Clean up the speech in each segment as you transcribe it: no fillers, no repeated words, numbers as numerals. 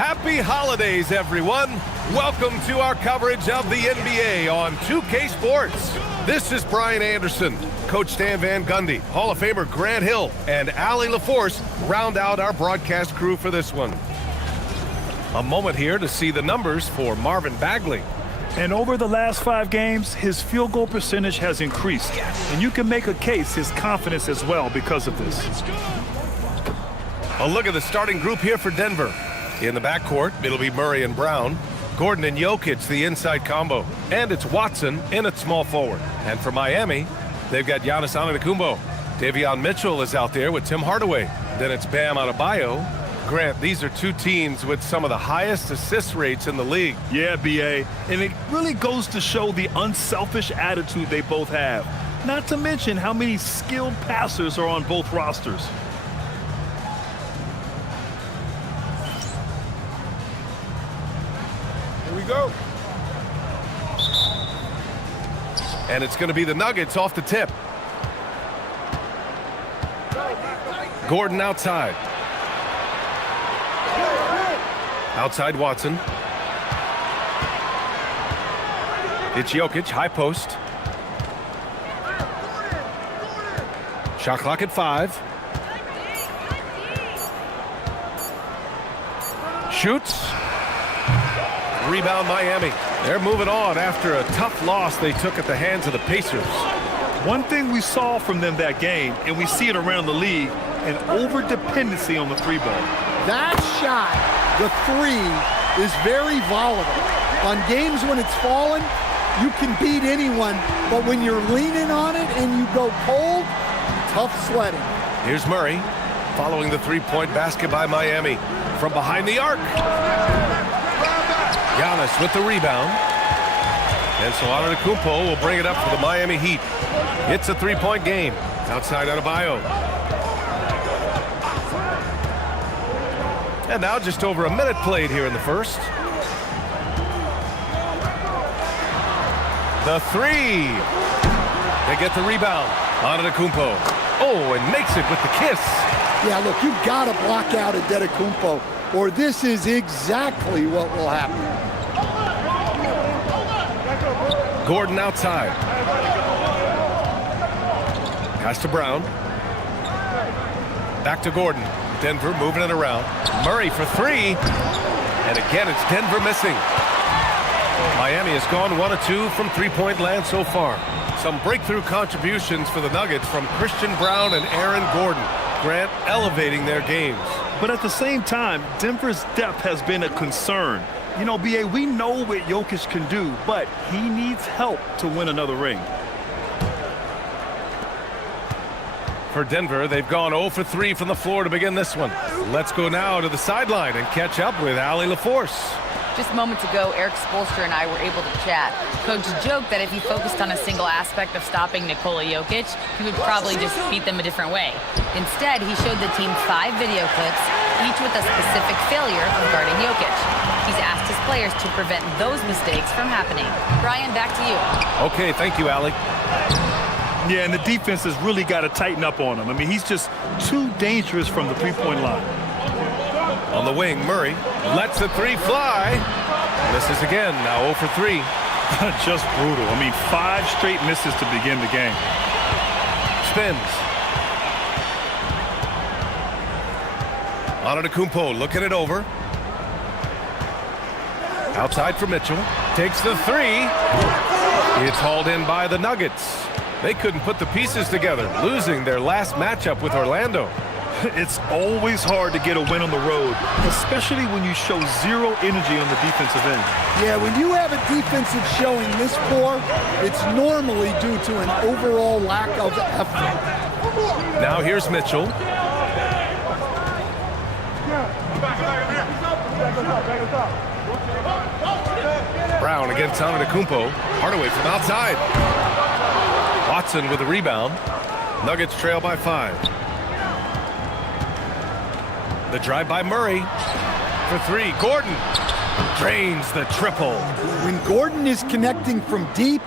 Happy holidays, everyone. Welcome to our coverage of the NBA on 2K Sports. This is Brian Anderson. Coach Stan Van Gundy, Hall of Famer Grant Hill, and Allie LaForce round out our broadcast crew for this one. A moment here to see the numbers for Marvin Bagley. And over the last 5 games, his field goal percentage has increased. And you can make a case his confidence as well because of this. A look at the starting group here for Denver. In the backcourt, it'll be Murray and Brown. Gordon and Jokic, the inside combo. And it's Watson in at small forward. And for Miami, they've got Giannis Antetokounmpo. Davion Mitchell is out there with Tim Hardaway. Then it's Bam Adebayo. Grant, these are two teams with some of the highest assist rates in the league. Yeah, B.A., and it really goes to show the unselfish attitude they both have. Not to mention how many skilled passers are on both rosters. Here we go. And it's going to be the Nuggets off the tip. Gordon outside. Outside Watson. It's Jokic, high post. Shot clock at 5. Shoots. Rebound Miami. They're moving on after a tough loss they took at the hands of the Pacers. One thing we saw from them that game, and we see it around the league, an over-dependency on the 3-ball. That shot, the 3, is very volatile. On games when it's falling, you can beat anyone, but when you're leaning on it and you go cold, tough sledding. Here's Murray following the 3-point basket by Miami from behind the arc. Giannis with the rebound. And so Antetokounmpo will bring it up for the Miami Heat. It's a 3-point game. Outside Adebayo. And now just over a minute played here in the first. The 3. They get the rebound. Antetokounmpo. Oh, and makes it with the kiss. Yeah, look, you've got to block out Antetokounmpo, or this is exactly what will happen. Gordon outside. Pass to Brown. Back to Gordon. Denver moving it around. Murray for 3. And again, it's Denver missing. Miami has gone 1 of 2 from 3-point land so far. Some breakthrough contributions for the Nuggets from Christian Brown and Aaron Gordon. Grant elevating their games. But at the same time, Denver's depth has been a concern. You know, B.A., we know what Jokic can do, but he needs help to win another ring. For Denver, they've gone 0 for 3 from the floor to begin this one. Let's go now to the sideline and catch up with Allie LaForce. Just moments ago, Eric Spoelstra and I were able to chat. Coach joked that if he focused on a single aspect of stopping Nikola Jokic, he would probably just beat them a different way. Instead, he showed the team 5 video clips, each with a specific failure of guarding Jokic. He's asked his players to prevent those mistakes from happening. Brian, back to you. Okay, thank you, Allie. Yeah, and the defense has really got to tighten up on him. I mean, he's just too dangerous from the 3-point line. On the wing, Murray lets the 3 fly. Misses again, now 0 for 3. Just brutal. I mean, 5 straight misses to begin the game. Spins. Antetokounmpo looking it over. Outside for Mitchell. Takes the 3. It's hauled in by the Nuggets. They couldn't put the pieces together, losing their last matchup with Orlando. It's always hard to get a win on the road, especially when you show 0 energy on the defensive end. Yeah, when you have a defensive showing this poor, it's normally due to an overall lack of effort. Now here's Mitchell. Brown against Antetokounmpo. Hardaway from outside. Watson with a rebound. Nuggets trail by 5. The drive by Murray for 3. Gordon drains the triple. When Gordon is connecting from deep,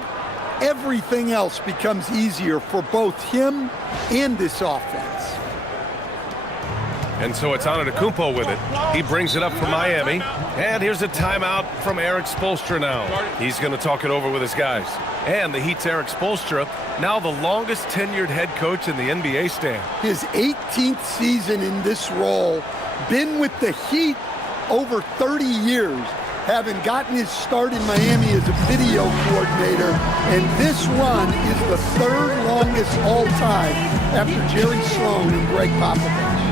everything else becomes easier for both him and this offense. And so it's Antetokounmpo with it. He brings it up for Miami. And here's a timeout from Eric Spoelstra now. He's going to talk it over with his guys. And the Heat's Eric Spoelstra, now the longest tenured head coach in the NBA stand. His 18th season in this role, been with the Heat over 30 years, having gotten his start in Miami as a video coordinator, and this run is the third longest all time after Jerry Sloan and Greg Popovich.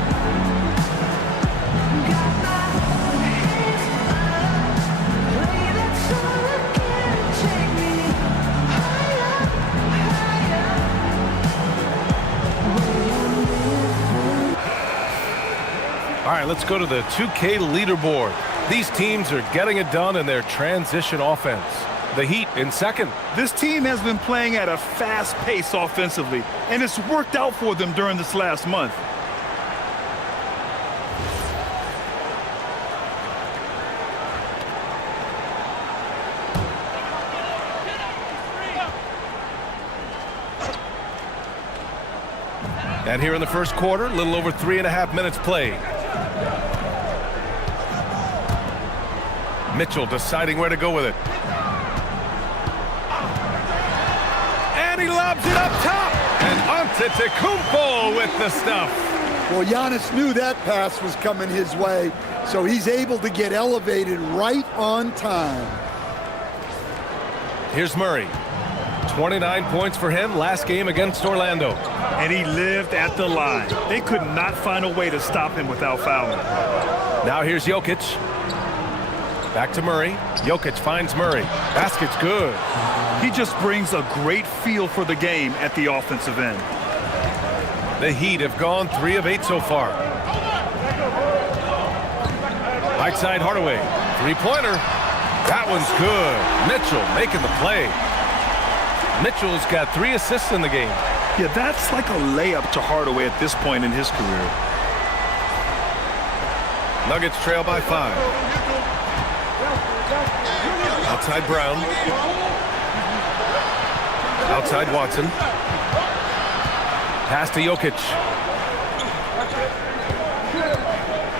All right, let's go to the 2K leaderboard. These teams are getting it done in their transition offense. The Heat in second. This team has been playing at a fast pace offensively, and it's worked out for them during this last month. And here in the first quarter, a little over 3.5 minutes played. Mitchell deciding where to go with it. And he lobs it up top. And Antetokounmpo with the stuff. Well, Giannis knew that pass was coming his way, so he's able to get elevated right on time. Here's Murray. 29 points for him last game against Orlando. And he lived at the line. They could not find a way to stop him without fouling. Now here's Jokic. Back to Murray. Jokic finds Murray. Basket's good. He just brings a great feel for the game at the offensive end. The Heat have gone 3 of 8 so far. Right side Hardaway. Three-pointer. That one's good. Mitchell making the play. Mitchell's got 3 assists in the game. Yeah, that's like a layup to Hardaway at this point in his career. Nuggets trail by 5. Outside Brown. Outside Watson. Pass to Jokic.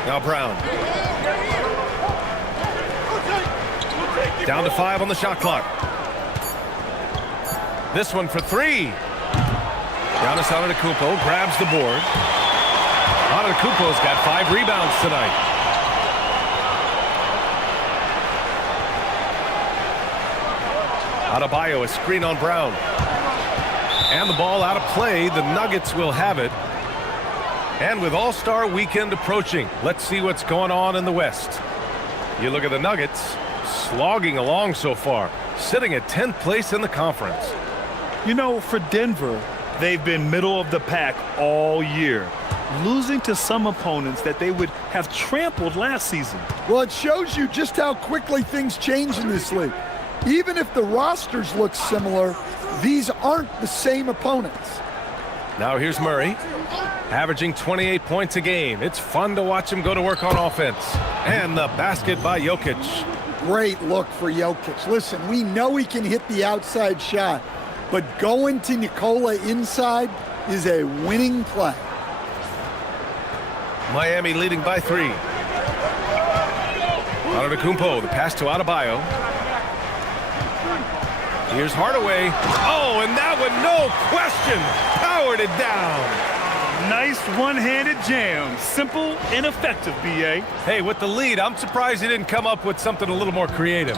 Now Brown. Down to 5 on the shot clock. This one for 3. Giannis Antetokounmpo grabs the board. Antetokounmpo's got 5 rebounds tonight. Adebayo, a screen on Brown. And the ball out of play. The Nuggets will have it. And with All-Star Weekend approaching, let's see what's going on in the West. You look at the Nuggets, slogging along so far, sitting at 10th place in the conference. You know, for Denver, they've been middle of the pack all year, losing to some opponents that they would have trampled last season. Well, it shows you just how quickly things change in this league. Even if the rosters look similar, these aren't the same opponents. Now here's Murray, averaging 28 points a game. It's fun to watch him go to work on offense. And the basket by Jokic. Great look for Jokic. Listen, we know he can hit the outside shot, but going to Nikola inside is a winning play. Miami leading by 3. Antetokounmpo, the pass to Adebayo. Here's Hardaway. Oh, and that one, no question, powered it down. Nice one-handed jam. Simple and effective, B.A. Hey, with the lead, I'm surprised he didn't come up with something a little more creative.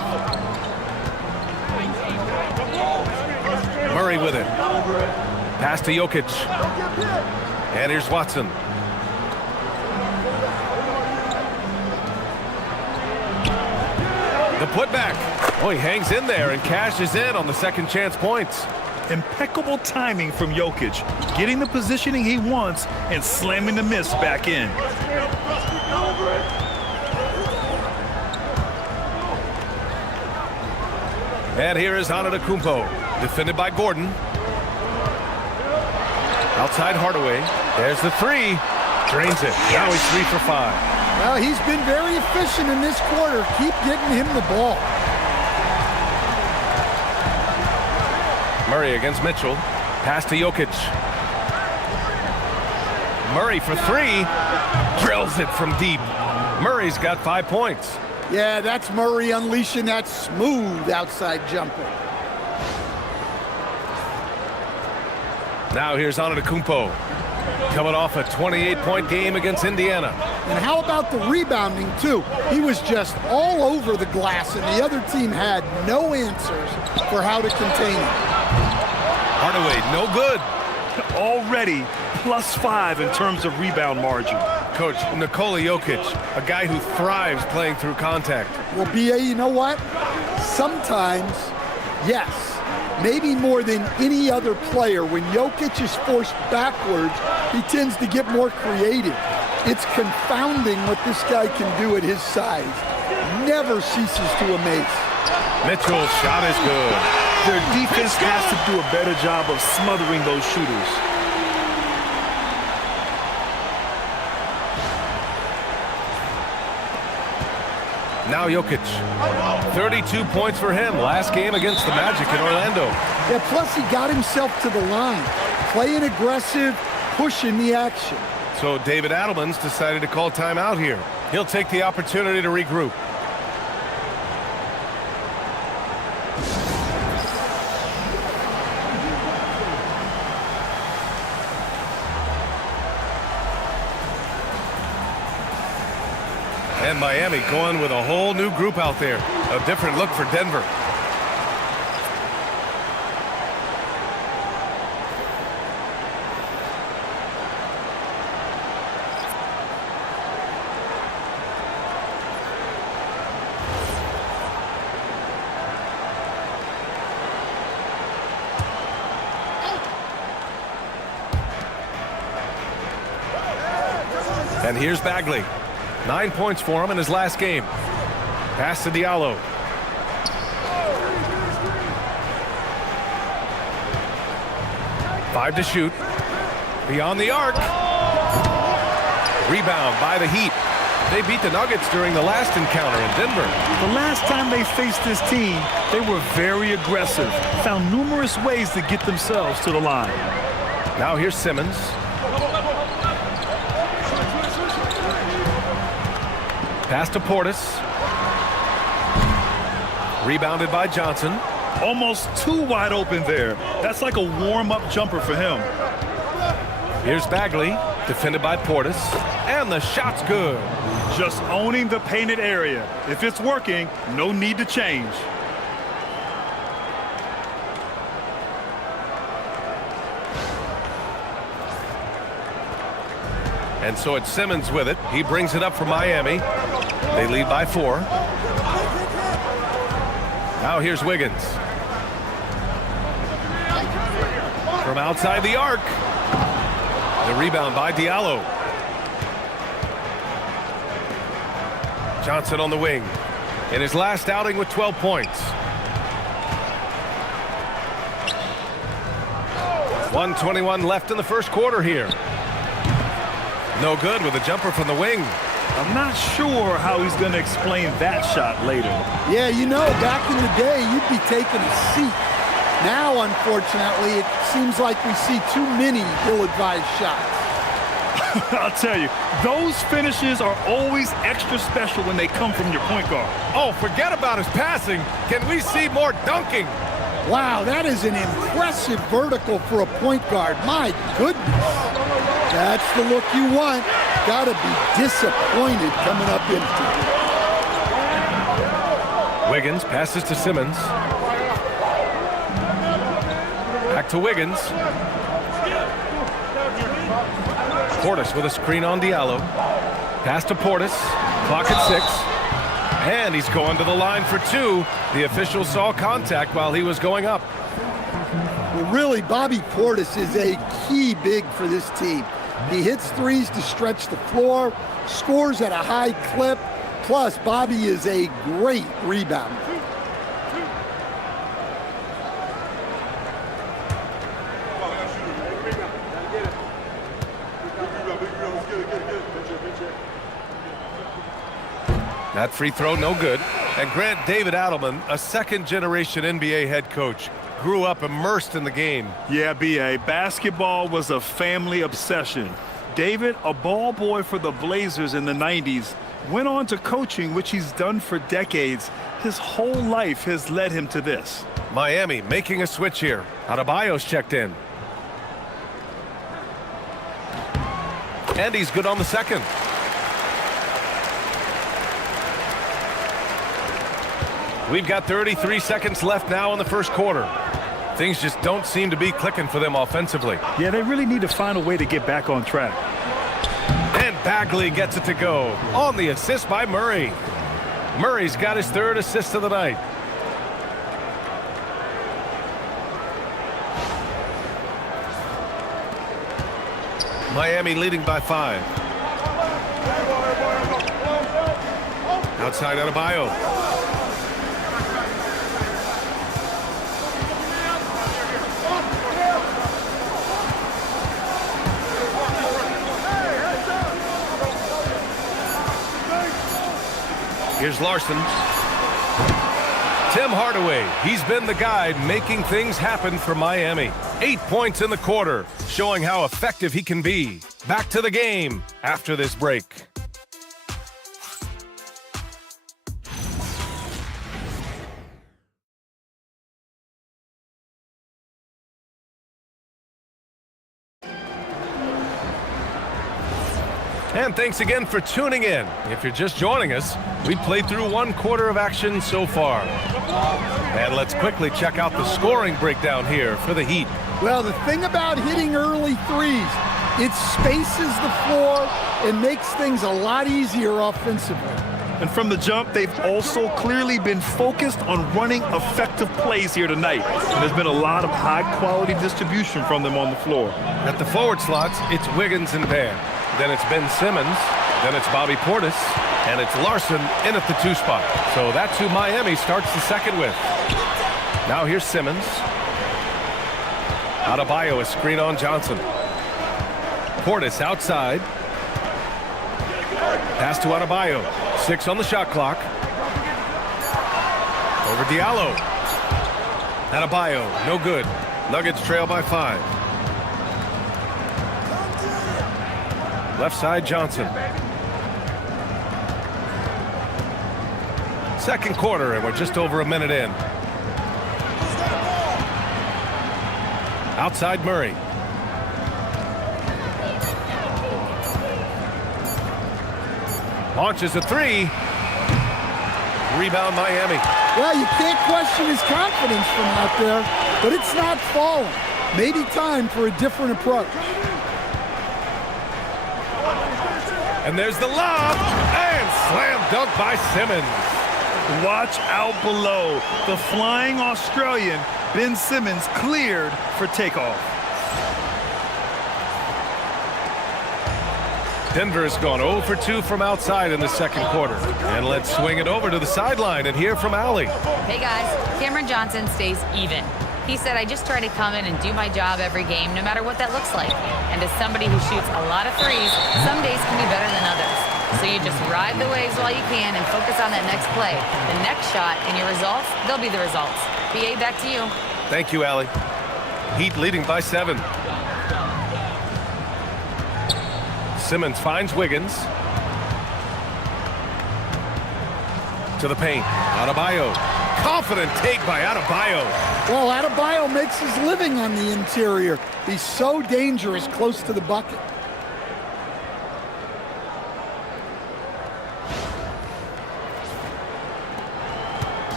Murray with it. Pass to Jokic. And here's Watson. The putback. Oh, he hangs in there and cashes in on the second chance points. Impeccable timing from Jokic, getting the positioning he wants and slamming the miss back in. And here is Antetokounmpo, defended by Gordon. Outside Hardaway. There's the 3. Drains it. Now he's 3 for 5. Well, he's been very efficient in this quarter. Keep getting him the ball. Murray against Mitchell. Pass to Jokic. Murray for three. Drills it from deep. Murray's got 5 points. Yeah, that's Murray unleashing that smooth outside jumper. Now here's Antetokounmpo, coming off a 28-point game against Indiana. And how about the rebounding, too? He was just all over the glass, and the other team had no answers for how to contain him. Hardaway, no good. Already +5 in terms of rebound margin. Coach, Nikola Jokic, a guy who thrives playing through contact. Well, B.A., you know what? Sometimes, yes, maybe more than any other player, when Jokic is forced backwards, he tends to get more creative. It's confounding what this guy can do at his size. Never ceases to amaze. Mitchell's shot is good. Their defense has to do a better job of smothering those shooters. Now Jokic. 32 points for him last game against the Magic in Orlando. Yeah, plus he got himself to the line. Playing aggressive, pushing the action. So David Adelman's decided to call timeout here. He'll take the opportunity to regroup. And Miami going with a whole new group out there. A different look for Denver. And here's Bagley. 9 points for him in his last game. Pass to Diallo. Five to shoot. Beyond the arc. Rebound by the Heat. They beat the Nuggets during the last encounter in Denver. The last time they faced this team, they were very aggressive, found numerous ways to get themselves to the line. Now here's Simmons. Pass to Portis. Rebounded by Johnson. Almost too wide open there. That's like a warm-up jumper for him. Here's Bagley, defended by Portis. And the shot's good. Just owning the painted area. If it's working, no need to change. And so it's Simmons with it. He brings it up for Miami. They lead by 4. Now here's Wiggins. From outside the arc. The rebound by Diallo. Johnson on the wing. In his last outing with 12 points. 1:21 left in the first quarter here. No good with a jumper from the wing. I'm not sure how he's going to explain that shot later. Yeah, you know, back in the day, you'd be taking a seat. Now, unfortunately, it seems like we see too many ill-advised shots. I'll tell you, those finishes are always extra special when they come from your point guard. Oh, forget about his passing. Can we see more dunking? Wow, that is an impressive vertical for a point guard. My goodness. That's the look you want. Gotta be disappointed coming up empty. Wiggins passes to Simmons. Back to Wiggins. Portis with a screen on Diallo. Pass to Portis. Clock at 6. And he's going to the line for 2. The official saw contact while he was going up. Well, really, Bobby Portis is a key big for this team. He hits threes to stretch the floor, scores at a high clip, plus Bobby is a great rebounder. That free throw, no good. And Grant, David Adelman, a second-generation NBA head coach, grew up immersed in the game. Yeah, B.A., basketball was a family obsession. David, a ball boy for the Blazers in the 90s, went on to coaching, which he's done for decades. His whole life has led him to this. Miami making a switch here. Adebayo's checked in. And he's good on the second. We've got 33 seconds left now in the first quarter. Things just don't seem to be clicking for them offensively. Yeah, they really need to find a way to get back on track. And Bagley gets it to go on the assist by Murray. Murray's got his third assist of the night. Miami leading by 5. Outside Adebayo. Here's Larson. Tim Hardaway, he's been the guy making things happen for Miami. 8 points in the quarter, showing how effective he can be. Back to the game after this break. And thanks again for tuning in. If you're just joining us, we played through 1 quarter of action so far. And let's quickly check out the scoring breakdown here for the Heat. Well, the thing about hitting early threes, it spaces the floor and makes things a lot easier offensively. And from the jump, they've also clearly been focused on running effective plays here tonight. And there's been a lot of high-quality distribution from them on the floor. At the forward slots, it's Wiggins and Van. Then it's Ben Simmons. Then it's Bobby Portis. And it's Larson in at the 2 spot. So that's who Miami starts the second with. Now here's Simmons. Adebayo, a screen on Johnson. Portis outside. Pass to Adebayo. 6 on the shot clock. Over Diallo. Adebayo, no good. Nuggets trail by 5. Left side, Johnson. Second quarter, and we're just over a minute in. Outside Murray. Launches a 3. Rebound Miami. Well, you can't question his confidence from out there, but it's not falling. Maybe time for a different approach. And there's the lob, and slam dunk by Simmons. Watch out below. The flying Australian, Ben Simmons, cleared for takeoff. Denver's gone 0 for 2 from outside in the second quarter. And let's swing it over to the sideline and hear from Allie. Hey guys, Cameron Johnson stays even. He said, I just try to come in and do my job every game, no matter what that looks like. And as somebody who shoots a lot of threes, some days can be better than others. So you just ride the waves while you can and focus on that next play. The next shot and your results, they'll be the results. BA, back to you. Thank you, Allie. Heat leading by 7. Simmons finds Wiggins. To the paint. Adebayo. Confident take by Adebayo. Well, Adebayo makes his living on the interior. He's so dangerous close to the bucket.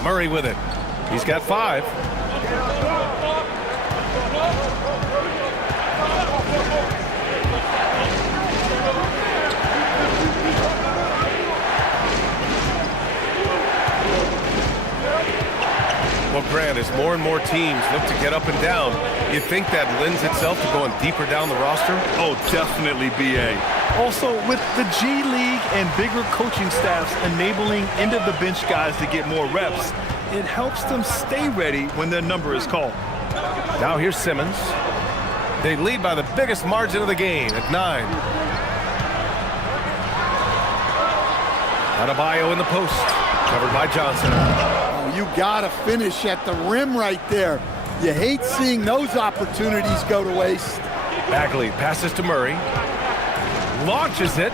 Murray with it. He's got 5. Well, Grant, as more and more teams look to get up and down, you think that lends itself to going deeper down the roster? Oh, definitely, BA. Also, with the G League and bigger coaching staffs enabling end-of-the-bench guys to get more reps, it helps them stay ready when their number is called. Now here's Simmons. They lead by the biggest margin of the game at 9. Adebayo in the post, covered by Johnson. You gotta finish at the rim right there. You hate seeing those opportunities go to waste. Bagley passes to Murray. launches it.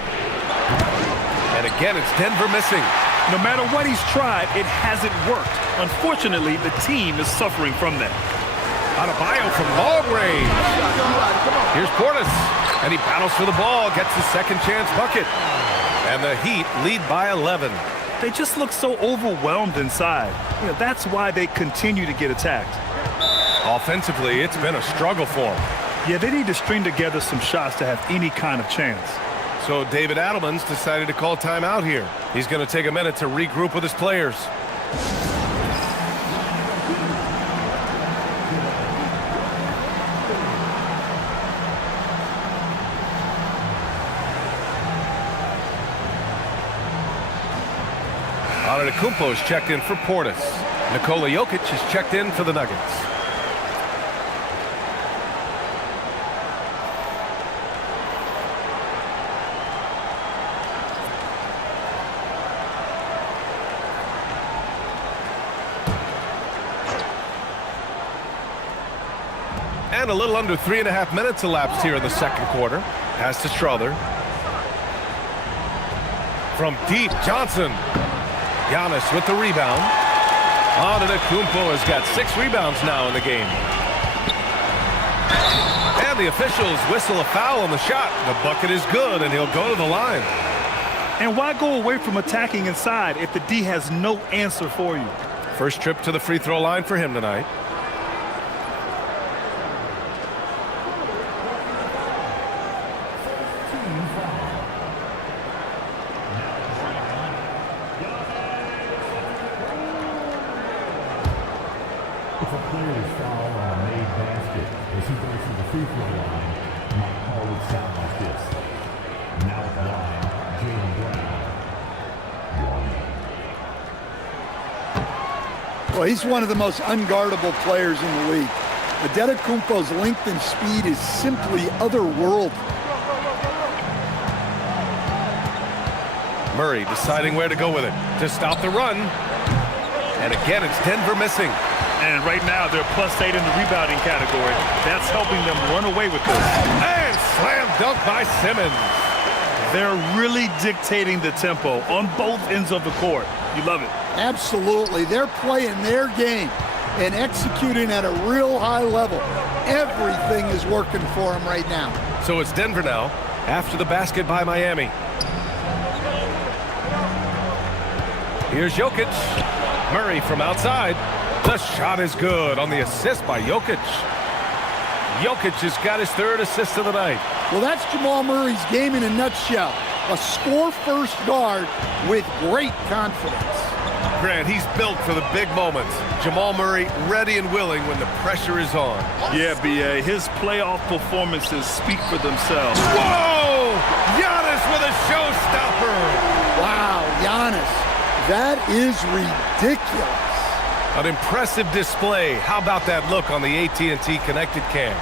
And again, it's Denver missing. No matter what he's tried, it hasn't worked. Unfortunately, the team is suffering from that. Adebayo from long range. Here's Portis, and he battles for the ball, gets the second chance bucket. And the Heat lead by 11. They just look so overwhelmed inside. That's why they continue to get attacked. Offensively, it's been a struggle for them. Yeah, they need to string together some shots to have any kind of chance. So David Adelman's decided to call timeout here. He's going to take a minute to regroup with his players. Antetokounmpo is checked in for Portis. Nikola Jokic is checked in for the Nuggets. And a little under 3.5 minutes elapsed here in the second quarter. Pass to Strother. From deep, Johnson. Giannis with the rebound. Antetokounmpo has got 6 rebounds now in the game. And the officials whistle a foul on the shot. The bucket is good, and he'll go to the line. And why go away from attacking inside if the D has no answer for you? First trip to the free throw line for him tonight. It's a player's foul on a made basket. As he goes to the free throw line, my call would sound like this. Now at the line, Jaylen Brown. Well, he's one of the most unguardable players in the league. Antetokounmpo's length and speed is simply otherworldly. Murray deciding where to go with it to stop the run. And again, it's Denver missing. And right now, they're +8 in the rebounding category. That's helping them run away with this. And slam dunk by Simmons. They're really dictating the tempo on both ends of the court. You love it. Absolutely. They're playing their game and executing at a real high level. Everything is working for them right now. So it's Denver now after the basket by Miami. Here's Jokic. Murray from outside. The shot is good on the assist by Jokic. Jokic has got his 3rd assist of the night. Well, that's Jamal Murray's game in a nutshell. A score-first guard with great confidence. Grant, he's built for the big moments. Jamal Murray ready and willing when the pressure is on. Yeah, B.A., his playoff performances speak for themselves. Whoa! Giannis with a showstopper. Wow, Giannis. That is ridiculous. An impressive display. How about that look on the AT&T connected cam?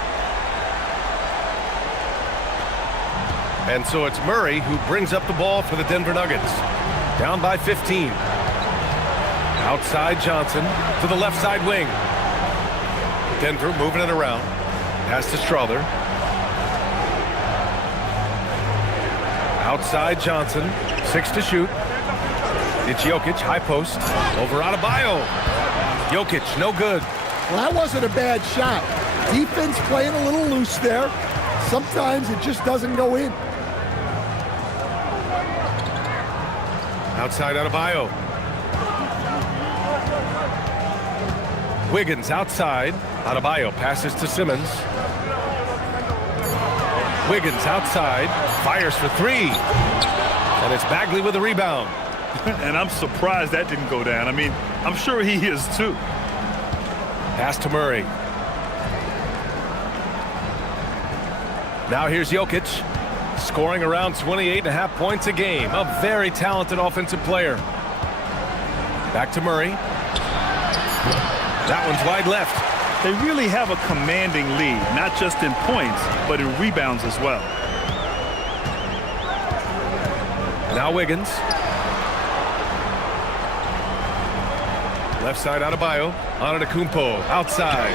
And so it's Murray who brings up the ball for the Denver Nuggets. Down by 15. Outside Johnson to the left side wing. Denver moving it around. Pass to Strother. Outside Johnson. 6 to shoot. It's Jokic, high post. Over Adebayo. Jokic, no good. Well, that wasn't a bad shot. Defense playing a little loose there. Sometimes it just doesn't go in. Outside Adebayo. Wiggins outside. Adebayo passes to Simmons. Wiggins outside. Fires for 3. And it's Bagley with the rebound. And I'm surprised that didn't go down. I mean, I'm sure he is too. Pass to Murray. Now here's Jokic, scoring around 28.5 points a game. A very talented offensive player. Back to Murray. That one's wide left. They really have a commanding lead, not just in points, but in rebounds as well. Now Wiggins. Left side Adebayo. Antetokounmpo outside.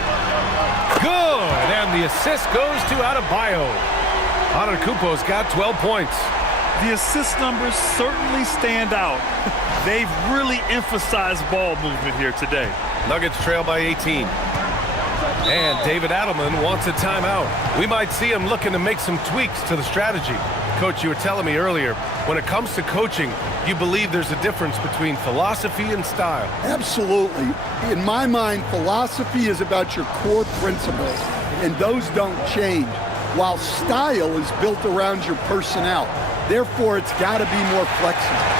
Good! And the assist goes to Adebayo. Antetokounmpo's got 12 points. The assist numbers certainly stand out. They've really emphasized ball movement here today. Nuggets trail by 18. And David Adelman wants a timeout. We might see him looking to make some tweaks to the strategy. Coach, you were telling me earlier, when it comes to coaching, you believe there's a difference between philosophy and style. Absolutely. In my mind, philosophy is about your core principles, and those don't change, while style is built around your personnel. Therefore, it's got to be more flexible.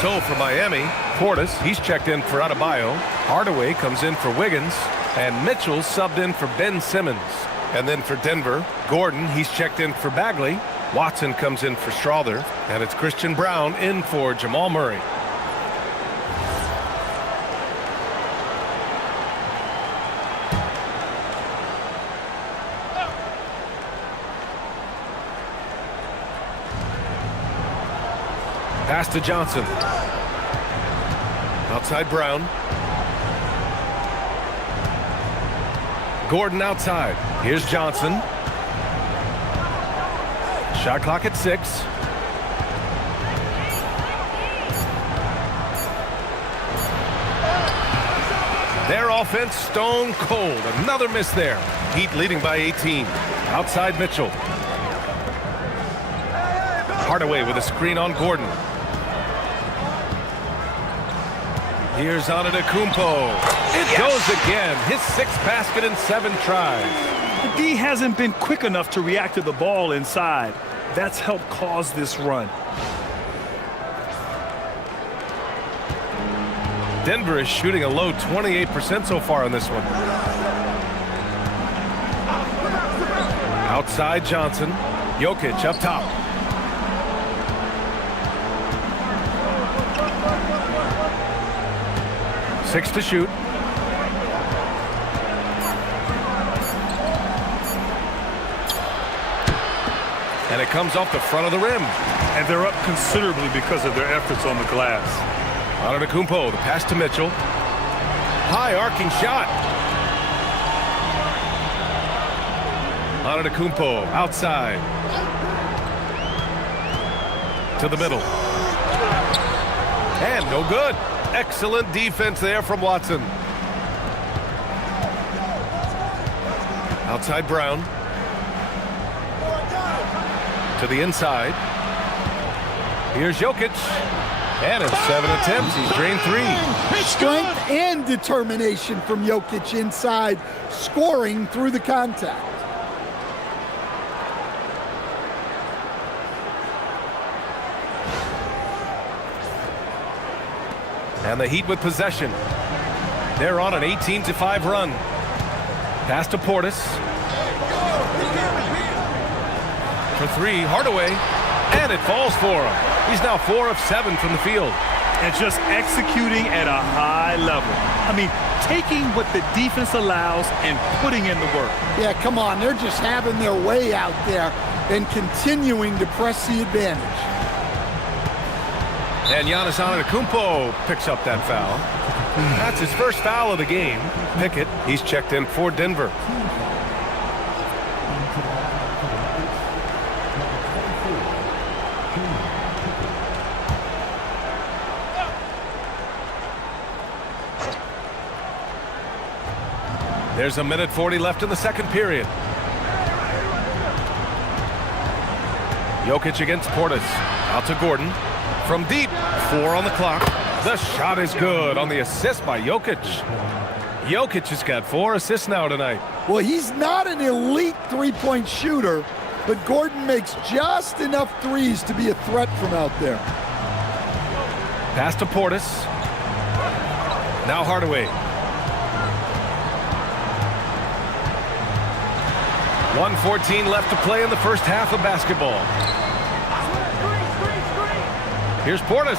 So for Miami, Portis, he's checked in for Adebayo. Hardaway comes in for Wiggins. And Mitchell subbed in for Ben Simmons. And then for Denver, Gordon, he's checked in for Bagley. Watson comes in for Strawther. And it's Christian Brown in for Jamal Murray. Pass to Johnson. Outside Brown. Gordon outside. Here's Johnson. Shot clock at 6. Their offense stone cold. Another miss there. Heat leading by 18. Outside Mitchell. Hardaway with a screen on Gordon. Here's Antetokounmpo. It goes again. His 6th basket in 7 tries. The D hasn't been quick enough to react to the ball inside. That's helped cause this run. Denver is shooting a low 28% so far in this one. Outside Johnson. Jokic up top. Six to shoot. And it comes off the front of the rim. And they're up considerably because of their efforts on the glass. Antetokounmpo, the pass to Mitchell. High arcing shot. Antetokounmpo outside. To the middle. And no good. Excellent defense there from Watson. Outside Brown. To the inside. Here's Jokic. And in 7 attempts, he's drained 3. Strength and determination from Jokic inside, scoring through the contact. And the Heat with possession. They're on an 18-5 run. Pass to Portis. For 3, Hardaway. And it falls for him. He's now 4 of 7 from the field. And just executing at a high level. I mean, taking what the defense allows and putting in the work. Yeah, come on. They're just having their way out there and continuing to press the advantage. And Giannis Antetokounmpo picks up that foul. That's his first foul of the game. Pickett, he's checked in for Denver. There's a minute 40 left in the second period. Jokic against Portis. Out to Gordon. From deep, 4 on the clock. The shot is good on the assist by Jokic. Jokic has got 4 assists now tonight. Well, he's not an elite three-point shooter, but Gordon makes just enough threes to be a threat from out there. Pass to Portis. Now Hardaway. 1:14 left to play in the first half of basketball. Here's Portis.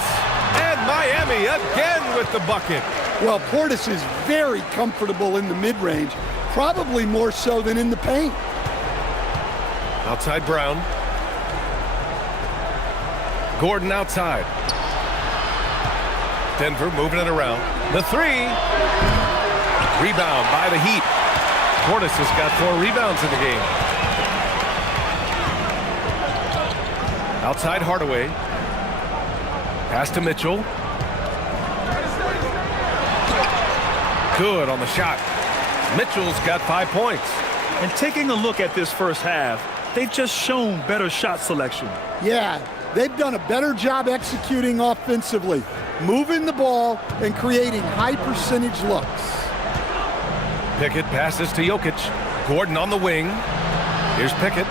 And Miami again with the bucket. Well, Portis is very comfortable in the mid-range, probably more so than in the paint. Outside Brown. Gordon outside. Denver moving it around. The three. Rebound by the Heat. Portis has got 4 rebounds in the game. Outside Hardaway. Pass to Mitchell. Good on the shot. Mitchell's got 5 points. And taking a look at this first half, they've just shown better shot selection. Yeah, they've done a better job executing offensively, moving the ball and creating high percentage looks. Pickett passes to Jokic. Gordon on the wing. Here's Pickett.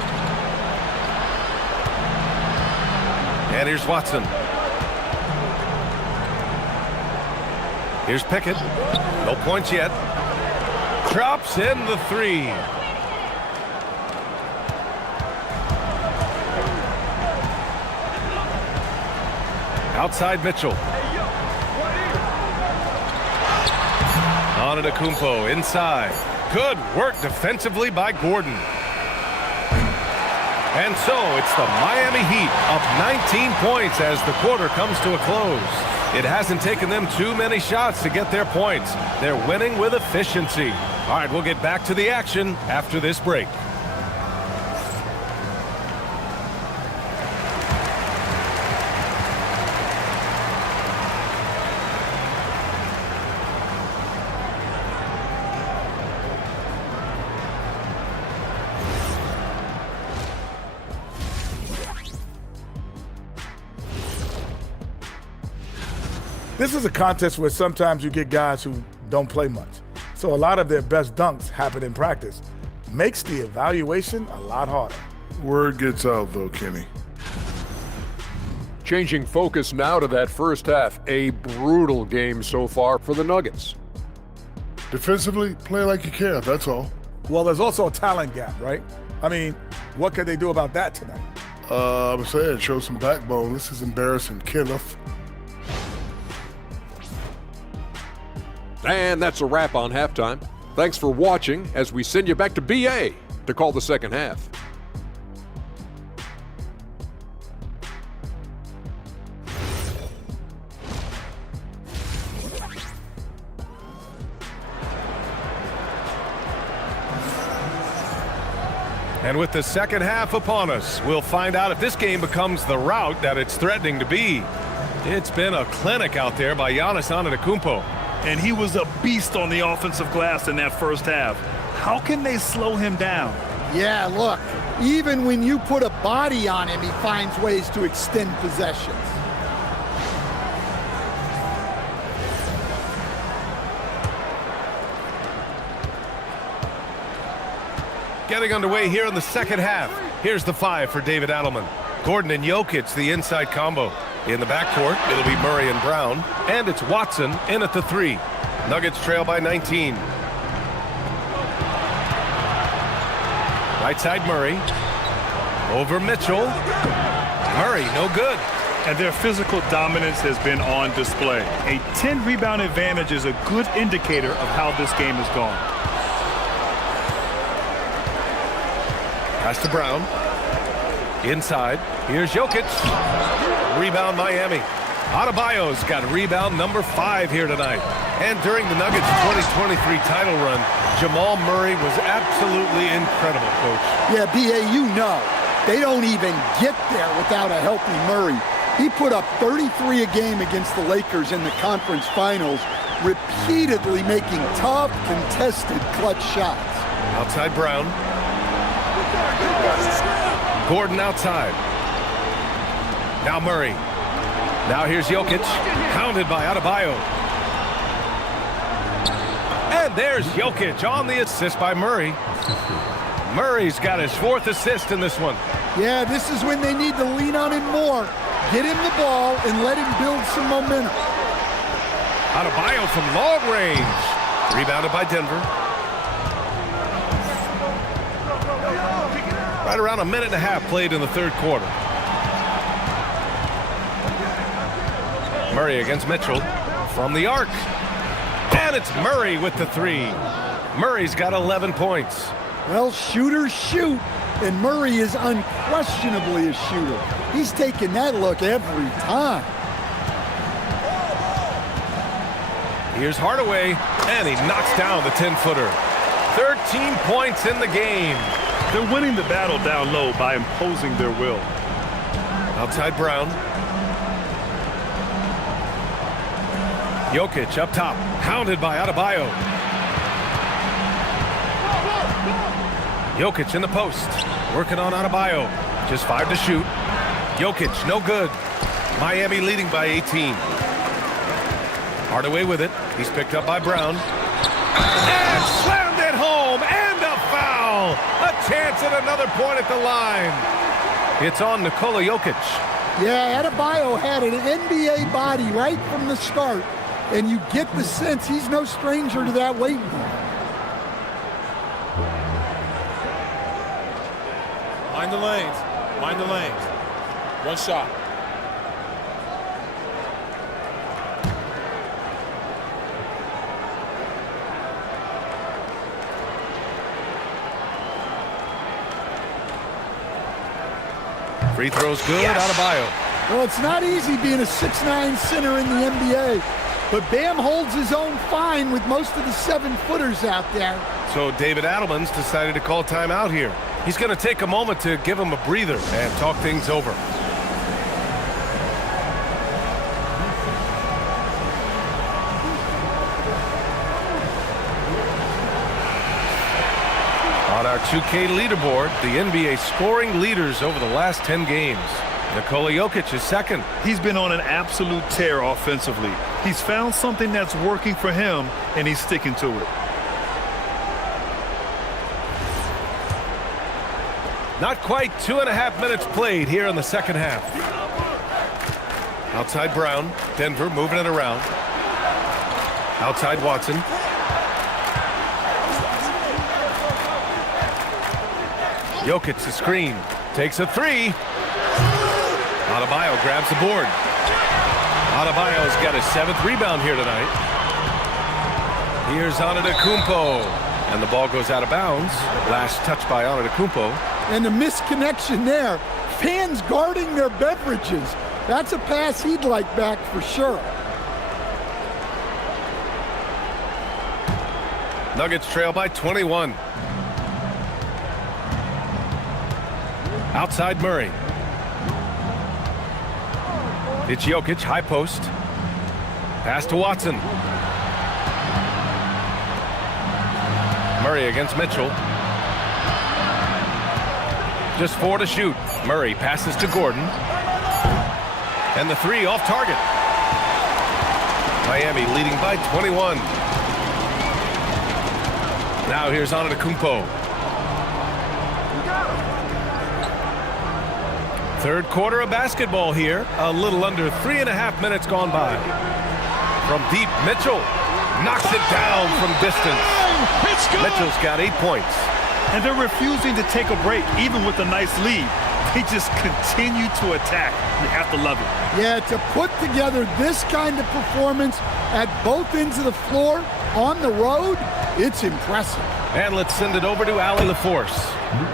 And here's Watson. Here's Pickett. No points yet. Drops in the three. Outside Mitchell. On to Kumpo inside. Good work defensively by Gordon. And so it's the Miami Heat up 19 points as the quarter comes to a close. It hasn't taken them too many shots to get their points. They're winning with efficiency. All right, we'll get back to the action after this break. This is a contest where sometimes you get guys who don't play much. So a lot of their best dunks happen in practice. Makes the evaluation a lot harder. Word gets out though, Kenny. Changing focus now to that first half. A brutal game so far for the Nuggets. Defensively, play like you care, that's all. Well, there's also a talent gap, right? I mean, what could they do about that tonight? I'm saying, show some backbone. This is embarrassing, Kenneth. And that's a wrap on halftime. Thanks for watching as we send you back to BA to call the second half. And with the second half upon us, we'll find out if this game becomes the rout that it's threatening to be. It's been a clinic out there by Giannis Antetokounmpo. And he was a beast on the offensive glass in that first half. How can they slow him down? Yeah, look, even when you put a body on him, he finds ways to extend possessions. Getting underway here in the second half. Here's the 5 for David Adelman. Gordon and Jokic, the inside combo. In the backcourt, it'll be Murray and Brown. And it's Watson in at the 3. Nuggets trail by 19. Right side Murray. Over Mitchell. Murray, no good. And their physical dominance has been on display. A 10-rebound advantage is a good indicator of how this game has gone. Pass to Brown. Inside. Here's Jokic. Rebound Miami. Adebayo's got rebound number 5 here tonight. And during the Nuggets 2023 title run, Jamal Murray was absolutely incredible, Coach. Yeah, B.A., you know, they don't even get there without a healthy Murray. He put up 33 a game against the Lakers in the conference finals, repeatedly making tough, contested, clutch shots. Outside Brown. Gordon outside. Now Murray. Now here's Jokic. Pounded by Adebayo. And there's Jokic on the assist by Murray. Murray's got his 4th assist in this one. Yeah, this is when they need to lean on him more. Get him the ball and let him build some momentum. Adebayo from long range. Rebounded by Denver. Right around a minute and a half played in the third quarter. Murray against Mitchell from the arc. And it's Murray with the three. Murray's got 11 points. Well, shooters shoot, and Murray is unquestionably a shooter. He's taking that look every time. Here's Hardaway, and he knocks down the 10-footer. 13 points in the game. They're winning the battle down low by imposing their will. Outside Brown. Jokic up top, hounded by Adebayo. Jokic in the post, working on Adebayo. Just 5 to shoot. Jokic, no good. Miami leading by 18. Hardaway with it. He's picked up by Brown. And slammed it home, and a foul. A chance at another point at the line. It's on Nikola Jokic. Yeah, Adebayo had an NBA body right from the start, and you get the sense he's no stranger to that weight room. Mind the lanes. Mind the lanes. One shot. Free throw's good, Adebayo. Well, it's not easy being a 6'9" center in the NBA, but Bam holds his own fine with most of the 7-footers out there. So David Adelman's decided to call timeout here. He's going to take a moment to give him a breather and talk things over. On our 2K leaderboard, the NBA scoring leaders over the last 10 games. Nikola Jokic is second. He's been on an absolute tear offensively. He's found something that's working for him, and he's sticking to it. Not quite 2.5 minutes played here in the second half. Outside Brown. Denver moving it around. Outside Watson. Jokic the screen. Takes a three. Adebayo grabs the board. Adebayo's got his 7th rebound here tonight. Here's Antetokounmpo. And the ball goes out of bounds. Last touch by Antetokounmpo. And the misconnection there. Fans guarding their beverages. That's a pass he'd like back for sure. Nuggets trail by 21. Outside Murray. It's Jokic, high post. Pass to Watson. Murray against Mitchell. Just 4 to shoot. Murray passes to Gordon. And the three off target. Miami leading by 21. Now here's Antetokounmpo. Third quarter of basketball here. A little under 3.5 minutes gone by. From deep, Mitchell knocks it down from distance. Mitchell's got 8 points. And they're refusing to take a break, even with a nice lead. They just continue to attack. You have to love it. Yeah, to put together this kind of performance at both ends of the floor on the road, it's impressive. And let's send it over to Allie LaForce.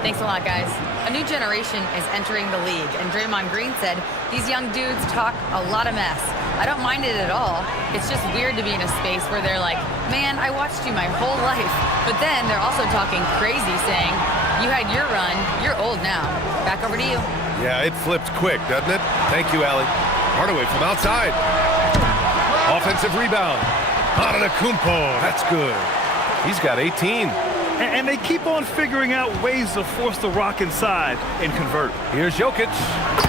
Thanks a lot, guys. A new generation is entering the league, and Draymond Green said these young dudes talk a lot of mess. I don't mind it at all. It's just weird to be in a space where they're like, man, I watched you my whole life. But then they're also talking crazy, saying, you had your run, you're old now. Back over to you. Yeah, it flipped quick, doesn't it? Thank you, Allie. Hardaway from outside. Offensive rebound. Antetokounmpo, that's good. He's got 18. And they keep on figuring out ways to force the rock inside and convert. Here's Jokic.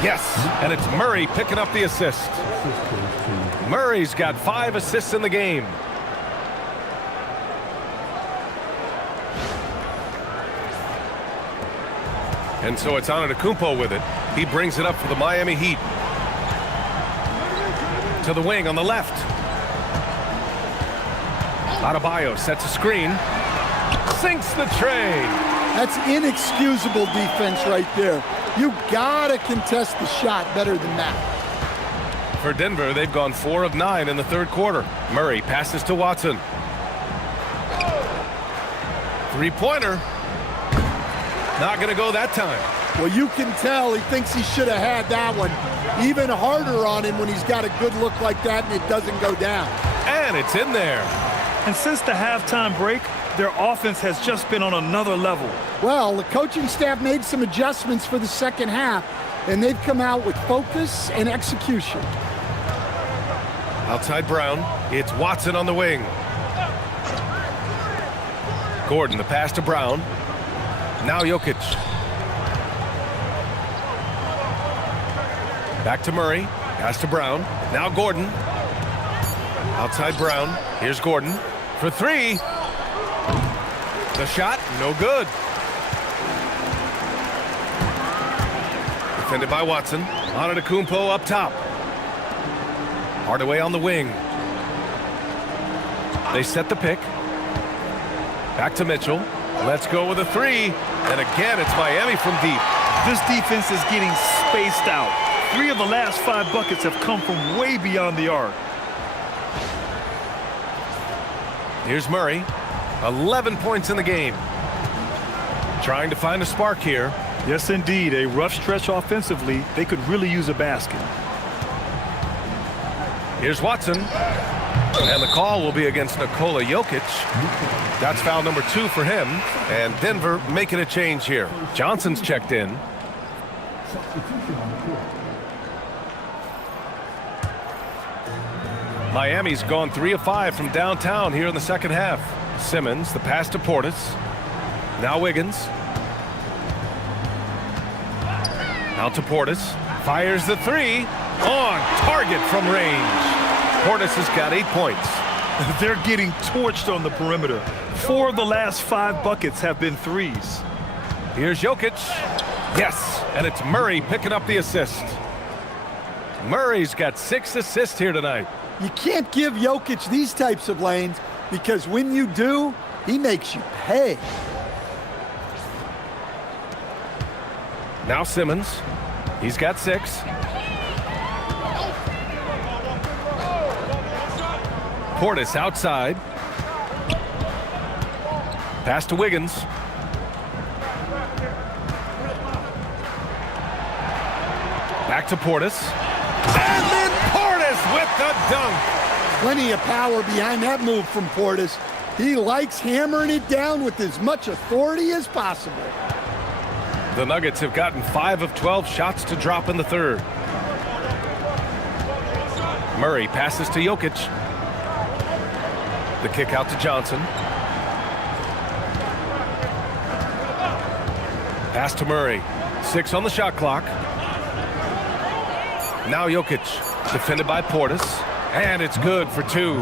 Yes, and it's Murray picking up the assist. Murray's got 5 assists in the game. And so it's Antetokounmpo with it. He brings it up for the Miami Heat. To the wing on the left. Adebayo sets a screen. Sinks the tray. That's inexcusable defense right there. You gotta contest the shot better than that. For Denver, they've gone 4 of 9 in the third quarter. Murray passes to Watson. Three-pointer. Not going to go that time. Well, you can tell he thinks he should have had that one. Even harder on him when he's got a good look like that and it doesn't go down. And it's in there. And since the halftime break, their offense has just been on another level. Well, the coaching staff made some adjustments for the second half, and they've come out with focus and execution. Outside Brown. It's Watson on the wing. Gordon, the pass to Brown. Now Jokic. Back to Murray. Pass to Brown. Now Gordon. Outside Brown. Here's Gordon for three. The shot, no good. Defended by Watson. Antetokounmpo up top. Hardaway on the wing. They set the pick. Back to Mitchell. Let's go with a three. And again, it's Miami from deep. This defense is getting spaced out. 3 of the last 5 buckets have come from way beyond the arc. Here's Murray. 11 points in the game. Trying to find a spark here. Yes, indeed. A rough stretch offensively. They could really use a basket. Here's Watson. And the call will be against Nikola Jokic. That's foul number 2 for him. And Denver making a change here. Johnson's checked in. Miami's gone 3 of 5 from downtown here in the second half. Simmons, the pass to Portis. Now Wiggins. Out to Portis. Fires the three. On target from range. Portis has got 8 points. They're getting torched on the perimeter. 4 of the last 5 buckets have been threes. Here's Jokic. Yes, and it's Murray picking up the assist. Murray's got 6 assists here tonight. You can't give Jokic these types of lanes because when you do, he makes you pay. Now Simmons. He's got 6. Portis outside. Pass to Wiggins. Back to Portis. And then Portis with the dunk. Plenty of power behind that move from Portis. He likes hammering it down with as much authority as possible. The Nuggets have gotten 5 of 12 shots to drop in the third. Murray passes to Jokic. The kick out to Johnson. Pass to Murray. 6 on the shot clock. Now Jokic, defended by Portis. And it's good for 2.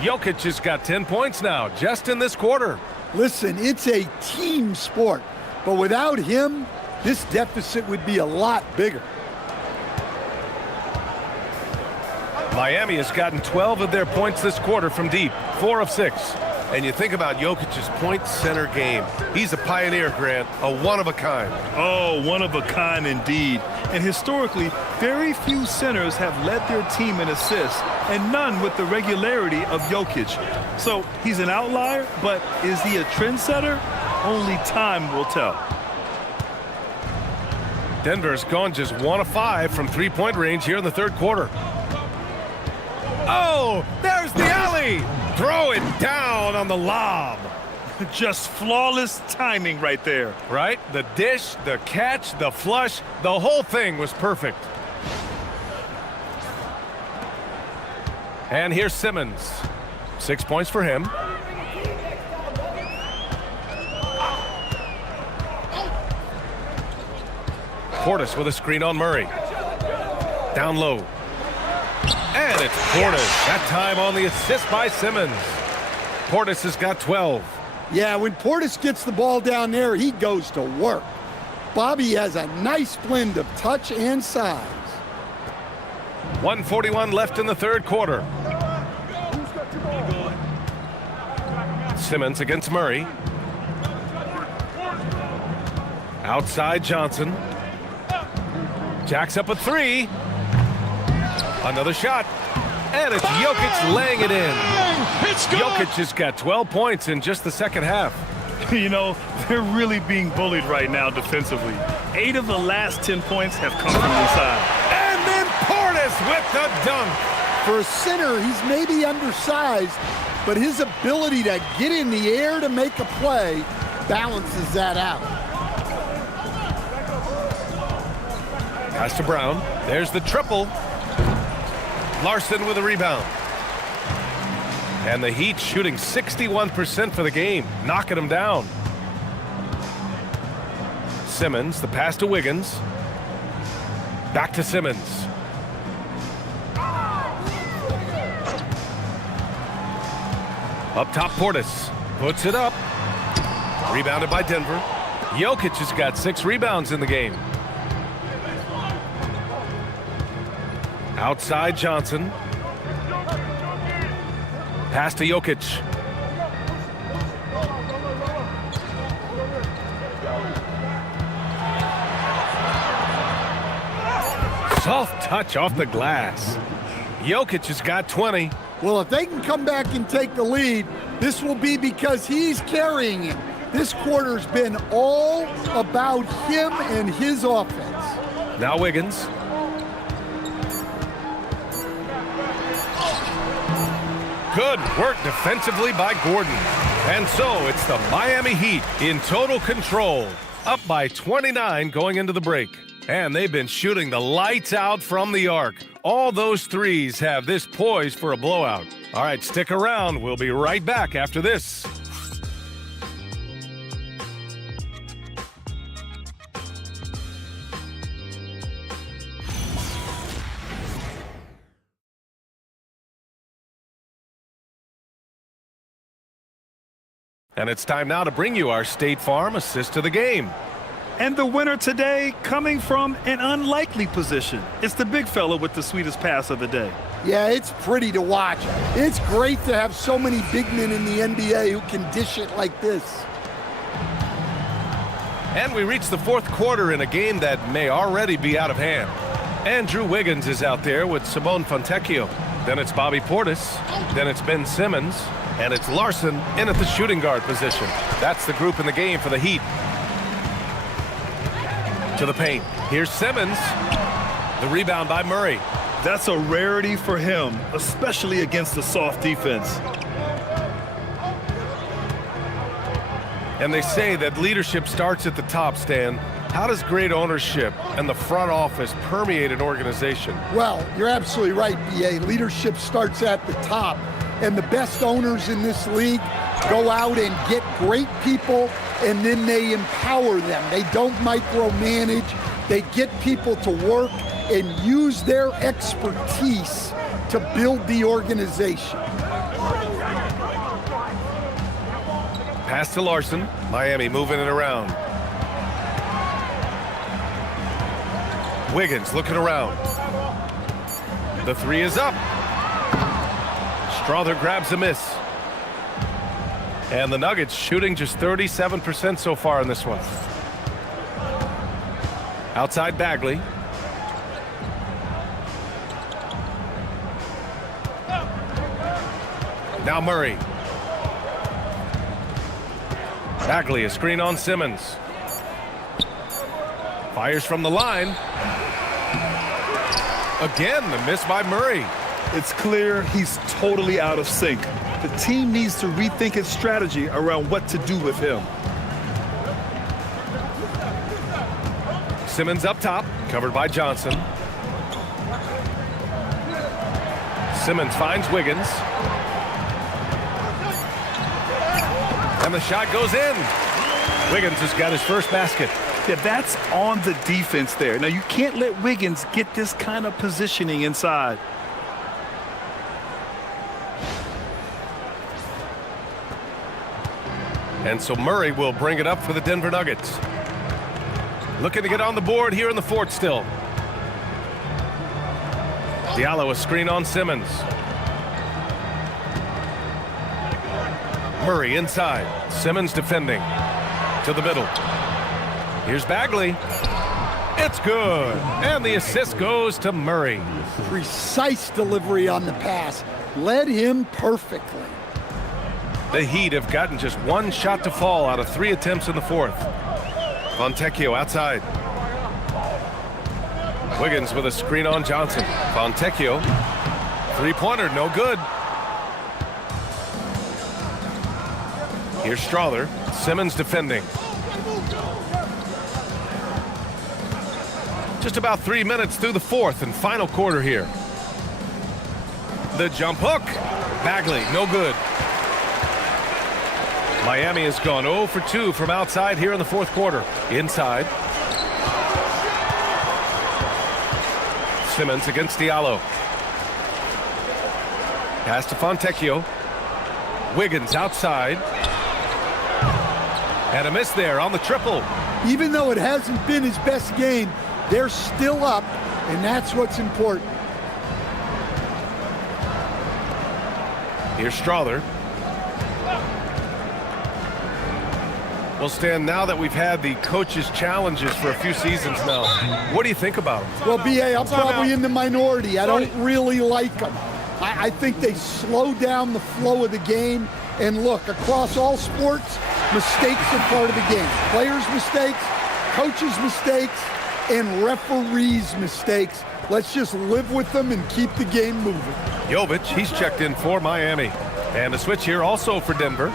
Jokic has got 10 points now, just in this quarter. Listen, it's a team sport. But without him, this deficit would be a lot bigger. Miami has gotten 12 of their points this quarter from deep, 4 of 6. And you think about Jokic's point center game. He's a pioneer, Grant, a one-of-a-kind. Oh, one of a kind indeed. And historically, very few centers have led their team in assists, and none with the regularity of Jokic. So he's an outlier, but is he a trendsetter? Only time will tell. Denver's gone just 1 of 5 from three-point range here in the third quarter. Oh, there's the alley. Throw it down on the lob. Just flawless timing right there. Right? The dish, the catch, the flush, the whole thing was perfect. And here's Simmons. 6 points for him. Portis with a screen on Murray. Down low. And it's Portis. That time on the assist by Simmons. Portis has got 12. Yeah, when Portis gets the ball down there, he goes to work. Bobby has a nice blend of touch and size. 1:41 left in the third quarter. Simmons against Murray. Outside Johnson. Jacks up a 3. Another shot. And it's Jokic laying it in. Jokic has got 12 points in just the second half. You know, they're really being bullied right now defensively. 8 of the last 10 points have come from inside. And then Portis with the dunk. For a center, he's maybe undersized, but his ability to get in the air to make a play balances that out. Pass to Brown. There's the triple. Larson with a rebound. And the Heat shooting 61% for the game, knocking them down. Simmons, the pass to Wiggins. Back to Simmons. Up top, Portis puts it up. Rebounded by Denver. Jokic has got 6 rebounds in the game. Outside Johnson. Pass to Jokic. Soft touch off the glass. Jokic has got 20. Well, if they can come back and take the lead, this will be because he's carrying it. This quarter's been all about him and his offense. Now Wiggins. Good work defensively by Gordon. And so it's the Miami Heat in total control, up by 29 going into the break. And they've been shooting the lights out from the arc. All those threes have this poised for a blowout. All right, stick around. We'll be right back after this. And it's time now to bring you our State Farm assist to the game. And the winner today coming from an unlikely position. It's the big fella with the sweetest pass of the day. Yeah, it's pretty to watch. It's great to have so many big men in the NBA who can dish it like this. And we reach the fourth quarter in a game that may already be out of hand. Andrew Wiggins is out there with Simone Fontecchio. Then it's Bobby Portis. Then it's Ben Simmons. And it's Larson in at the shooting guard position. That's the group in the game for the Heat. To the paint. Here's Simmons. The rebound by Murray. That's a rarity for him, especially against a soft defense. And they say that leadership starts at the top, Stan. How does great ownership and the front office permeate an organization? Well, you're absolutely right, B.A. Leadership starts at the top. And the best owners in this league go out and get great people, and then they empower them. They don't micromanage. They get people to work and use their expertise to build the organization. Pass to Larson. Miami moving it around. Wiggins looking around. The three is up. Strother grabs a miss. And the Nuggets shooting just 37% so far in this one. Outside Bagley. Now Murray. Bagley, a screen on Simmons. Fires from the line. Again, the miss by Murray. It's clear he's totally out of sync. The team needs to rethink its strategy around what to do with him. Simmons up top, covered by Johnson. Simmons finds Wiggins. And the shot goes in. Wiggins has got his first basket. Yeah, that's on the defense there. Now, you can't let Wiggins get this kind of positioning inside. And so Murray will bring it up for the Denver Nuggets. Looking to get on the board here in the fourth still. Diallo, a screen on Simmons. Murray inside. Simmons defending. To the middle. Here's Bagley. It's good. And the assist goes to Murray. Precise delivery on the pass. Led him perfectly. The Heat have gotten just one shot to fall out of 3 attempts in the fourth. Fontecchio outside. Wiggins with a screen on Johnson. Fontecchio. Three-pointer, no good. Here's Strawther. Simmons defending. Just about 3 minutes through the fourth and final quarter here. The jump hook. Bagley, no good. Miami has gone 0 for 2 from outside here in the fourth quarter. Inside. Simmons against Diallo. Pass to Fontecchio. Wiggins outside. And a miss there on the triple. Even though it hasn't been his best game, they're still up, and that's what's important. Here's Strawther. Well, Stan, now that we've had the coaches' challenges for a few seasons now, what do you think about them? Well, B.A., I'm probably in the minority. I don't really like them. I think they slow down the flow of the game. And look, across all sports, mistakes are part of the game. Players' mistakes, coaches' mistakes, and referees' mistakes. Let's just live with them and keep the game moving. Jovic, he's checked in for Miami. And a switch here also for Denver.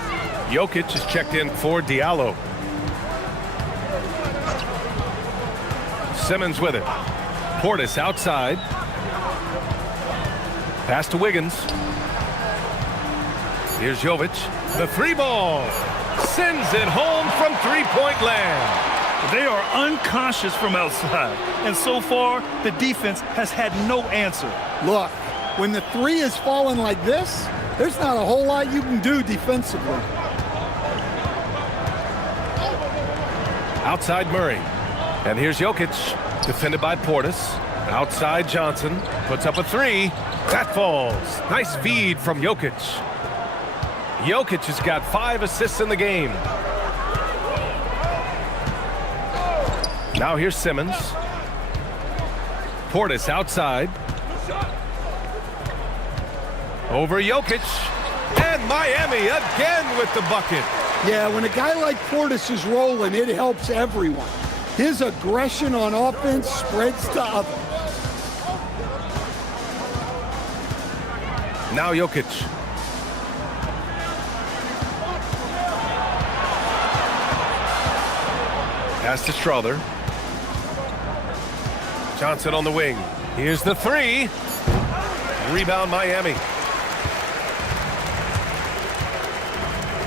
Jokic is checked in for Diallo. Simmons with it. Portis outside. Pass to Wiggins. Here's Jovic. The three ball. Sends it home from three-point land. They are unconscious from outside. And so far, the defense has had no answer. Look, when the three is falling like this, there's not a whole lot you can do defensively. Outside Murray. And here's Jokic. Defended by Portis. Outside Johnson. Puts up a three. That falls. Nice feed from Jokic. Jokic has got 5 assists in the game. Now here's Simmons. Portis outside. Over Jokic. And Miami again with the bucket. Yeah, when a guy like Portis is rolling, it helps everyone. His aggression on offense spreads to others. Now Jokic. Pass to Strawther. Johnson on the wing. Here's the three. Rebound Miami.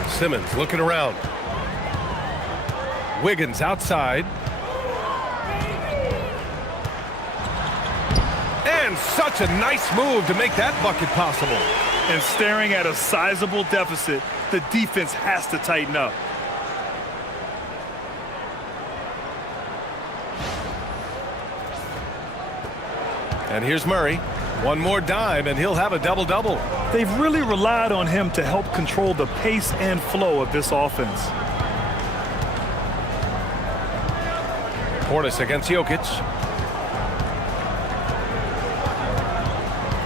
Simmons looking around. Wiggins outside. And such a nice move to make that bucket possible. And staring at a sizable deficit, the defense has to tighten up. And here's Murray. One more dime, and he'll have a double-double. They've really relied on him to help control the pace and flow of this offense. Portis against Jokic.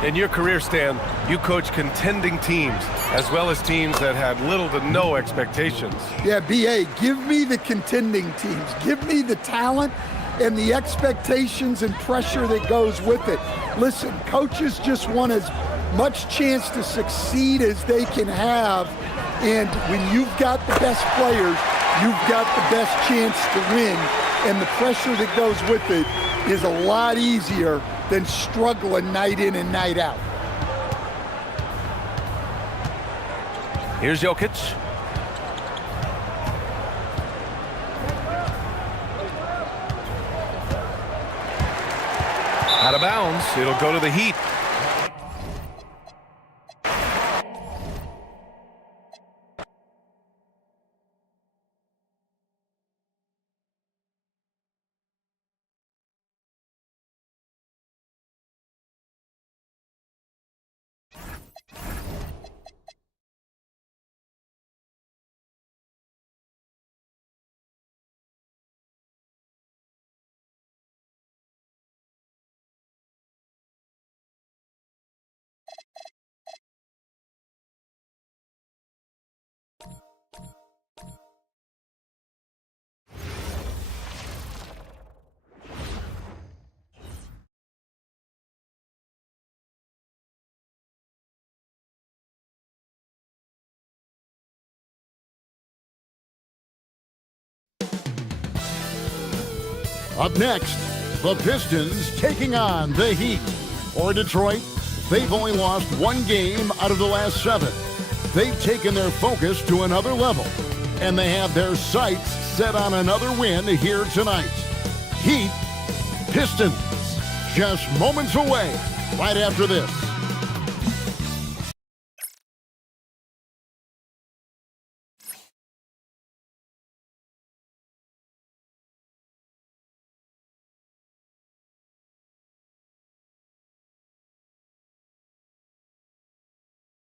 In your career, Stan, you coach contending teams as well as teams that had little to no expectations. Yeah, B.A., give me the contending teams. Give me the talent and the expectations and pressure that goes with it. Listen, coaches just want as much chance to succeed as they can have. And when you've got the best players, you've got the best chance to win. And the pressure that goes with it is a lot easier than struggling night in and night out. Here's Jokic. Out of bounds. It'll go to the Heat. Up next, the Pistons taking on the Heat. For Detroit, they've only lost one game out of the last 7. They've taken their focus to another level, and they have their sights set on another win here tonight. Heat, Pistons, just moments away right after this.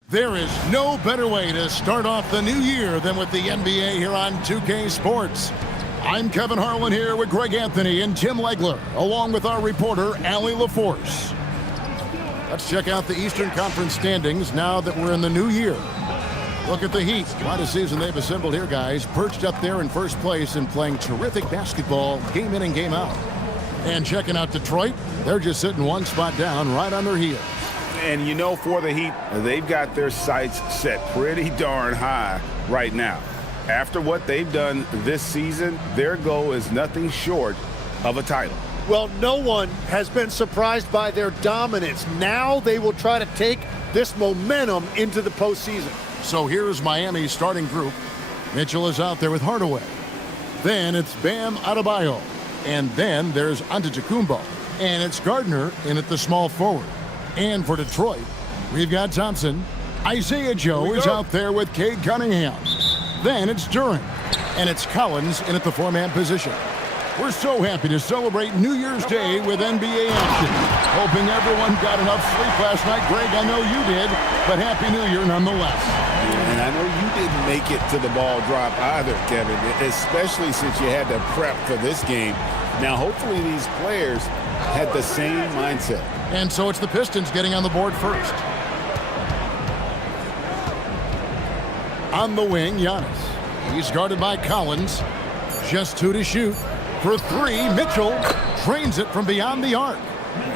There is no better way to start off the new year than with the NBA here on 2K Sports. I'm Kevin Harlan here with Greg Anthony and Tim Legler, along with our reporter, Allie LaForce. Let's check out the Eastern Conference standings now that we're in the new year. Look at the Heat. Quite a season they've assembled here, guys. Perched up there in first place and playing terrific basketball game in and game out. And checking out Detroit, they're just sitting one spot down right on their heels. And you know, for the Heat, they've got their sights set pretty darn high right now. After what they've done this season, their goal is nothing short of a title. Well, no one has been surprised by their dominance. Now they will try to take this momentum into the postseason. So here's Miami's starting group. Mitchell is out there with Hardaway. Then it's Bam Adebayo. And then there's Antetokounmpo. And it's Gardner in at the small forward. And for Detroit, we've got Thompson. Isaiah Joe is out there with Cade Cunningham. Then it's Duren. And it's Collins in at the 4-man position. We're so happy to celebrate New Year's Day with NBA action. Hoping everyone got enough sleep last night. Greg, I know you did, but Happy New Year nonetheless. And I know you didn't make it to the ball drop either, Kevin, especially since you had to prep for this game. Now, hopefully these players had the same mindset. And so it's the Pistons getting on the board first. On the wing, Giannis. He's guarded by Collins. Just 2 to shoot. For 3, Mitchell drains it from beyond the arc.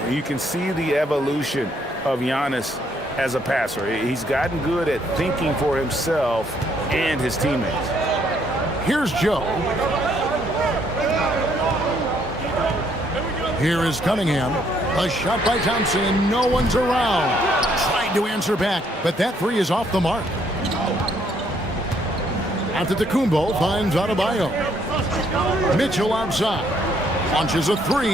You can see the evolution of Giannis as a passer. He's gotten good at thinking for himself and his teammates. Here's Joe. Here is Cunningham. A shot by Thompson, and no one's around. Trying to answer back, but that 3 is off the mark. Antetokounmpo finds Adebayo. Mitchell outside. Launches a 3.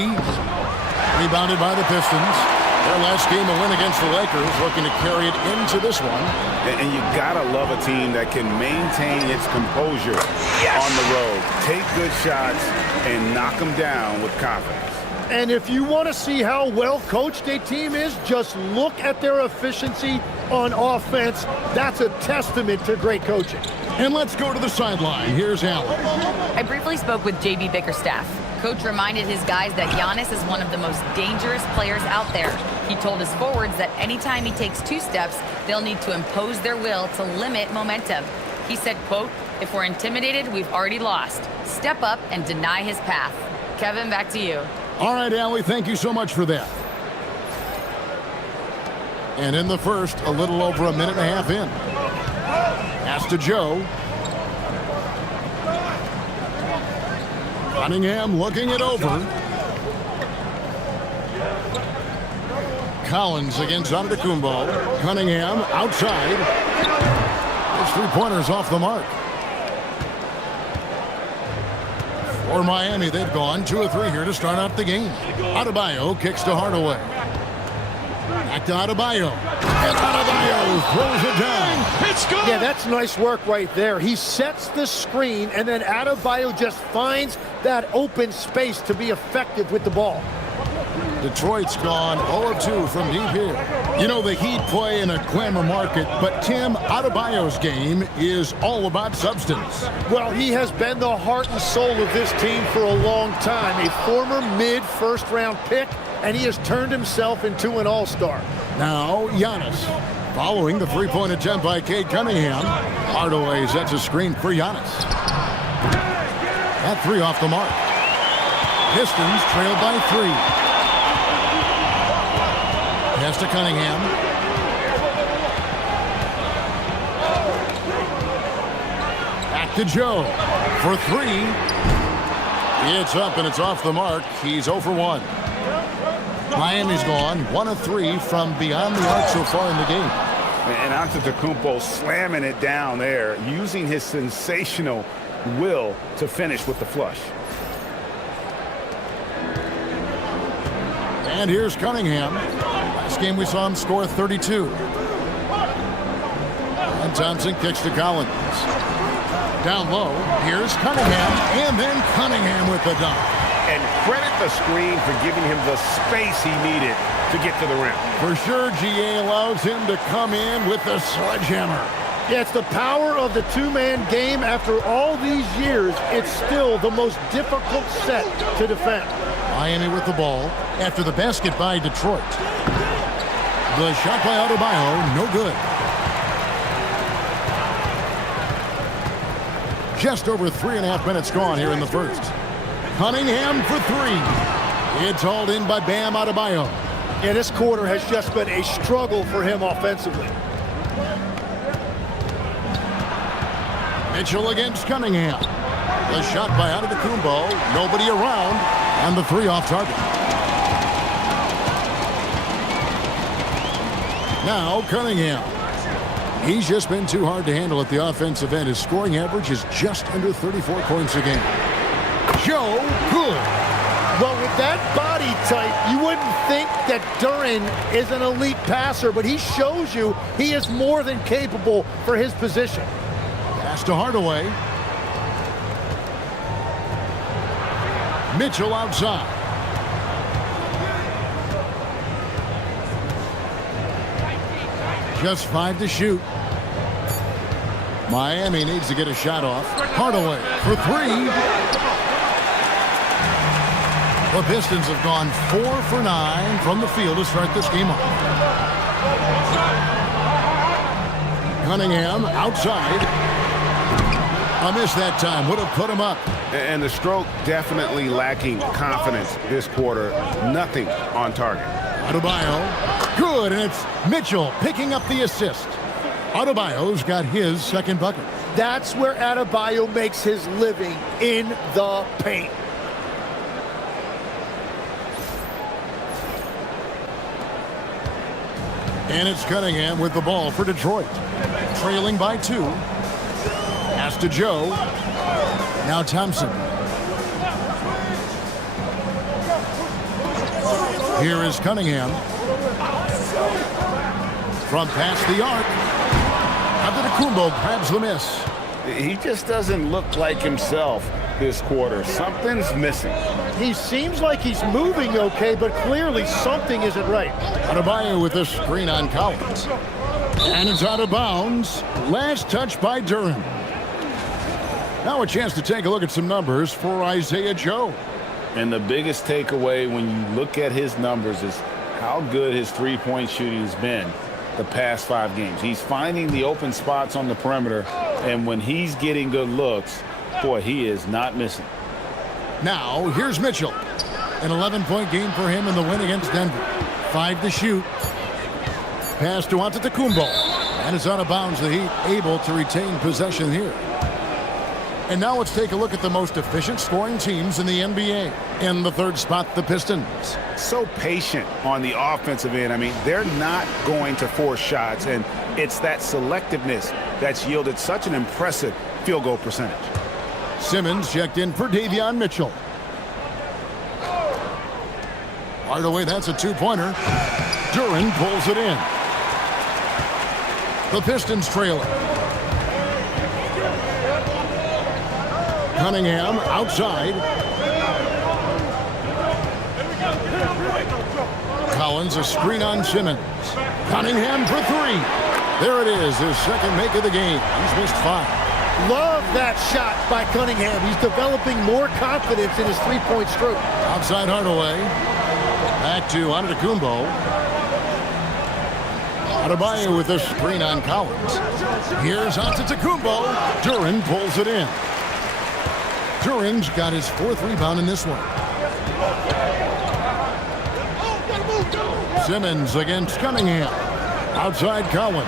Rebounded by the Pistons. Their last game a win against the Lakers, looking to carry it into this one. And you gotta love a team that can maintain its composure on the road. Take good shots and knock them down with confidence. And if you want to see how well coached a team is, just look at their efficiency on offense. That's a testament to great coaching. And let's go to the sideline. Here's Allen. I briefly spoke with J.B. Bickerstaff. Coach reminded his guys that Giannis is one of the most dangerous players out there. He told his forwards that anytime he takes 2 steps, they'll need to impose their will to limit momentum. He said, quote, "If we're intimidated, we've already lost. Step up and deny his path." Kevin, back to you. All right, Allie, thank you so much for that. And in the first, a little over a minute and a half in. Pass to Joe. Cunningham looking it over. Collins against Antetokounmpo. Cunningham outside. Those 3-pointers off the mark. For Miami, they've gone 2 of 3 here to start out the game. Adebayo kicks to Hardaway. Back to Adebayo. And Adebayo throws it down. It's good. Yeah, that's nice work right there. He sets the screen, and then Adebayo just finds that open space to be effective with the ball. Detroit's gone 0 of 2 from deep here. You know, the Heat play in a glamour market, but Tim, Adebayo's game is all about substance. Well, he has been the heart and soul of this team for a long time. A former mid-first-round pick, and he has turned himself into an all-star. Now, Giannis, following the 3-point attempt by Cade Cunningham. Hardaway sets a screen for Giannis. That 3 off the mark. Pistons trailed by 3. Pass to Cunningham. Back to Joe for 3. It's up and it's off the mark. He's 0 for 1. Miami's gone 1 of 3 from beyond the arc so far in the game. And Antetokounmpo slamming it down there, using his sensational will to finish with the flush. And here's Cunningham. Last game we saw him score 32. And Thompson kicks to Collins. Down low, here's Cunningham, and then Cunningham with the dunk. And credit the screen for giving him the space he needed to get to the rim. For sure, GA allows him to come in with the sledgehammer. Yeah, it's the power of the two-man game. After all these years, it's still the most difficult set to defend. Miami with the ball after the basket by Detroit. The shot by Adebayo, no good. Just over 3.5 minutes gone here in the first. Cunningham for 3. It's hauled in by Bam Adebayo. Yeah, this quarter has just been a struggle for him offensively. Mitchell against Cunningham. The shot by Antetokounmpo. Nobody around. And the 3 off target. Now Cunningham. He's just been too hard to handle at the offensive end. His scoring average is just under 34 points a game. Joe, good. Well, with that body type, you wouldn't think that Duren is an elite passer, but he shows you he is more than capable for his position. Pass to Hardaway. Mitchell outside. Just 5 to shoot. Miami needs to get a shot off. Hardaway for 3. The Pistons have gone 4 for 9 from the field to start this game off. Cunningham outside. A miss that time. Would have put him up. And the stroke definitely lacking confidence this quarter. Nothing on target. Adebayo. Good, and it's Mitchell picking up the assist. Adebayo's got his second bucket. That's where Adebayo makes his living, in the paint. And it's Cunningham with the ball for Detroit. Trailing by 2. Pass to Joe. Now Thompson. Here is Cunningham. From past the arc. Antetokounmpo grabs the miss. He just doesn't look like himself this quarter. Something's missing. He seems like he's moving okay, but clearly something isn't right. Adebayo with a screen on Collins. And it's out of bounds. Last touch by Duren. Now a chance to take a look at some numbers for Isaiah Joe. And the biggest takeaway when you look at his numbers is how good his three-point shooting has been the past 5 games. He's finding the open spots on the perimeter, and when he's getting good looks, boy, he is not missing. Now, here's Mitchell. An 11-point game for him in the win against Denver. 5 to shoot. Pass to Antetokounmpo. And it's out of bounds. The Heat able to retain possession here. And now let's take a look at the most efficient scoring teams in the NBA. In the third spot, the Pistons. So patient on the offensive end. I mean, they're not going to force shots, and it's that selectiveness that's yielded such an impressive field goal percentage. Simmons checked in for Davion Mitchell. Hardaway, that's a 2-pointer. Duren pulls it in. The Pistons trailing. Cunningham outside. Collins a screen on Simmons. Cunningham for 3. There it is, his second make of the game. He's missed 5. Love that shot by Cunningham. He's developing more confidence in his three-point stroke. Outside Hardaway. Back to Antetokounmpo. Adebayo with a screen on Collins. Here's Antetokounmpo. Duren pulls it in. Duren's got his 4th rebound in this one. Simmons against Cunningham. Outside Collins.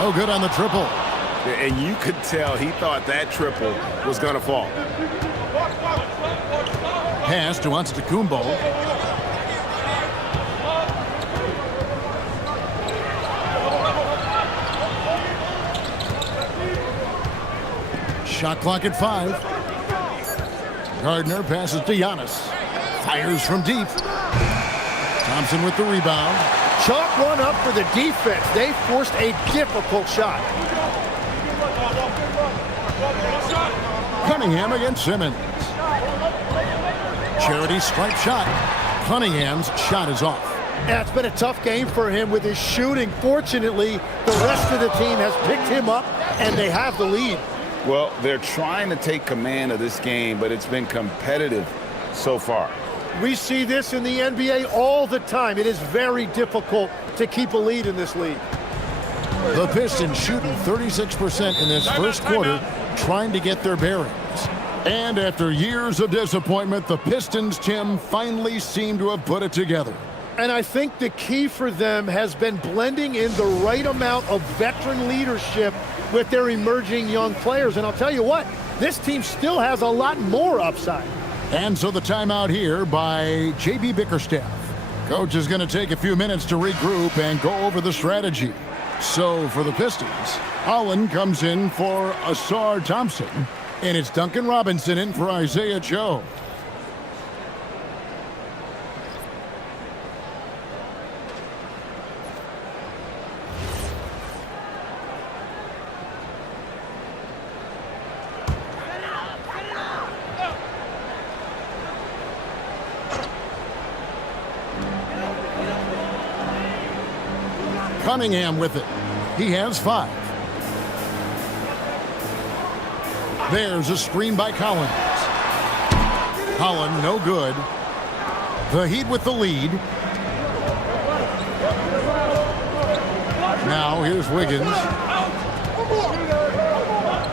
No good on the triple. And you could tell he thought that triple was going to fall. Pass to Antetokounmpo. Shot clock at 5. Gardner passes to Giannis. Fires from deep. Thompson with the rebound. Chalk run up for the defense. They forced a difficult shot. Cunningham against Simmons. Charity stripe shot. Cunningham's shot is off. And it's been a tough game for him with his shooting. Fortunately, the rest of the team has picked him up, and they have the lead. Well, they're trying to take command of this game, but it's been competitive so far. We see this in the NBA all the time. It is very difficult to keep a lead in this league. The Pistons shooting 36% in this first quarter, trying to get their bearings. And after years of disappointment, the Pistons, Tim, finally seem to have put it together. And I think the key for them has been blending in the right amount of veteran leadership with their emerging young players. And I'll tell you what, this team still has a lot more upside. And so the timeout here by J.B. Bickerstaff. Coach is going to take a few minutes to regroup and go over the strategy. So for the Pistons, Holland comes in for Asar Thompson, and it's Duncan Robinson in for Isaiah Joe. Cunningham with it. He has 5. There's a screen by Collins. Holland no good. The Heat with the lead. Now here's Wiggins.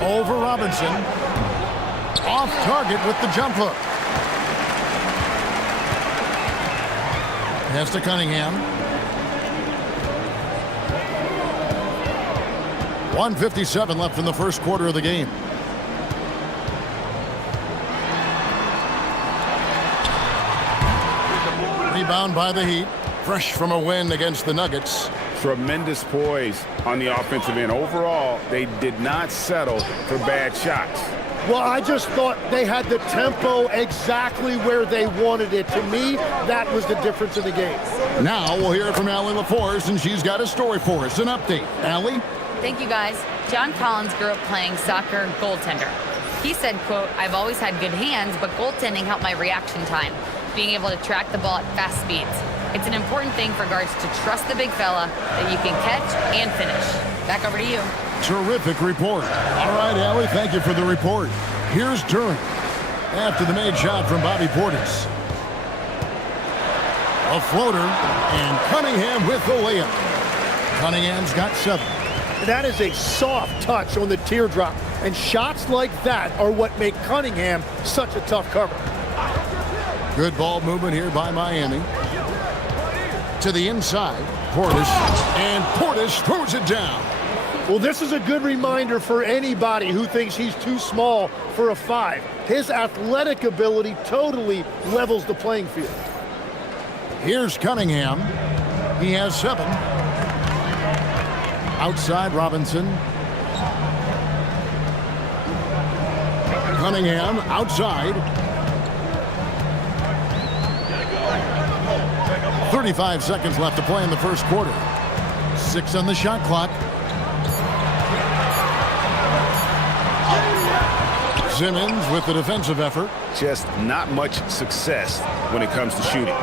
Over Robinson. Off target with the jump hook. Pass to Cunningham. 1:57 left in the first quarter of the game. Rebound by the Heat. Fresh from a win against the Nuggets. Tremendous poise on the offensive end. Overall, they did not settle for bad shots. Well, I just thought they had the tempo exactly where they wanted it. To me, that was the difference in the game. Now we'll hear from Allie LaForce, and she's got a story for us. An update. Allie? Thank you, guys. John Collins grew up playing soccer goaltender. He said, quote, "I've always had good hands, but goaltending helped my reaction time, being able to track the ball at fast speeds. It's an important thing for guards to trust the big fella that you can catch and finish." Back over to you. Terrific report. All right, Allie, thank you for the report. Here's Duran after the made shot from Bobby Portis. A floater, and Cunningham with the layup. Cunningham's got 7. That is a soft touch on the teardrop. And shots like that are what make Cunningham such a tough cover. Good ball movement here by Miami. To the inside, Portis. And Portis throws it down. Well, this is a good reminder for anybody who thinks he's too small for a 5. His athletic ability totally levels the playing field. Here's Cunningham. He has 7. Outside Robinson. Cunningham outside. 35 seconds left to play in the first quarter. 6 on the shot clock. Simmons with the defensive effort. Just not much success when it comes to shooting.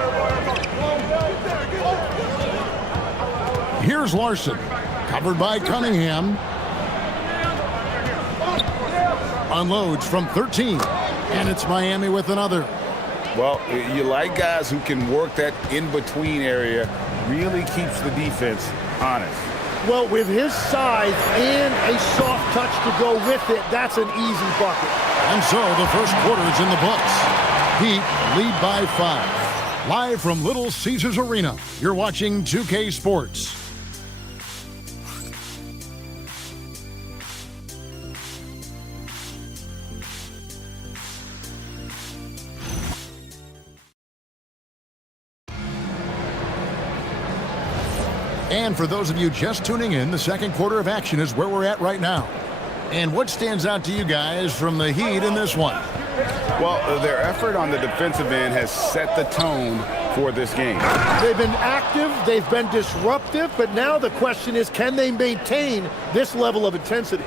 Here's Larson. Covered by Cunningham. Unloads from 13. And it's Miami with another. Well, you like guys who can work that in-between area, really keeps the defense honest. Well, with his size and a soft touch to go with it, that's an easy bucket. And so the first quarter is in the books. Heat lead by 5. Live from Little Caesars Arena, you're watching 2K Sports. And for those of you just tuning in, the second quarter of action is where we're at right now. And what stands out to you guys from the Heat in this one? Well, their effort on the defensive end has set the tone for this game. They've been active, they've been disruptive, but now the question is, can they maintain this level of intensity?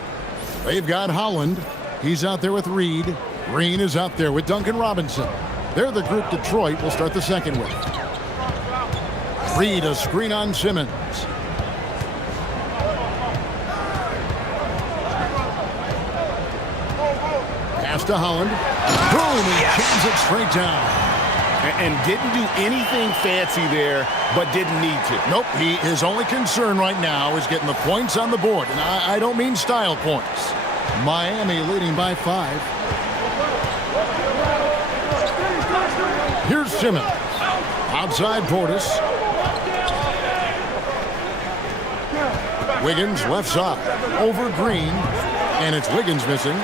They've got Holland. He's out there with Reed. Green is out there with Duncan Robinson. They're the group Detroit will start the second with. Reed, a screen on Simmons. Pass to Holland. Boom, he jams it straight down. And didn't do anything fancy there, but didn't need to. Nope, his only concern right now is getting the points on the board. And I don't mean style points. Miami leading by 5. Here's Simmons. Outside Portis. Wiggins left side. Over Green. And it's Wiggins missing.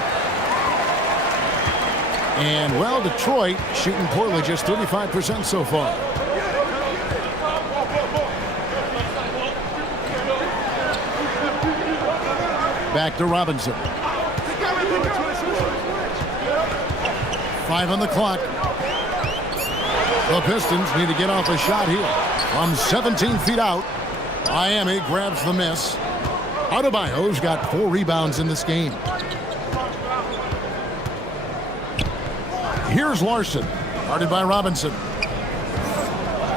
And, well, Detroit shooting poorly, just 35% so far. Back to Robinson. 5 on the clock. The Pistons need to get off a shot here. From 17 feet out, Miami grabs the miss. Adebayo's got 4 rebounds in this game. Here's Larson, guarded by Robinson.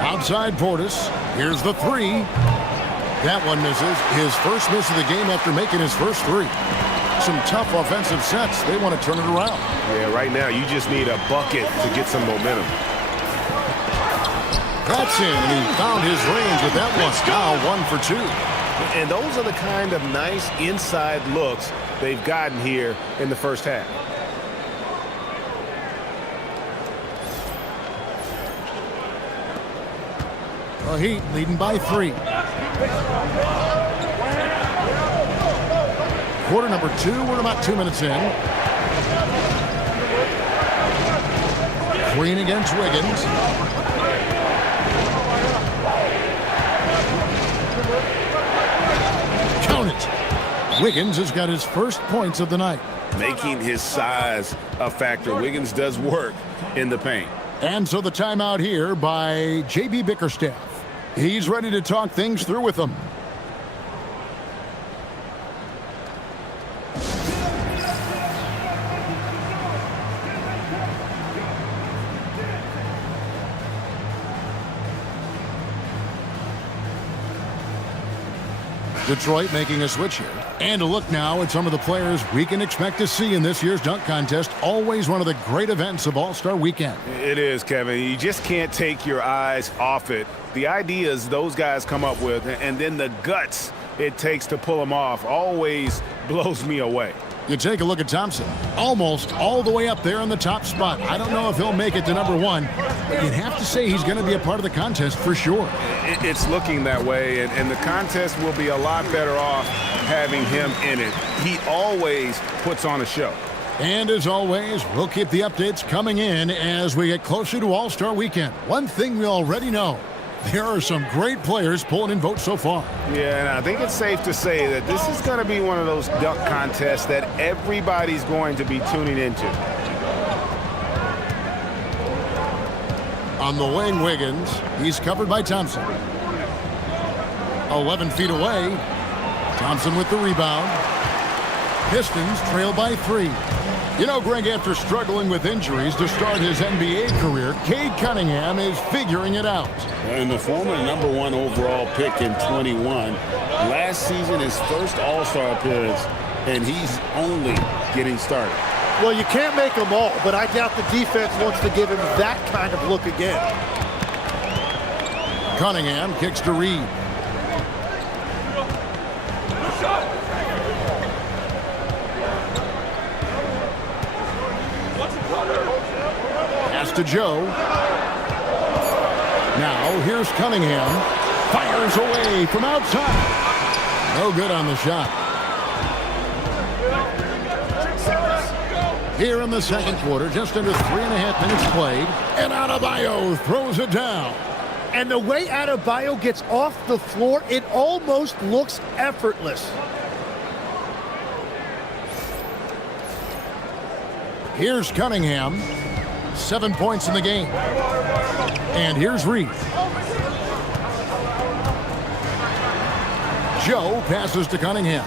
Outside Portis. Here's the 3. That one misses. His first miss of the game after making his first 3. Some tough offensive sets. They want to turn it around. Yeah, right now you just need a bucket to get some momentum. That's in, and he found his range with that one. Now 1 for 2. And those are the kind of nice inside looks they've gotten here in the first half. The Heat leading by 3. Quarter number 2. We're about 2 minutes in. Green against Wiggins. Count it. Wiggins has got his first points of the night. Making his size a factor. Wiggins does work in the paint. And so the timeout here by J.B. Bickerstaff. He's ready to talk things through with them. Detroit making a switch here. And a look now at some of the players we can expect to see in this year's dunk contest. Always one of the great events of All-Star Weekend. It is, Kevin. You just can't take your eyes off it. The ideas those guys come up with, and then the guts it takes to pull them off, always blows me away. You take a look at Thompson, almost all the way up there in the top spot. I don't know if he'll make it to number 1, but you'd have to say he's going to be a part of the contest for sure. It's looking that way, and the contest will be a lot better off having him in it. He always puts on a show. And as always, we'll keep the updates coming in as we get closer to All-Star Weekend. One thing we already know, there are some great players pulling in votes so far. Yeah, and I think it's safe to say that this is going to be one of those dunk contests that everybody's going to be tuning into. On the wing, Wiggins. He's covered by Thompson. 11 feet away. Thompson with the rebound. Pistons trail by 3. You know, Greg, after struggling with injuries to start his NBA career, Cade Cunningham is figuring it out. And the former number 1 overall pick in 21, last season his first All-Star appearance, and he's only getting started. Well, you can't make them all, but I doubt the defense wants to give him that kind of look again. Cunningham kicks to Reed. Pass to Joe. Now here's Cunningham. Fires away from outside. No good on the shot. Here in the second quarter, just under 3.5 minutes played, and Adebayo throws it down. And the way Adebayo gets off the floor, it almost looks effortless. Here's Cunningham. 7 points in the game. And here's Reed. Joe passes to Cunningham.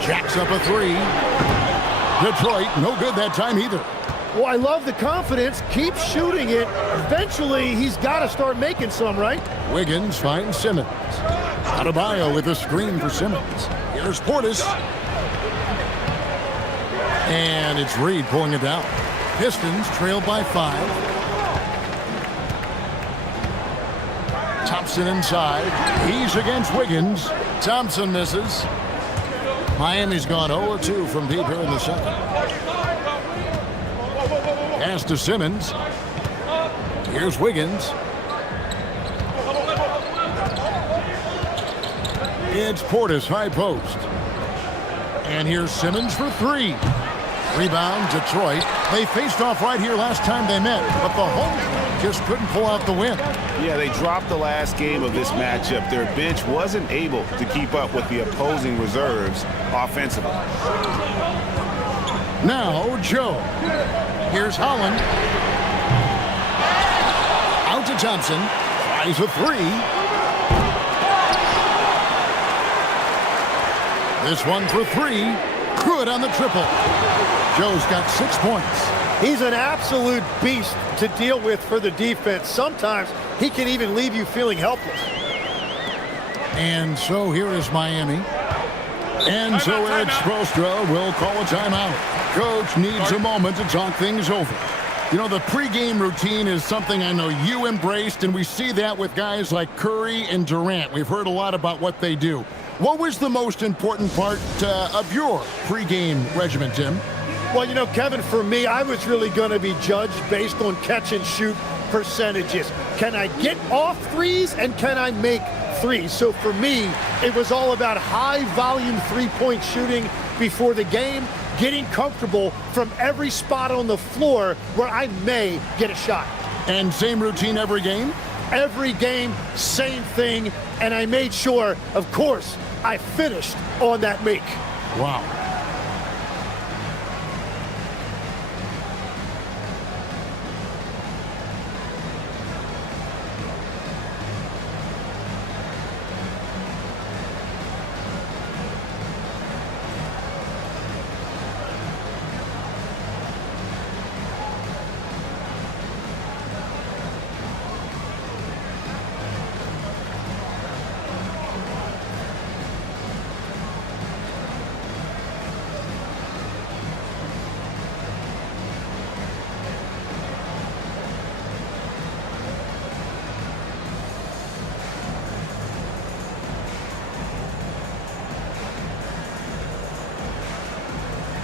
Jacks up a three. Detroit, no good that time either. Well, I love the confidence. Keep shooting it. Eventually, he's got to start making some, right? Wiggins finds Simmons. Adebayo with a screen for Simmons. Here's Portis. And it's Reed pulling it down. Pistons trail by 5. Thompson inside. He's against Wiggins. Thompson misses. Miami's gone 0-2 from deep here in the second. Pass to Simmons. Here's Wiggins. It's Portis, high post. And here's Simmons for 3. Rebound, Detroit. They faced off right here last time they met, but the home team just couldn't pull out the win. Yeah, they dropped the last game of this matchup. Their bench wasn't able to keep up with the opposing reserves offensively. Now, Joe. Here's Holland. Out to Thompson. Tries a 3. This one for 3. Good on the triple. Joe's got 6 points. He's an absolute beast to deal with for the defense. Sometimes he can even leave you feeling helpless. And so here is Miami. And so Eric Spoelstra will call a timeout. Coach needs a moment to talk things over. You know, the pregame routine is something I know you embraced, and we see that with guys like Curry and Durant. We've heard a lot about what they do. What was the most important part of your pregame regimen, Tim? Well, you know, Kevin, for me, I was really going to be judged based on catch and shoot percentages. Can I get off threes and can I make threes? So for me, it was all about high volume 3-point shooting before the game, getting comfortable from every spot on the floor where I may get a shot. And same routine every game? Every game, same thing. And I made sure, of course, I finished on that make. Wow.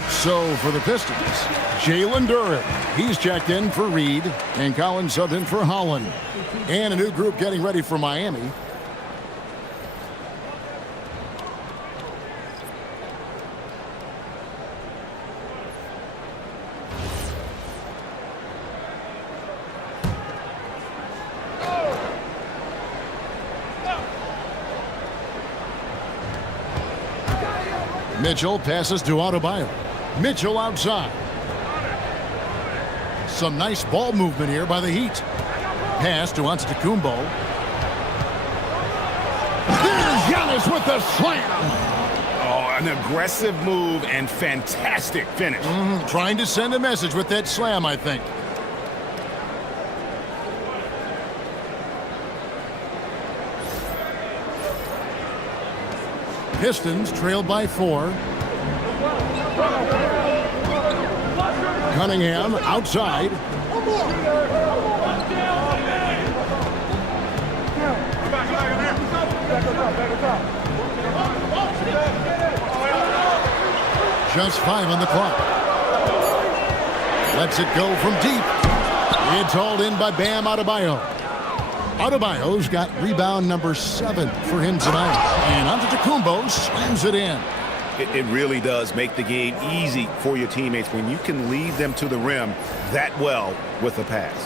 So for the Pistons, Jalen Duren. He's checked in for Reed, and Collins subbed in for Holland. And a new group getting ready for Miami. Mitchell passes to Adebayo. Mitchell outside. Some nice ball movement here by the Heat. Pass to Antetokounmpo. There's Giannis with the slam. Oh, an aggressive move and fantastic finish. Trying to send a message with that slam, I think. Pistons trailed by 4. Cunningham outside. Just 5 on the clock. Lets it go from deep. It's hauled in by Bam Adebayo. Adebayo's got rebound number 7 for him tonight. And Antetokounmpo slams it in. It really does make the game easy for your teammates when you can lead them to the rim that well with a pass.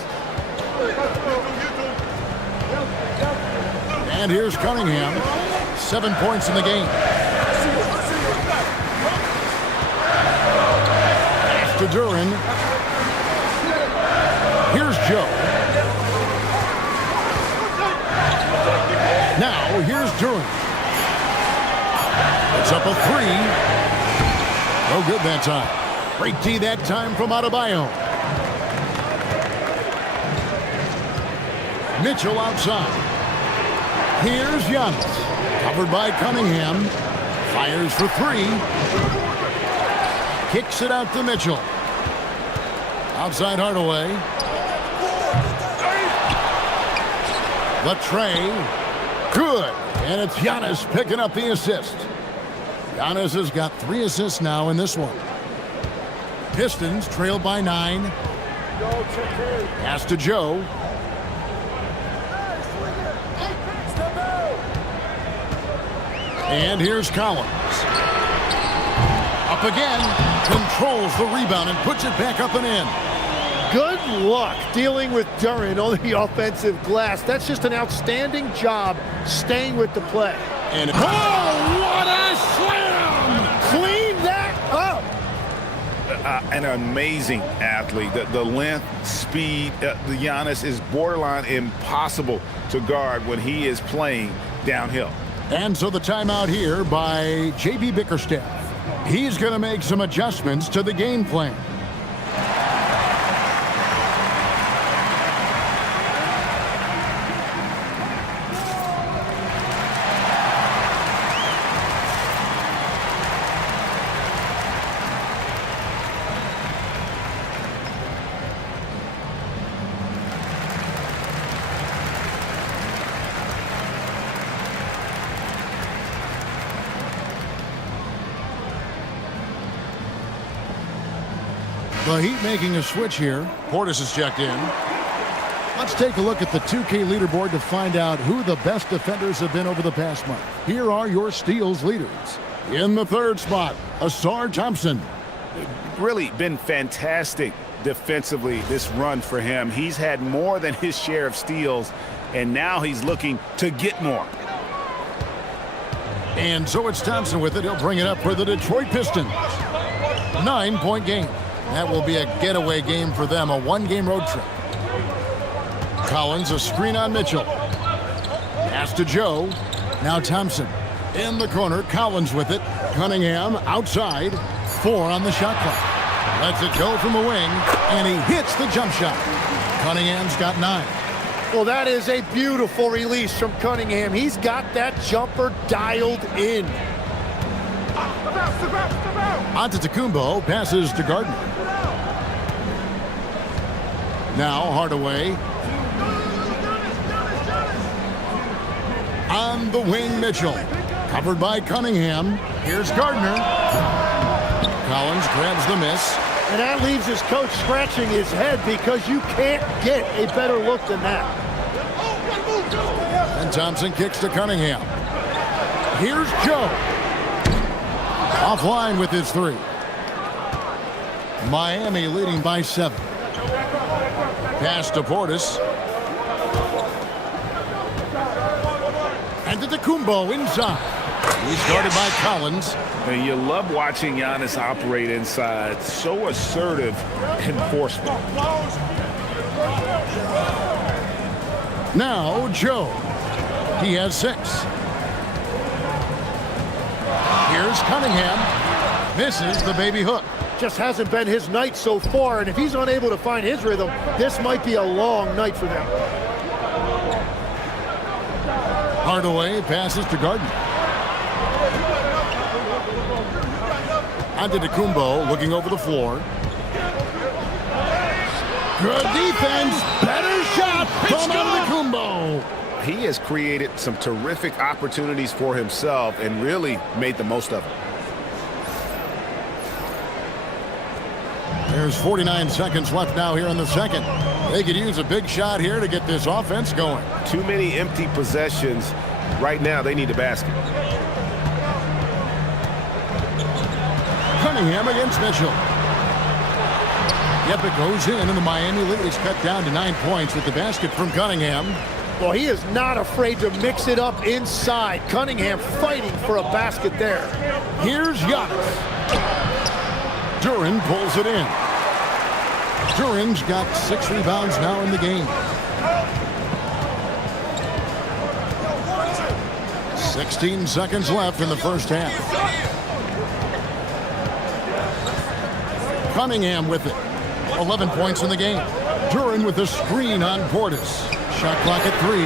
And here's Cunningham. 7 points in the game. Pass to Duran. Here's Joe. Now here's Duran. It's up a 3. No good that time. Break D that time from Adebayo. Mitchell outside. Here's Giannis. Covered by Cunningham. Fires for 3. Kicks it out to Mitchell. Outside Hardaway. The tray. Good. And it's Giannis picking up the assist. Giannis has got 3 assists now in this one. Pistons trail by 9. Pass to Joe. And here's Collins. Up again. Controls the rebound and puts it back up and in. Good luck dealing with Duran on the offensive glass. That's just an outstanding job staying with the play. And what a slam! Clean that up! An amazing athlete. The length, speed, the Giannis is borderline impossible to guard when he is playing downhill. And so the timeout here by J.B. Bickerstaff. He's going to make some adjustments to the game plan. The Heat making a switch here. Portis is checked in. Let's take a look at the 2K leaderboard to find out who the best defenders have been over the past month. Here are your steals leaders. In the 3rd spot, Asar Thompson. Really been fantastic defensively this run for him. He's had more than his share of steals, and now he's looking to get more. And so it's Thompson with it. He'll bring it up for the Detroit Pistons. 9-point game. That will be a getaway game for them, a 1-game road trip. Collins, a screen on Mitchell. Pass to Joe. Now Thompson. In the corner, Collins with it. Cunningham outside. 4 on the shot clock. Lets it go from the wing, and he hits the jump shot. Cunningham's got 9. Well, that is a beautiful release from Cunningham. He's got that jumper dialed in. Antetokounmpo passes to Gardner. Now Hardaway. On the wing, Mitchell. Covered by Cunningham. Here's Gardner. Collins grabs the miss. And that leaves his coach scratching his head because you can't get a better look than that. And Thompson kicks to Cunningham. Here's Joe. Offline with his 3. Miami leading by 7. Pass to Portis. And to Antetokounmpo inside. He's guarded by Collins. And you love watching Giannis operate inside. So assertive enforcement. Now Joe. He has 6. Here's Cunningham. Misses the baby hook. Just hasn't been his night so far, and if he's unable to find his rhythm, this might be a long night for them. Hardaway passes to Gardner. Antetokounmpo looking over the floor. Good defense. Better shot from Antetokounmpo. He has created some terrific opportunities for himself and really made the most of it. There's 49 seconds left now here in the second. They could use a big shot here to get this offense going. Too many empty possessions. Right now, they need a basket. Cunningham against Mitchell. Yep, it goes in, and the Miami lead is cut down to 9 points with the basket from Cunningham. Well, he is not afraid to mix it up inside. Cunningham fighting for a basket there. Here's Giannis. Duren pulls it in. Duren's got 6 rebounds now in the game. 16 seconds left in the first half. Cunningham with it. 11 points in the game. Duren with a screen on Portis. Shot clock at 3.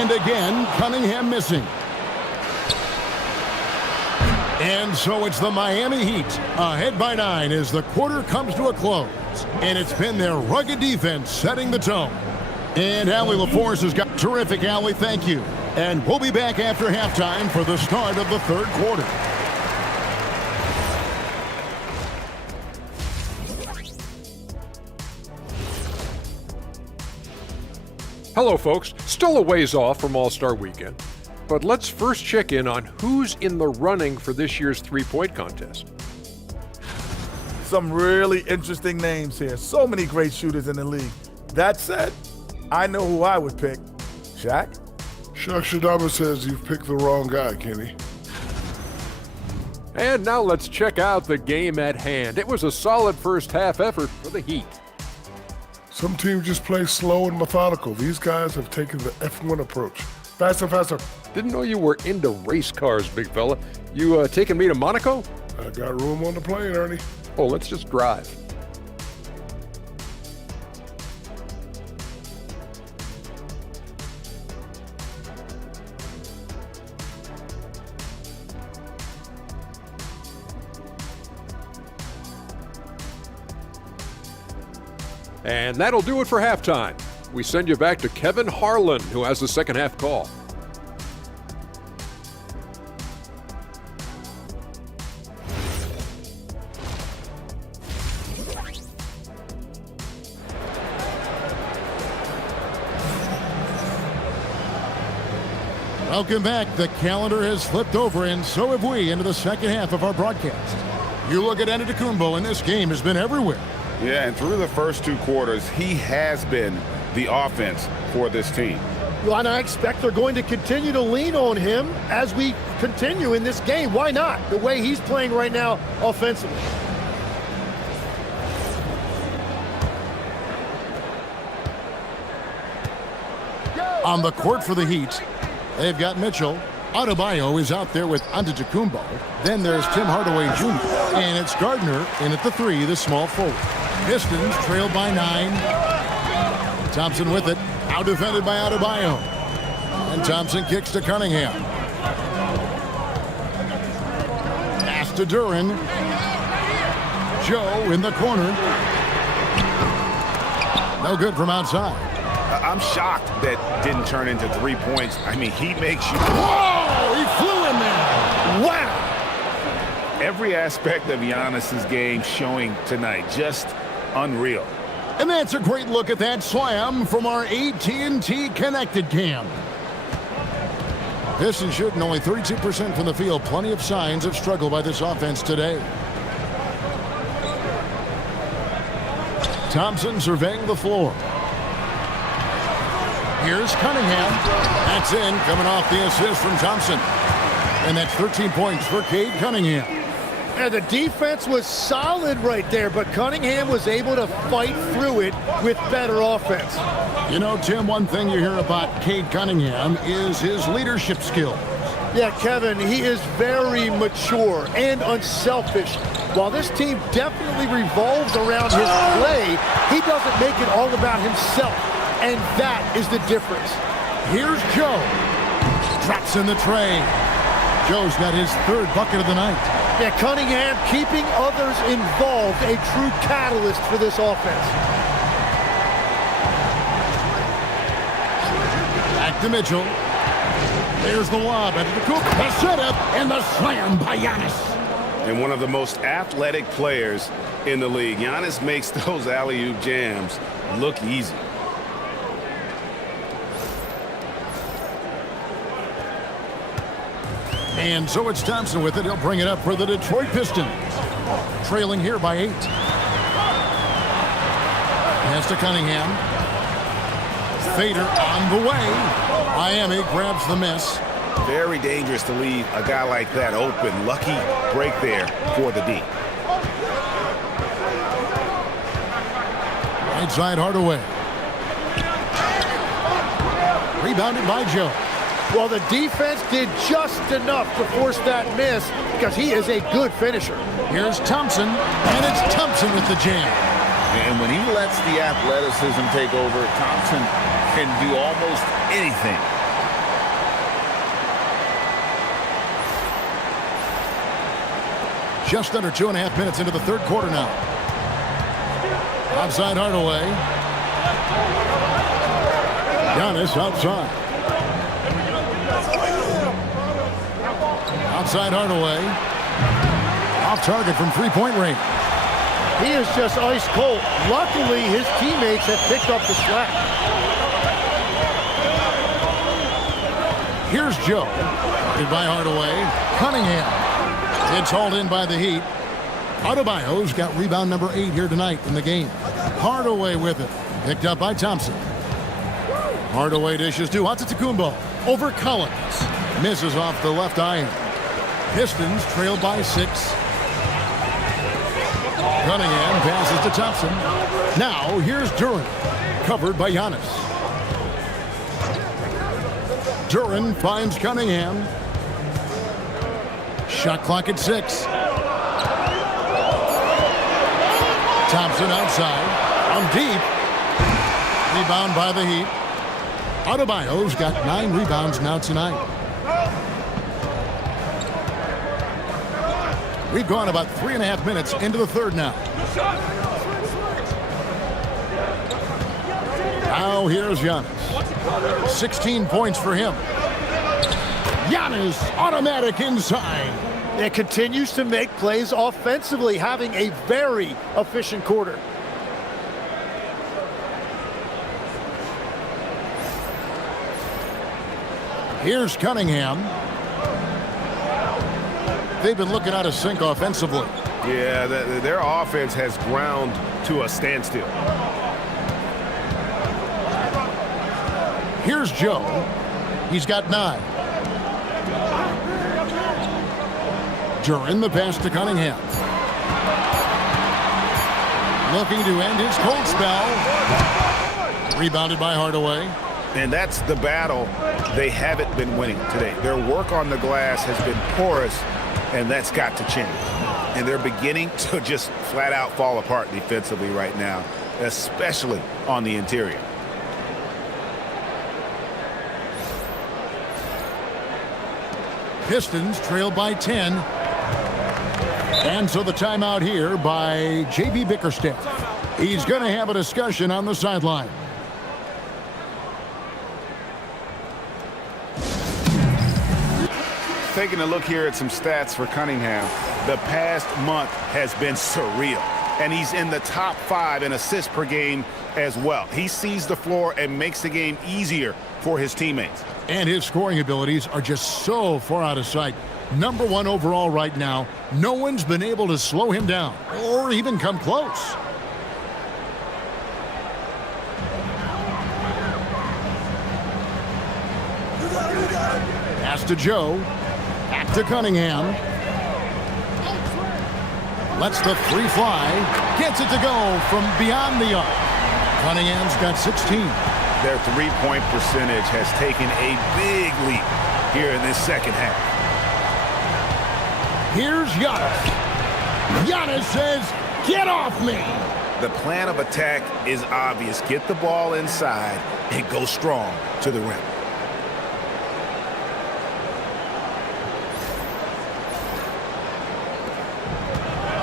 And again, Cunningham missing. And so it's the Miami Heat ahead by 9 as the quarter comes to a close. And it's been their rugged defense setting the tone. And Allie LaForce has got terrific, Allie. Thank you. And we'll be back after halftime for the start of the third quarter. Hello, folks. Still a ways off from All-Star Weekend, but let's first check in on who's in the running for this year's three-point contest. Some really interesting names here. So many great shooters in the league. That said, I know who I would pick. Shaq? Chuck Shadaba says you've picked the wrong guy, Kenny. And now let's check out the game at hand. It was a solid first half effort for the Heat. Some teams just play slow and methodical. These guys have taken the F1 approach. Faster, faster. Didn't know you were into race cars, big fella. You taking me to Monaco? I got room on the plane, Ernie. Oh, let's just drive. And that'll do it for halftime. We send you back to Kevin Harlan, who has the second half call. Welcome back. The calendar has flipped over, and so have we, into the second half of our broadcast. You look at Antetokounmpo, and this game has been everywhere. Yeah, and through the first 2 quarters, he has been the offense for this team. Well, and I expect they're going to continue to lean on him as we continue in this game. Why not? The way he's playing right now offensively. On the court for the Heat, they've got Mitchell. Adebayo is out there with Antetokounmpo. Then there's Tim Hardaway Jr. And it's Gardner in at the 3, the small forward. Pistons trailed by 9. Thompson with it. Out defended by Adebayo. And Thompson kicks to Cunningham. Pass to Duren. Joe in the corner. No good from outside. I'm shocked that didn't turn into 3 points. I mean, he makes you... Whoa! He flew in there! Wow! Every aspect of Giannis's game showing tonight. Just unreal. And that's a great look at that slam from our AT&T Connected Cam. Pistons shooting only 32% from the field. Plenty of signs of struggle by this offense today. Thompson surveying the floor. Here's Cunningham. That's in, coming off the assist from Thompson. And that's 13 points for Cade Cunningham. And the defense was solid right there, but Cunningham was able to fight through it with better offense. You know, Tim, one thing you hear about Cade Cunningham is his leadership skills. Yeah, Kevin, he is very mature and unselfish. While this team definitely revolves around his play, he doesn't make it all about himself. And that is the difference. Here's Joe. Drops in the tray. Joe's got his 3rd bucket of the night. Yeah, Cunningham keeping others involved, a true catalyst for this offense. Back to Mitchell. There's the lob into the coop. The setup and the slam by Giannis. And one of the most athletic players in the league. Giannis makes those alley-oop jams look easy. And so it's Thompson with it. He'll bring it up for the Detroit Pistons. Trailing here by 8. Pass to Cunningham. Fader on the way. Miami grabs the miss. Very dangerous to leave a guy like that open. Lucky break there for the D. Right side Hardaway. Rebounded by Joe. Well, the defense did just enough to force that miss because he is a good finisher. Here's Thompson, and it's Thompson with the jam. And when he lets the athleticism take over, Thompson can do almost anything. Just under 2.5 minutes into the third quarter now. Outside Hardaway. Giannis outside. Outside Hardaway. Off target from three-point range. He is just ice cold. Luckily, his teammates have picked up the slack. Here's Joe. By Hardaway. Cunningham. It's hauled in by the Heat. Adebayo's got rebound number 8 here tonight in the game. Hardaway with it. Picked up by Thompson. Hardaway dishes to Antetokounmpo. Over Collins. Misses off the left iron. Pistons trail by 6. Cunningham passes to Thompson. Now here's Duren. Covered by Giannis. Duren finds Cunningham. Shot clock at 6. Thompson outside. On deep. Rebound by the Heat. Adebayo's got 9 rebounds now tonight. We've gone about 3.5 minutes into the third now. Now here's Giannis. 16 points for him. Giannis automatic inside. It continues to make plays offensively, having a very efficient quarter. Here's Cunningham. They've been looking out of sync offensively. Yeah, their offense has ground to a standstill. Here's Joe. He's got 9. Duren the pass to Cunningham. Looking to end his cold spell. Rebounded by Hardaway. And that's the battle they haven't been winning today. Their work on the glass has been porous, and that's got to change. And they're beginning to just flat out fall apart defensively right now, especially on the interior. Pistons trail by 10. And so the timeout here by J.B. Bickerstaff. He's going to have a discussion on the sideline. Taking a look here at some stats for Cunningham. The past month has been surreal, and he's in the top 5 in assists per game as well. He sees the floor and makes the game easier for his teammates. And his scoring abilities are just so far out of sight. Number 1 overall right now. No one's been able to slow him down or even come close. Pass to Joe. Back to Cunningham. Lets the 3 fly. Gets it to go from beyond the arc. Cunningham's got 16. Their three-point percentage has taken a big leap here in this second half. Here's Giannis. Giannis says, "Get off me." The plan of attack is obvious. Get the ball inside and go strong to the rim.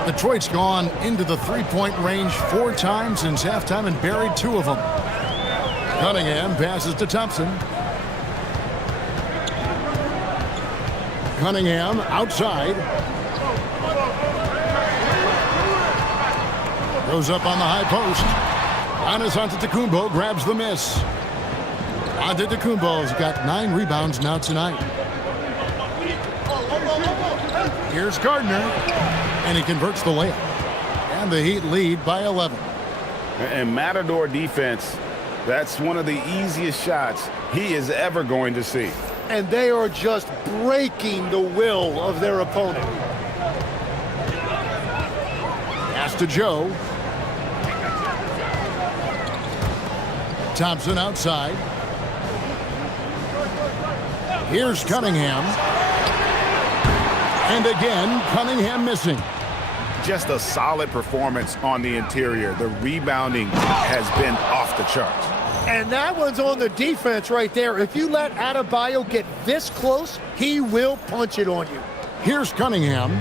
Detroit's gone into the three-point range 4 times since halftime and buried 2 of them. Cunningham passes to Thompson. Cunningham outside. Goes up on the high post. Giannis Antetokounmpo grabs the miss. Antetokounmpo's got 9 rebounds now tonight. Here's Gardner, and he converts the layup. And the Heat lead by 11. And Matador defense, that's one of the easiest shots he is ever going to see. And they are just breaking the will of their opponent. Pass to Joe. Thompson outside. Here's Cunningham. And again, Cunningham missing. Just a solid performance on the interior. The rebounding has been off the charts. And that one's on the defense right there. If you let Adebayo get this close, he will punch it on you. Here's Cunningham.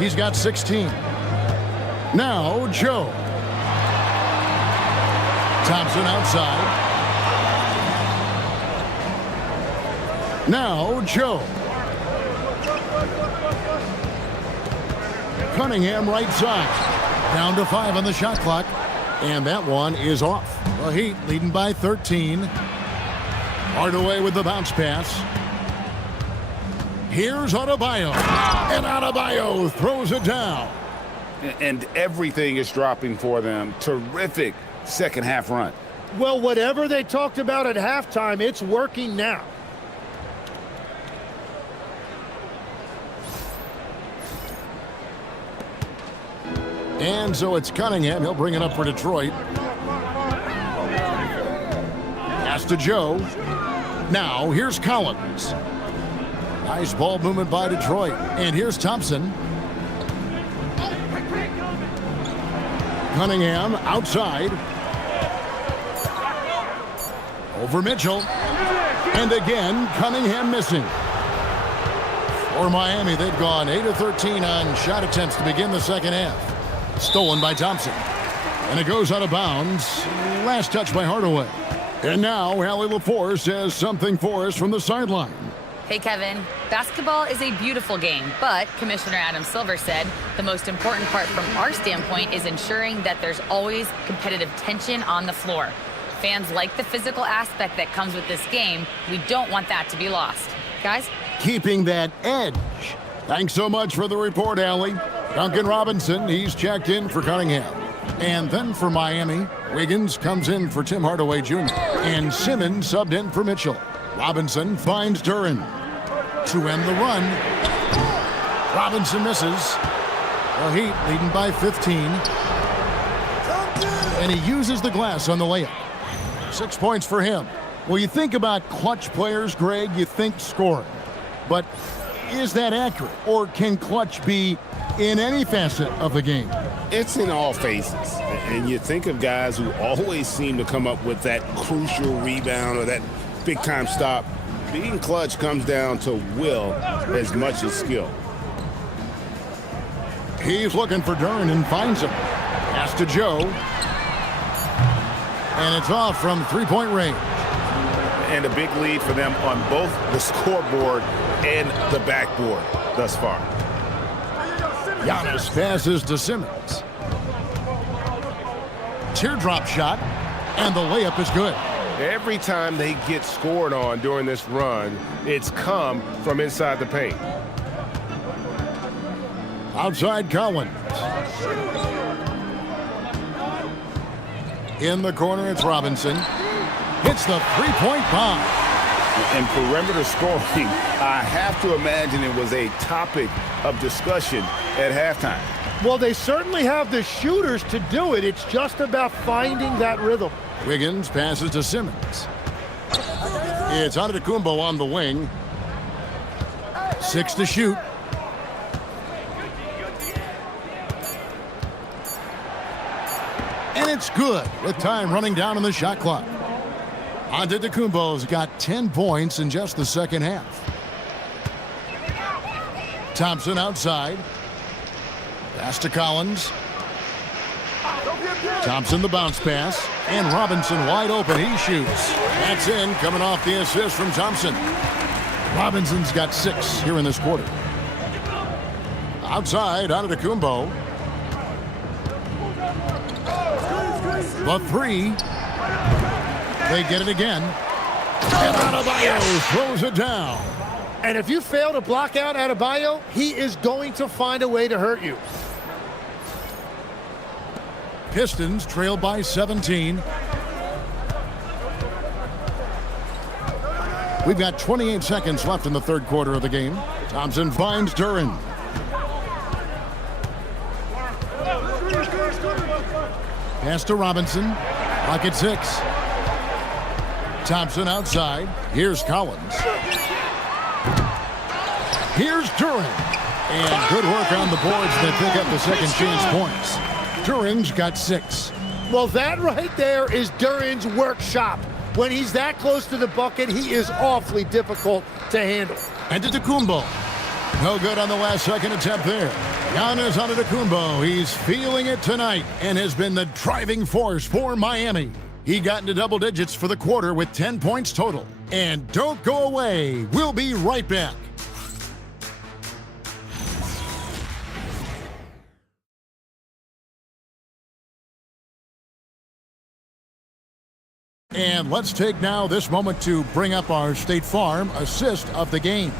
He's got 16. Now, Joe. Thompson outside. Now, Joe. Cunningham right side. Down to 5 on the shot clock. And that one is off. The Heat leading by 13. Hardaway with the bounce pass. Here's Adebayo. And Adebayo throws it down. And everything is dropping for them. Terrific second half run. Well, whatever they talked about at halftime, it's working now. And so it's Cunningham. He'll bring it up for Detroit. Pass to Joe. Now, here's Collins. Nice ball movement by Detroit. And here's Thompson. Cunningham outside. Over Mitchell. And again, Cunningham missing. For Miami, they've gone 8 of 13 on shot attempts to begin the second half. Stolen by Thompson. And it goes out of bounds. Last touch by Hardaway. And now, Allie LaForce has something for us from the sideline. Hey, Kevin. Basketball is a beautiful game, but Commissioner Adam Silver said the most important part from our standpoint is ensuring that there's always competitive tension on the floor. Fans like the physical aspect that comes with this game. We don't want that to be lost. Guys? Keeping that edge. Thanks so much for the report, Allie. Duncan Robinson, he's checked in for Cunningham. And then for Miami, Wiggins comes in for Tim Hardaway Jr. And Simmons subbed in for Mitchell. Robinson finds Duran to end the run. Robinson misses. The Heat leading by 15. And he uses the glass on the layup. 6 points for him. Well, you think about clutch players, Greg, you think scoring. But is that accurate? Or can clutch be in any facet of the game? It's in all phases. And you think of guys who always seem to come up with that crucial rebound or that big-time stop. Being clutch comes down to will as much as skill. He's looking for Duran and finds him. Pass to Joe. And it's off from three-point range. And a big lead for them on both the scoreboard and the backboard thus far. Giannis passes to Simmons. Teardrop shot, and the layup is good. Every time they get scored on during this run, it's come from inside the paint. Outside Collins. In the corner, it's Robinson. Hits the three-point bomb. And perimeter scoring, I have to imagine it was a topic of discussion at halftime. Well, they certainly have the shooters to do it. It's just about finding that rhythm. Wiggins passes to Simmons. It's Antetokounmpo on the wing. 6 to shoot. And it's good with time running down on the shot clock. Antetokounmpo's got 10 points in just the second half. Thompson outside. Pass to Collins. Thompson the bounce pass. And Robinson wide open. He shoots. That's in, coming off the assist from Thompson. Robinson's got 6 here in this quarter. Outside, Antetokounmpo. The 3. They get it again. And Adebayo throws it down. And if you fail to block out Adebayo, he is going to find a way to hurt you. Pistons trail by 17. We've got 28 seconds left in the third quarter of the game. Thompson finds Duren. Pass to Robinson. Clock at 6. Thompson outside. Here's Collins. Here's Duren. And good work on the boards that pick up the second chance points. Duren's got 6. Well, that right there is Duren's workshop. When he's that close to the bucket, he is awfully difficult to handle. Antetokounmpo. No good on the last second attempt there. Giannis Antetokounmpo. He's feeling it tonight and has been the driving force for Miami. He got into double digits for the quarter with 10 points total. And don't go away. We'll be right back. And let's take now this moment to bring up our State Farm assist of the game.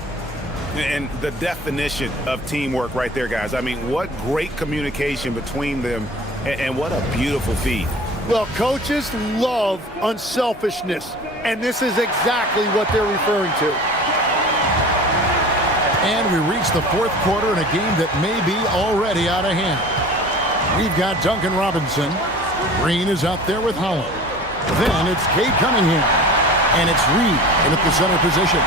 And the definition of teamwork right there, guys. I mean, what great communication between them, and what a beautiful feed. Well, coaches love unselfishness, and this is exactly what they're referring to. And we reach the fourth quarter in a game that may be already out of hand. We've got Duncan Robinson. Green is out there with Holland. Then it's Cade Cunningham. And it's Reed in at the center position.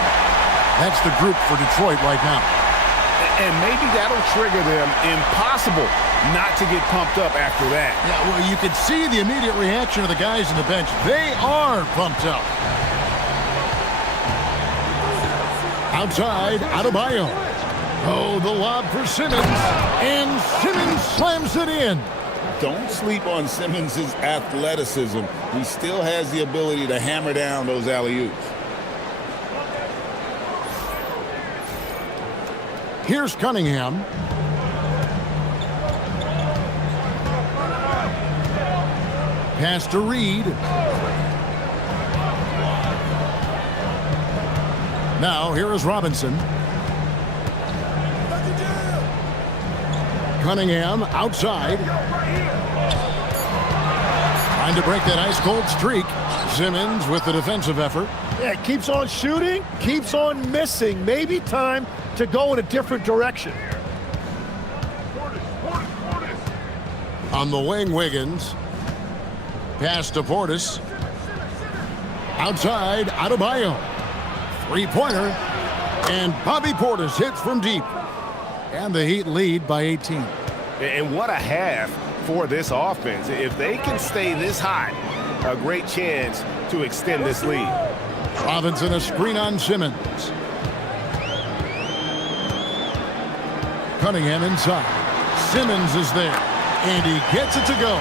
That's the group for Detroit right now. And maybe that'll trigger them. Impossible not to get pumped up after that. Yeah, well, you can see the immediate reaction of the guys on the bench. They are pumped up. Outside, Adebayo. Oh, the lob for Simmons. And Simmons slams it in. Don't sleep on Simmons' athleticism. He still has the ability to hammer down those alley-oops. Here's Cunningham. Pass to Reed. Now here is Robinson. Cunningham outside. Trying to break that ice-cold streak. Simmons with the defensive effort. Yeah, keeps on shooting, keeps on missing. Maybe time to go in a different direction. On the wing, Wiggins. Pass to Portis. Outside, Adebayo. Three-pointer. And Bobby Portis hits from deep. And the Heat lead by 18. And what a half for this offense. If they can stay this hot, a great chance to extend this lead. Robinson a screen on Simmons. Cunningham inside. Simmons is there. And he gets it to go.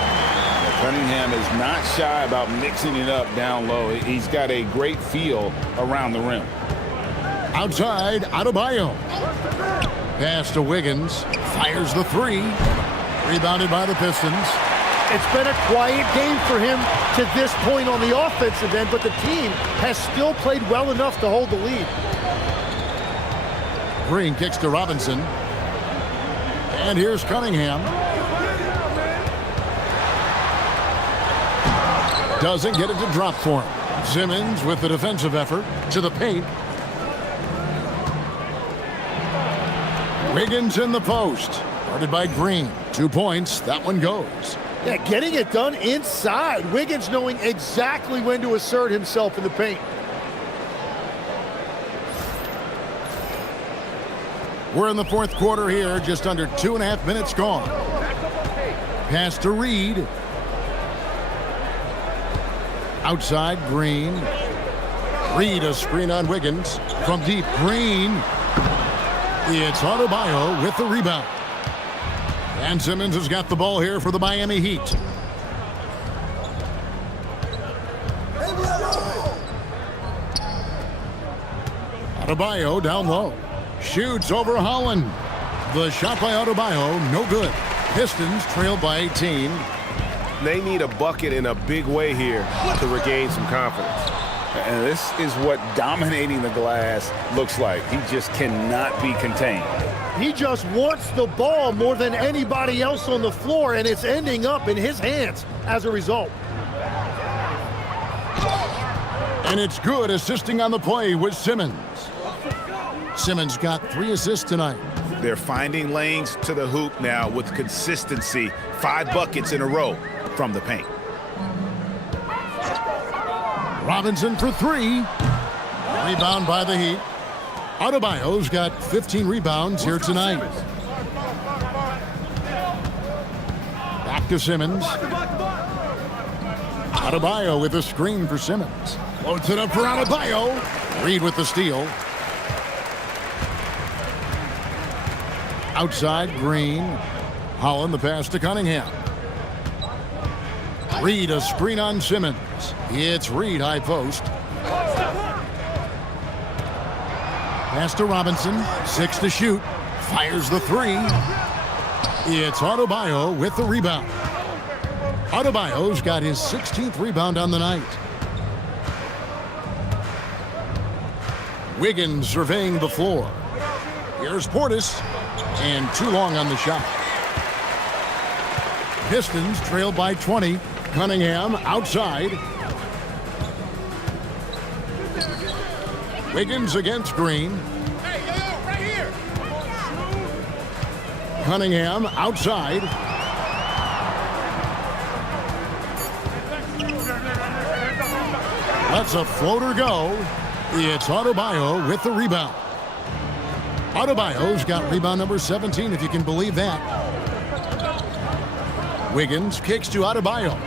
Cunningham is not shy about mixing it up down low. He's got a great feel around the rim. Outside, Adebayo. Pass to Wiggins. Fires the three. Rebounded by the Pistons. It's been a quiet game for him to this point on the offensive end, but the team has still played well enough to hold the lead. Green kicks to Robinson. And here's Cunningham. Doesn't get it to drop for him. Simmons with the defensive effort to the paint. Wiggins in the post. Guarded by Green. 2 points. That one goes. Yeah, getting it done inside. Wiggins knowing exactly when to assert himself in the paint. We're in the fourth quarter here. Just under 2.5 minutes gone. Pass to Reed. Outside, Green. Reed a screen on Wiggins. From deep, Green. It's Adebayo with the rebound. And Simmons has got the ball here for the Miami Heat. Adebayo down low. Shoots over Holland. The shot by Adebayo, no good. Pistons trail by 18. They need a bucket in a big way here to regain some confidence. And this is what dominating the glass looks like. He just cannot be contained. He just wants the ball more than anybody else on the floor, and it's ending up in his hands as a result. And it's good assisting on the play with Simmons. Simmons got 3 assists tonight. They're finding lanes to the hoop now with consistency. 5 buckets in a row from the paint. Robinson for 3. Rebound by the Heat. Adebayo's got 15 rebounds here tonight. Back to Simmons. Adebayo with a screen for Simmons. Loads it up for Adebayo. Reed with the steal. Outside, Green. Holland the pass to Cunningham. Reed a screen on Simmons. It's Reed high post. Pass to Robinson. 6 to shoot. Fires the 3. It's Adebayo with the rebound. Adebayo's got his 16th rebound on the night. Wiggins surveying the floor. Here's Portis. And too long on the shot. Pistons trail by 20. Cunningham outside. Wiggins against Green. Right here. Cunningham outside. Lets a floater go. It's Adebayo with the rebound. Adebayo's got rebound number 17, if you can believe that. Wiggins kicks to Adebayo.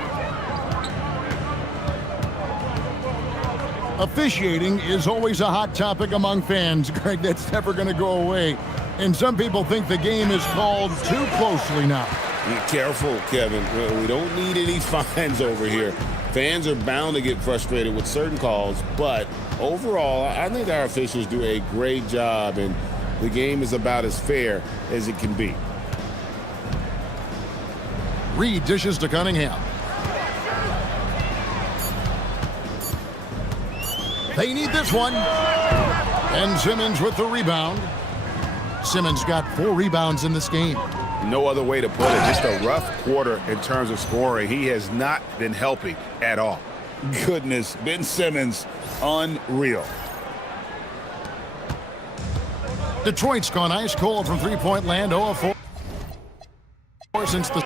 Officiating is always a hot topic among fans, Greg. That's never going to go away. And some people think the game is called too closely now. Be careful, Kevin. We don't need any fines over here. Fans are bound to get frustrated with certain calls, but overall, I think our officials do a great job, and the game is about as fair as it can be. Reed dishes to Cunningham. They need this one. And Simmons with the rebound. Simmons got 4 rebounds in this game. No other way to put it. Just a rough quarter in terms of scoring. He has not been helping at all. Goodness, Ben Simmons, unreal. Detroit's gone ice cold from three-point land. 0 of 4 since the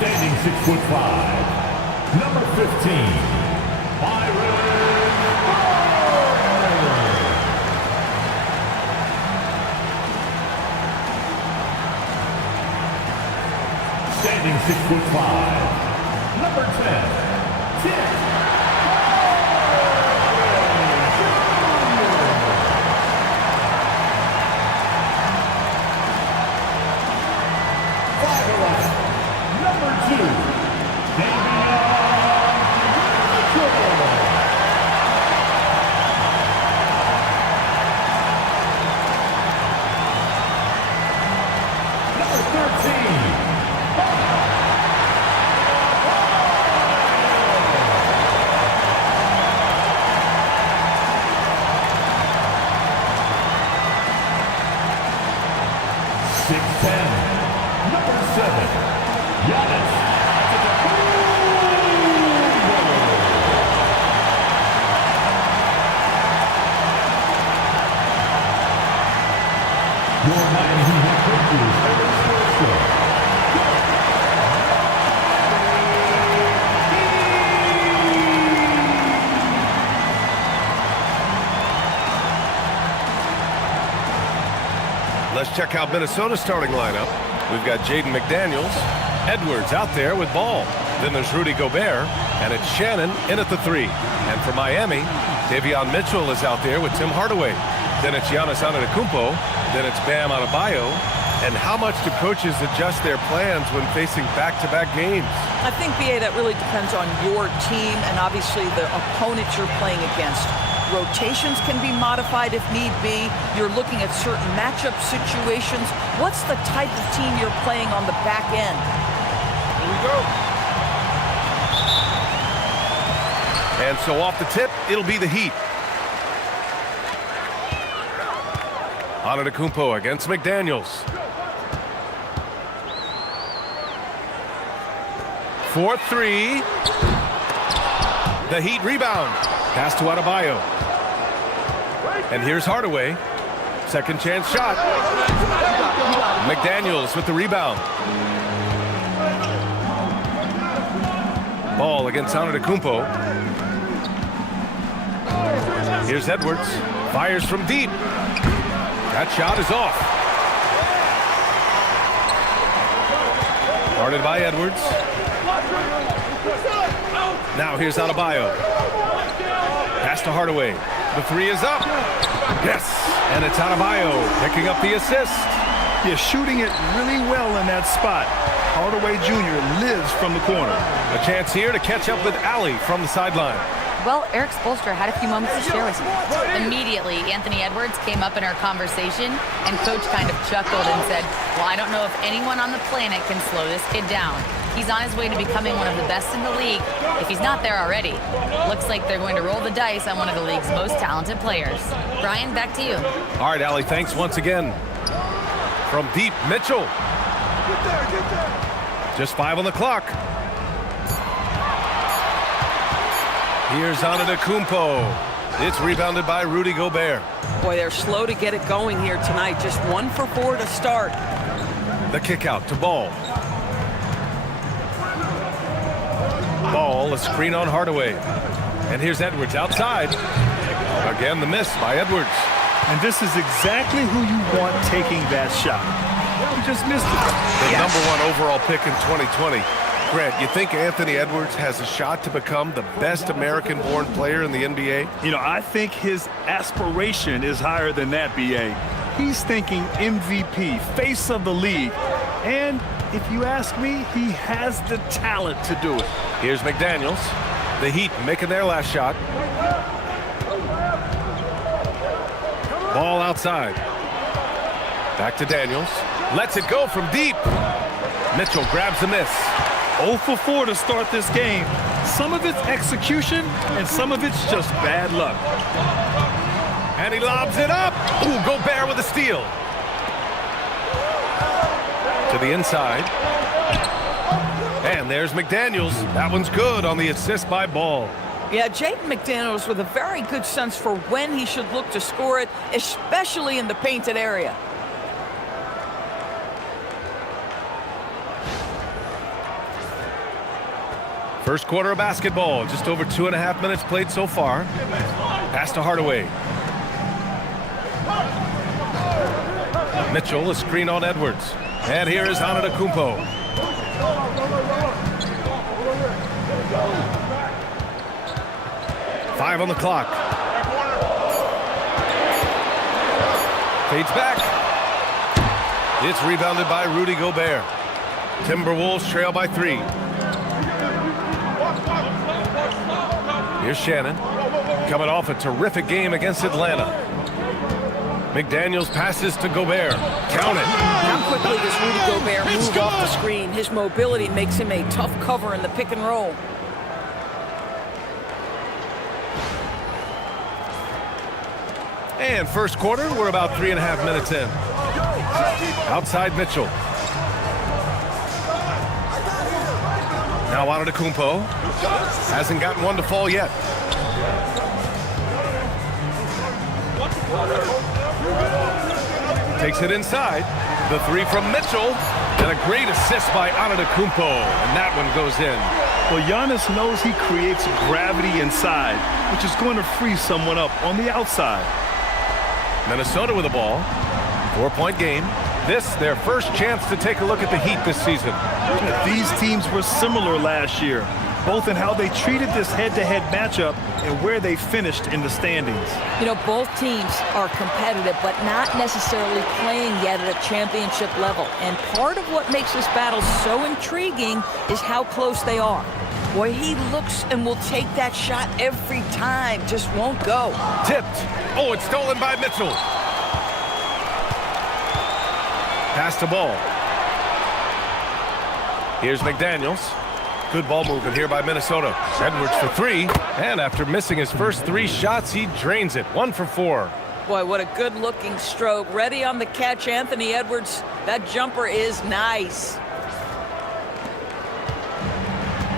Standing 6'5", number 15, Standing 6'5", number 10, Tim. Let's check out Minnesota's starting lineup. We've got Jaden McDaniels, Edwards out there with ball. Then there's Rudy Gobert, and it's Shannon in at the 3. And for Miami, Davion Mitchell is out there with Tim Hardaway. Then it's Giannis Antetokounmpo. Then it's Bam Adebayo. And how much do coaches adjust their plans when facing back-to-back games? I think, B.A., that really depends on your team and obviously the opponent you're playing against. Rotations can be modified if need be. You're looking at certain matchup situations. What's the type of team you're playing on the back end? Here we go. And so off the tip, it'll be the Heat. Antetokounmpo against McDaniels. 4-3. The Heat rebound. Pass to Adebayo. And here's Hardaway. Second chance shot. McDaniels with the rebound. Ball against Antetokounmpo. Here's Edwards. Fires from deep. That shot is off. Guarded by Edwards. Now here's Adebayo. Pass to Hardaway. The 3 is up. Yes, and it's Adebayo picking up the assist. Yeah, shooting it really well in that spot. Hardaway Jr. lives from the corner. A chance here to catch up with Allie from the sideline. Well, Eric Spoelstra had a few moments to share with me. Immediately, Anthony Edwards came up in our conversation, and Coach kind of chuckled and said, well, I don't know if anyone on the planet can slow this kid down. He's on his way to becoming one of the best in the league, if he's not there already. Looks like they're going to roll the dice on one of the league's most talented players. Brian, back to you. All right, Allie, thanks once again. From deep, Mitchell. Just 5 on the clock. Here's Antetokounmpo. It's rebounded by Rudy Gobert. Boy, they're slow to get it going here tonight. Just 1 for 4 to start. The kick out to Ball. Ball, a screen on Hardaway. And here's Edwards outside. Again, the miss by Edwards. And this is exactly who you want taking that shot. You just missed it. The #1 overall pick in 2020. Grant, you think Anthony Edwards has a shot to become the best American-born player in the NBA? You know, I think his aspiration is higher than that, B.A. He's thinking MVP, face of the league. And if you ask me, he has the talent to do it. Here's McDaniels. The Heat making their last shot. Ball outside. Back to Daniels. Lets it go from deep. Mitchell grabs the miss. 0 for 4 to start this game. Some of it's execution, and some of it's just bad luck. And he lobs it up. Ooh, Gobert with a steal. To the inside. And there's McDaniels. That one's good on the assist by Ball. Yeah, Jaden McDaniels with a very good sense for when he should look to score it, especially in the painted area. First quarter of basketball, just over 2.5 minutes played so far. Pass to Hardaway. Mitchell, a screen on Edwards. And here is Antetokounmpo. Five on the clock. Fades back. It's rebounded by Rudy Gobert. Timberwolves trail by 3. Here's Shannon, coming off a terrific game against Atlanta. McDaniels passes to Gobert. Count it. How quickly does Rudy Gobert move off the screen? His mobility makes him a tough cover in the pick and roll. And first quarter, we're about 3.5 minutes in. Outside Mitchell. Now Antetokounmpo hasn't gotten one to fall yet. Takes it inside. The 3 from Mitchell. And a great assist by Antetokounmpo. And that one goes in. Well, Giannis knows he creates gravity inside, which is going to free someone up on the outside. Minnesota with the ball. 4-point game. This, their first chance to take a look at the Heat this season. These teams were similar last year, both in how they treated this head-to-head matchup and where they finished in the standings. You know, both teams are competitive, but not necessarily playing yet at a championship level. And part of what makes this battle so intriguing is how close they are. Boy, he looks and will take that shot every time, just won't go. Tipped. Oh, it's stolen by Mitchell. Pass the ball. Here's McDaniels. Good ball movement here by Minnesota. Edwards for three. And after missing his first 3 shots, he drains it. 1 for 4. Boy, what a good-looking stroke. Ready on the catch, Anthony Edwards. That jumper is nice.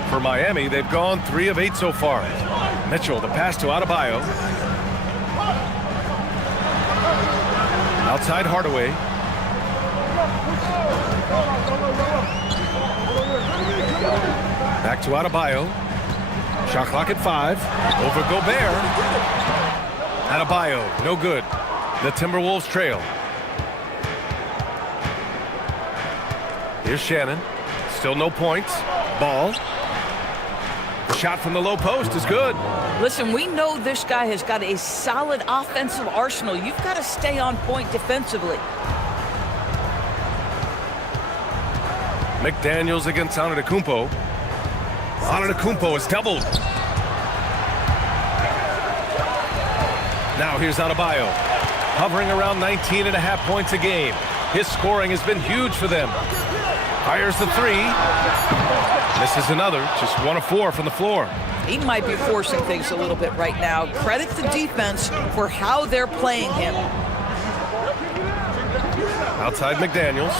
For Miami, they've gone 3 of 8 so far. Mitchell, the pass to Adebayo. Outside Hardaway. Back to Adebayo. Shot clock at 5. Over Gobert. Adebayo, no good. The Timberwolves trail. Here's Shannon. Still no points. Ball. The shot from the low post is good. Listen, we know this guy has got a solid offensive arsenal. You've got to stay on point defensively. McDaniels against Antetokounmpo. Antetokounmpo is doubled. Now here's Adebayo, hovering around 19.5 points a game. His scoring has been huge for them. Fires the 3. Misses another, just 1 of 4 from the floor. He might be forcing things a little bit right now. Credit the defense for how they're playing him. Outside McDaniels.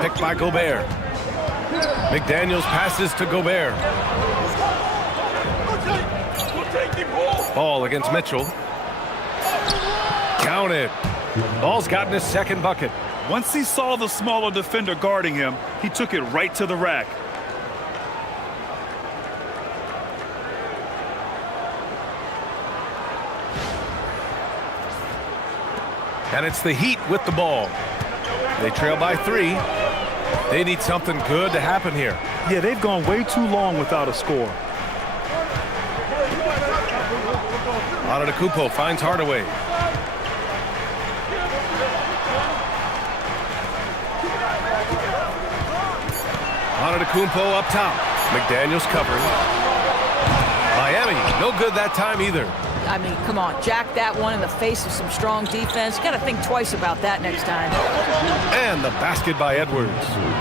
Picked by Gobert. McDaniels passes to Gobert. Ball against Mitchell. Counted. Ball's gotten his second bucket. Once he saw the smaller defender guarding him, he took it right to the rack. And it's the Heat with the ball. They trail by 3. They need something good to happen here. Yeah, they've gone way too long without a score. Antetokounmpo finds Hardaway. Antetokounmpo up top. McDaniels covering. Miami, no good that time either. I mean, come on, jack that one in the face of some strong defense. Got to think twice about that next time. And the basket by Edwards.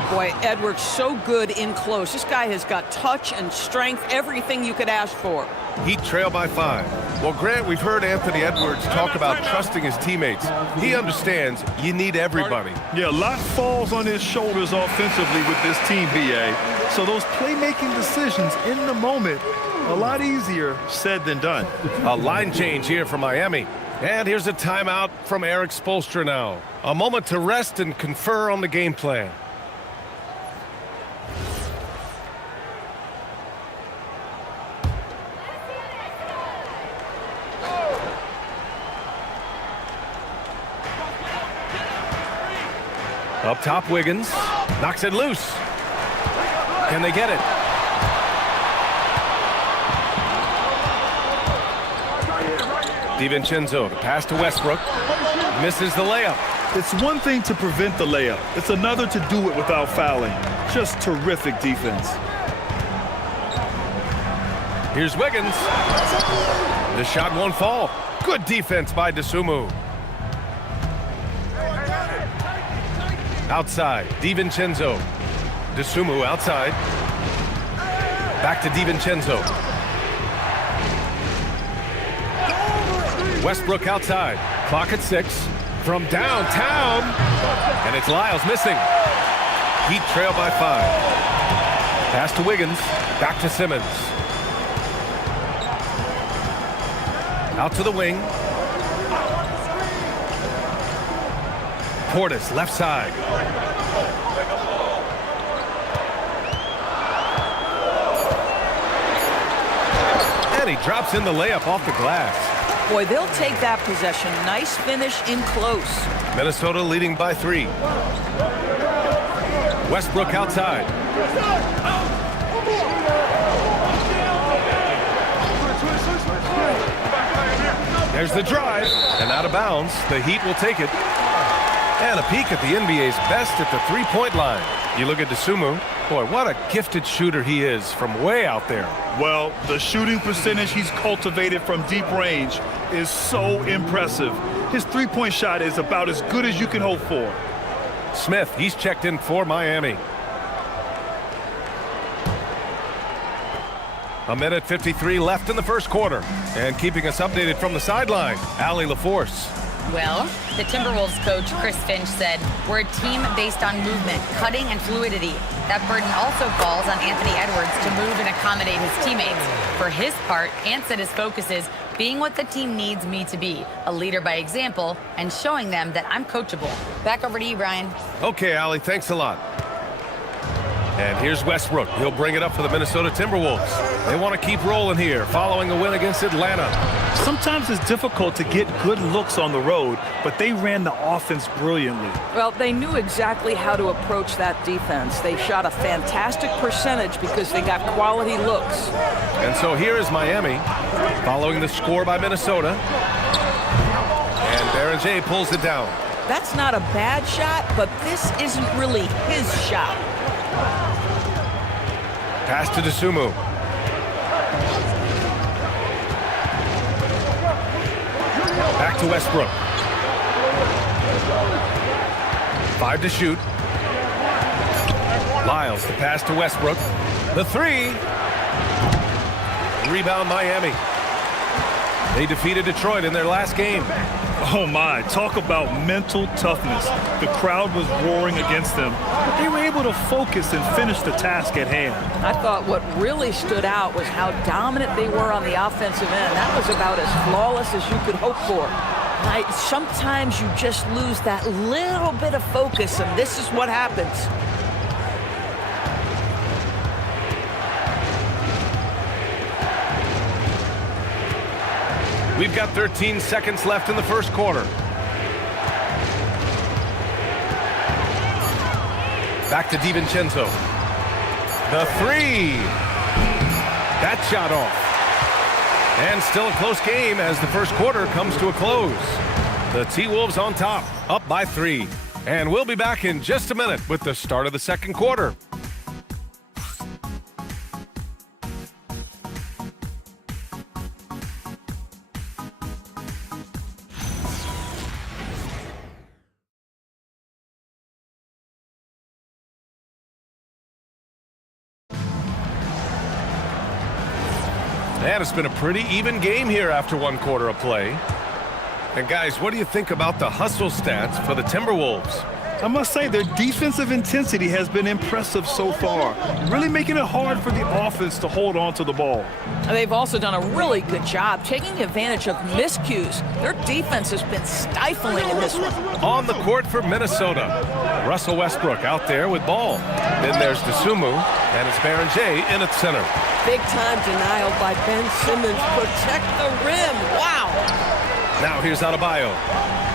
Boy, Edwards so good in close. This guy has got touch and strength, everything you could ask for. Heat trail by 5. Well, Grant, we've heard Anthony Edwards talk about trusting his teammates. He understands you need everybody. Yeah, a lot falls on his shoulders offensively with this team, BA. So those playmaking decisions in the moment, a lot easier said than done. A line change here for Miami. And here's a timeout from Eric Spoelstra now. A moment to rest and confer on the game plan. Up top, Wiggins knocks it loose. Can they get it? DiVincenzo, the pass to Westbrook. Misses the layup. It's one thing to prevent the layup. It's another to do it without fouling. Just terrific defense. Here's Wiggins. The shot won't fall. Good defense by Dosunmu. Outside, DiVincenzo. Dosunmu outside. Back to DiVincenzo. Westbrook outside. Clock at 6. From downtown. And it's Lyles missing. Heat trail by 5. Pass to Wiggins. Back to Simmons. Out to the wing. Portis, left side. And he drops in the layup off the glass. Boy, they'll take that possession. Nice finish in close. Minnesota leading by 3. Westbrook outside. There's the drive, and out of bounds. The Heat will take it. And a peek at the NBA's best at the three-point line. You look at Dosunmu. Boy, what a gifted shooter he is from way out there. Well, the shooting percentage he's cultivated from deep range is so impressive. His three-point shot is about as good as you can hope for. Smith, he's checked in for Miami. A minute 53 left in the first quarter. And keeping us updated from the sideline, Allie LaForce. Well, the Timberwolves coach, Chris Finch, said, we're a team based on movement, cutting, and fluidity. That burden also falls on Anthony Edwards to move and accommodate his teammates. For his part, Ant said his focus is being what the team needs me to be, a leader by example, and showing them that I'm coachable. Back over to you, Brian. Okay, Allie, thanks a lot. And here's Westbrook. He'll bring it up for the Minnesota Timberwolves. They want to keep rolling here following a win against Atlanta. Sometimes it's difficult to get good looks on the road, but they ran the offense brilliantly. Well, they knew exactly how to approach that defense. They shot a fantastic percentage because they got quality looks. And so here is Miami following the score by Minnesota. And Baron J pulls it down. That's not a bad shot, but this isn't really his shot. Pass to Dosunmu. Back to Westbrook. 5 to shoot. Lyles, the pass to Westbrook. The 3. Rebound Miami. They defeated Detroit in their last game. Oh my, talk about mental toughness. The crowd was roaring against them, but they were able to focus and finish the task at hand. I thought what really stood out was how dominant they were on the offensive end. That was about as flawless as you could hope for. Sometimes you just lose that little bit of focus, and this is what happens. We've got 13 seconds left in the first quarter. Back to DiVincenzo. The 3. That shot off. And still a close game as the first quarter comes to a close. The T-Wolves on top, up by 3. And we'll be back in just a minute with the start of the second quarter. And it's been a pretty even game here after one quarter of play. And guys, what do you think about the hustle stats for the Timberwolves? I must say their defensive intensity has been impressive so far, really making it hard for the offense to hold on to the ball. They've also done a really good job taking advantage of miscues. Their defense has been stifling in this one. On the court for Minnesota, Russell Westbrook out there with ball. Then there's Dosunmu, and it's Baron J in at center. Big-time denial by Ben Simmons. Protect the rim. Wow. Now here's Adebayo.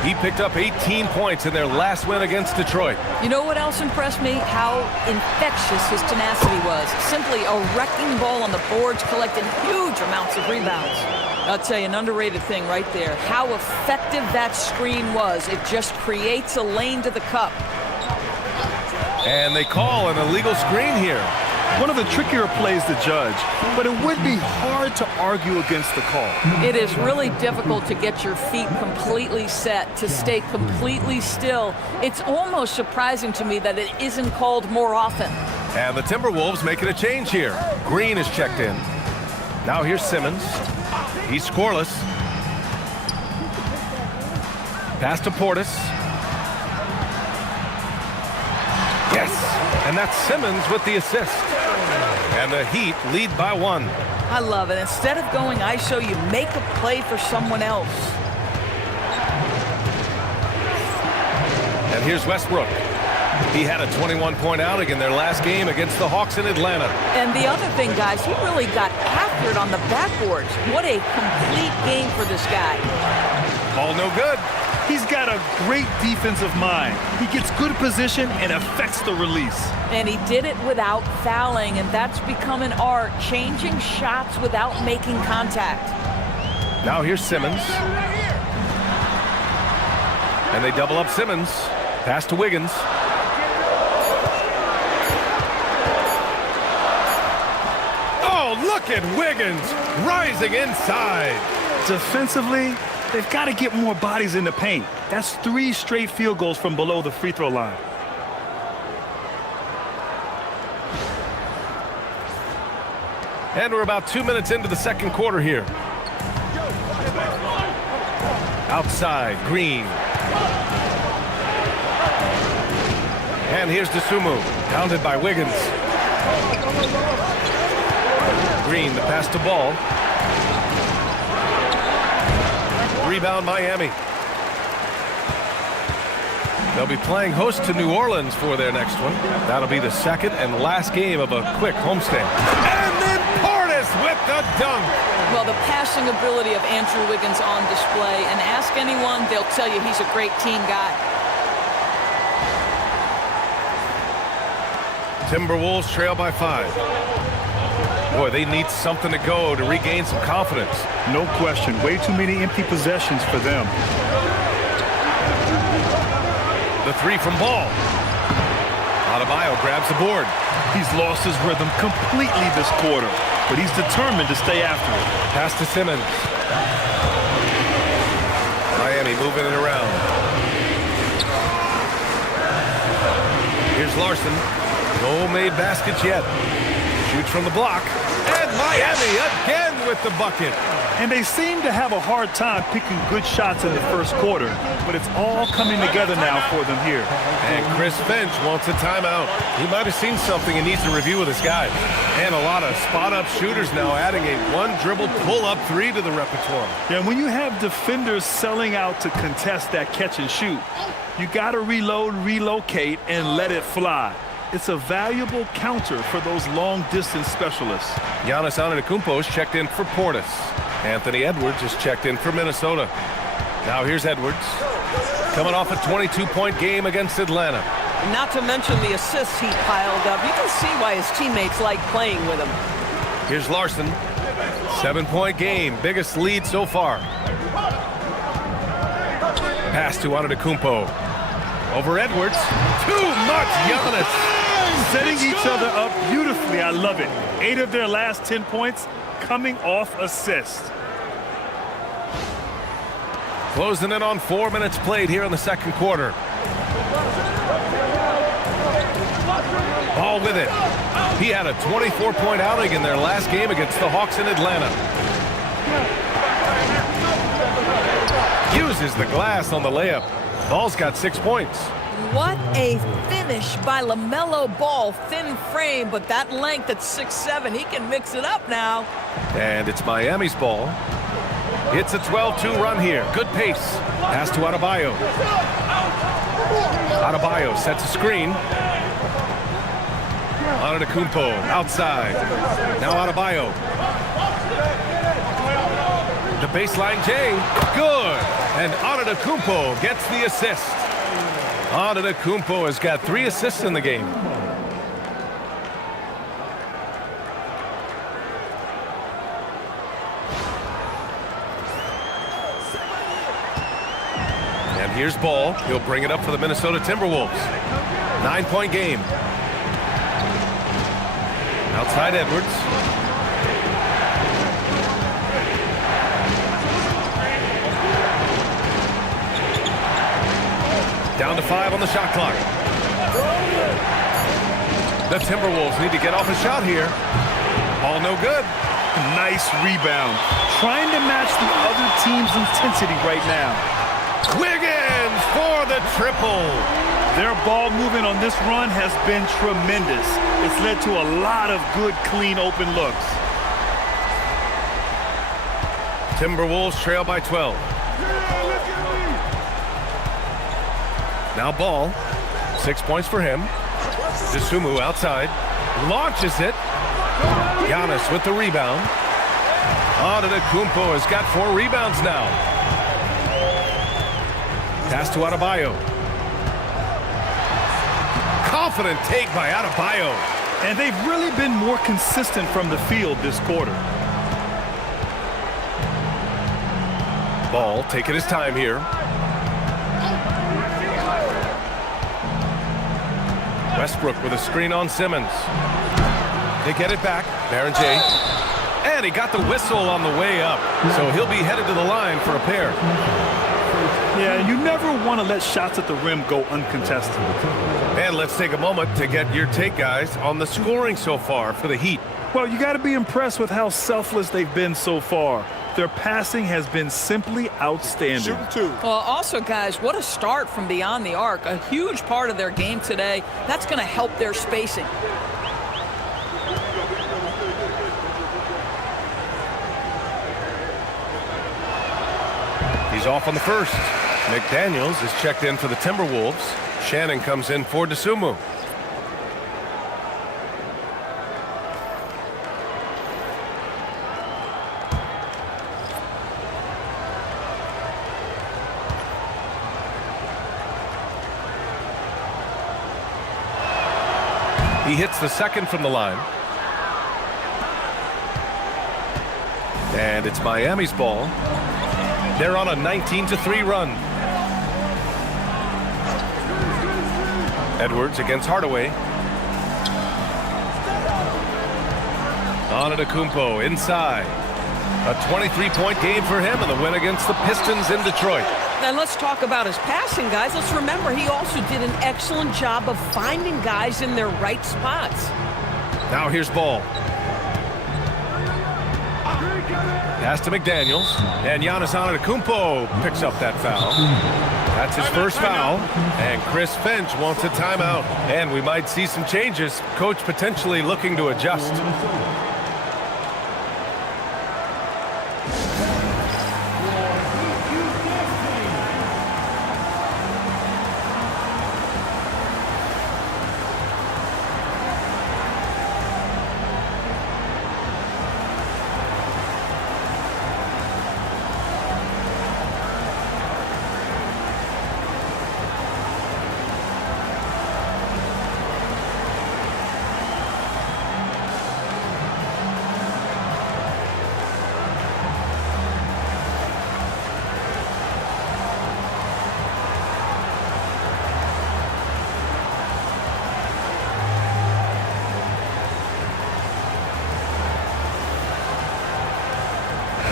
He picked up 18 points in their last win against Detroit. You know what else impressed me? How infectious his tenacity was. Simply a wrecking ball on the boards, collecting huge amounts of rebounds. I'll tell you, an underrated thing right there. How effective that screen was. It just creates a lane to the cup. And they call an illegal screen here. One of the trickier plays to judge, but it would be hard to argue against the call. It is really difficult to get your feet completely set, to stay completely still. It's almost surprising to me that it isn't called more often. And the Timberwolves making a change here. Green is checked in. Now here's Simmons. He's scoreless. Pass to Portis. Yes, and that's Simmons with the assist. And the Heat lead by 1. I love it. Instead of going ISO, you make a play for someone else. And here's Westbrook. He had a 21-point outing in their last game against the Hawks in Atlanta. And the other thing, guys, he really got after it on the backboards. What a complete game for this guy. Ball no good. He's got a great defensive mind. He gets good position and affects the release. And he did it without fouling, and that's become an art, changing shots without making contact. Now here's Simmons. And they double up Simmons. Pass to Wiggins. Oh, look at Wiggins rising inside. Defensively, they've got to get more bodies in the paint. That's 3 straight field goals from below the free throw line. And we're about 2 minutes into the second quarter here. Outside, Green. And here's Dosunmu, pounded by Wiggins. Green, the pass to Ball. Rebound, Miami. They'll be playing host to New Orleans for their next one. That'll be the second and last game of a quick homestand. And then Portis with the dunk. Well, the passing ability of Andrew Wiggins on display, and ask anyone, they'll tell you he's a great team guy. Timberwolves trail by 5. Boy, they need something to go to regain some confidence. No question. Way too many empty possessions for them. The 3 from Ball. Adebayo grabs the board. He's lost his rhythm completely this quarter, but he's determined to stay after it. Pass to Simmons. Miami moving it around. Here's Larson. No made baskets yet. Shoots from the block. And Miami again with the bucket. And they seem to have a hard time picking good shots in the first quarter, but it's all coming together now for them here. And Chris Finch wants a timeout. He might have seen something and needs to review with his guys. And a lot of spot-up shooters now, adding a one-dribble pull-up 3 to the repertoire. Yeah, when you have defenders selling out to contest that catch and shoot, you got to reload, relocate, and let it fly. It's a valuable counter for those long-distance specialists. Giannis Antetokounmpo is checked in for Portis. Anthony Edwards is checked in for Minnesota. Now here's Edwards, coming off a 22-point game against Atlanta. Not to mention the assists he piled up. You can see why his teammates like playing with him. Here's Larson, 7-point game, biggest lead so far. Pass to Antetokounmpo. Over Edwards. Too much Giannis. Setting each other up beautifully. I love it. 8 of their last 10 points coming off assists. Closing in on 4 minutes played here in the second quarter. Ball with it. He had a 24-point outing in their last game against the Hawks in Atlanta. Uses the glass on the layup. Ball's got 6 points. What a finish by LaMelo Ball. Thin frame, but that length at 6'7", he can mix it up now. And it's Miami's ball. It's a 12-2 run here. Good pace. Pass to Adebayo. Adebayo sets a screen. Antetokounmpo outside. Now Adebayo. The baseline J. Good. And Antetokounmpo gets the assist. Antetokounmpo has got 3 assists in the game. And here's Ball. He'll bring it up for the Minnesota Timberwolves. 9-point game. Outside Edwards. Down to 5 on the shot clock. The Timberwolves need to get off a shot here. Ball no good. Nice rebound. Trying to match the other team's intensity right now. Wiggins for the triple. Their ball movement on this run has been tremendous. It's led to a lot of good, clean, open looks. Timberwolves trail by 12. Now Ball 6 points for him. Dosunmu outside. Launches it. Giannis with the rebound. Antetokounmpo has got 4 rebounds now. Pass to Adebayo. Confident take by Adebayo. And they've really been more consistent from the field this quarter. Ball taking his time here. Westbrook with a screen on Simmons. They get it back. Baron J. And he got the whistle on the way up. So he'll be headed to the line for a pair. Yeah, you never want to let shots at the rim go uncontested. And let's take a moment to get your take, guys, on the scoring so far for the Heat. Well, you got to be impressed with how selfless they've been so far. Their passing has been simply outstanding. Shooting 2. Well, also, guys, what a start from beyond the arc. A huge part of their game today. That's going to help their spacing. He's off on the first. McDaniels is checked in for the Timberwolves. Shannon comes in for Dosunmu. He hits the second from the line. And it's Miami's ball. They're on a 19-3 run. Edwards against Hardaway. Antetokounmpo inside. A 23-point game for him in the win against the Pistons in Detroit. And let's talk about his passing, guys. Let's remember he also did an excellent job of finding guys in their right spots. Now here's Ball. Pass to McDaniels. And Giannis Antetokounmpo picks up that foul. That's his first foul. And Chris Finch wants a timeout. And we might see some changes. Coach potentially looking to adjust.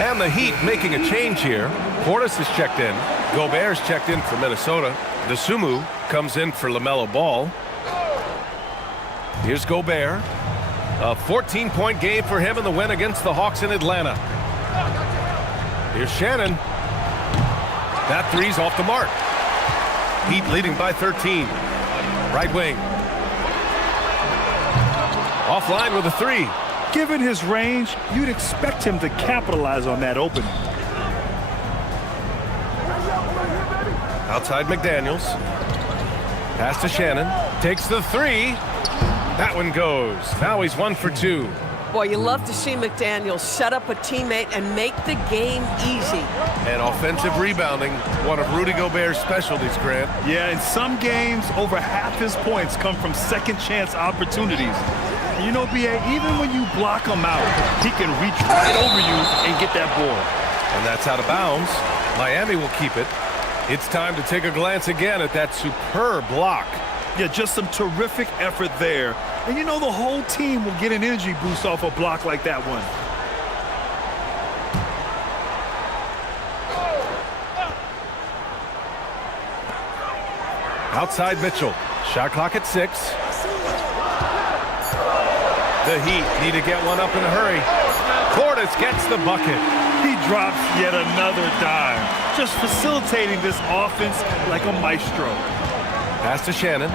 And the Heat making a change here. Portis is checked in. Gobert's checked in for Minnesota. Dosunmu comes in for LaMelo Ball. Here's Gobert. A 14-point game for him in the win against the Hawks in Atlanta. Here's Shannon. That three's off the mark. Heat leading by 13. Right wing. Offline with a three. Given his range, you'd expect him to capitalize on that opening. Outside McDaniels. Pass to Shannon. Takes the three. That one goes. Now he's 1 for 2. Boy, you love to see McDaniels set up a teammate and make the game easy. And offensive rebounding, one of Rudy Gobert's specialties, Grant. Yeah, in some games, over half his points come from second chance opportunities. You know, B.A., even when you block him out, he can reach right over you and get that ball. And that's out of bounds. Miami will keep it. It's time to take a glance again at that superb block. Yeah, just some terrific effort there. And you know the whole team will get an energy boost off a block like that one. Outside Mitchell. Shot clock at 6. The Heat need to get one up in a hurry. Portis gets the bucket. He drops yet another dime, just facilitating this offense like a maestro. Pass to Shannon.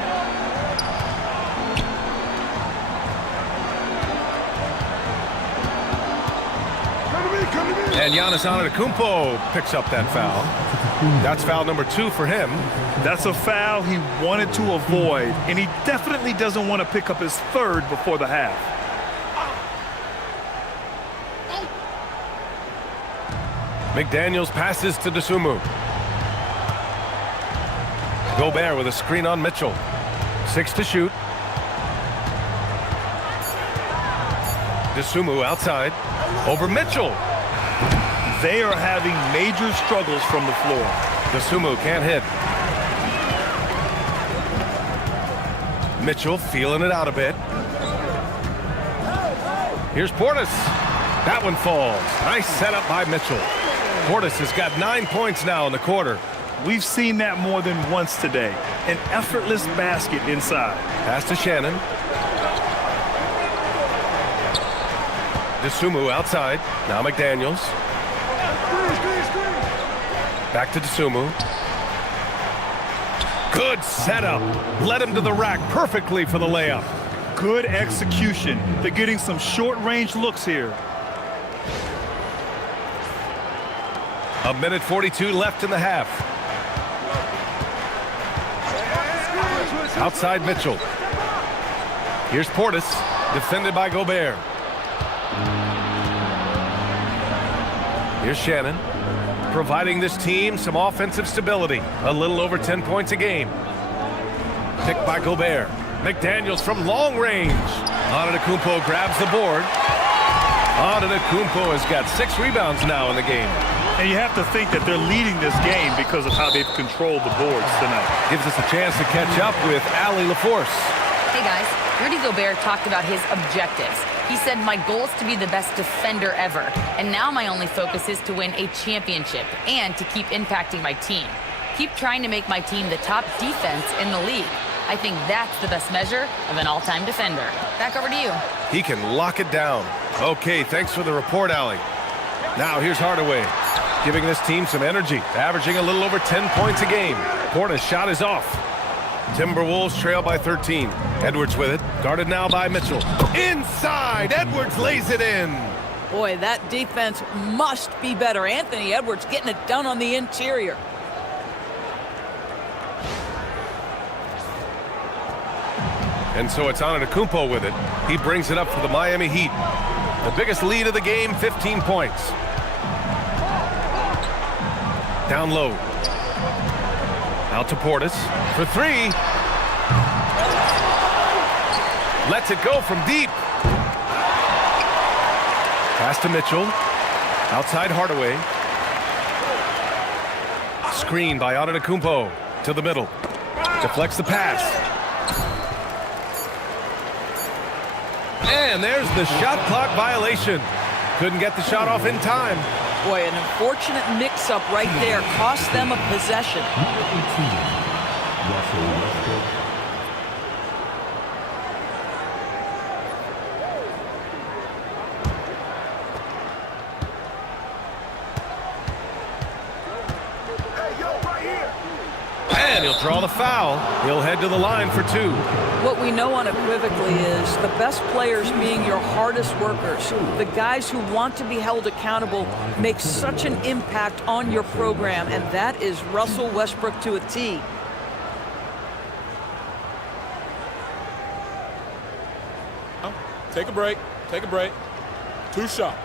And Giannis Antetokounmpo picks up that foul. That's foul number 2 for him. That's a foul he wanted to avoid, and he definitely doesn't want to pick up his 3rd before the half. McDaniels passes to Dosunmu. Gobert with a screen on Mitchell. 6 to shoot. Dosunmu outside. Over Mitchell. They are having major struggles from the floor. Dosunmu can't hit. Mitchell feeling it out a bit. Here's Portis. That one falls. Nice setup by Mitchell. Portis has got 9 points now in the quarter. We've seen that more than once today. An effortless basket inside. Pass to Shannon. Dosunmu outside. Now McDaniels. Back to Dosunmu. Good setup. Led him to the rack perfectly for the layup. Good execution. They're getting some short-range looks here. A minute 42 left in the half. Outside Mitchell. Here's Portis, defended by Gobert. Here's Shannon, providing this team some offensive stability. A little over 10 points a game. Picked by Gobert. McDaniels from long range. Antetokounmpo grabs the board. Antetokounmpo has got 6 rebounds now in the game. And you have to think that they're leading this game because of how they've controlled the boards tonight. Gives us a chance to catch up with Allie LaForce. Hey guys, Rudy Gobert talked about his objectives. He said, my goal is to be the best defender ever. And now my only focus is to win a championship and to keep impacting my team. Keep trying to make my team the top defense in the league. I think that's the best measure of an all-time defender. Back over to you. He can lock it down. Okay, thanks for the report, Allie. Now here's Hardaway, giving this team some energy, averaging a little over 10 points a game. Portis' shot is off. Timberwolves trail by 13. Edwards with it, guarded now by Mitchell. Inside, Edwards lays it in. Boy, that defense must be better. Anthony Edwards getting it done on the interior. And so it's Antetokounmpo with it. He brings it up for the Miami Heat. The biggest lead of the game, 15 points. Down low. Out to Portis for 3. Lets it go from deep. Pass to Mitchell. Outside Hardaway. Screen by Antetokounmpo to the middle. Deflects the pass. And there's the shot clock violation. Couldn't get the shot off in time. Boy, an unfortunate mix-up right there cost them a possession. And he'll draw the foul. He'll head to the line for 2. What we know unequivocally is the best players being your hardest workers. The guys who want to be held accountable make such an impact on your program, and that is Russell Westbrook to a T. Take a break. Take a break. 2 shots.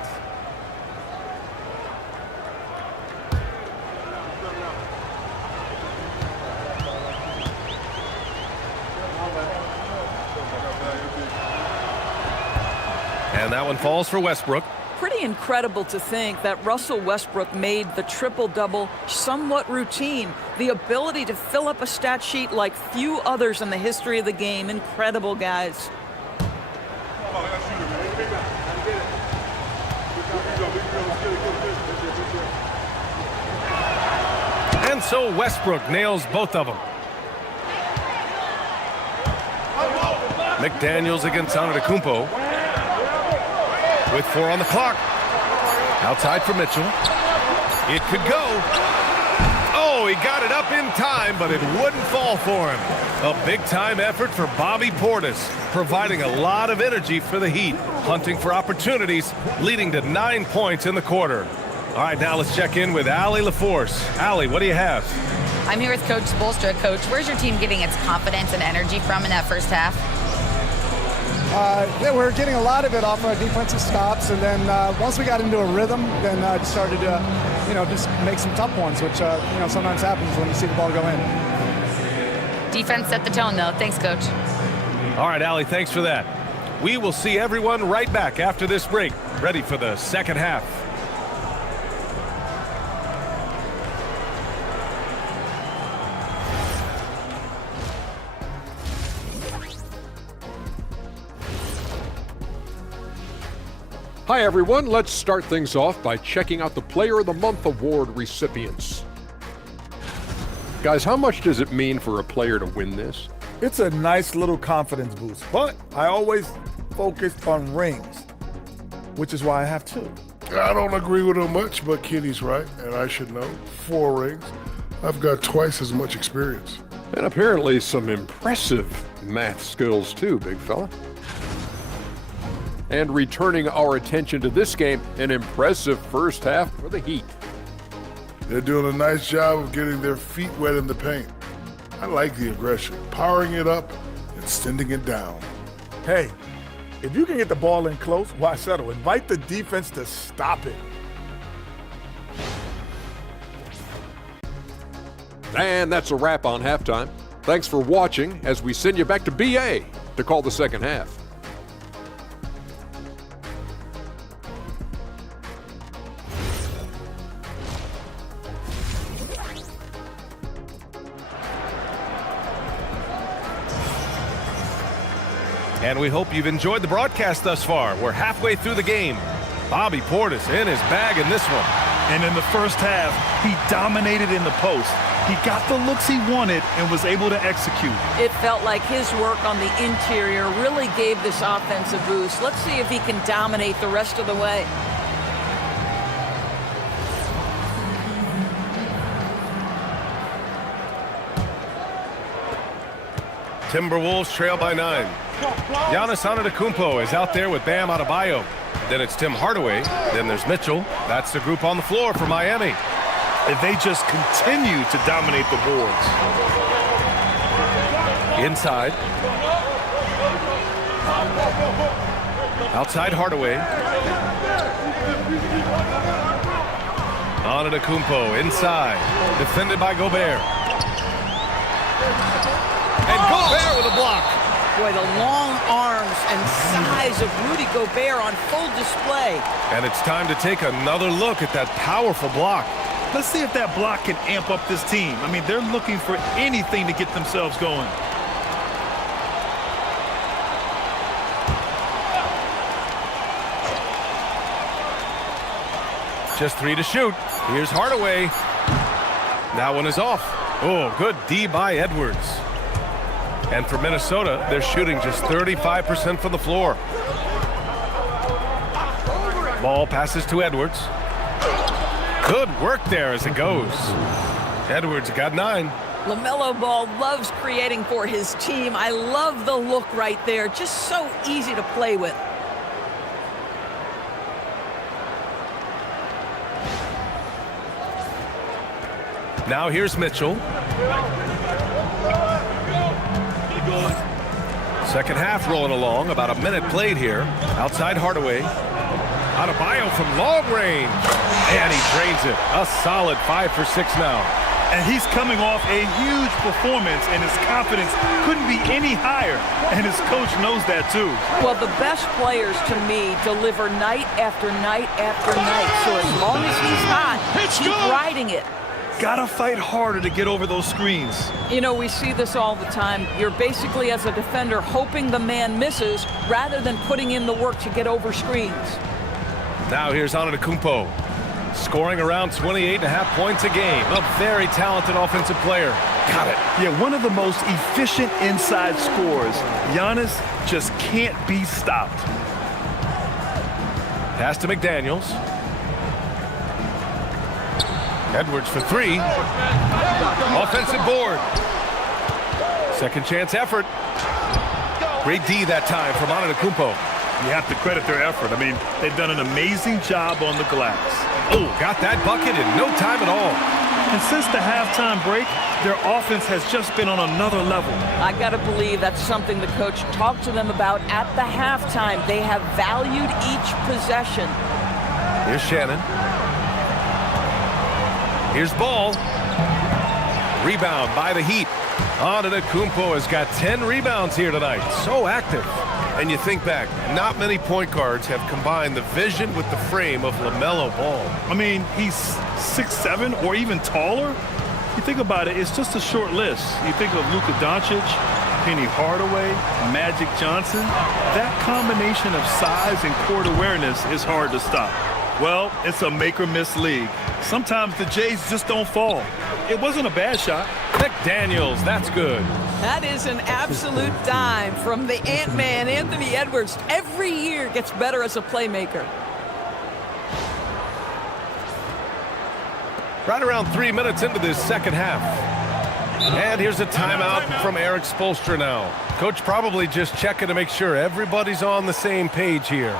And that one falls for Westbrook. Pretty incredible to think that Russell Westbrook made the triple-double somewhat routine. The ability to fill up a stat sheet like few others in the history of the game. Incredible, guys. And so Westbrook nails both of them. McDaniels against Antetokounmpo. With 4 on the clock. Outside for Mitchell. It could go. Oh, he got it up in time, but it wouldn't fall for him. A big-time effort for Bobby Portis, providing a lot of energy for the Heat, hunting for opportunities, leading to 9 points in the quarter. All right, now let's check in with Allie LaForce. Allie, what do you have? I'm here with Coach Spoelstra. Coach, where's your team getting its confidence and energy from in that first half? Yeah, we're getting a lot of it off our defensive stops, and then once we got into a rhythm, then started to, just make some tough ones, which, sometimes happens when you see the ball go in. Defense set the tone, though. Thanks, Coach. All right, Allie, thanks for that. We will see everyone right back after this break, ready for the second half. Hi, everyone. Let's start things off by checking out the Player of the Month award recipients. Guys, how much does it mean for a player to win this? It's a nice little confidence boost, but I always focused on rings, which is why I have 2. I don't agree with him much, but Kenny's right, and I should know. 4 rings. I've got twice as much experience. And apparently some impressive math skills too, big fella. And returning our attention to this game, an impressive first half for the Heat. They're doing a nice job of getting their feet wet in the paint. I like the aggression, powering it up and sending it down. Hey, if you can get the ball in close, why settle? Invite the defense to stop it. And that's a wrap on halftime. Thanks for watching as we send you back to BA to call the second half. And we hope you've enjoyed the broadcast thus far. We're halfway through the game. Bobby Portis in his bag in this one. And in the first half, he dominated in the post. He got the looks he wanted and was able to execute. It felt like his work on the interior really gave this offense a boost. Let's see if he can dominate the rest of the way. Timberwolves trail by 9. Giannis Antetokounmpo is out there with Bam Adebayo. Then it's Tim Hardaway. Then there's Mitchell. That's the group on the floor for Miami. And they just continue to dominate the boards. Inside. Outside Hardaway. Antetokounmpo inside. Defended by Gobert. And Gobert with a block. Boy, the long arms and size of Rudy Gobert on full display. And it's time to take another look at that powerful block. Let's see if that block can amp up this team. I mean, they're looking for anything to get themselves going. Just 3 to shoot. Here's Hardaway. That one is off. Oh, good D by Edwards. And for Minnesota, they're shooting just 35% from the floor. Ball passes to Edwards. Good work there as it goes. Edwards got 9. LaMelo Ball loves creating for his team. I love the look right there. Just so easy to play with. Now here's Mitchell. Second half rolling along. About a minute played here. Outside Hardaway. Adebayo from long range. And he drains it. A solid 5 for 6 now. And he's coming off a huge performance, and his confidence couldn't be any higher. And his coach knows that, too. Well, the best players, to me, deliver night after night after night. So as long as he's hot, keep riding it. Gotta fight harder to get over those screens. You know, we see this all the time. You're basically, as a defender, hoping the man misses rather than putting in the work to get over screens. Now here's Antetokounmpo, scoring around 28.5 points a game. A very talented offensive player. Got it. Yeah, one of the most efficient inside scorers. Giannis just can't be stopped. Pass to McDaniels. Edwards for 3. Offensive board. Second chance effort. Great D that time from Antetokounmpo. You have to credit their effort. I mean, they've done an amazing job on the glass. Oh, got that bucket in no time at all. And since the halftime break, their offense has just been on another level. I got to believe that's something the coach talked to them about at the halftime. They have valued each possession. Here's Shannon. Here's Ball. Rebound by the Heat. Antetokounmpo has got 10 rebounds here tonight. So active. And you think back, not many point guards have combined the vision with the frame of LaMelo Ball. I mean, he's 6'7" or even taller. You think about it, it's just a short list. You think of Luka Doncic, Penny Hardaway, Magic Johnson. That combination of size and court awareness is hard to stop. Well, it's a make-or-miss league. Sometimes the Jays just don't fall. It wasn't a bad shot. McDaniels, that's good. That is an absolute dime from the Ant-Man, Anthony Edwards. Every year gets better as a playmaker. Right around 3 minutes into this second half. And here's a timeout from Eric Spoelstra now. Coach probably just checking to make sure everybody's on the same page here.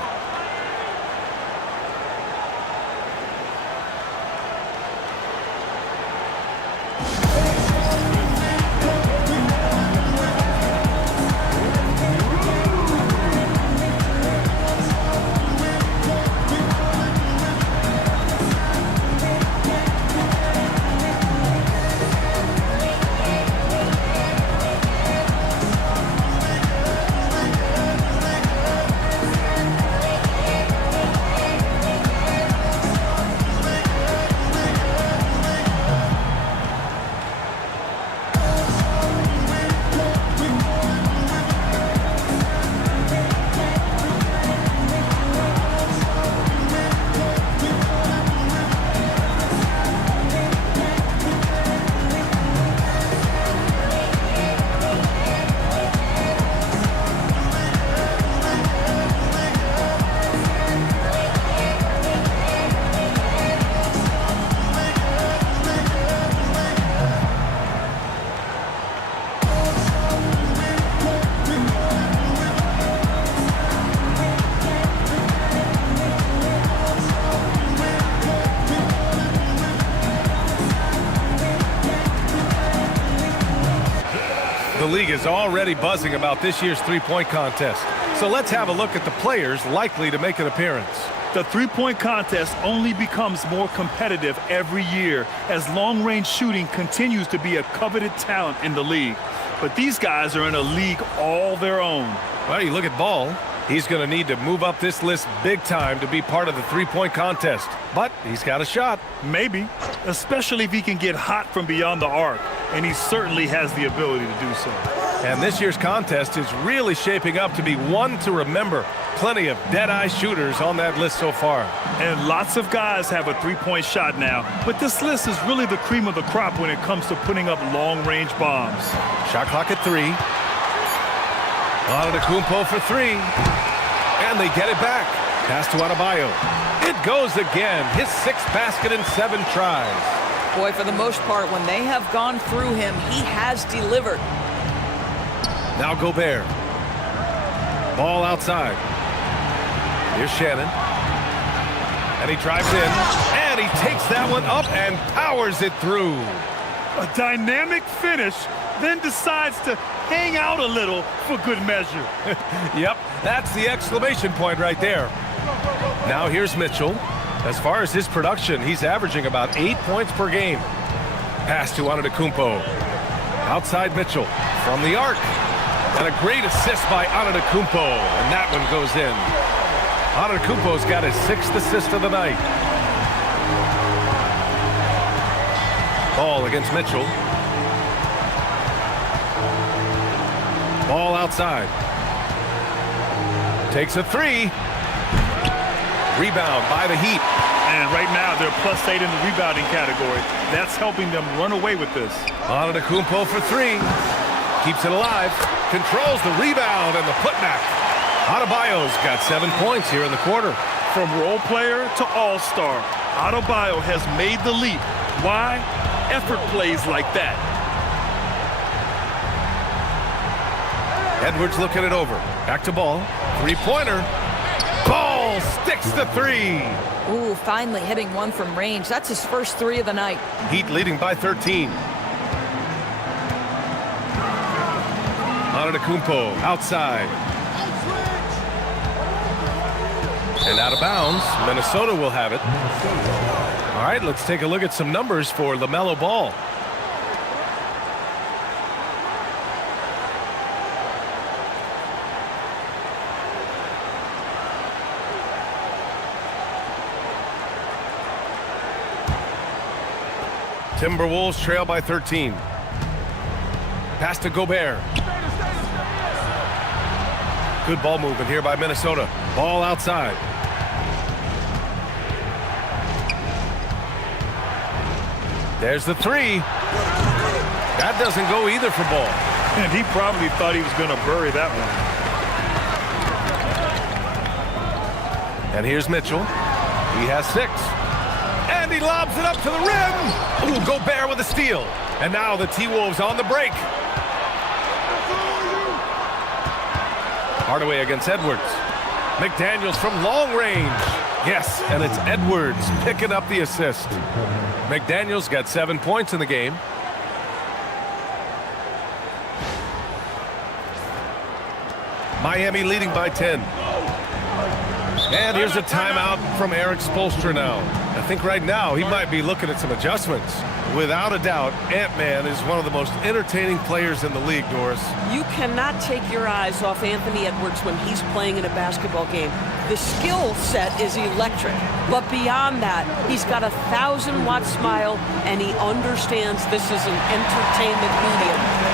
The league is already buzzing about this year's three-point contest. So let's have a look at the players likely to make an appearance. The three-point contest only becomes more competitive every year as long-range shooting continues to be a coveted talent in the league. But these guys are in a league all their own. Well, you look at Ball. He's going to need to move up this list big time to be part of the three-point contest. But he's got a shot. Maybe, especially if he can get hot from beyond the arc. And he certainly has the ability to do so. And this year's contest is really shaping up to be one to remember. Plenty of dead-eye shooters on that list so far. And lots of guys have a three-point shot now. But this list is really the cream of the crop when it comes to putting up long-range bombs. Shot clock at 3. Antetokounmpo for 3. And they get it back. Pass to Adebayo. It goes again. His 6th basket in 7 tries. Boy, for the most part, when they have gone through him, he has delivered. Now Gobert. Ball outside. Here's Shannon. And he drives in. And he takes that one up and powers it through. A dynamic finish, then decides to hang out a little for good measure. Yep, that's the exclamation point right there. Now here's Mitchell. As far as his production, he's averaging about 8 points per game. Pass to Antetokounmpo. Outside Mitchell from the arc. And a great assist by Antetokounmpo. And that one goes in. Antetokounmpo's got his 6th assist of the night. Ball against Mitchell. Ball outside. Takes a 3. Rebound by the Heat. And right now, they're +8 in the rebounding category. That's helping them run away with this. Antetokounmpo for 3. Keeps it alive. Controls the rebound and the putback. Adebayo's got 7 points here in the quarter. From role player to all-star, Adebayo has made the leap. Why? Effort plays like that. Edwards looking it over. Back to Ball. 3-pointer. Makes the three. Ooh, finally hitting one from range. That's his first three of the night. Heat leading by 13. Antetokounmpo outside. And out of bounds. Minnesota will have it. All right, let's take a look at some numbers for LaMelo Ball. Timberwolves trail by 13. Pass to Gobert. Good ball movement here by Minnesota. Ball outside. There's the three. That doesn't go either for Ball. And he probably thought he was going to bury that one. And here's Mitchell. He has 6. And he lobs it up to the rim. Ooh, Gobert with a steal. And now the T-Wolves on the break. Hardaway against Edwards. McDaniels from long range. Yes, and it's Edwards picking up the assist. McDaniels got 7 points in the game. Miami leading by 10. And here's a timeout from Eric Spoelstra now. I think right now he might be looking at some adjustments. Without a doubt, Ant-Man is one of the most entertaining players in the league, Doris. You cannot take your eyes off Anthony Edwards when he's playing in a basketball game. The skill set is electric, but beyond that, he's got a 1,000-watt smile, and he understands this is an entertainment medium.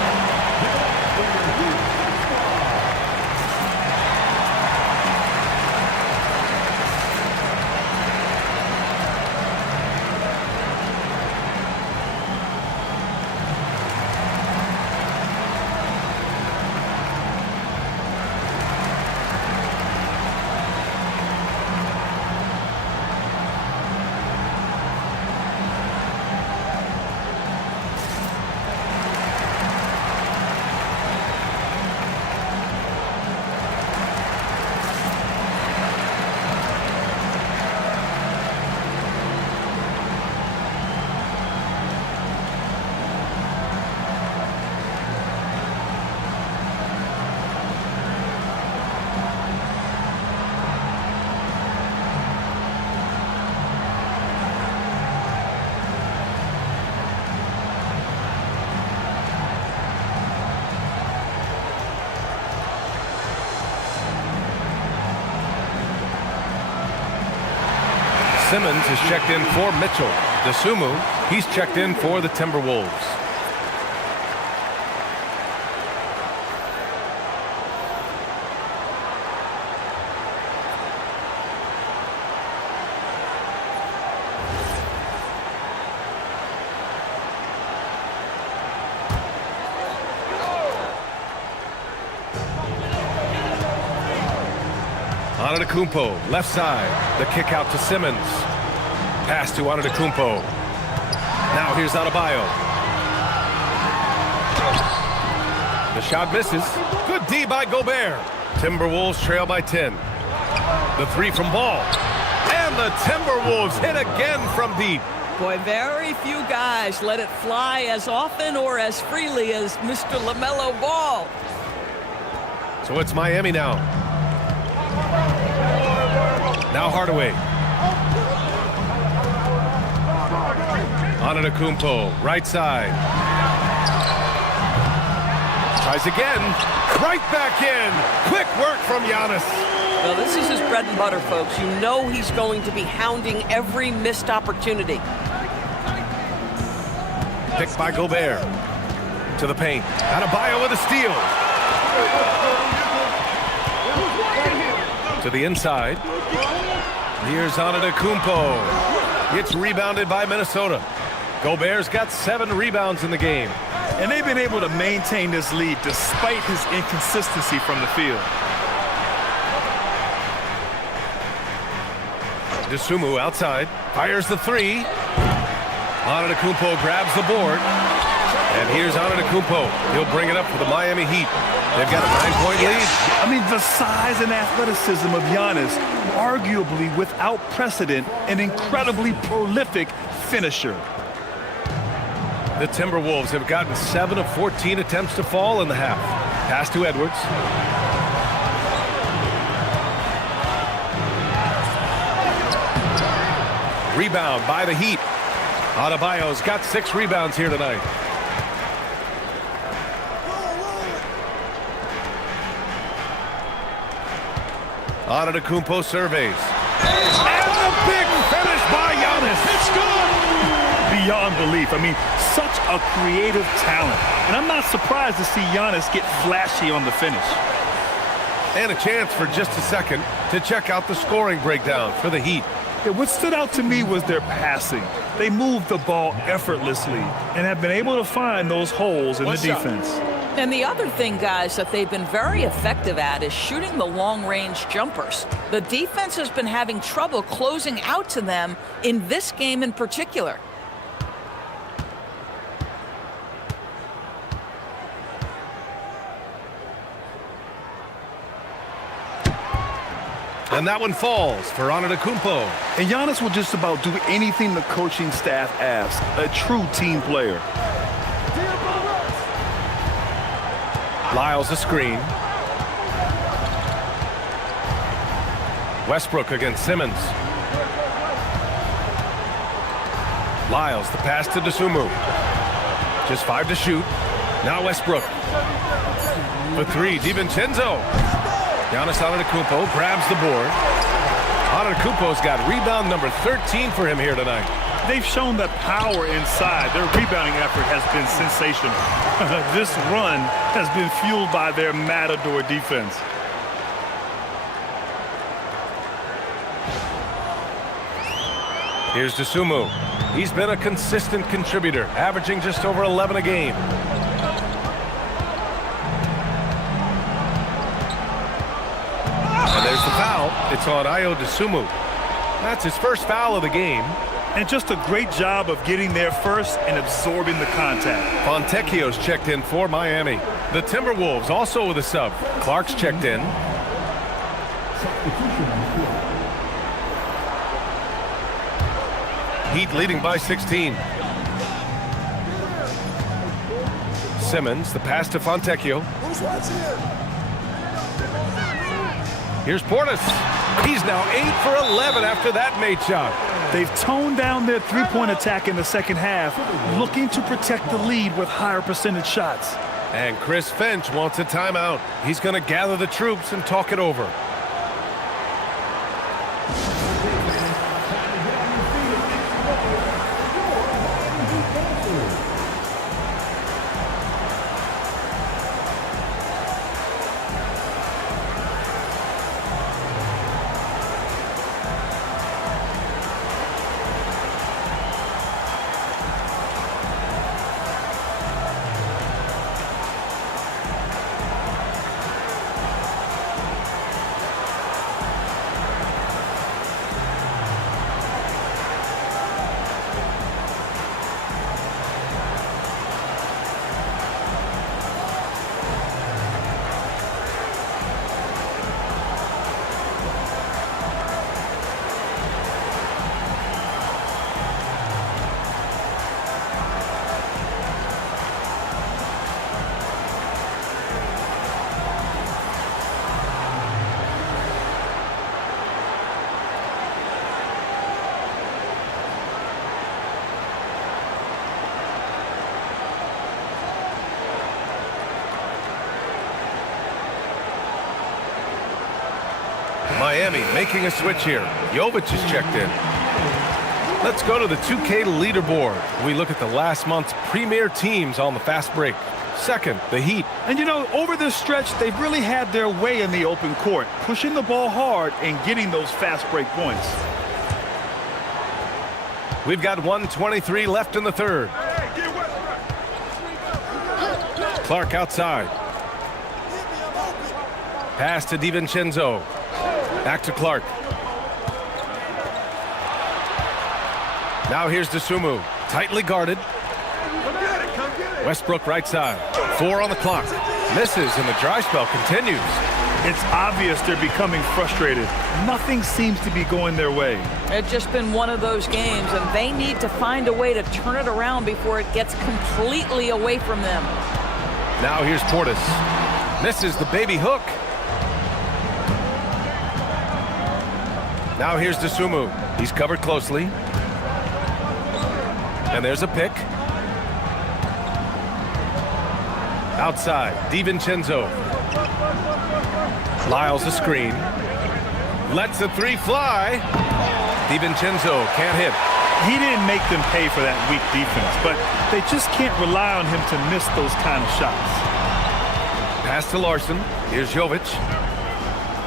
Simmons is checked in for Mitchell. Dosunmu, he's checked in for the Timberwolves. Antetokounmpo, left side. The kick out to Simmons. Pass to Antetokounmpo. Now here's Adebayo. The shot misses. Good D by Gobert. Timberwolves trail by 10. The three from Ball. And the Timberwolves hit again from deep. Boy, very few guys let it fly as often or as freely as Mr. LaMelo Ball. So it's Miami now. Now Hardaway. Antetokounmpo, right side. Tries again. Right back in. Quick work from Giannis. Well, this is his bread and butter, folks. You know he's going to be hounding every missed opportunity. Picked by Gobert. To the paint. Adebayo with a steal. To the inside. Here's Antetokounmpo. It's rebounded by Minnesota. Gobert's got 7 rebounds in the game. And they've been able to maintain this lead despite his inconsistency from the field. Dosunmu outside. Fires the three. Antetokounmpo grabs the board. And here's Antetokounmpo. He'll bring it up for the Miami Heat. They've got a 9-point lead. I mean, the size and athleticism of Giannis, arguably without precedent, an incredibly prolific finisher. The Timberwolves have gotten 7 of 14 attempts to fall in the half. Pass to Edwards. Rebound by the Heat. Adebayo's got 6 rebounds here tonight. Antetokounmpo surveys. And the big finish by Giannis. It's good. Beyond belief. I mean, such a creative talent. And I'm not surprised to see Giannis get flashy on the finish. And a chance for just a second to check out the scoring breakdown for the Heat. Yeah, what stood out to me was their passing. They moved the ball effortlessly and have been able to find those holes in the defense. And the other thing, guys, that they've been very effective at is shooting the long-range jumpers. The defense has been having trouble closing out to them in this game in particular. And that one falls for Antetokounmpo. And Giannis will just about do anything the coaching staff asks. A true team player. Lyles a screen. Westbrook against Simmons. Lyles, the pass to Dosunmu. Just 5 to shoot. Now Westbrook. For 3, DiVincenzo. Giannis Antetokounmpo grabs the board. Antetokounmpo's got rebound number 13 for him here tonight. They've shown that power inside. Their rebounding effort has been sensational. This run has been fueled by their matador defense. Here's Dosunmu. He's been a consistent contributor, averaging just over 11 a game. And there's the foul. It's on Ayo Dosunmu. That's his first foul of the game. And just a great job of getting there first and absorbing the contact. Fontecchio's checked in for Miami. The Timberwolves also with a sub. Clark's checked in. Heat leading by 16. Simmons, the pass to Fontecchio. Here's Portis. He's now 8 for 11 after that made shot. They've toned down their three-point attack in the second half, looking to protect the lead with higher percentage shots. And Chris Finch wants a timeout. He's going to gather the troops and talk it over. Miami making a switch here. Jovic is checked in. Let's go to the 2K leaderboard. We look at the last month's premier teams on the fast break. Second, the Heat. And you know, over this stretch, they've really had their way in the open court, pushing the ball hard and getting those fast break points. We've got 1:23 left in the third. Clark outside. Pass to DiVincenzo. Back to Clark. Now here's Dosunmu. Tightly guarded. Westbrook right side. 4 on the clock. Misses, and the dry spell continues. It's obvious they're becoming frustrated. Nothing seems to be going their way. It's just been one of those games, and they need to find a way to turn it around before it gets completely away from them. Now here's Portis. Misses the baby hook. Now here's DeSumo. He's covered closely. And there's a pick. Outside, DiVincenzo. Lyles a screen. Lets the 3 fly. DiVincenzo can't hit. He didn't make them pay for that weak defense, but they just can't rely on him to miss those kind of shots. Pass to Larson. Here's Jovic.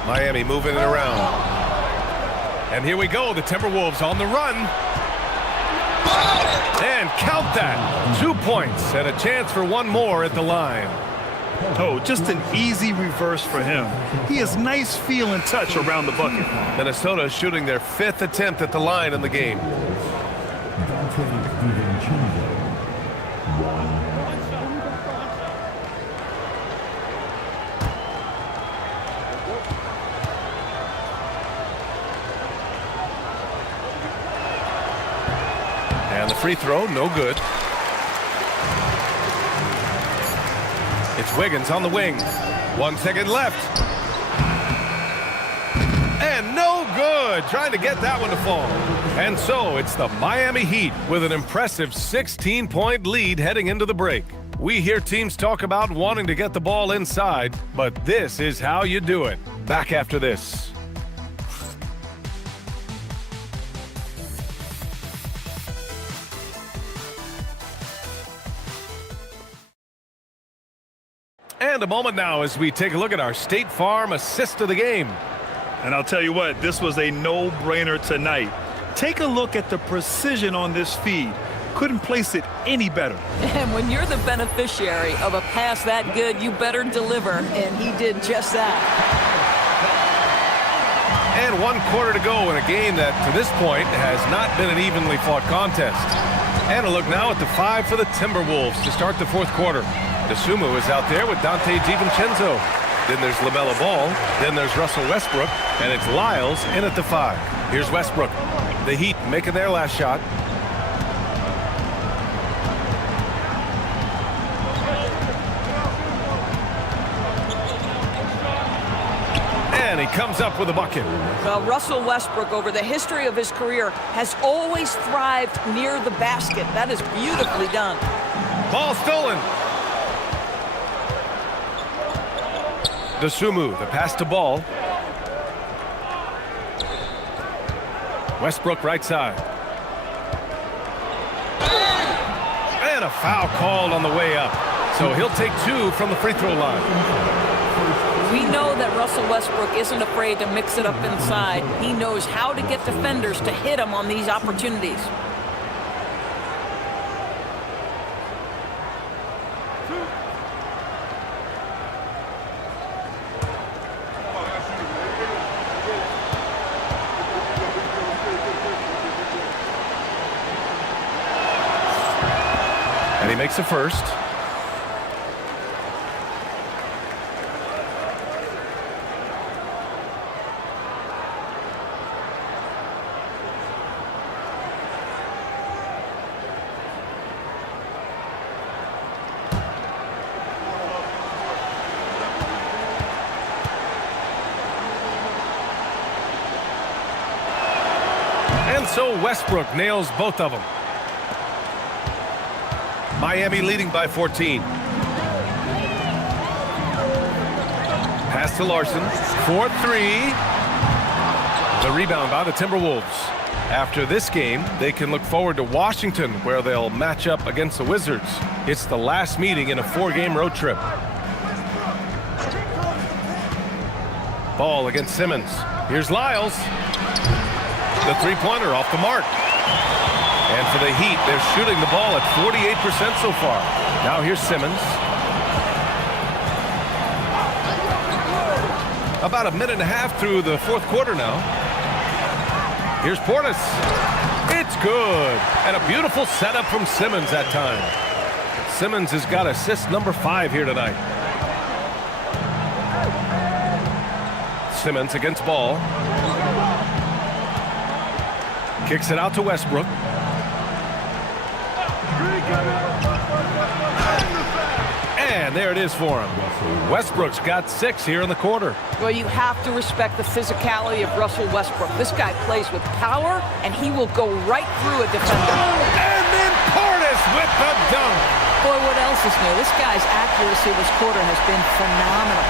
Miami moving it around. And here we go, the Timberwolves on the run. And count that. 2 points and a chance for one more at the line. Oh, just an easy reverse for him. He has nice feel and touch around the bucket. Minnesota shooting their 5th attempt at the line in the game. And the free throw, no good. It's Wiggins on the wing. 1 second left. And no good. Trying to get that one to fall. And so it's the Miami Heat with an impressive 16-point lead heading into the break. We hear teams talk about wanting to get the ball inside, but this is how you do it. Back after this. And a moment now as we take a look at our State Farm assist of the game. And I'll tell you what, this was a no-brainer tonight. Take a look at the precision on this feed. Couldn't place it any better. And when you're the beneficiary of a pass that good, you better deliver, and he did just that. And 1 quarter to go in a game that, to this point, has not been an evenly fought contest. And a look now at the 5 for the Timberwolves to start the 4th quarter. DeSumo is out there with Dante DiVincenzo. Then there's LaMelo Ball. Then there's Russell Westbrook. And it's Lyles in at the 5. Here's Westbrook. The Heat making their last shot. And he comes up with a bucket. Well, Russell Westbrook, over the history of his career, has always thrived near the basket. That is beautifully done. Ball stolen. DeSumo, the pass to Ball. Westbrook right side. And a foul called on the way up. So he'll take 2 from the free throw line. We know that Russell Westbrook isn't afraid to mix it up inside. He knows how to get defenders to hit him on these opportunities. And he makes a first. And so Westbrook nails both of them. Miami leading by 14. Pass to Larson. 4-3. The rebound by the Timberwolves. After this game, they can look forward to Washington, where they'll match up against the Wizards. It's the last meeting in a 4-game road trip. Ball against Simmons. Here's Lyles. The three-pointer off the mark. And for the Heat, they're shooting the ball at 48% so far. Now here's Simmons. About a minute and a half through the 4th quarter now. Here's Portis. It's good. And a beautiful setup from Simmons that time. Simmons has got assist number 5 here tonight. Simmons against Ball. Kicks it out to Westbrook. And there it is for him. Westbrook's got 6 here in the quarter. Well, you have to respect the physicality of Russell Westbrook. This guy plays with power, and he will go right through a defender. And then Portis with the dunk. Boy, what else is new? This guy's accuracy this quarter has been phenomenal.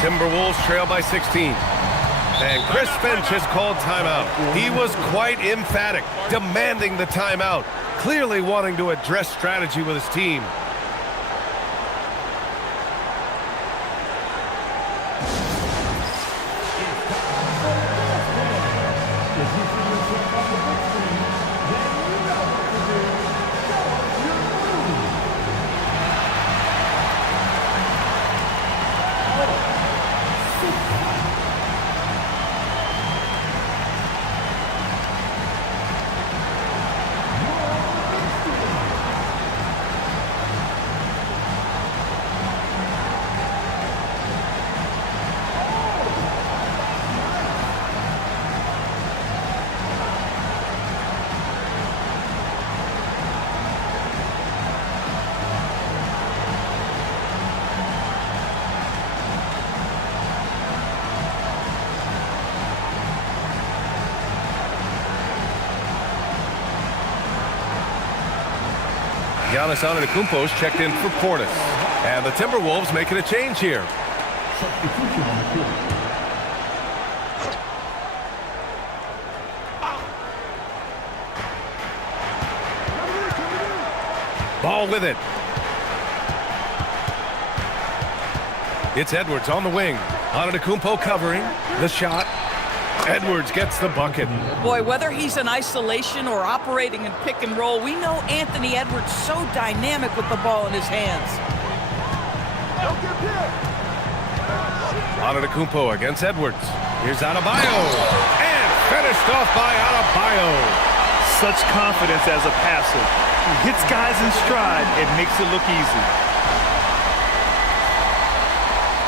Timberwolves trail by 16. And Chris Finch has called timeout. He was quite emphatic, demanding the timeout, clearly wanting to address strategy with his team. Giannis Antetokounmpo's checked in for Portis. And the Timberwolves making a change here. Ball with it. It's Edwards on the wing. Antetokounmpo covering the shot. Edwards gets the bucket. Boy, whether he's in isolation or operating in pick and roll, we know Anthony Edwards so dynamic with the ball in his hands. Antetokounmpo against Edwards. Here's Adebayo. And finished off by Adebayo. Such confidence as a passer. He hits guys in stride and makes it look easy.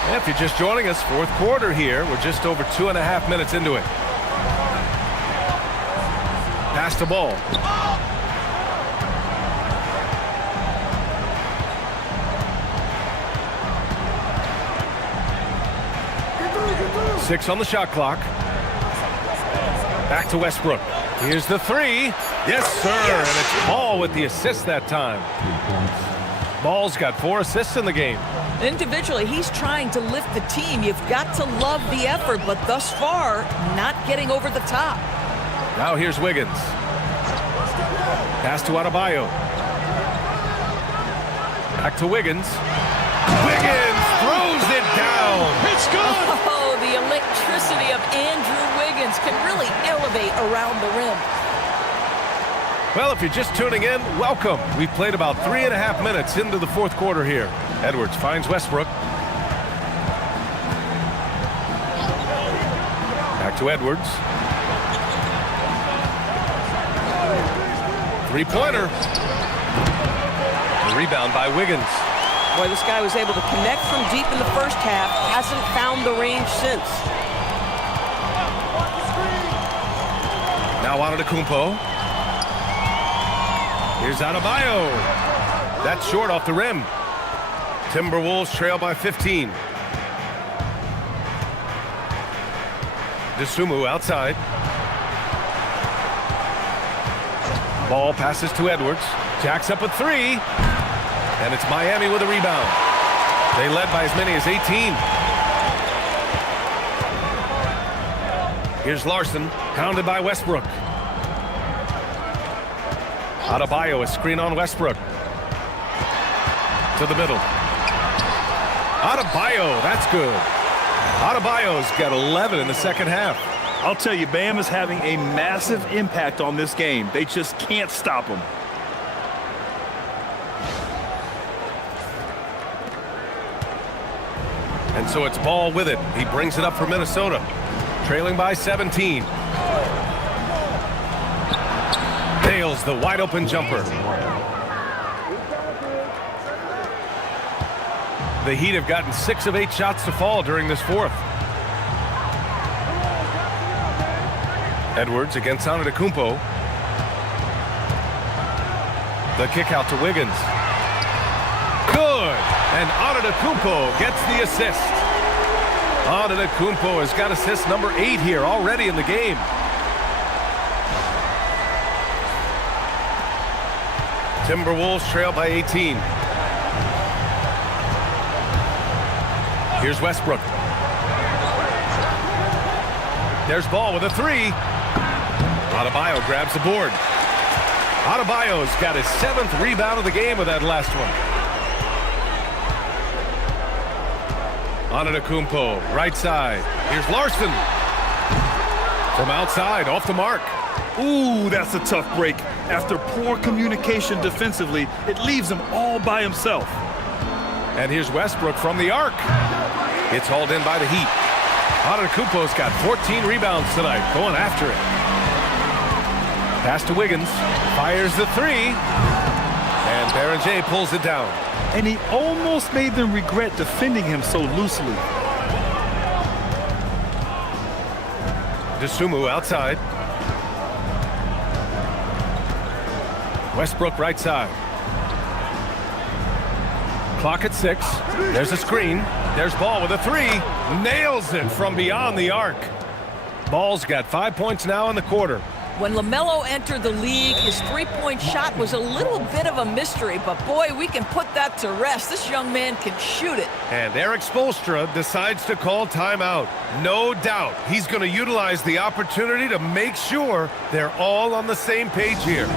If you're just joining us, fourth quarter here. We're just over 2.5 minutes into it. Pass the ball. Six on the shot clock. Back to Westbrook. Here's the 3. Yes, sir. And it's Ball with the assist that time. Ball's got 4 assists in the game. Individually, he's trying to lift the team. You've got to love the effort, but thus far, not getting over the top. Now here's Wiggins. Pass to Adebayo. Back to Wiggins. Wiggins throws it down. It's good. Oh, the electricity of Andrew Wiggins can really elevate around the rim. Well, if you're just tuning in, welcome. We've played about 3.5 minutes into the fourth quarter here. Edwards finds Westbrook. Back to Edwards. Three-pointer. Rebound by Wiggins. Boy, this guy was able to connect from deep in the first half. Hasn't found the range since. Now Antetokounmpo. Here's Adebayo. That's short off the rim. Timberwolves trail by 15. Dosunmu outside. Ball passes to Edwards. Jacks up a 3. And it's Miami with a rebound. They led by as many as 18. Here's Larson, pounded by Westbrook. Adebayo, a screen on Westbrook. To the middle. Adebayo, that's good. Adebayo's got 11 in the second half. I'll tell you, Bam is having a massive impact on this game. They just can't stop him. And so it's Ball with it. He brings it up for Minnesota. Trailing by 17. nails the wide open jumper. The Heat have gotten 6 of 8 shots to fall during this fourth. Edwards against Antetokounmpo. The kick out to Wiggins. Good! And Antetokounmpo gets the assist. Antetokounmpo has got assist number 8 here already in the game. Timberwolves trail by 18. Here's Westbrook. There's Ball with a 3. Adebayo grabs the board. Adebayo's got his 7th rebound of the game with that last one. Antetokounmpo, right side. Here's Larson. From outside, off the mark. Ooh, that's a tough break. After poor communication defensively, it leaves him all by himself. And here's Westbrook from the arc. It's hauled in by the Heat. Antetokounmpo's got 14 rebounds tonight, going after it. Pass to Wiggins, fires the 3, and Berenger pulls it down. And he almost made them regret defending him so loosely. Dosunmu outside. Westbrook right side. Clock at 6. There's a screen. There's Ball with a 3. Nails it from beyond the arc. Ball's got 5 points now in the quarter. When LaMelo entered the league, his three-point shot was a little bit of a mystery, but boy, we can put that to rest. This young man can shoot it. And Eric Spoelstra decides to call timeout. No doubt he's going to utilize the opportunity to make sure they're all on the same page here.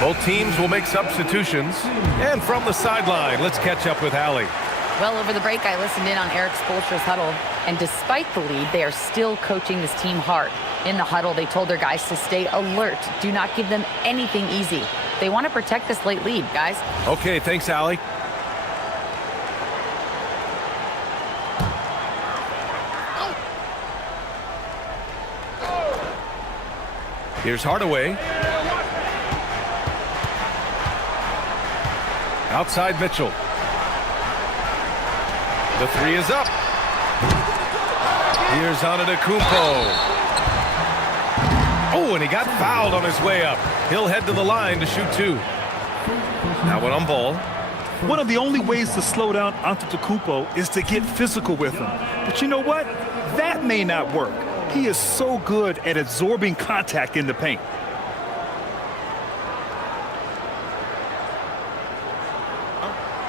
Both teams will make substitutions. And from the sideline, let's catch up with Allie. Well, over the break, I listened in on Eric Spoelstra's huddle, and despite the lead, they are still coaching this team hard. In the huddle, they told their guys to stay alert. Do not give them anything easy. They want to protect this late lead, guys. Okay, thanks, Allie. Here's Hardaway. Outside Mitchell. The 3 is up. Here's Antetokounmpo. Oh, and he got fouled on his way up. He'll head to the line to shoot 2. Now one on Ball. One of the only ways to slow down Antetokounmpo is to get physical with him. But you know what? That may not work. He is so good at absorbing contact in the paint.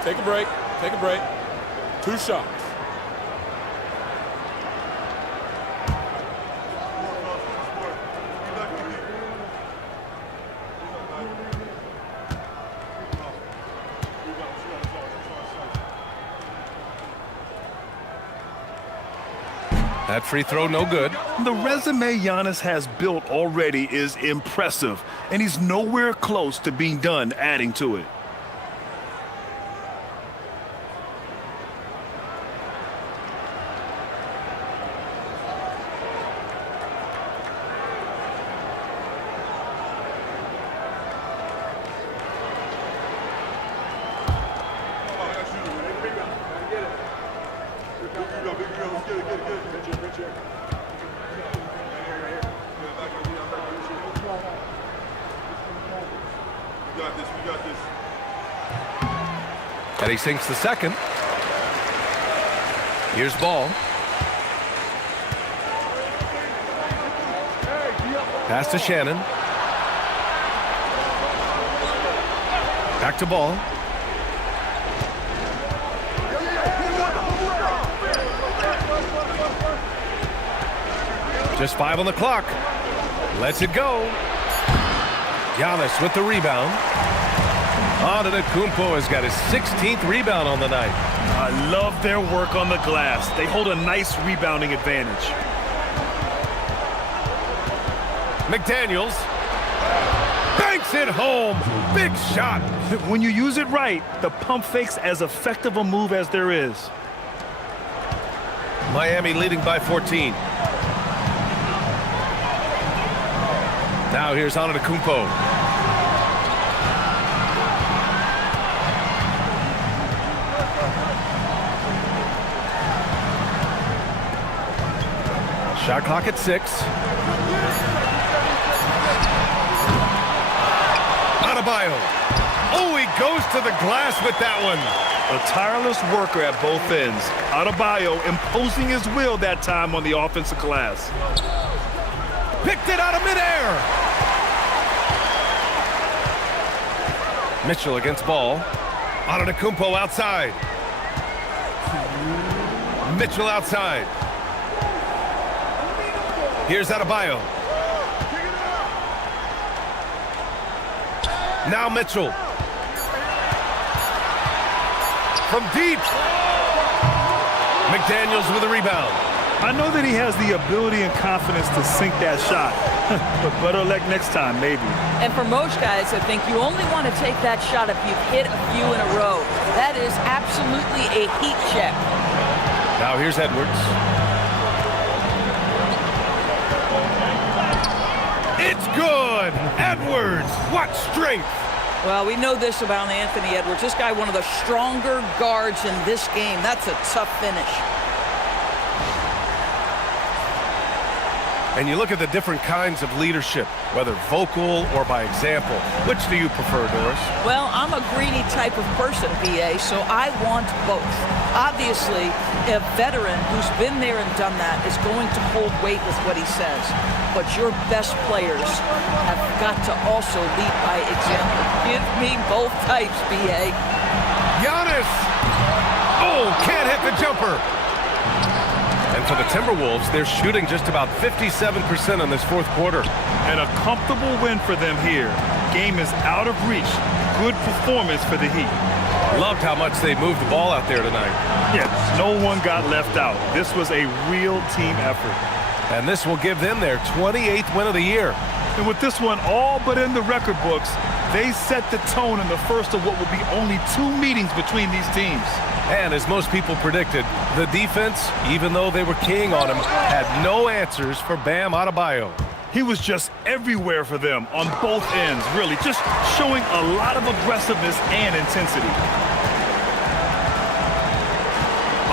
Take a break. Take a break. 2 shots. That free throw no good. The resume Giannis has built already is impressive, and he's nowhere close to being done adding to it. And he sinks the second. Here's Ball. Pass to Shannon. Back to Ball. Just 5 on the clock. Lets it go. Giannis with the rebound. Antetokounmpo has got his 16th rebound on the night. I love their work on the glass. They hold a nice rebounding advantage. McDaniels banks it home. Big shot. When you use it right, the pump fake's as effective a move as there is. Miami leading by 14. Now here's Antetokounmpo. Shot clock at 6. Adebayo. Oh, he goes to the glass with that one. A tireless worker at both ends. Adebayo imposing his will that time on the offensive glass. Picked it out of midair. Mitchell against Ball. Antetokounmpo outside. Mitchell outside. Here's Adebayo. Now Mitchell. From deep. McDaniels with a rebound. I know that he has the ability and confidence to sink that shot. But better luck next time, maybe. And for most guys, I think you only want to take that shot if you've hit a few in a row. That is absolutely a heat check. Now here's Edwards. It's good! Edwards, what strength! Well, we know this about Anthony Edwards. This guy, one of the stronger guards in this game. That's a tough finish. And you look at the different kinds of leadership, whether vocal or by example. Which do you prefer, Doris? Well, I'm a greedy type of person, BA, so I want both. Obviously, a veteran who's been there and done that is going to hold weight with what he says. But your best players have got to also lead by example. Give me both types, BA. Giannis! Oh, can't hit the jumper. And for the Timberwolves, they're shooting just about 57% in this fourth quarter. And a comfortable win for them here. Game is out of reach. Good performance for the Heat. Loved how much they moved the ball out there tonight. Yes, no one got left out. This was a real team effort. And this will give them their 28th win of the year. And with this one all but in the record books, they set the tone in the first of what will be only 2 meetings between these teams. And as most people predicted, the defense, even though they were keying on him, had no answers for Bam Adebayo. He was just everywhere for them on both ends, really, just showing a lot of aggressiveness and intensity.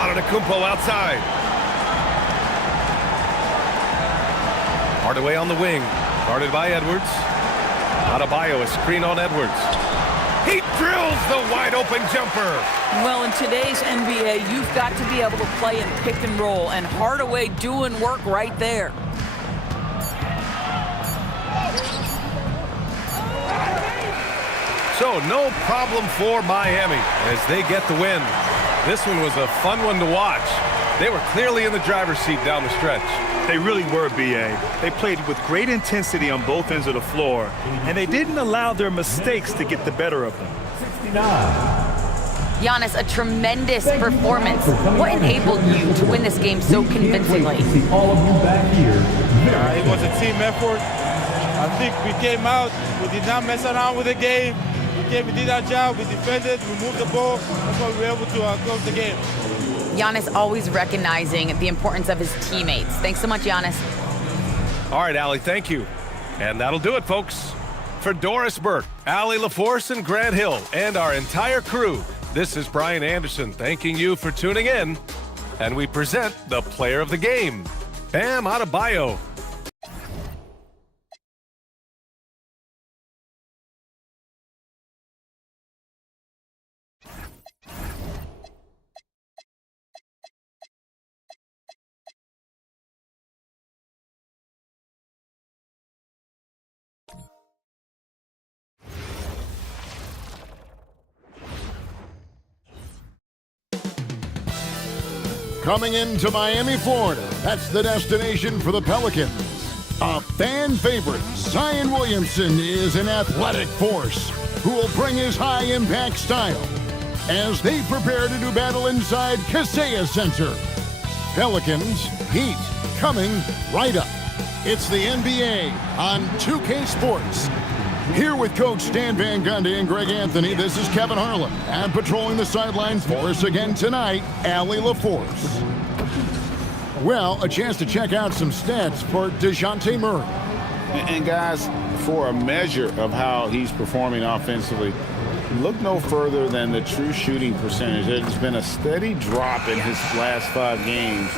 Antetokounmpo outside. Hardaway on the wing, guarded by Edwards. Adebayo, a screen on Edwards. He drills the wide-open jumper. Well, in today's NBA, you've got to be able to play in pick and roll, and Hardaway doing work right there. So no problem for Miami as they get the win. This one was a fun one to watch. They were clearly in the driver's seat down the stretch. They really were, BA. They played with great intensity on both ends of the floor, and they didn't allow their mistakes to get the better of them. 69. Giannis, a tremendous performance. What enabled you to win this game so convincingly? See all of you back here. It was a team effort. I think we came out, we did not mess around with the game. We did our job, we defended, we moved the ball. That's why we were able to close the game. Giannis always recognizing the importance of his teammates. Thanks so much, Giannis. All right, Allie, thank you. And that'll do it, folks. For Doris Burke, Allie LaForce, and Grant Hill, and our entire crew, this is Brian Anderson thanking you for tuning in. And we present the player of the game, Bam Adebayo. Coming into Miami, Florida, that's the destination for the Pelicans. A fan favorite, Zion Williamson is an athletic force who will bring his high-impact style as they prepare to do battle inside Kaseya Center. Pelicans, Heat, coming right up. It's the NBA on 2K Sports. Here with Coach Stan Van Gundy and Greg Anthony, this is Kevin Harlan. And patrolling the sidelines for us again tonight, Allie LaForce. Well, a chance to check out some stats for DeJounte Murray. And guys, for a measure of how he's performing offensively, look no further than the true shooting percentage. There's been a steady drop in his last 5 games,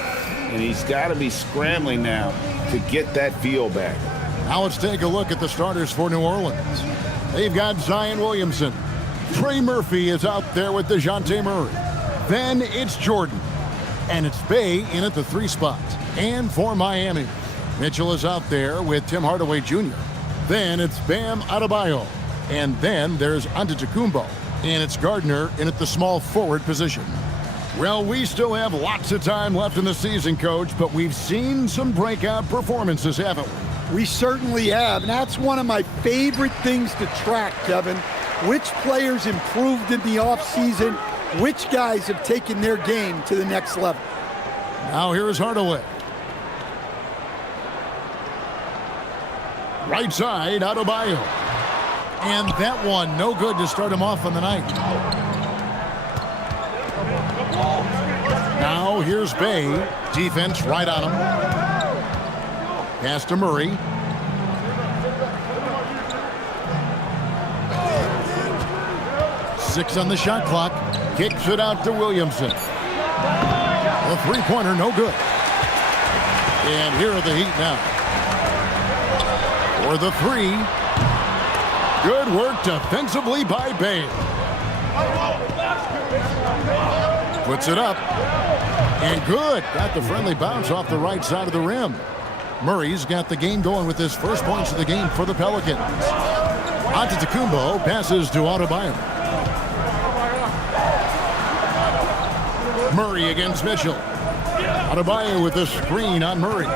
and he's got to be scrambling now to get that feel back. Now let's take a look at the starters for New Orleans. They've got Zion Williamson. Trey Murphy is out there with DeJounte Murray. Then it's Jordan. And it's Bey in at the 3 spot. And for Miami, Mitchell is out there with Tim Hardaway Jr. Then it's Bam Adebayo. And then there's Antetokounmpo. And it's Gardner in at the small forward position. Well, we still have lots of time left in the season, Coach, but we've seen some breakout performances, haven't we? We certainly have, and that's one of my favorite things to track, Kevin. Which players improved in the offseason, which guys have taken their game to the next level. Now here's Hardaway. Right side, Adebayo. And that one, no good to start him off on the night. Now here's Bey. Defense right on him. Pass to Murray. Six on the shot clock. Kicks it out to Williamson. The three-pointer, no good. And here are the Heat now. For the 3. Good work defensively by Bey. Puts it up. And good. Got the friendly bounce off the right side of the rim. Murray's got the game going with his first points of the game for the Pelicans. Antetokounmpo passes to Adebayo. Murray against Mitchell. Adebayo with the screen on Murray.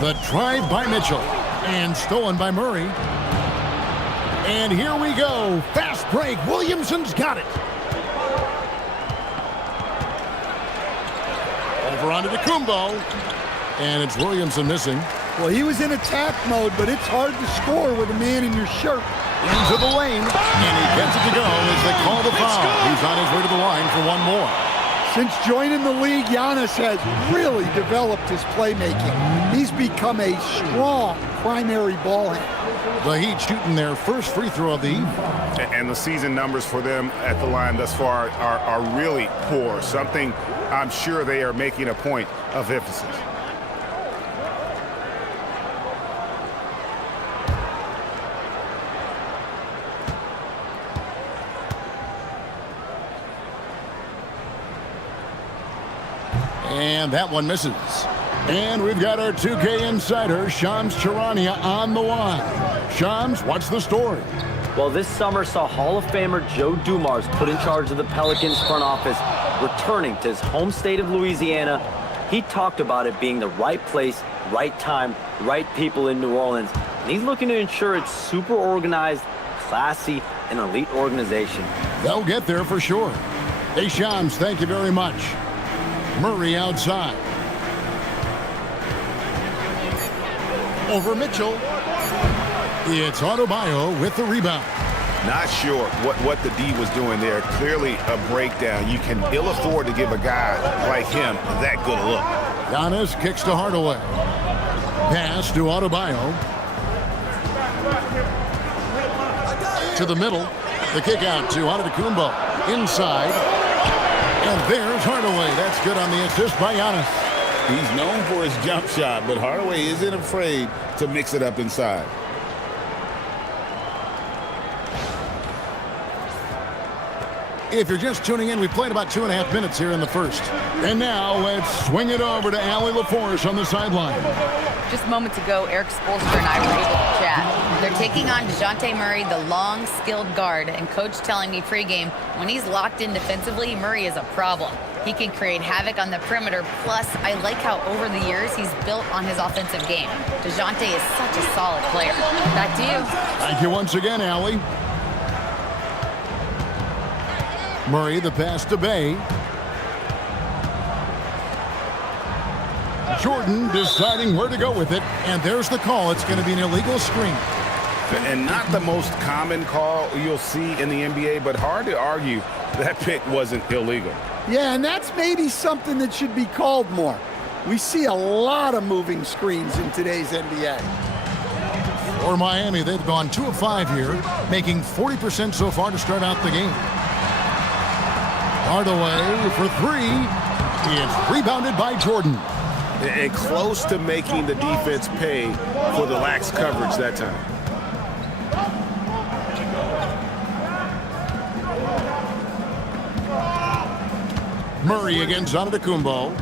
The drive by Mitchell. And stolen by Murray. And here we go. Fast break. Williamson's got it. Over onto Antetokounmpo. And it's Williamson missing. Well, he was in attack mode, but it's hard to score with a man in your shirt. Into the lane, and he gets it to go as they call the foul. He's on his way to the line for one more. Since joining the league, Giannis has really developed his playmaking. He's become a strong primary ball handler. The Heat shooting their first free throw of the evening. And the season numbers for them at the line thus far are really poor. Something I'm sure they are making a point of emphasis. And that one misses. And we've got our 2K insider, Shams Charania, on the line. Shams, what's the story? Well, this summer saw Hall of Famer Joe Dumars put in charge of the Pelicans front office, returning to his home state of Louisiana. He talked about it being the right place, right time, right people in New Orleans. And he's looking to ensure it's super organized, classy, and elite organization. They'll get there for sure. Hey, Shams, thank you very much. Murray outside. Over Mitchell. It's Adebayo with the rebound. Not sure what the D was doing there. Clearly a breakdown. You can ill afford to give a guy like him that good a look. Giannis kicks to Hardaway. Pass to Adebayo. To the middle. The kick out to Antetokounmpo. Inside. And there's Hardaway. That's good on the assist by Giannis. He's known for his jump shot, but Hardaway isn't afraid to mix it up inside. If you're just tuning in, we played about 2.5 minutes here in the first. And now let's swing it over to Allie LaForce on the sideline. Just moments ago, Eric Spoelstra and I were able to chat. They're taking on DeJounte Murray, the long, skilled guard, and Coach telling me pregame, when he's locked in defensively, Murray is a problem. He can create havoc on the perimeter. Plus, I like how over the years he's built on his offensive game. DeJounte is such a solid player. Back to you. Thank you once again, Allie. Murray, the pass to Bay. Jordan deciding where to go with it, and there's the call. It's going to be an illegal screen. And not the most common call you'll see in the NBA, but hard to argue that pick wasn't illegal. Yeah, and that's maybe something that should be called more. We see a lot of moving screens in today's NBA. For Miami, they've gone 2 of 5 here, making 40% so far to start out the game. Hardaway for 3. It's rebounded by Jordan. And close to making the defense pay for the lax coverage that time. Murray against Antetokounmpo.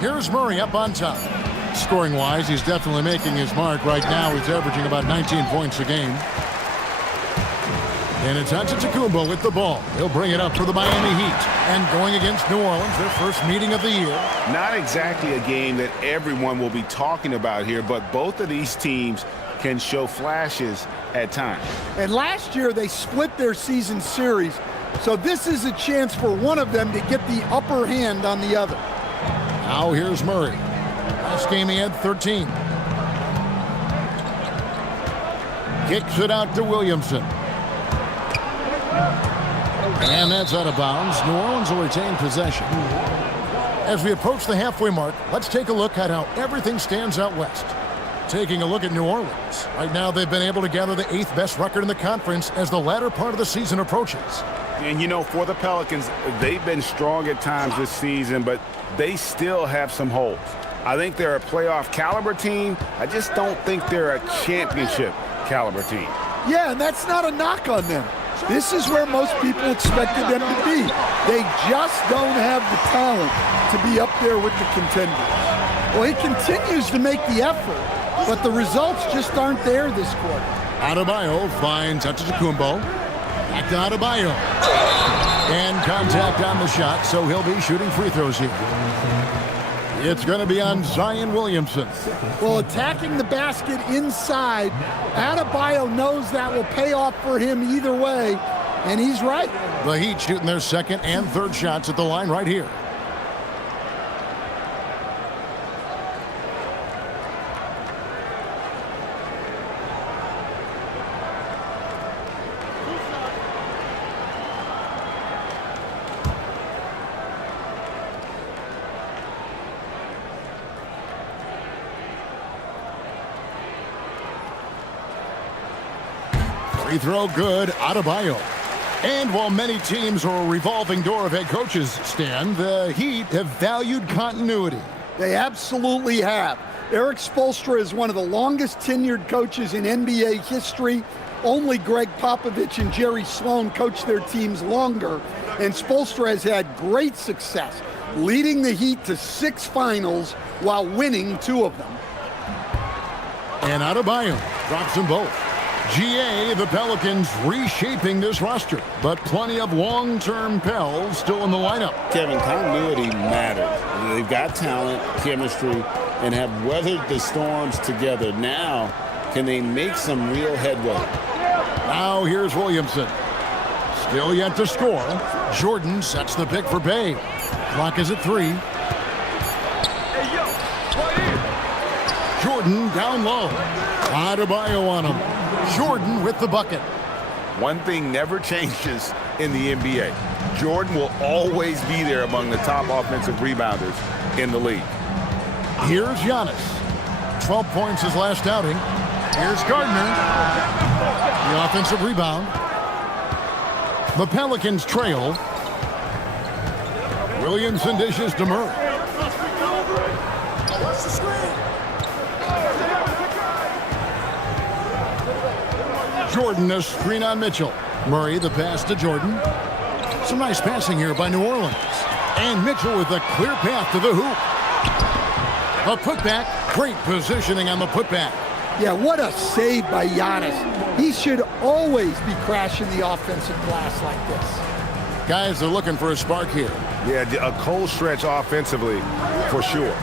Here's Murray up on top. Scoring-wise, he's definitely making his mark. Right now, he's averaging about 19 points a game. And it's Antetokounmpo with the ball. He'll bring it up for the Miami Heat. And going against New Orleans, their first meeting of the year. Not exactly a game that everyone will be talking about here, but both of these teams can show flashes at times. And last year, they split their season series. So this is a chance for one of them to get the upper hand on the other. Now here's Murray. Last game he had 13. Kicks it out to Williamson. And that's out of bounds. New Orleans will retain possession. As we approach the halfway mark, let's take a look at how everything stands out west. Taking a look at New Orleans. Right now, they've been able to gather the 8th best record in the conference as the latter part of the season approaches. And, you know, for the Pelicans, they've been strong at times this season, but they still have some holes. I think they're a playoff caliber team. I just don't think they're a championship caliber team. Yeah, and that's not a knock on them. This is where most people expected them to be. They just don't have the talent to be up there with the contenders. Well, he continues to make the effort, but the results just aren't there this quarter. Adebayo finds Antetokounmpo. Back to Adebayo. And contact on the shot, so he'll be shooting free throws here. It's going to be on Zion Williamson. Well, attacking the basket inside, Adebayo knows that will pay off for him either way, and he's right. The Heat shooting their second and third shots at the line right here. Free throw good, Adebayo. And while many teams are a revolving door of head coaches, Stan, the Heat have valued continuity. They absolutely have. Eric Spoelstra is one of the longest tenured coaches in NBA history. Only Greg Popovich and Jerry Sloan coached their teams longer, and Spoelstra has had great success, leading the Heat to 6 finals while winning 2 of them. And Adebayo drops them both. GA, the Pelicans reshaping this roster, but plenty of long-term Pels still in the lineup. Kevin, continuity matters. They've got talent, chemistry, and have weathered the storms together. Now, can they make some real headway? Now here's Williamson. Still yet to score. Jordan sets the pick for Bay. Clock is at 3. Jordan down low. Adebayo on him. Jordan with the bucket. One thing never changes in the NBA. Jordan will always be there among the top offensive rebounders in the league. Here's Giannis. 12 points his last outing. Here's Gardner. The offensive rebound. The Pelicans trail. Williamson dishes to Murray. Jordan, a screen on Mitchell. Murray, the pass to Jordan. Some nice passing here by New Orleans. And Mitchell with a clear path to the hoop. A putback. Great positioning on the putback. Yeah, what a save by Giannis. He should always be crashing the offensive glass like this. Guys are looking for a spark here. Yeah, a cold stretch offensively, for sure.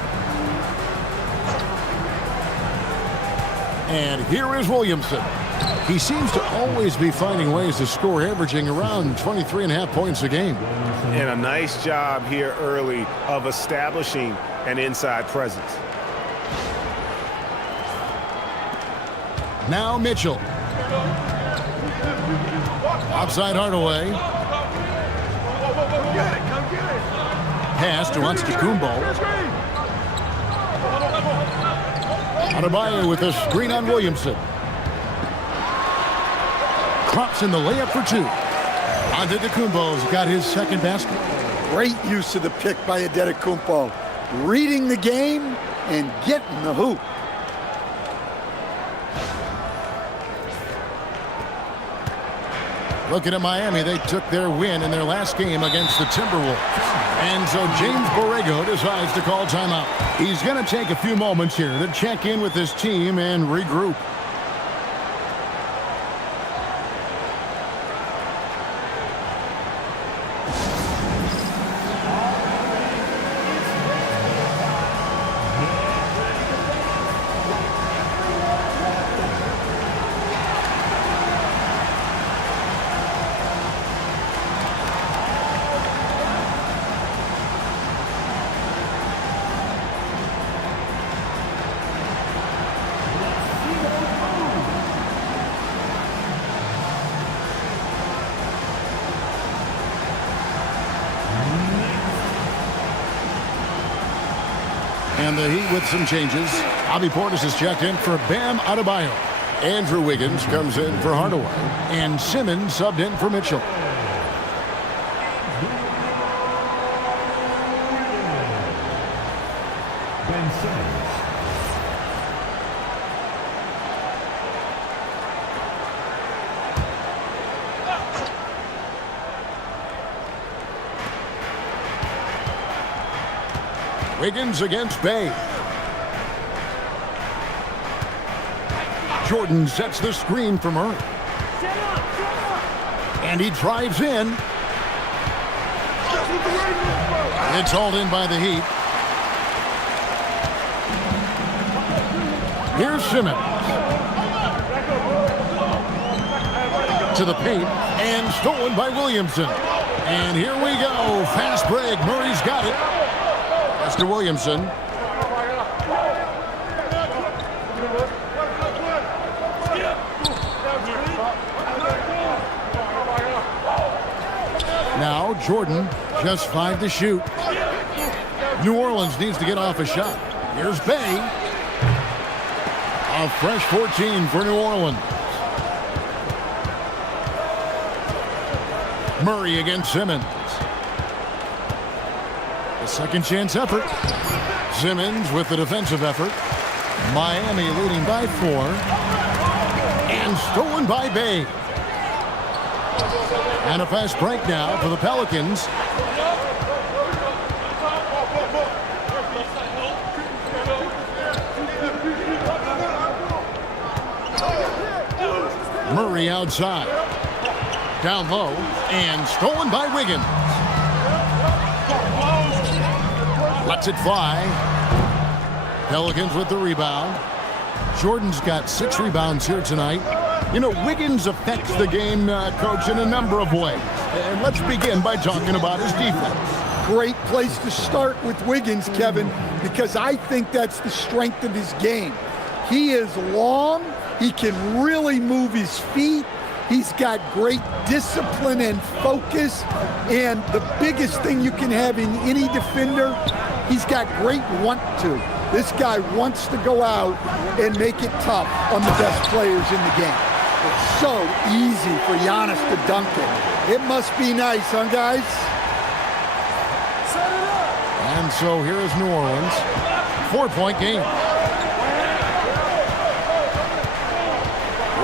And here is Williamson. He seems to always be finding ways to score, averaging around 23.5 points a game. And a nice job here early of establishing an inside presence. Now Mitchell. Outside Hardaway. Pass to Antetokounmpo. Adebayo with a screen on Williamson. Drops in the layup for two. Antetokounmpo's got his second basket. Great use of the pick by Antetokounmpo. Reading the game and getting the hoop. Looking at Miami, they took their win in their last game against the Timberwolves. And so James Borrego decides to call timeout. He's going to take a few moments here to check in with his team and regroup. And the Heat with some changes. Bobby Portis is checked in for Bam Adebayo. Andrew Wiggins comes in for Hardaway. And Simmons subbed in for Mitchell. Ben Simmons. Wiggins against Bay. Jordan sets the screen for Murray. And he drives in. It's hauled in by the Heat. Here's Simmons. To the paint. And stolen by Williamson. And here we go. Fast break. Murray's got it. To Williamson. Now Jordan, just 5 to shoot. New Orleans needs to get off a shot. Here's Bay. A fresh 14 for New Orleans. Murray against Simmons. Second chance effort. Simmons with the defensive effort. Miami leading by 4. And stolen by Bay. And a fast break now for the Pelicans. Murray outside. Down low. And stolen by Wiggins. Lets it fly. Pelicans with the rebound. Jordan's got 6 rebounds here tonight. You know, Wiggins affects the game, Coach, in a number of ways. And let's begin by talking about his defense. Great place to start with Wiggins, Kevin, because I think that's the strength of his game. He is long. He can really move his feet. He's got great discipline and focus. And the biggest thing you can have in any defender, he's got great want to. This guy wants to go out and make it tough on the best players in the game. It's so easy for Giannis to dunk it. It must be nice, huh, guys? And so here is New Orleans. 4-point game.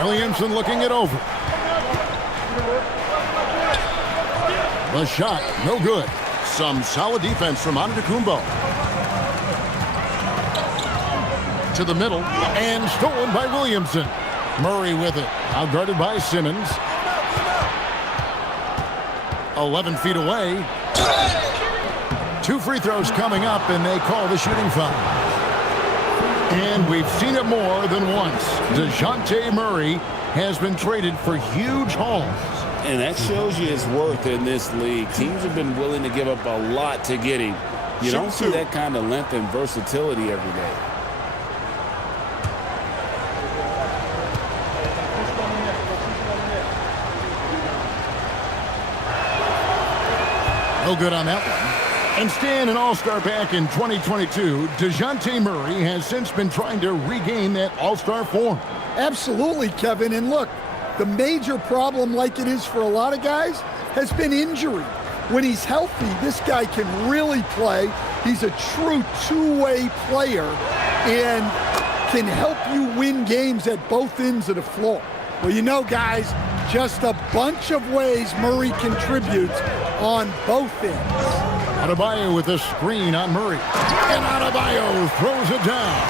Williamson looking it over. The shot, no good. Some solid defense from Antetokounmpo. To the middle, and stolen by Williamson. Murray with it, outguarded by Simmons. 11 feet away. 2 free throws coming up, and they call the shooting foul. And we've seen it more than once. DeJounte Murray has been traded for huge hauls. And that shows you his worth in this league. Teams have been willing to give up a lot to get him. You don't see that kind of length and versatility every day. No good on that one. And staying an all-star back in 2022, DeJounte Murray has since been trying to regain that all-star form. Absolutely, Kevin. And look, the major problem, like it is for a lot of guys, has been injury. When he's healthy, this guy can really play. He's a true two-way player and can help you win games at both ends of the floor. Well, you know, guys, just a bunch of ways Murray contributes on both ends. Adebayo with a screen on Murray. And Adebayo throws it down.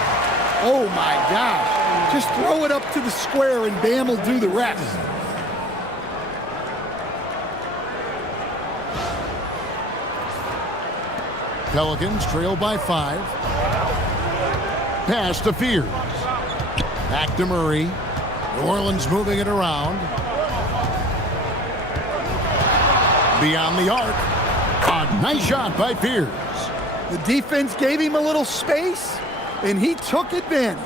Oh, my gosh. Just throw it up to the square and Bam will do the rest. Pelicans trail by 5. Pass to Fears. Back to Murray. New Orleans moving it around. Beyond the arc. A nice shot by Fears. The defense gave him a little space, and he took advantage.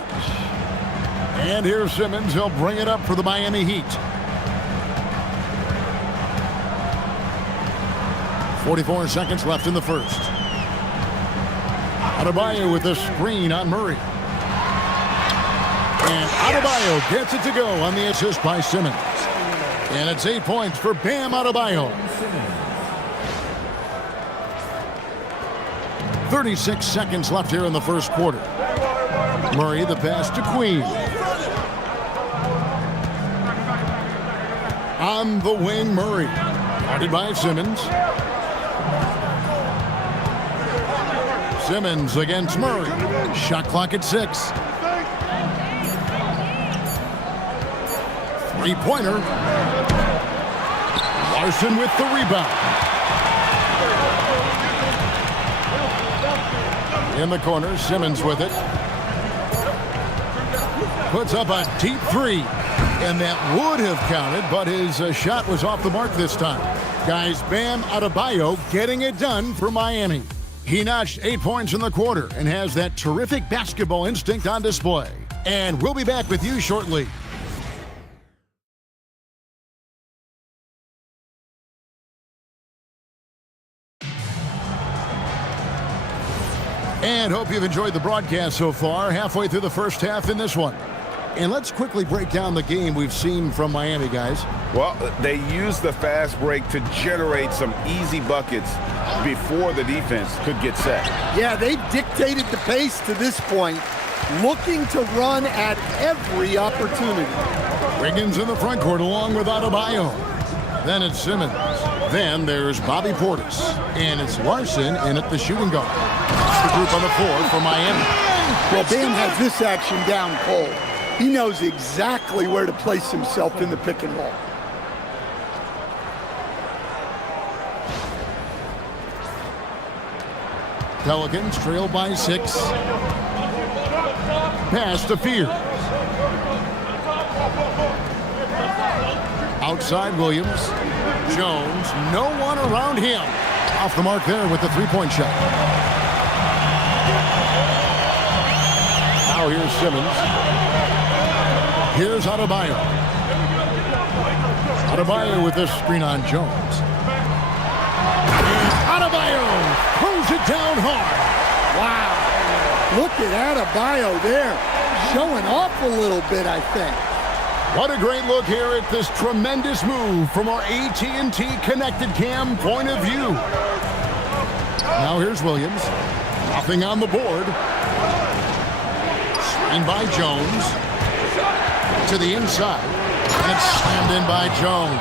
And here's Simmons. He'll bring it up for the Miami Heat. 44 seconds left in the first. Adebayo with a screen on Murray. And Adebayo gets it to go on the assist by Simmons. And it's 8 points for Bam Adebayo. 36 seconds left here in the first quarter. Murray the pass to Queen. On the wing, Murray. Guarded by Simmons. Simmons against Murray. Shot clock at 6. Three-pointer. Larson with the rebound. In the corner, Simmons with it. Puts up a deep three. And that would have counted, but his shot was off the mark this time. Guys, Bam Adebayo getting it done for Miami. He notched 8 points in the quarter and has that terrific basketball instinct on display. And we'll be back with you shortly. And hope you've enjoyed the broadcast so far, halfway through the first half in this one. And let's quickly break down the game we've seen from Miami, guys. Well, they used the fast break to generate some easy buckets before the defense could get set. Yeah, they dictated the pace to this point, looking to run at every opportunity. Wiggins in the front court along with Adebayo. Then it's Simmons. Then there's Bobby Portis. And it's Larson in at the shooting guard. That's the group on the floor for Miami. Well, Bam has this action down cold. He knows exactly where to place himself in the pick and roll. Pelicans trail by 6. Pass to Fears. Outside Williams. Jones, no one around him. Off the mark there with the three-point shot. Now here's Simmons. Here's Adebayo. Adebayo with this screen on Jones. Adebayo throws it down hard. Wow. Look at Adebayo there. Showing off a little bit, I think. What a great look here at this tremendous move from our AT&T Connected Cam point of view. Now here's Williams. Nothing on the board. Screen by Jones. To the inside. And it's slammed in by Jones.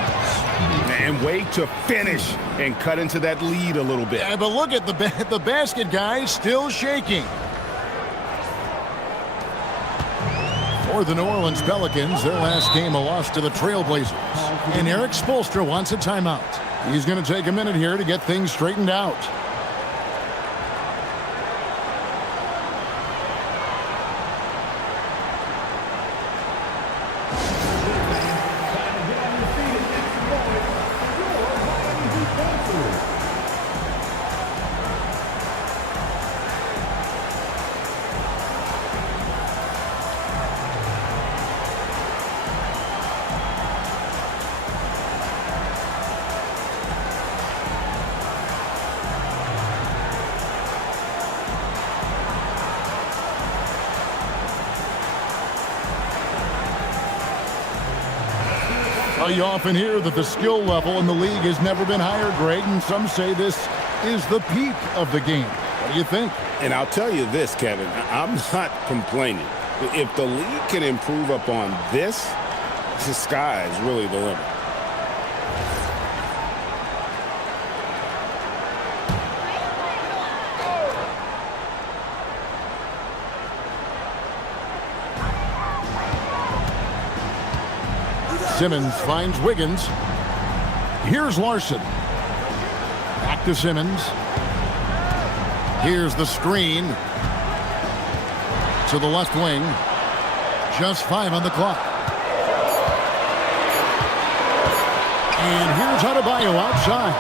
And wait to finish and cut into that lead a little bit. Yeah, but look at the basket, guys, still shaking. For the New Orleans Pelicans, their last game a loss to the Trailblazers. And Eric Spoelstra wants a timeout. He's going to take a minute here to get things straightened out. You often hear that the skill level in the league has never been higher, Greg, and some say this is the peak of the game. What do you think? And I'll tell you this, Kevin, I'm not complaining. If the league can improve upon this, the sky is really the limit. Simmons finds Wiggins. Here's Larson. Back to Simmons. Here's the screen to the left wing. Just 5 on the clock. And here's Adebayo outside.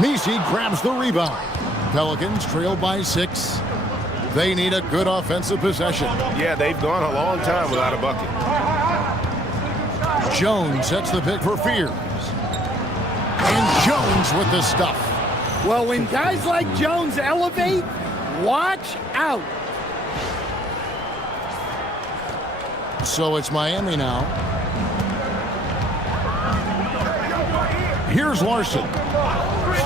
Messi grabs the rebound. Pelicans trail by 6. They need a good offensive possession. Yeah, they've gone a long time without a bucket. Jones sets the pick for Fears. And Jones with the stuff. Well, when guys like Jones elevate, watch out. So it's Miami now. Here's Larson.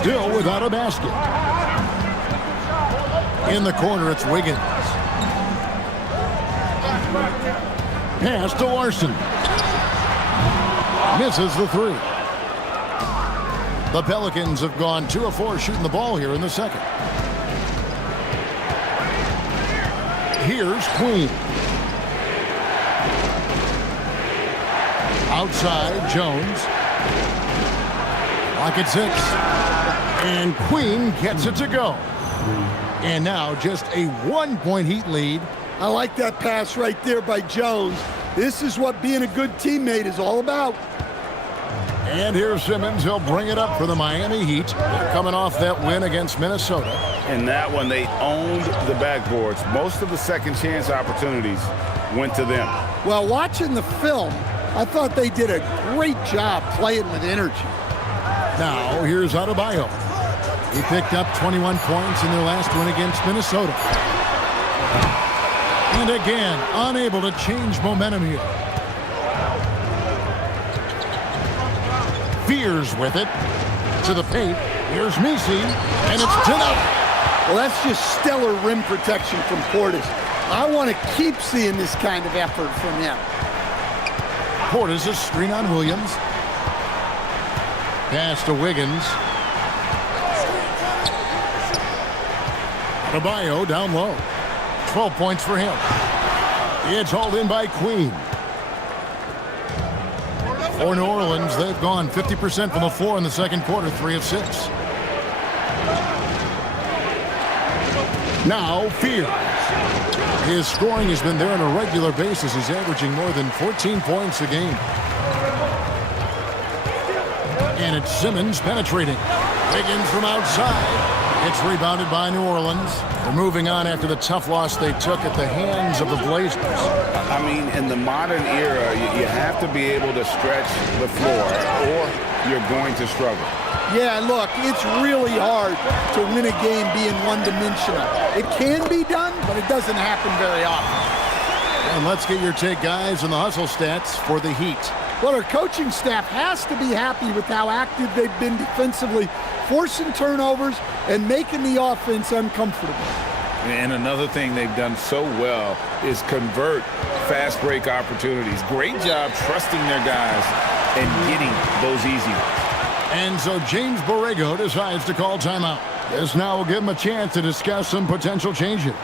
Still without a basket. In the corner, it's Wiggins. Pass to Larson. Misses the 3. The Pelicans have gone 2 of 4 shooting the ball here in the second. Here's Queen. Outside, Jones. Clock at 6. And Queen gets it to go. And now just a 1-point Heat lead. I like that pass right there by Jones. This is what being a good teammate is all about. And here's Simmons. He'll bring it up for the Miami Heat. They're coming off that win against Minnesota. And that one, they owned the backboards. Most of the second chance opportunities went to them. Well, watching the film, I thought they did a great job playing with energy. Now, here's Adebayo. He picked up 21 points in their last win against Minnesota. And again, unable to change momentum here. Fears with it to the paint. Here's Messi, and it's denied. Well, that's just stellar rim protection from Portis. I want to keep seeing this kind of effort from him. Portis a screen on Williams. Pass to Wiggins. Adebayo down low. 12 points for him. It's hauled in by Queen. For New Orleans, they've gone 50% from the floor in the second quarter, 3 of 6. Now, Fears. His scoring has been there on a regular basis. He's averaging more than 14 points a game. And it's Simmons penetrating. Wiggins from outside. It's rebounded by New Orleans. They're moving on after the tough loss they took at the hands of the Blazers. I mean, in the modern era, you have to be able to stretch the floor or you're going to struggle. Yeah, look, it's really hard to win a game being one-dimensional. It can be done, but it doesn't happen very often. And let's get your take, guys, on the hustle stats for the Heat. Well, our coaching staff has to be happy with how active they've been defensively, forcing turnovers and making the offense uncomfortable. And another thing they've done so well is convert fast break opportunities. Great job trusting their guys and getting those easy ones. And so James Borrego decides to call timeout. This now will give him a chance to discuss some potential changes.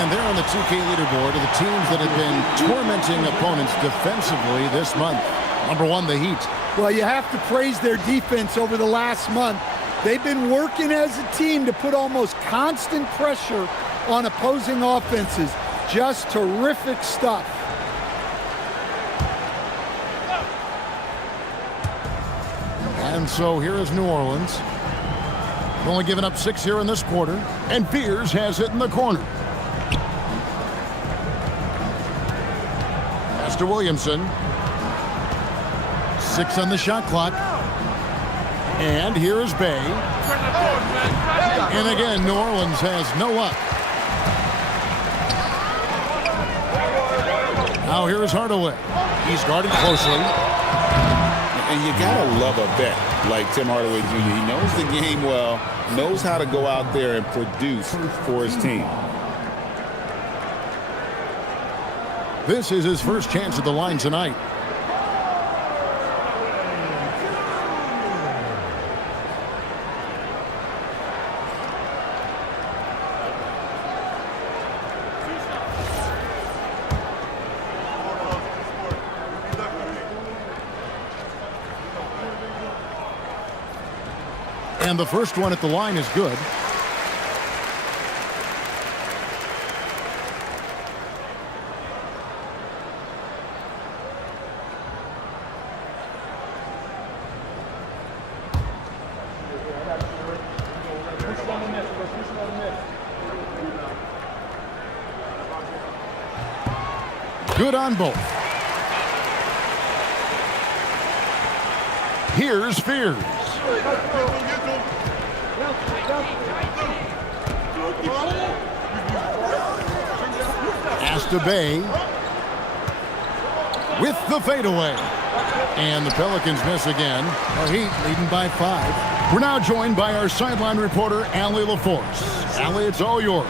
And they're on the 2K leaderboard of the teams that have been tormenting opponents defensively this month. Number 1, the Heat. Well, you have to praise their defense over the last month. They've been working as a team to put almost constant pressure on opposing offenses. Just terrific stuff. And so here is New Orleans. Only giving up 6 here in this quarter. And Fears has it in the corner. Pass to Williamson. 6 on the shot clock. And here is Bay. And again, New Orleans has no up. Now here is Hardaway. He's guarded closely. And you gotta love a vet like Tim Hardaway Jr. He knows the game well, knows how to go out there and produce for his team. This is his first chance at the line tonight. And the first one at the line is good. Good on both. Here's Fears. Pass to Bay with the fadeaway. And the Pelicans miss again. Our Heat leading by 5. We're now joined by our sideline reporter, Allie LaForce. Allie, it's all yours.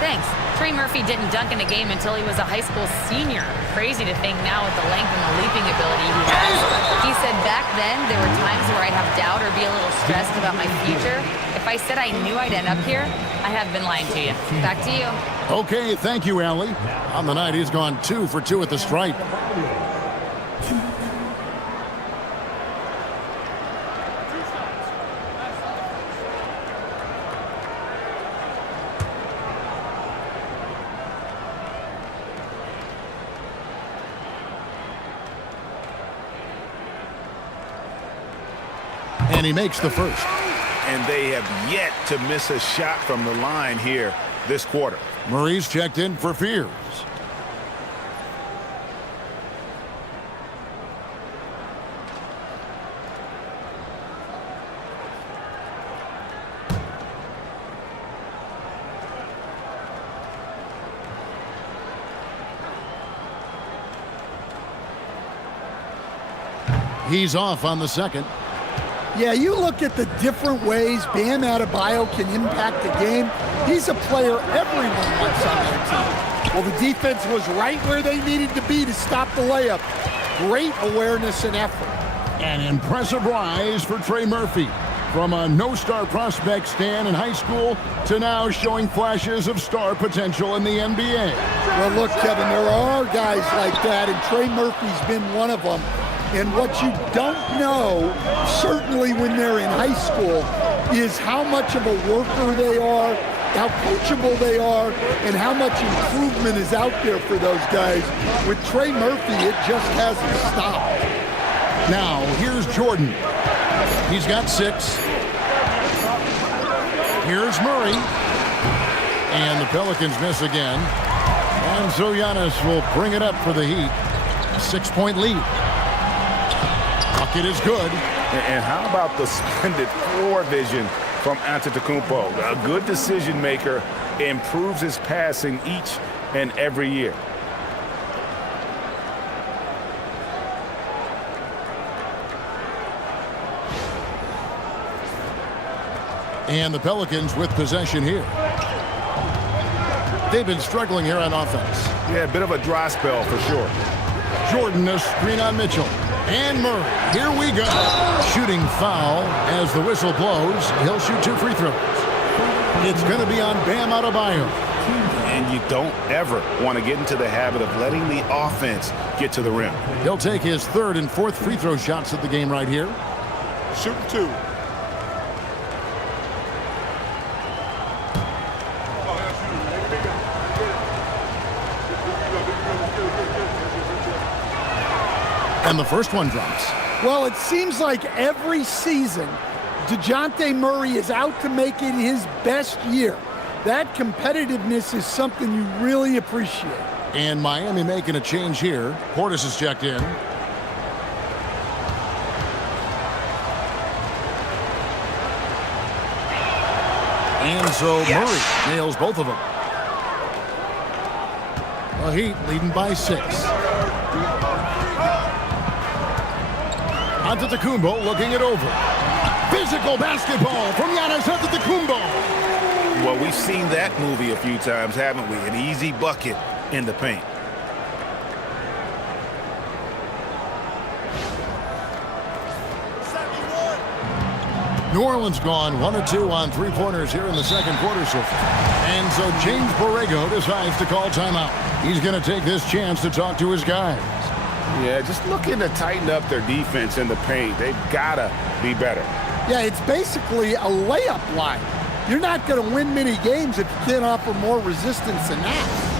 Thanks. Trey Murphy didn't dunk in a game until he was a high school senior. Crazy to think now with the length and the leaping ability he has. He said back then there were times where I'd have doubt or be a little stressed about my future. If I said I knew I'd end up here, I have been lying to you. Back to you. Okay, thank you, Allie. On the night, he's gone 2 for 2 at the stripe. And he makes the first. And they have yet to miss a shot from the line here this quarter. Murray's checked in for Fears. He's off on the second. Yeah, you look at the different ways Bam Adebayo can impact the game. He's a player everyone wants on their team. Well, the defense was right where they needed to be to stop the layup. Great awareness and effort. An impressive rise for Trey Murphy. From a no-star prospect stand in high school to now showing flashes of star potential in the NBA. Well, look, Kevin, there are guys like that, and Trey Murphy's been one of them. And what you don't know, certainly when they're in high school, is how much of a worker they are, how coachable they are, and how much improvement is out there for those guys. With Trey Murphy, it just hasn't stopped. Now, here's Jordan. He's got 6. Here's Murray. And the Pelicans miss again. And so Giannis will bring it up for the Heat. A 6-point lead. Bucket is good. And how about the splendid floor vision from Antetokounmpo? A good decision maker, improves his passing each and every year. And the Pelicans with possession here. They've been struggling here on offense. Yeah, a bit of a dry spell for sure. Jordan, a screen on Mitchell. And Murray, here we go. Shooting foul as the whistle blows. He'll shoot 2 free throws. It's going to be on Bam Adebayo. And you don't ever want to get into the habit of letting the offense get to the rim. He'll take his third and fourth free throw shots of the game right here. Shooting 2. And the first one drops. Well, it seems like every season, DeJounte Murray is out to make it his best year. That competitiveness is something you really appreciate. And Miami making a change here. Portis is checked in. And so Murray nails both of them. The Heat leading by 6. Antetokounmpo looking it over. Physical basketball from Giannis Antetokounmpo. Well, we've seen that movie a few times, haven't we? An easy bucket in the paint. New Orleans gone 1 of 2 on three-pointers here in the second quarter so far. And so James Borrego decides to call timeout. He's going to take this chance to talk to his guys. Yeah, just looking to tighten up their defense in the paint. They've got to be better. Yeah, it's basically a layup line. You're not going to win many games if you can't offer more resistance than that.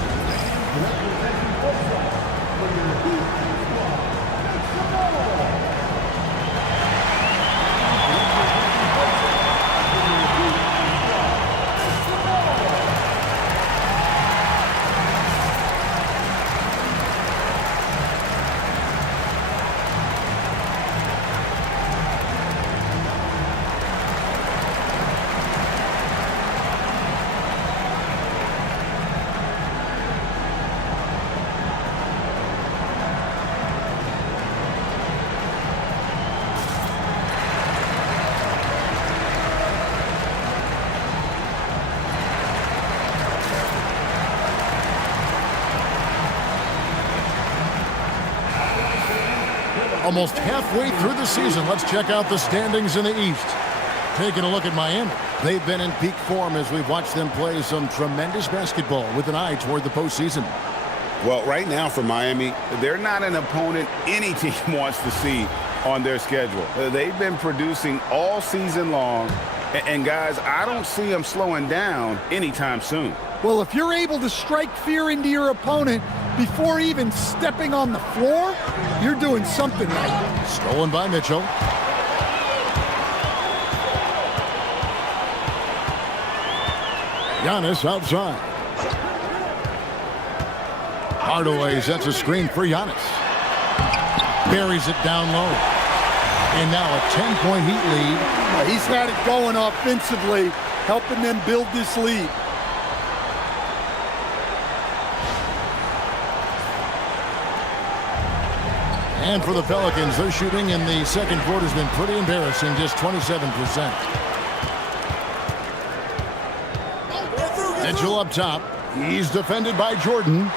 Almost halfway through the season, let's check out the standings in the East. Taking a look at Miami. They've been in peak form as we've watched them play some tremendous basketball with an eye toward the postseason. Well, right now for Miami, they're not an opponent any team wants to see on their schedule. They've been producing all season long, and guys, I don't see them slowing down anytime soon. Well, if you're able to strike fear into your opponent before even stepping on the floor, you're doing something right. Stolen by Mitchell. Giannis outside. Hardaway sets a screen for Giannis. Buries it down low. And now a 10-point Heat lead. He's had it going offensively, helping them build this lead. And for the Pelicans, their shooting in the second quarter has been pretty embarrassing, just 27%. Mitchell up top. He's defended by Jordan.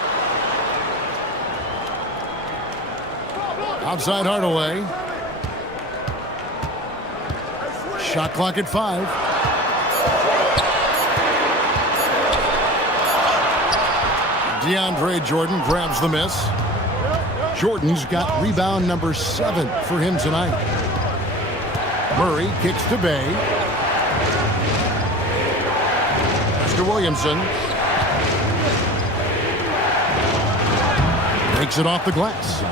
Outside Hardaway. Shot clock at 5. DeAndre Jordan grabs the miss. Jordan's got rebound number 7 for him tonight. Murray kicks to Bay. Mr. Williamson makes it off the glass.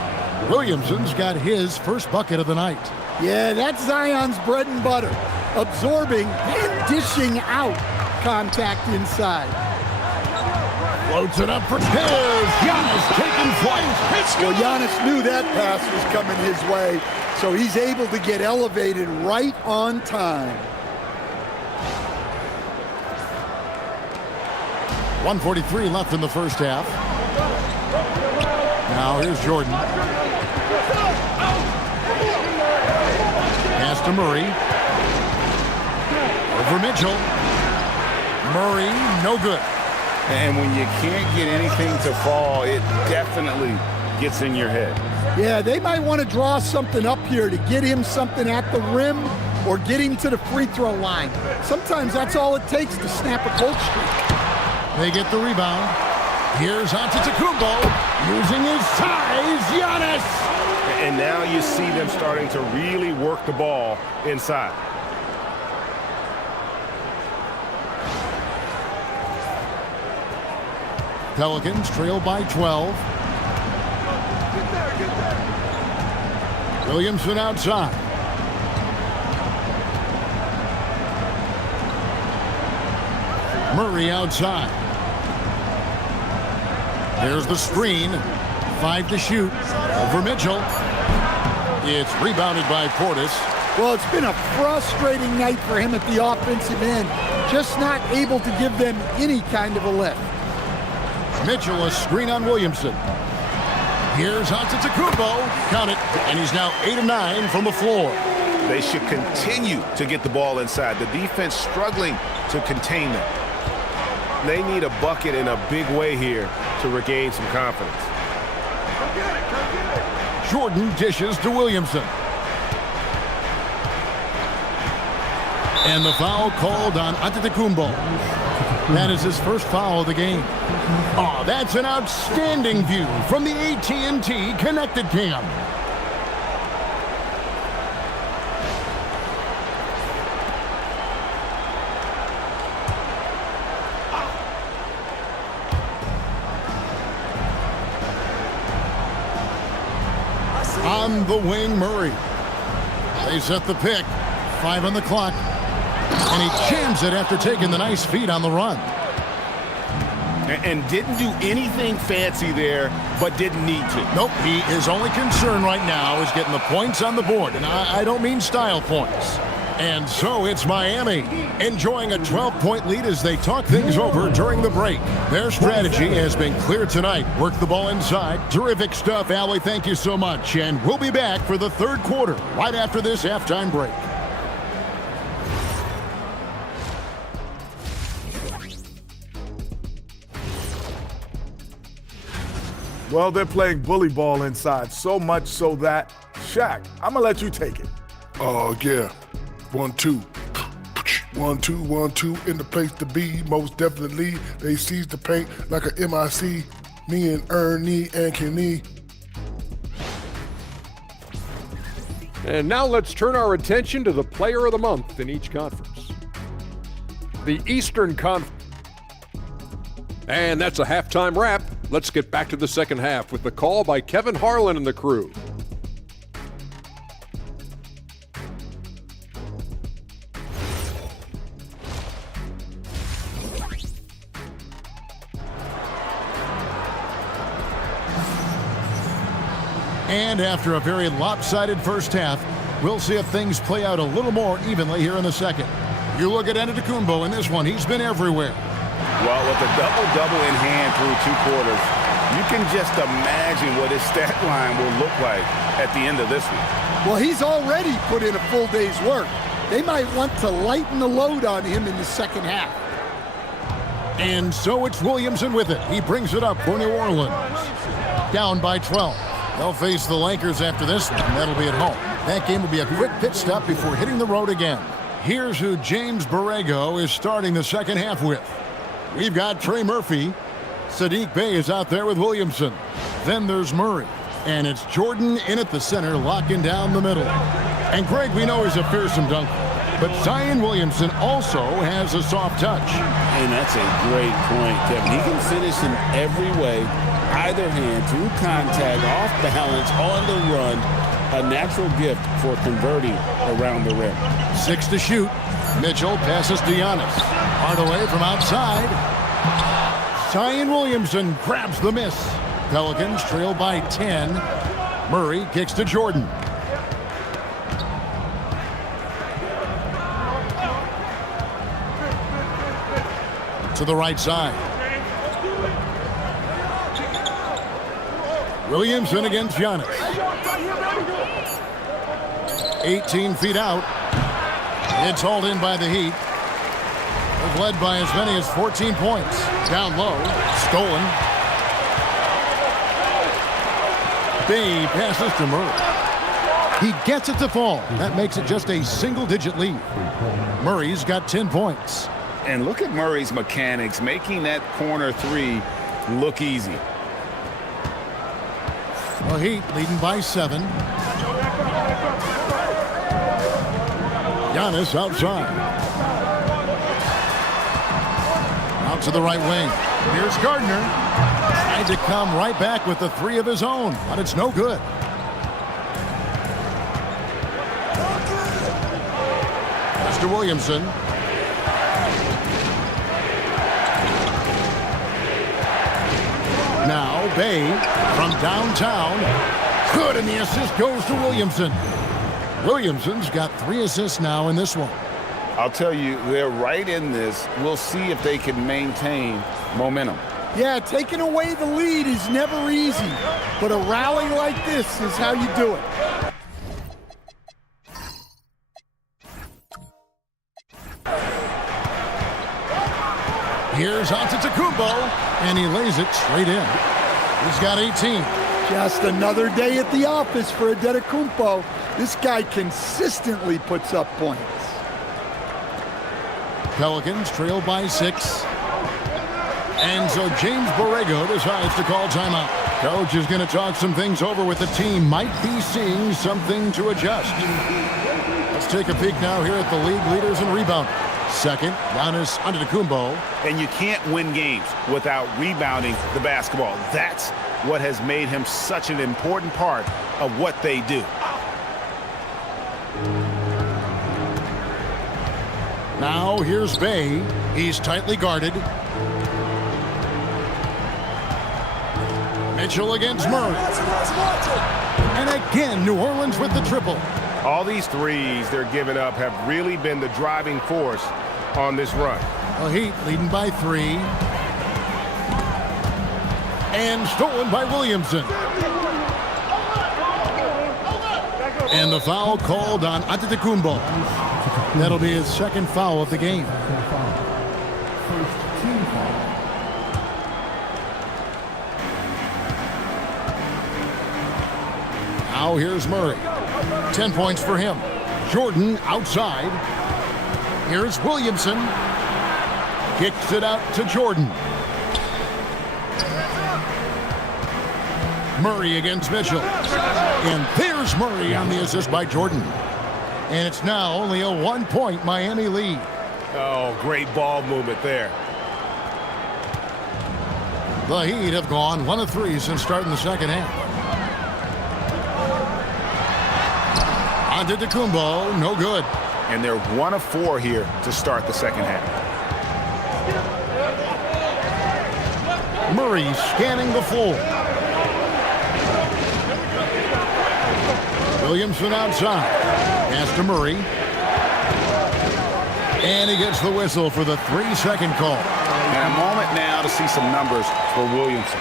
Williamson's got his first bucket of the night. Yeah, that's Zion's bread and butter. Absorbing and dishing out contact inside. Floats it up for Giannis. Giannis taking flight. Well, Giannis knew that pass was coming his way, so he's able to get elevated right on time. 1:43 left in the first half. Now here's Jordan. Pass to Murray. Over Mitchell. Murray, no good. And when you can't get anything to fall, it definitely gets in your head. Yeah, they might want to draw something up here to get him something at the rim or get him to the free throw line. Sometimes that's all it takes to snap a cold streak. They get the rebound. Here's Antetokounmpo using his size. Giannis! And now you see them starting to really work the ball inside. Pelicans trail by 12. Williamson outside. Murray outside. There's the screen. 5 to shoot. Over Mitchell. It's rebounded by Portis. Well, it's been a frustrating night for him at the offensive end. Just not able to give them any kind of a lift. Mitchell, a screen on Williamson. Here's Antetokounmpo. Count it. And he's now 8 of 9 from the floor. They should continue to get the ball inside. The defense struggling to contain them. They need a bucket in a big way here to regain some confidence. Jordan dishes to Williamson. And the foul called on Antetokounmpo. That is his first foul of the game. Oh, that's an outstanding view from the AT&T Connected Cam. On the wing, Murray. They set the pick. 5 on the clock. And he jams it after taking the nice feed on the run. And didn't do anything fancy there, but didn't need to. Nope, his only concern right now is getting the points on the board. And I don't mean style points. And so it's Miami, enjoying a 12-point lead as they talk things over during the break. Their strategy has been clear tonight. Work the ball inside. Terrific stuff, Allie. Thank you so much. And we'll be back for the third quarter right after this halftime break. Well, they're playing bully ball inside, so much so that, Shaq, I'm going to let you take it. Oh, yeah. 1-2. 1-2, 1-2 in the place to be. Most definitely, they seize the paint like a MIC. Me and Ernie and Kenny. And now let's turn our attention to the player of the month in each conference. The Eastern Conference. And that's a halftime wrap. Let's get back to the second half with the call by Kevin Harlan and the crew. And after a very lopsided first half, we'll see if things play out a little more evenly here in the second. You look at Antetokounmpo in this one. He's been everywhere. Well, with a double-double in hand through 2 quarters, you can just imagine what his stat line will look like at the end of this one. Well, he's already put in a full day's work. They might want to lighten the load on him in the second half. And so it's Williamson with it. He brings it up for New Orleans. Down by 12. They'll face the Lakers after this one. That'll be at home. That game will be a quick pit stop before hitting the road again. Here's who James Borrego is starting the second half with. We've got Trey Murphy. Sadiq Bey is out there with Williamson. Then there's Murray. And it's Jordan in at the center, locking down the middle. And Greg, we know, is a fearsome dunker. But Zion Williamson also has a soft touch. And that's a great point, Kevin. He can finish in every way. Either hand, through contact, off balance, on the run. A natural gift for converting around the rim. 6 to shoot. Mitchell passes to Giannis. Hardaway from outside. Zion Williamson grabs the miss. Pelicans trail by 10. Murray kicks to Jordan. To the right side. Williamson against Giannis. 18 feet out. It's hauled in by the Heat. They've led by as many as 14 points. Down low. Stolen. Bey passes to Murray. He gets it to fall. That makes it just a single-digit lead. Murray's got 10 points. And look at Murray's mechanics, making that corner three look easy. The Heat leading by 7. Giannis outside. Out to the right wing. Here's Gardner. Tried to come right back with the 3 of his own, but it's no good. Mr. Williamson. Now Bay from downtown. Good, and the assist goes to Williamson. Williamson's got 3 assists now in this one. I'll tell you, they're right in this. We'll see if they can maintain momentum. Yeah, taking away the lead is never easy, but a rally like this is how you do it. Here's Antetokounmpo, and he lays it straight in. He's got 18. Just another day at the office for Antetokounmpo. This guy consistently puts up points. Pelicans trail by 6. And so James Borrego decides to call timeout. Coach is going to talk some things over with the team. Might be seeing something to adjust. Let's take a peek now here at the league leaders in rebound. Second, Giannis Antetokounmpo. And you can't win games without rebounding the basketball. That's what has made him such an important part of what they do. Now here's Bay. He's tightly guarded. Mitchell against Murray. And again, New Orleans with the triple. All these threes they're giving up have really been the driving force on this run. The Heat leading by 3. And stolen by Williamson. And the foul called on Antetokounmpo. That'll be his second foul of the game. Now here's Murray. 10 points for him. Jordan outside. Here's Williamson. Kicks it out to Jordan. Murray against Mitchell. And there's Murray on the assist by Jordan. And it's now only a 1-point Miami lead. Oh, great ball movement there. The Heat have gone 1 of 3 since starting the second half. Antetokounmpo, no good. And they're 1 of 4 here to start the second half. Murray scanning the floor. Williamson outside. Pass to Murray. And he gets the whistle for the 3-second call. And a moment now to see some numbers for Williamson.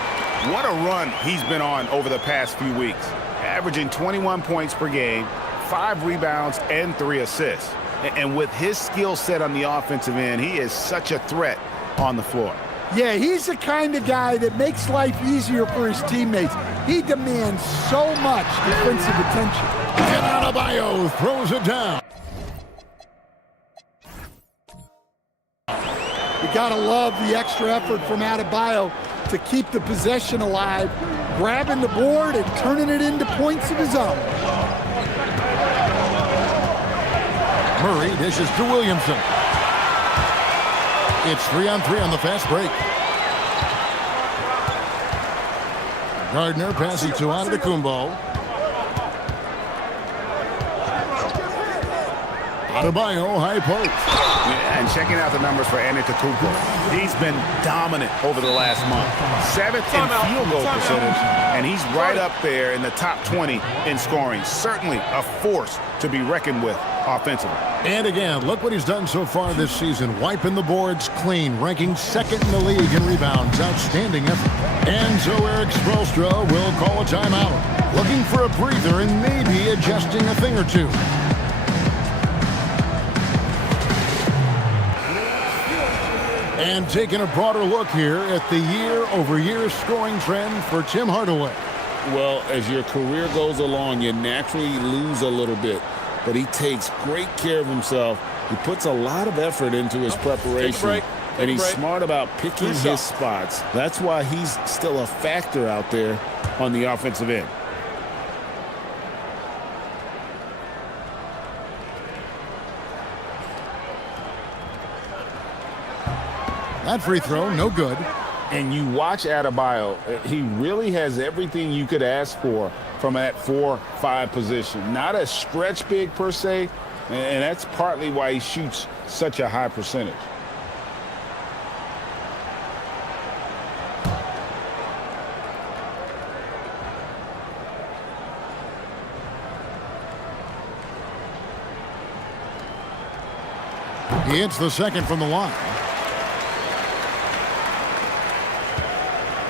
What a run he's been on over the past few weeks. Averaging 21 points per game, 5 rebounds, and 3 assists. And with his skill set on the offensive end, he is such a threat on the floor. Yeah, he's the kind of guy that makes life easier for his teammates. He demands so much defensive attention. And Adebayo throws it down. You gotta love the extra effort from Adebayo to keep the possession alive, grabbing the board and turning it into points of his own. Murray dishes to Williamson. It's 3-on-3 on the fast break. Gardner passing to Antetokounmpo. Adebayo, high post. Yeah, and checking out the numbers for Antetokounmpo. He's been dominant over the last month. 7th in field goal percentage, and he's right up there in the top 20 in scoring. Certainly a force to be reckoned with offensively. And again, look what he's done so far this season. Wiping the boards clean, ranking 2nd in the league in rebounds. Outstanding effort. And so Eric Spoelstra will call a timeout. Looking for a breather and maybe adjusting a thing or two. And taking a broader look here at the year-over-year scoring trend for Tim Hardaway. Well, as your career goes along, you naturally lose a little bit. But he takes great care of himself He puts a lot of effort into his preparation, and he's smart about picking his spots. That's why he's still a factor out there on the offensive end. That free throw, no good. And you watch Adebayo, he really has everything you could ask for from that 4-5 position. Not a stretch big per se, and that's partly why he shoots such a high percentage. He hits the second from the line.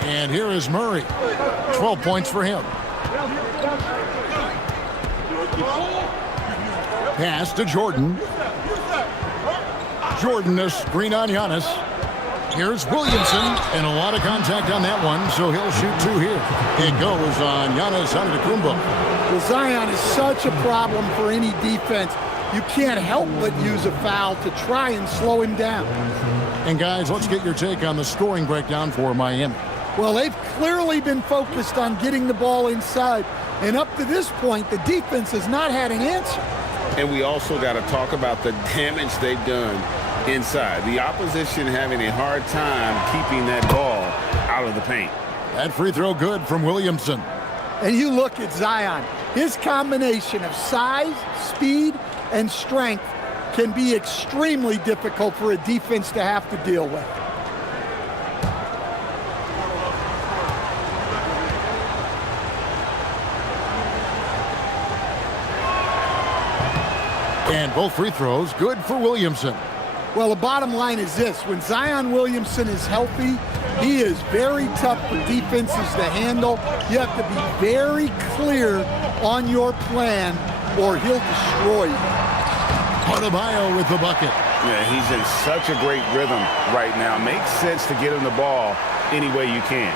And here is Murray. 12 points for him. Pass to Jordan. Jordan, a screen on Giannis. Here's Williamson, and a lot of contact on that one, so he'll shoot two here. It goes on Giannis Antetokounmpo. Well, Zion is such a problem for any defense. You can't help but use a foul to try and slow him down. And guys, let's get your take on the scoring breakdown for Miami. Well, they've clearly been focused on getting the ball inside. And up to this point, the defense has not had an answer. And we also got to talk about the damage they've done inside. The opposition having a hard time keeping that ball out of the paint. That free throw good from Williamson. And you look at Zion. His combination of size, speed, and strength can be extremely difficult for a defense to have to deal with. And both free throws good for Williamson. Well, the bottom line is this. When Zion Williamson is healthy, he is very tough for defenses to handle. You have to be very clear on your plan or he'll destroy you. Adebayo with the bucket. Yeah, he's in such a great rhythm right now. Makes sense to get him the ball any way you can.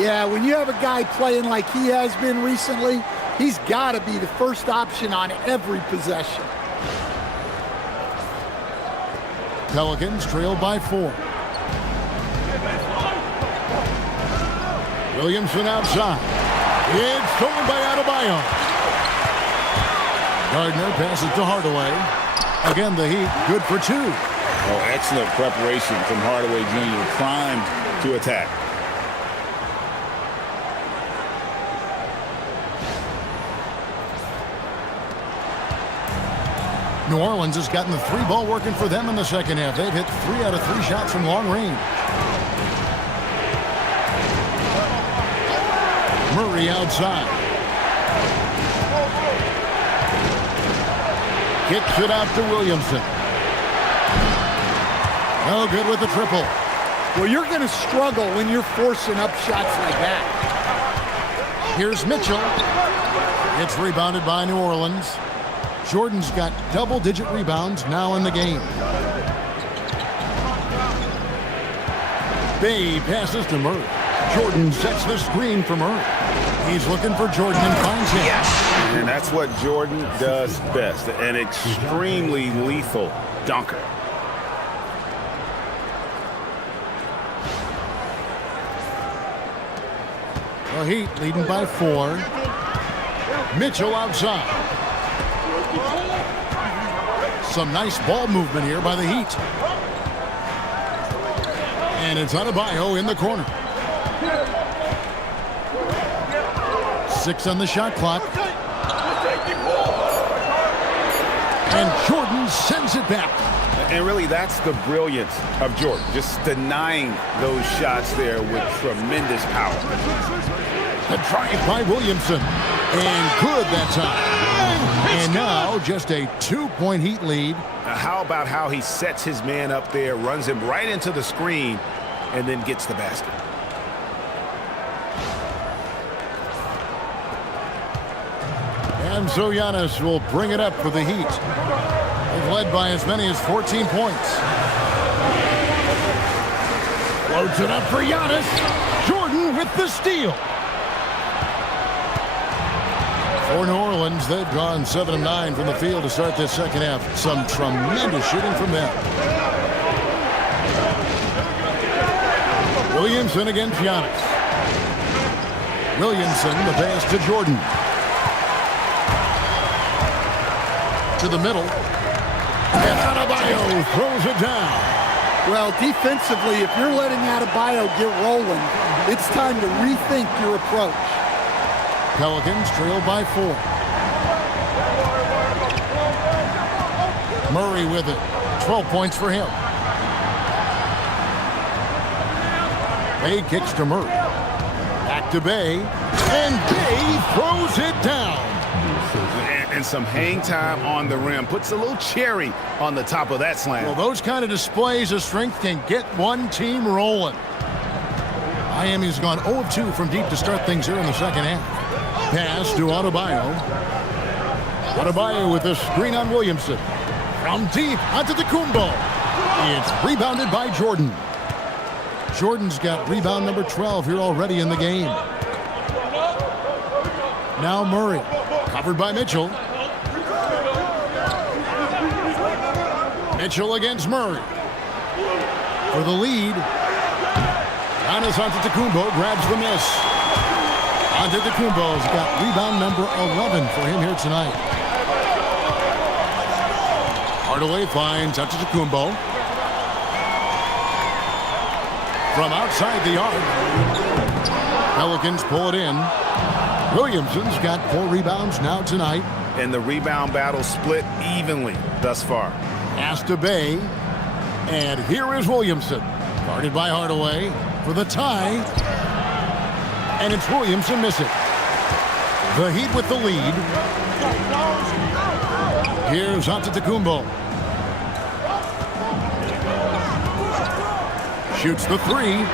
Yeah, when you have a guy playing like he has been recently, he's got to be the first option on every possession. Pelicans trail by 4. Williamson outside. It's stolen by Adebayo. Gardner passes to Hardaway. Again, the Heat good for 2. Oh, excellent preparation from Hardaway Jr. Primed to attack. New Orleans has gotten the 3-ball working for them in the second half. They've hit 3 out of 3 shots from long range. Murray outside. Kicks it out to Williamson. No good with the triple. Well, you're going to struggle when you're forcing up shots like that. Here's Mitchell. It's rebounded by New Orleans. Jordan's got double-digit rebounds now in the game. Bay passes to Murray. Jordan sets the screen for Murray. He's looking for Jordan and finds him. Yes. And that's what Jordan does best. An extremely lethal dunker. The Heat leading by 4. Mitchell outside. Some nice ball movement here by the Heat. And it's Adebayo in the corner. 6 on the shot clock. And Jordan sends it back. And really, that's the brilliance of Jordan. Just denying those shots there with tremendous power. The drive by Williamson. And good that time. And now just a 2-point Heat lead. How about how he sets his man up there, runs him right into the screen, and then gets the basket. And so Giannis will bring it up for the Heat. They've led by as many as 14 points. Floats it up for Giannis. Jordan with the steal. For New Orleans, they've gone 7 of 9 from the field to start this second half. Some tremendous shooting from them. Williamson against Giannis. Williamson, the pass to Jordan. To the middle. And Adebayo throws it down. Well, defensively, if you're letting Adebayo get rolling, it's time to rethink your approach. Pelicans trail by 4. Murray with it. 12 points for him. Bay kicks to Murray. Back to Bay. And Bay throws it down. And some hang time on the rim. Puts a little cherry on the top of that slam. Well, those kind of displays of strength can get one team rolling. Miami's gone 0 of 2 from deep to start things here in the second half. Pass to Adebayo. Adebayo with a screen on Williamson. From deep onto Antetokounmpo. It's rebounded by Jordan. Jordan's got rebound number 12 here already in the game. Now Murray. Covered by Mitchell. Mitchell against Murray. For the lead. Giannis Antetokounmpo grabs the miss. Antetokounmpo's got rebound number 11 for him here tonight. Hardaway finds Antetokounmpo. From outside the arc. Pelicans pull it in. Williamson's got 4 rebounds now tonight. And the rebound battle split evenly thus far. Pass to Bay. And here is Williamson. Guarded by Hardaway for the tie. And it's Williamson missing. The Heat with the lead. Here's Antetokounmpo. Shoots the 3.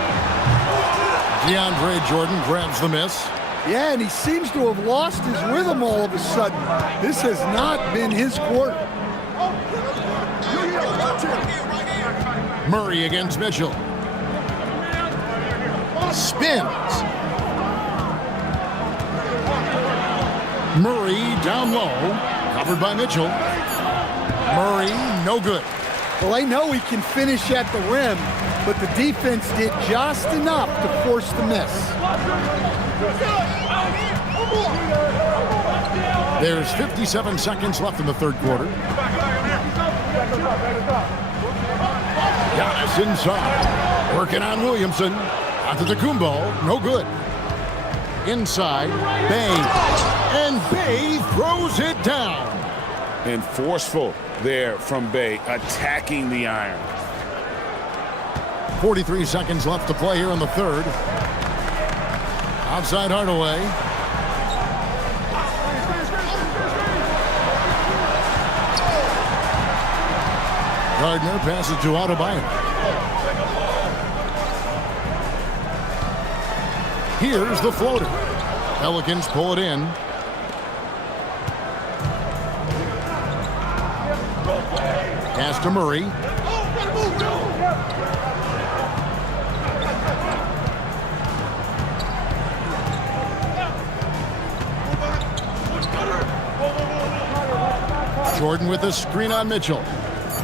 DeAndre Jordan grabs the miss. Yeah, and he seems to have lost his rhythm all of a sudden. This has not been his quarter. Murray against Mitchell. Spins. Murray down low. Covered by Mitchell. Murray, no good. Well, I know he can finish at the rim, but the defense did just enough to force the miss. There's 57 seconds left in the third quarter. Giannis inside. Working on Williamson. Antetokounmpo, no good. Inside, Bay. And Bay throws it down. And forceful there from Bay, attacking the iron. 43 seconds left to play here in the third. Outside Hardaway. Gardner passes to Adebayo. Here's the floater. Pelicans pull it in. Pass to Murray. Jordan with a screen on Mitchell.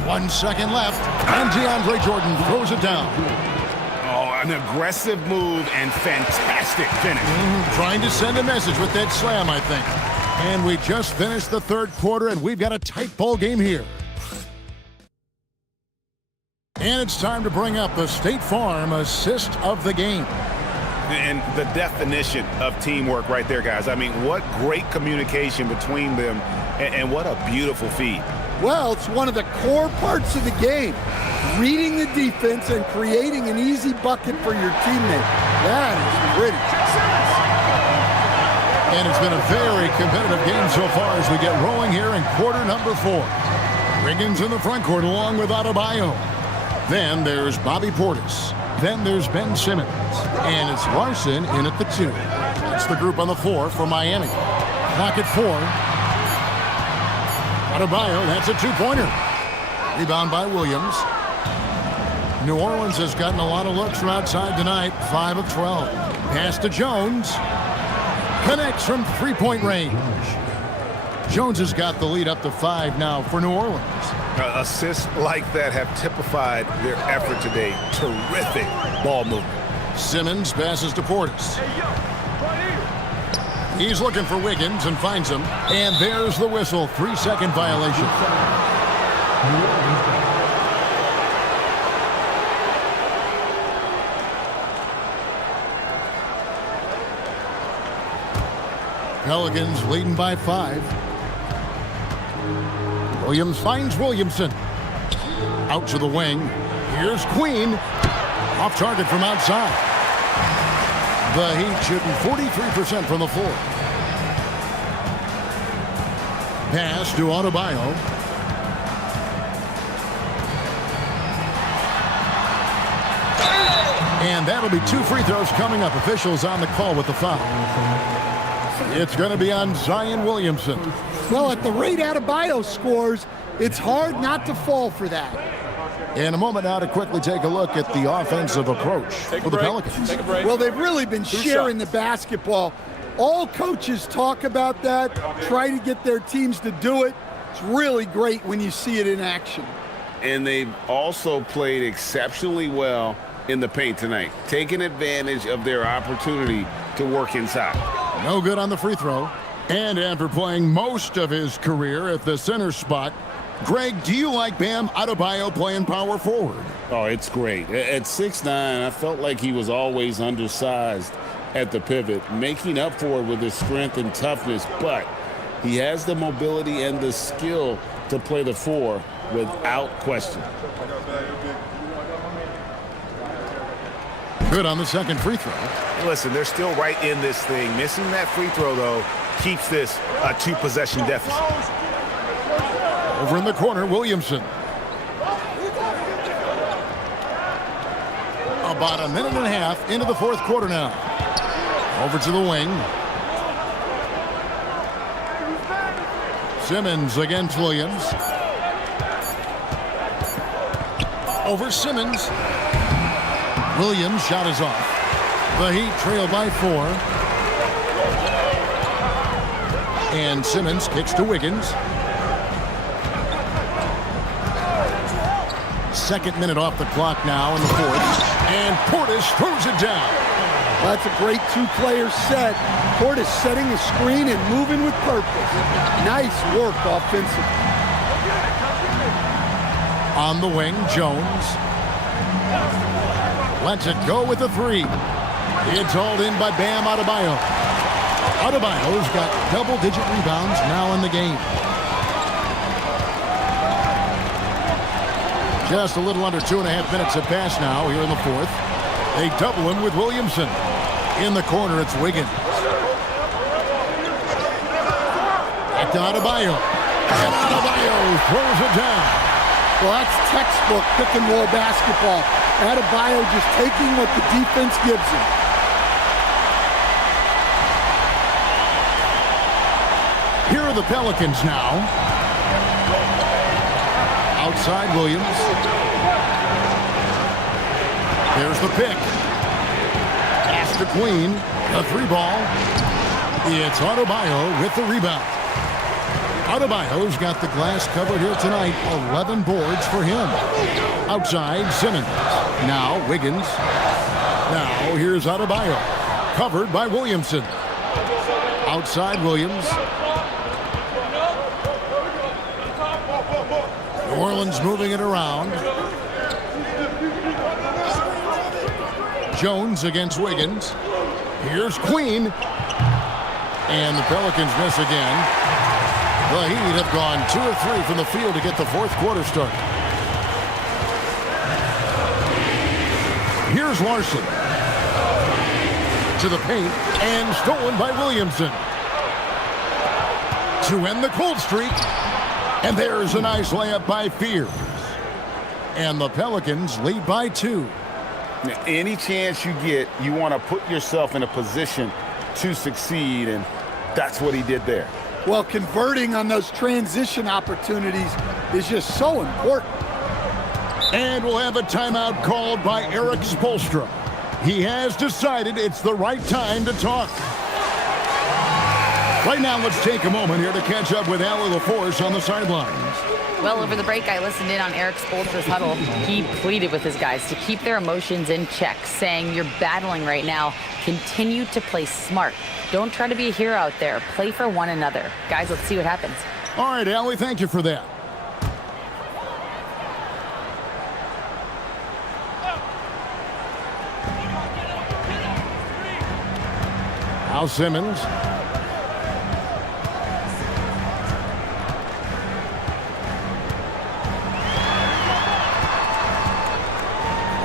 1 second left, and DeAndre Jordan throws it down. Oh, an aggressive move and fantastic finish. Trying to send a message with that slam, I think. And we just finished the third quarter, and we've got a tight ball game here. And it's time to bring up the State Farm assist of the game. And the definition of teamwork right there, guys. I mean, what great communication between them, and what a beautiful feed. Well, it's one of the core parts of the game. Reading the defense and creating an easy bucket for your teammate. That is pretty. And it's been a very competitive game so far as we get rolling here in quarter number 4. Riggins in the front court along with Adebayo. Then there's Bobby Portis. Then there's Ben Simmons. And it's Larson in at the 2. That's the group on the floor for Miami. Clock at 4. Adebayo, that's a 2-pointer. Rebound by Williams. New Orleans has gotten a lot of looks from outside tonight. 5 of 12. Pass to Jones. Connects from three-point range. Jones has got the lead up to 5 now for New Orleans. Assists like that have typified their effort today. Terrific ball movement. Simmons passes to Portis. He's looking for Wiggins and finds him. And there's the whistle. 3-second violation. Pelicans leading by 5. Williams finds Williamson. Out to the wing. Here's Queen. Off target from outside. The Heat shooting 43% from the floor. Pass to Adebayo. And that'll be 2 free throws coming up. Officials on the call with the foul. It's going to be on Zion Williamson. Well, at the rate Adebayo scores, it's hard not to fall for that. In a moment now to quickly take a look at the offensive approach for the Pelicans. Well, they've really been sharing the basketball. All coaches talk about that, try to get their teams to do it. It's really great when you see it in action. And they've also played exceptionally well in the paint tonight, taking advantage of their opportunity to work inside. No good on the free throw. And after playing most of his career at the center spot, Greg, do you like Bam Adebayo playing power forward? Oh, it's great. At 6'9", I felt like he was always undersized at the pivot, making up for it with his strength and toughness, but he has the mobility and the skill to play the 4 without question. Good on the second free throw. Listen, they're still right in this thing. Missing that free throw, though, keeps this a 2-possession deficit. Over in the corner, Williamson. About a minute and a half into the fourth quarter now. Over to the wing. Simmons against Williams. Over Simmons. Williams' shot is off. The Heat trail by 4. And Simmons kicks to Wiggins. Second minute off the clock now in the fourth. And Portis throws it down. That's a great 2-player set. Portis setting the screen and moving with purpose. Nice work offensively. On the wing, Jones. Lets it go with the 3. It's hauled in by Bam Adebayo. Adebayo's got double-digit rebounds now in the game. Just a little under 2.5 minutes have passed now here in the fourth. They double him with Williamson. In the corner, it's Wiggins. Back to Adebayo. And Adebayo throws it down. Well, that's textbook pick-and-roll basketball. Adebayo just taking what the defense gives him. Here are the Pelicans now. Outside Williams. There's the pick. Pass to Queen. A 3-ball. It's Adebayo with the rebound. Adebayo's got the glass covered here tonight. 11 boards for him. Outside Simmons. Now Wiggins. Now here's Adebayo. Covered by Williamson. Outside Williams. New Orleans moving it around. Jones against Wiggins. Here's Queen. And the Pelicans miss again. The Heat have gone 2 or 3 from the field to get the fourth quarter started. Here's Larson. To the paint. And stolen by Williamson. To end the cold streak. And there's a nice layup by Fears. And the Pelicans lead by 2. Now, any chance you get, you want to put yourself in a position to succeed, and that's what he did there. Well, converting on those transition opportunities is just so important. And we'll have a timeout called by Eric Spoelstra. He has decided it's the right time to talk. Right now, let's take a moment here to catch up with Allie LaForce on the sidelines. Well, over the break, I listened in on Eric Spoelstra's huddle. He pleaded with his guys to keep their emotions in check, saying, "You're battling right now. Continue to play smart. Don't try to be a hero out there. Play for one another." Guys, let's see what happens. All right, Allie, thank you for that. Al Simmons.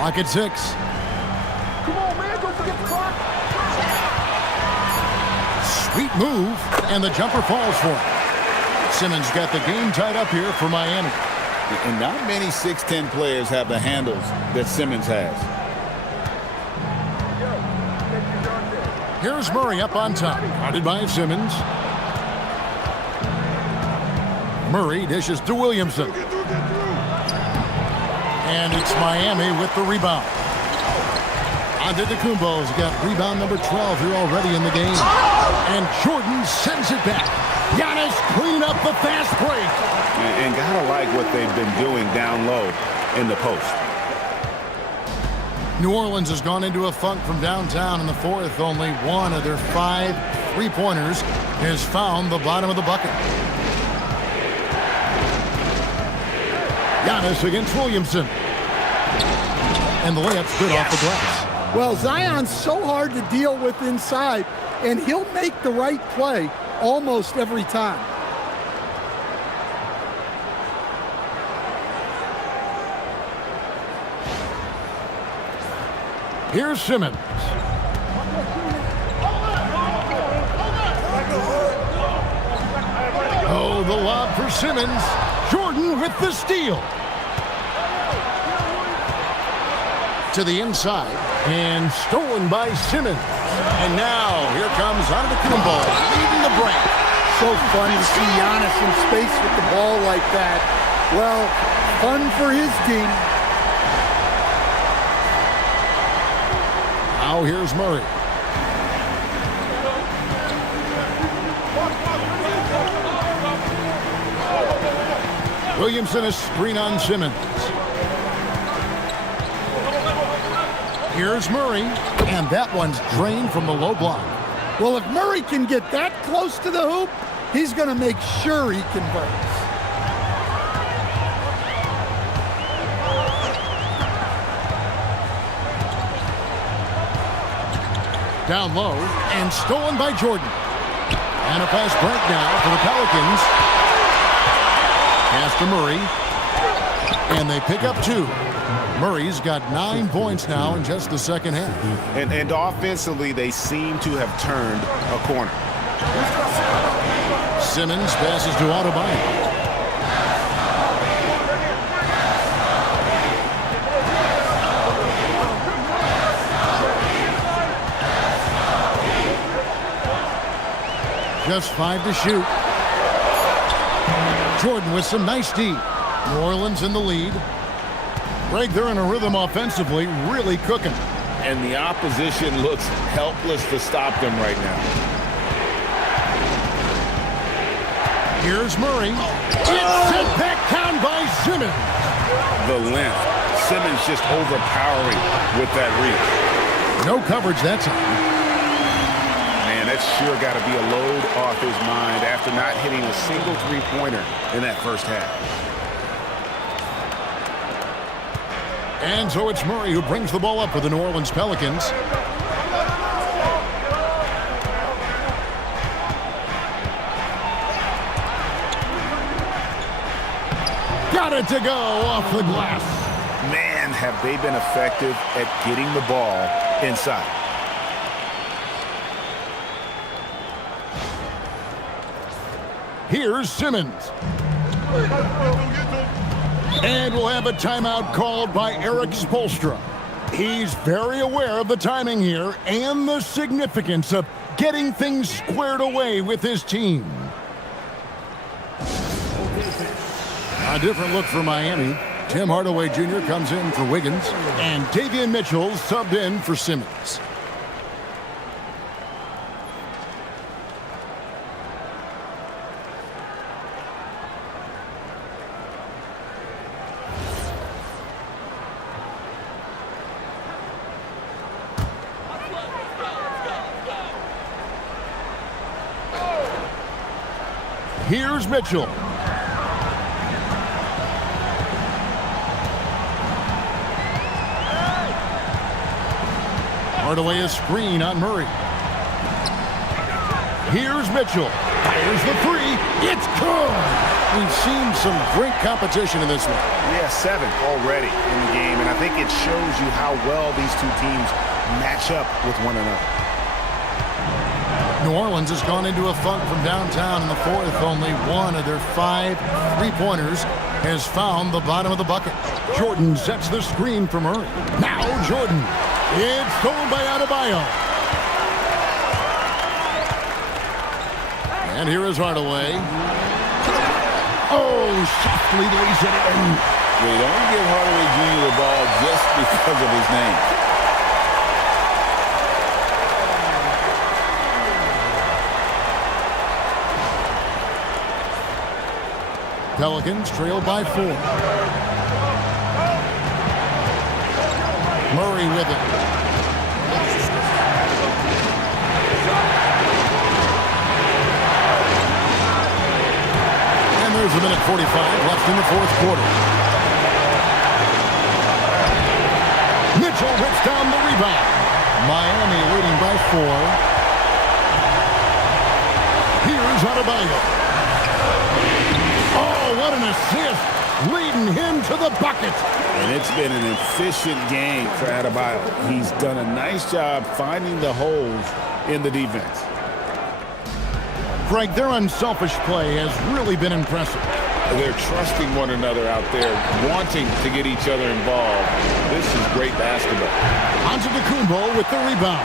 Clock at 6. Come on, man, don't forget the clock. Sweet move, and the jumper falls for him. Simmons got the game tied up here for Miami. And not many 6'10 players have the handles that Simmons has. Here's Murray up on top, guarded by Simmons. Murray dishes to Williamson. And it's Miami with the rebound. Antetokounmpo's got rebound number 12 here already in the game. And Jordan sends it back. Giannis cleaning up the fast break. And gotta like what they've been doing down low in the post. New Orleans has gone into a funk from downtown in the fourth. Only one of their 5 3-pointers has found the bottom of the bucket. Giannis against Williamson. And the layup's good off the glass. Well, Zion's so hard to deal with inside, and he'll make the right play almost every time. Here's Simmons. Oh, the lob for Simmons. Jordan with the steal. To the inside, and stolen by Simmons. And now, here comes Antetokounmpo, leading the break. So fun to see Giannis in space with the ball like that. Well, fun for his team. Now here's Murray. Williamson a screen on Simmons. Here's Murray, and that one's drained from the low block. Well, if Murray can get that close to the hoop, he's going to make sure he converts. Down low, and stolen by Jordan. And a fast break now for the Pelicans. Pass to Murray, and they pick up 2. Murray's got 9 points now in just the second half. And offensively, they seem to have turned a corner. Simmons passes to Adebayo. Just 5 to shoot. Jordan with some nice D. New Orleans in the lead. Greg, they're in a rhythm offensively, really cooking. And the opposition looks helpless to stop them right now. Here's Murray. It's sent back down by Simmons. The length. Simmons just overpowering with that reach. No coverage that time. Man, that's sure got to be a load off his mind after not hitting a single three-pointer in that first half. And so it's Murray who brings the ball up for the New Orleans Pelicans. Got it to go off the glass. Man, have they been effective at getting the ball inside. Here's Simmons. And we'll have a timeout called by Eric Spoelstra. He's very aware of the timing here and the significance of getting things squared away with his team. A different look for Miami. Tim Hardaway Jr. comes in for Wiggins, and Davion Mitchell subbed in for Simmons. Here's Mitchell. Hardaway a screen on Murray. Here's Mitchell. Fires the three. It's good. We've seen some great competition in this one. Yeah, 7 already in the game, and I think it shows you how well these two teams match up with one another. New Orleans has gone into a funk from downtown in the fourth. Only one of their 5 three-pointers has found the bottom of the bucket. Jordan sets the screen for Murray. Now Jordan. It's stolen by Adebayo. And here is Hardaway. Oh, softly lays it in. They don't give Hardaway Jr. the ball just because of his name. Pelicans trail by 4. Murray with it. And there's a minute 45 left in the fourth quarter. Mitchell rips down the rebound. Miami leading by 4. Here's Adebayo. Oh, what an assist, leading him to the bucket. And it's been an efficient game for Adebayo. He's done a nice job finding the holes in the defense. Greg, their unselfish play has really been impressive. They're trusting one another out there, wanting to get each other involved. This is great basketball. Antetokounmpo with the rebound.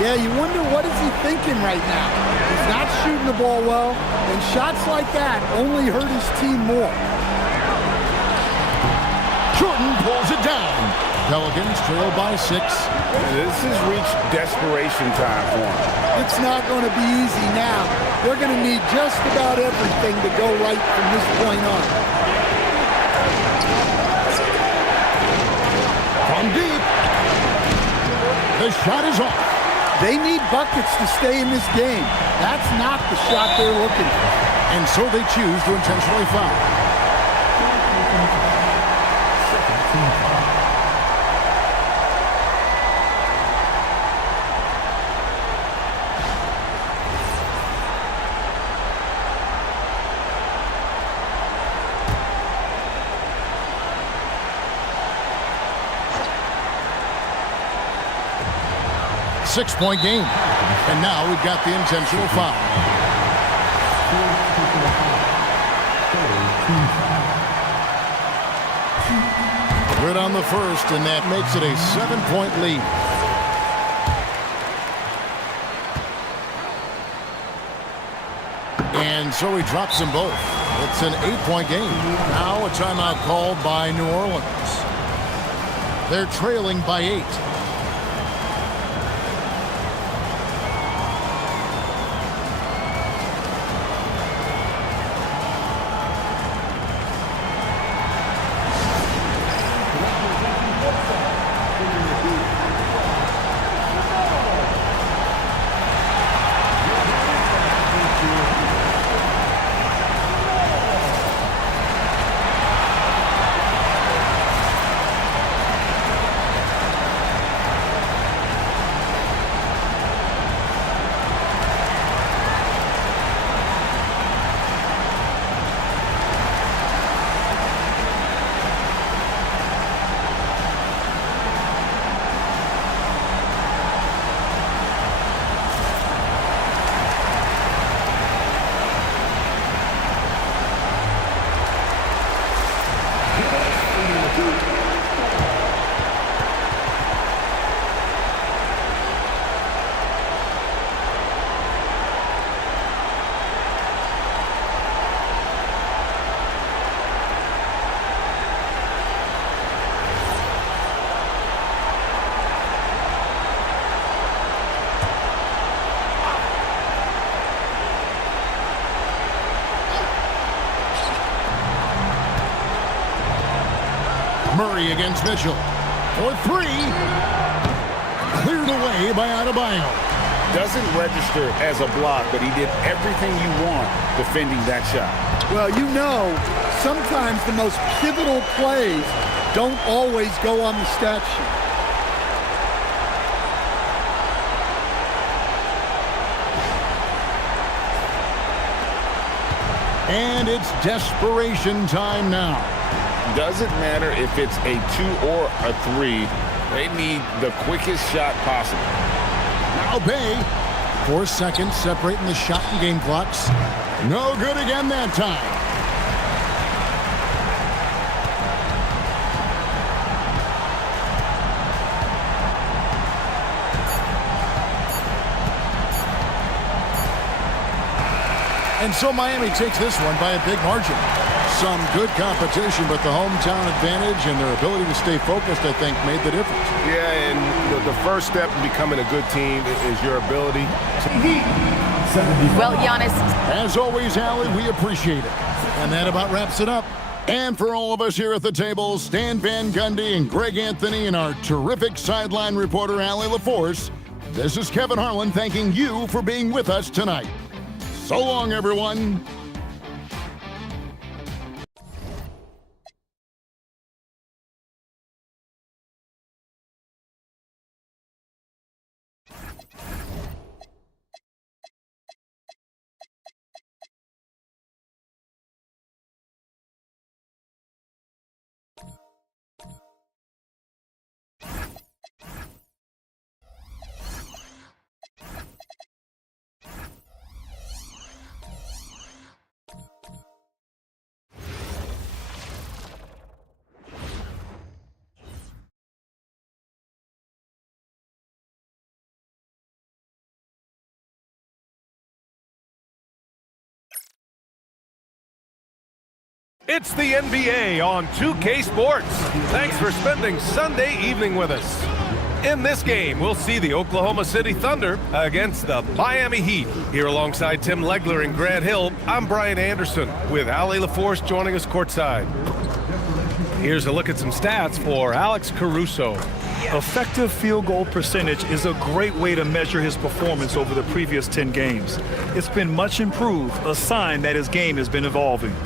Yeah, you wonder what is he thinking right now. He's not shooting the ball well, and shots like that only hurt his team more. Jordan pulls it down. Pelicans trail by 6. This has reached desperation time for them. It's not going to be easy now. They're going to need just about everything to go right from this point on. From deep. The shot is off. They need buckets to stay in this game. That's not the shot they're looking for. And so they choose to intentionally foul. Six-point game. And now we've got the intentional foul. Good on the first, and that makes it a 7-point lead. And so he drops them both. It's an 8-point game. Now a timeout called by New Orleans. They're trailing by 8. Murray against Mitchell. For 3. Cleared away by Adebayo. Doesn't register as a block, but he did everything you want defending that shot. Well, you know, sometimes the most pivotal plays don't always go on the stat sheet. And it's desperation time now. Doesn't matter if it's a 2 or a 3. They need the quickest shot possible. Now Bay, 4 seconds separating the shot and game clocks. No good again that time. And so Miami takes this one by a big margin. Some good competition, but the hometown advantage and their ability to stay focused, I think, made the difference. Yeah, and the first step in becoming a good team is your ability to... Well, Giannis. As always, Allie, we appreciate it. And that about wraps it up. And for all of us here at the table, Stan Van Gundy and Greg Anthony and our terrific sideline reporter, Allie LaForce, this is Kevin Harlan thanking you for being with us tonight. So long, everyone. It's the NBA on 2K Sports. Thanks for spending Sunday evening with us. In this game, we'll see the Oklahoma City Thunder against the Miami Heat. Here alongside Tim Legler and Grant Hill, I'm Brian Anderson with Allie LaForce joining us courtside. Here's a look at some stats for Alex Caruso. Effective field goal percentage is a great way to measure his performance over the previous 10 games. It's been much improved, a sign that his game has been evolving.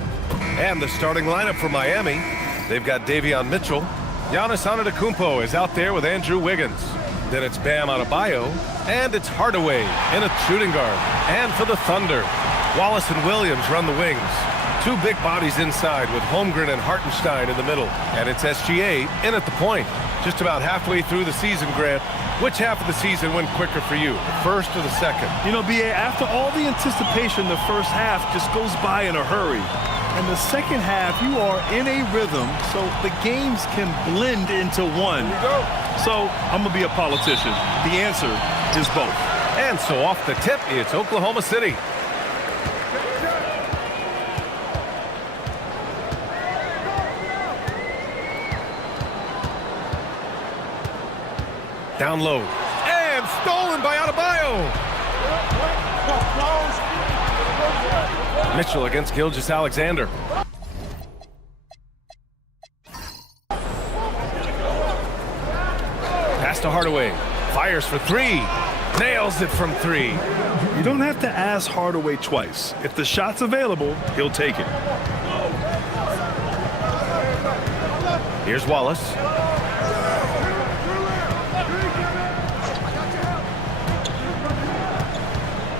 And the starting lineup for Miami, they've got Davion Mitchell. Giannis Antetokounmpo is out there with Andrew Wiggins. Then it's Bam Adebayo, and it's Hardaway in a shooting guard. And for the Thunder, Wallace and Williams run the wings. Two big bodies inside with Holmgren and Hartenstein in the middle. And it's SGA in at the point. Just about halfway through the season, Grant, which half of the season went quicker for you, the first or the second? You know, B.A., after all the anticipation, the first half just goes by in a hurry. And the second half, you are in a rhythm, so the games can blend into one. So I'm going to be a politician. The answer is both. And so off the tip, it's Oklahoma City. Down low. And stolen by Adebayo. Mitchell against Gilgeous-Alexander. Pass to Hardaway. Fires for three. Nails it from three. You don't have to ask Hardaway twice. If the shot's available, he'll take it. Here's Wallace.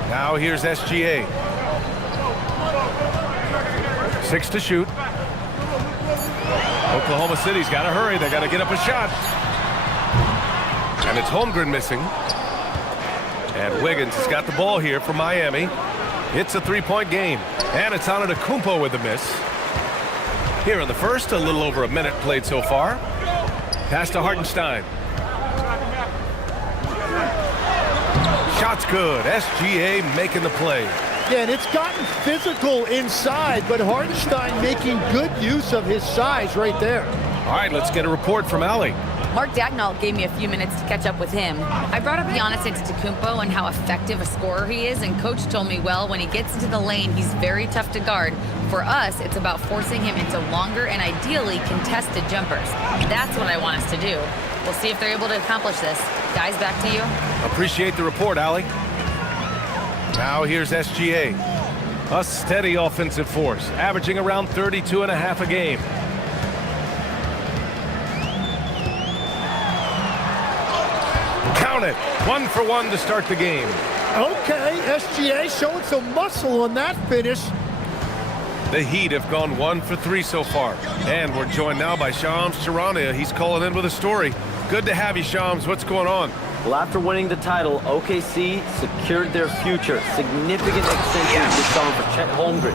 Now here's SGA. 6 to shoot. Oklahoma City's got to hurry. They got to get up a shot. And it's Holmgren missing. And Wiggins has got the ball here for Miami. It's a three-point game. And it's Antetokounmpo with the miss. Here in the first, a little over a minute played so far. Pass to Hartenstein. Shot's good. SGA making the play. Yeah, and it's gotten physical inside, but Hartenstein making good use of his size right there. All right, let's get a report from Allie. Mark Dagnall gave me a few minutes to catch up with him. I brought up Giannis Antetokounmpo and how effective a scorer he is, and Coach told me, well, when he gets into the lane, he's very tough to guard. For us, it's about forcing him into longer and ideally contested jumpers. That's what I want us to do. We'll see if they're able to accomplish this. Guys, back to you. Appreciate the report, Allie. Now here's SGA. A steady offensive force, averaging around 32.5 a game. Count it. 1 for 1 to start the game. Okay, SGA showing some muscle on that finish. The Heat have gone 1 for 3 so far. And we're joined now by Shams Charania. He's calling in with a story. Good to have you, Shams. What's going on? Well, after winning the title, OKC secured their future. Significant extensions this summer for Chet Holmgren,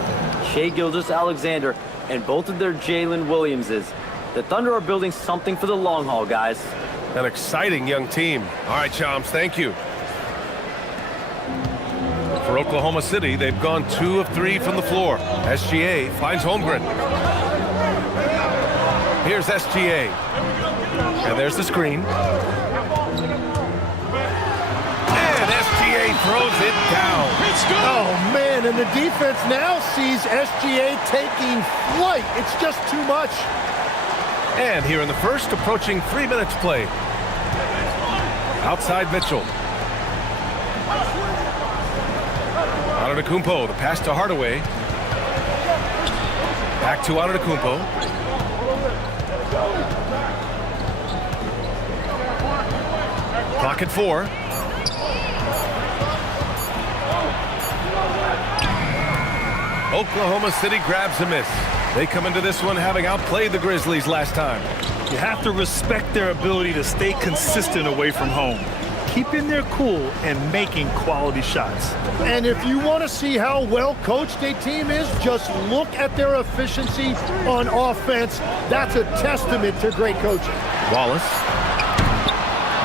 Shai Gilgeous-Alexander, and both of their Jalen Williamses. The Thunder are building something for the long haul, guys. An exciting young team. All right, Shams, thank you. For Oklahoma City, they've gone 2 of 3 from the floor. SGA finds Holmgren. Here's SGA. And there's the screen. And SGA throws it down. Oh, man, and the defense now sees SGA taking flight. It's just too much. And here in the first, approaching 3 minutes play. Outside Mitchell. Antetokounmpo, the pass to Hardaway. Back to Antetokounmpo. Clock at 4. Oklahoma City grabs a miss. They come into this one having outplayed the Grizzlies last time. You have to respect their ability to stay consistent away from home, keeping their cool and making quality shots. And if you want to see how well coached a team is, just look at their efficiency on offense. That's a testament to great coaching. Wallace.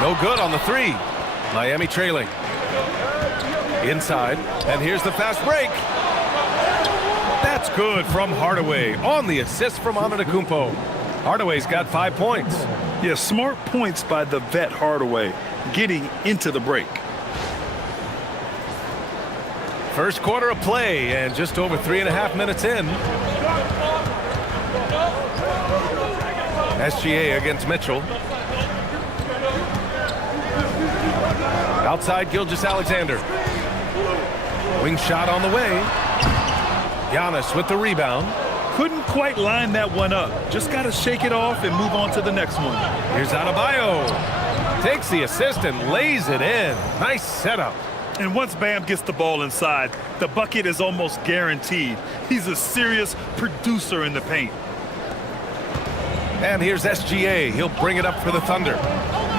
No good on the 3. Miami trailing. Inside, and here's the fast break. That's good from Hardaway on the assist from Antetokounmpo. Hardaway's got 5 points. Yeah, smart points by the vet Hardaway, getting into the break. First quarter of play, and just over 3.5 minutes in. SGA against Mitchell. Outside Gilgeous-Alexander. Wing shot on the way. Giannis with the rebound. Couldn't quite line that one up. Just got to shake it off and move on to the next one. Here's Adebayo. Takes the assist and lays it in. Nice setup. And once Bam gets the ball inside, the bucket is almost guaranteed. He's a serious producer in the paint. And here's SGA. He'll bring it up for the Thunder.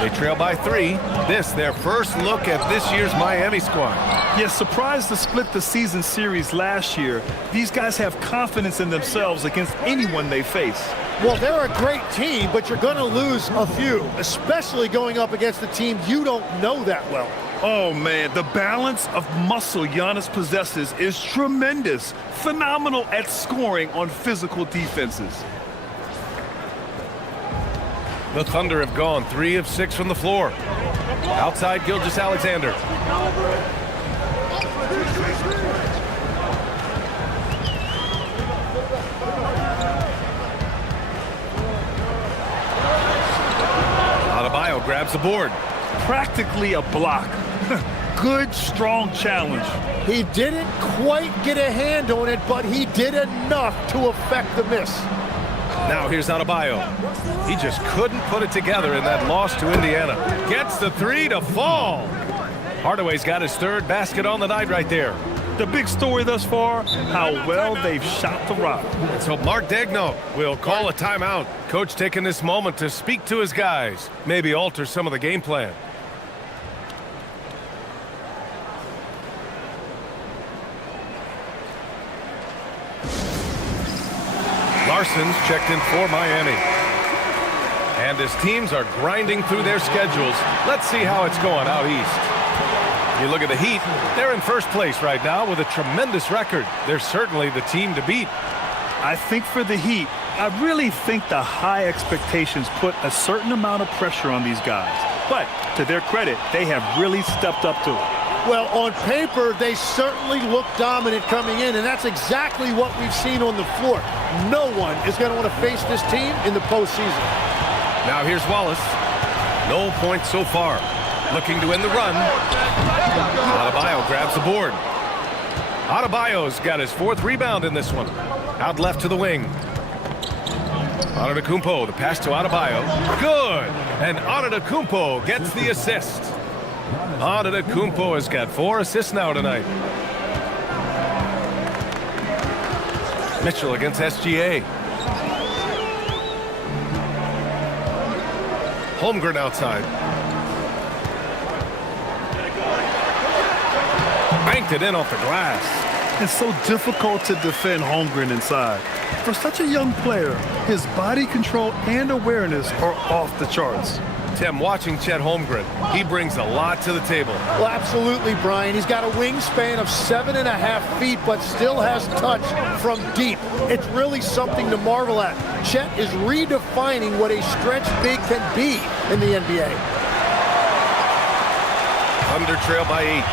They trail by 3. This, their first look at this year's Miami squad. Yes, surprised to split the season series last year. These guys have confidence in themselves against anyone they face. Well, they're a great team, but you're going to lose a few, especially going up against a team you don't know that well. Oh, man, the balance of muscle Giannis possesses is tremendous. Phenomenal at scoring on physical defenses. The Thunder have gone 3 of 6 from the floor. Outside Gilgeous-Alexander. Adebayo grabs the board. Practically a block. Good, strong challenge. He didn't quite get a hand on it, but he did enough to affect the miss. Now here's Adebayo. He just couldn't put it together in that loss to Indiana. Gets the 3 to fall. Hardaway's got his 3rd basket on the night right there. The big story thus far, how well they've shot the rock. And so Mark Daigneault will call a timeout. Coach taking this moment to speak to his guys, maybe alter some of the game plan. Larson's checked in for Miami. And as teams are grinding through their schedules, let's see how it's going out east. You look at the Heat, they're in first place right now with a tremendous record. They're certainly the team to beat. I think for the Heat, I really think the high expectations put a certain amount of pressure on these guys. But to their credit, they have really stepped up to it. Well, on paper, they certainly look dominant coming in, and that's exactly what we've seen on the floor. No one is going to want to face this team in the postseason. Now here's Wallace. No points so far. Looking to win the run. Adebayo grabs the board. Adebayo's got his 4th rebound in this one. Out left to the wing. Antetokounmpo, the pass to Adebayo. Good! And Antetokounmpo gets the assist. Antetokounmpo has got 4 assists now tonight. Mitchell against SGA. Holmgren outside. Banked it in off the glass. It's so difficult to defend Holmgren inside. For such a young player, his body control and awareness are off the charts. Tim, watching Chet Holmgren, he brings a lot to the table. Well, absolutely, Brian. He's got a wingspan of 7.5 feet, but still has touch from deep. It's really something to marvel at. Chet is redefining what a stretch big can be in the NBA. Thunder trail by 8.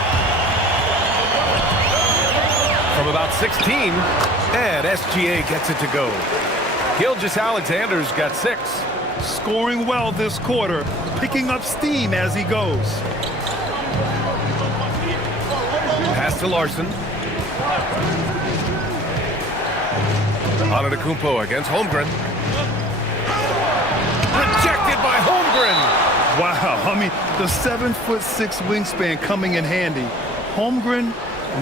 From about 16, and SGA gets it to go. Gilgeous-Alexander's got 6. Scoring well this quarter, picking up steam as he goes. Pass to Larson. Antetokounmpo against Holmgren. Rejected by Holmgren. Wow, I mean, the 7'6" wingspan coming in handy. Holmgren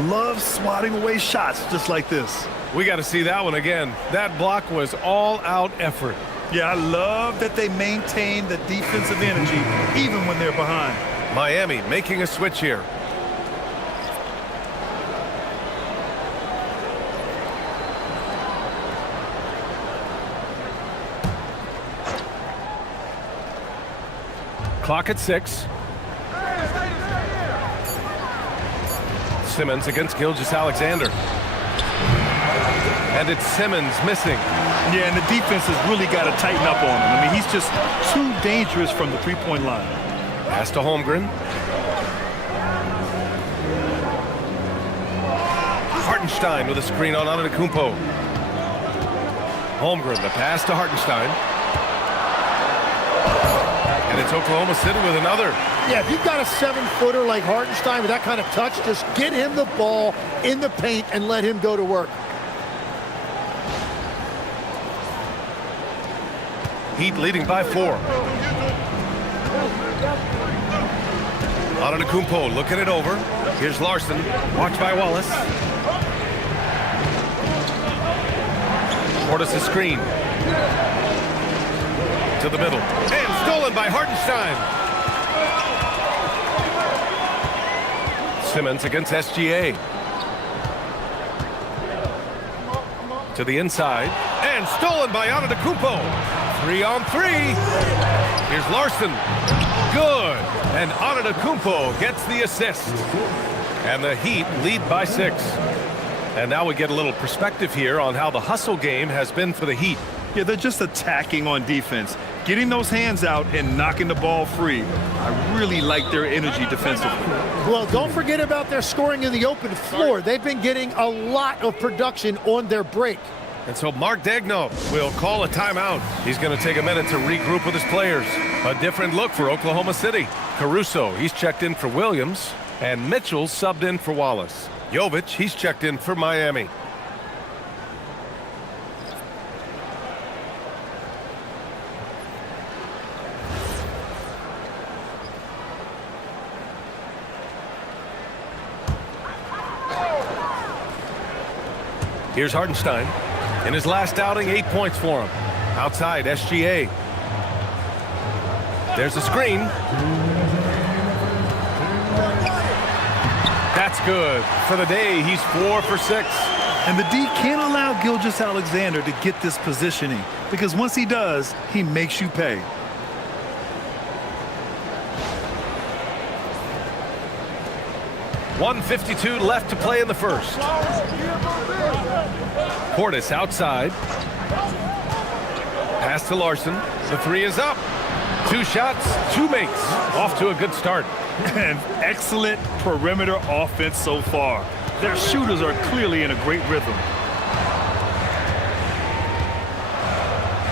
loves swatting away shots just like this. We got to see that one again. That block was all-out effort. Yeah, I love that they maintain the defensive energy even when they're behind. Miami making a switch here. Clock at 6. Simmons against Gilgeous-Alexander. And it's Simmons missing. Yeah, and the defense has really got to tighten up on him. I mean, he's just too dangerous from the three-point line. Pass to Holmgren. Hartenstein with a screen on Antetokounmpo. Holmgren, the pass to Hartenstein. And it's Oklahoma City with another. Yeah, if you've got a 7-footer like Hartenstein with that kind of touch, just get him the ball in the paint and let him go to work. Heat leading by 4. Antetokounmpo looking it over. Here's Larson. Watched by Wallace. Portis' screen. To the middle. And stolen by Hartenstein. Simmons against SGA. To the inside. And stolen by Antetokounmpo. 3-on-3. Here's Larson. Good. And Antetokounmpo gets the assist. And the Heat lead by 6. And now we get a little perspective here on how the hustle game has been for the Heat. Yeah, they're just attacking on defense, getting those hands out and knocking the ball free. I really like their energy defensively. Well, don't forget about their scoring in the open floor. They've been getting a lot of production on their break. And so Mark Daigneault will call a timeout. He's going to take a minute to regroup with his players. A different look for Oklahoma City. Caruso, he's checked in for Williams. And Mitchell's subbed in for Wallace. Jovic, he's checked in for Miami. Here's Hartenstein. In his last outing, 8 points for him. Outside, SGA. There's a screen. That's good. For the day, he's 4 for 6. And the D can't allow Gilgeous-Alexander to get this positioning, because once he does, he makes you pay. .152 left to play in the first. Portis outside. Pass to Larson. The 3 is up. 2 shots, 2 makes. Off to a good start. And excellent perimeter offense so far. Their shooters are clearly in a great rhythm.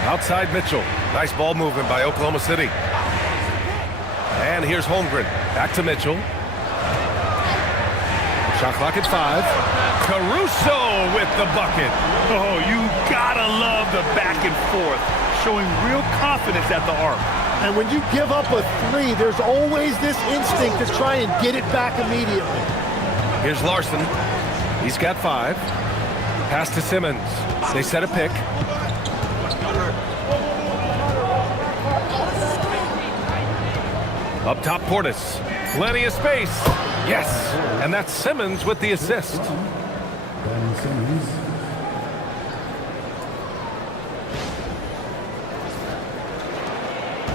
Outside Mitchell. Nice ball movement by Oklahoma City. And here's Holmgren. Back to Mitchell. Shot clock at 5. Caruso with the bucket. Oh, you gotta love the back and forth, showing real confidence at the arc. And when you give up a 3, there's always this instinct to try and get it back immediately. Here's Larson. He's got 5. Pass to Simmons. They set a pick. Up top, Portis. Plenty of space. Yes, and that's Simmons with the assist.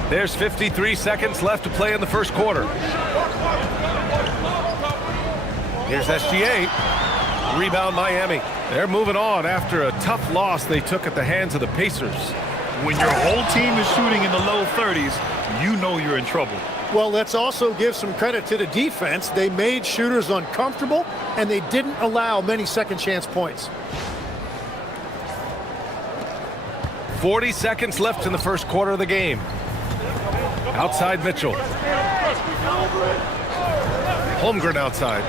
There's 53 seconds left to play in the first quarter. Here's SGA. Rebound Miami. They're moving on after a tough loss they took at the hands of the Pacers. When your whole team is shooting in the low 30s, you know you're in trouble. Well, let's also give some credit to the defense. They made shooters uncomfortable, and they didn't allow many second chance points. 40 seconds left in the first quarter of the game. Outside Mitchell. Holmgren outside.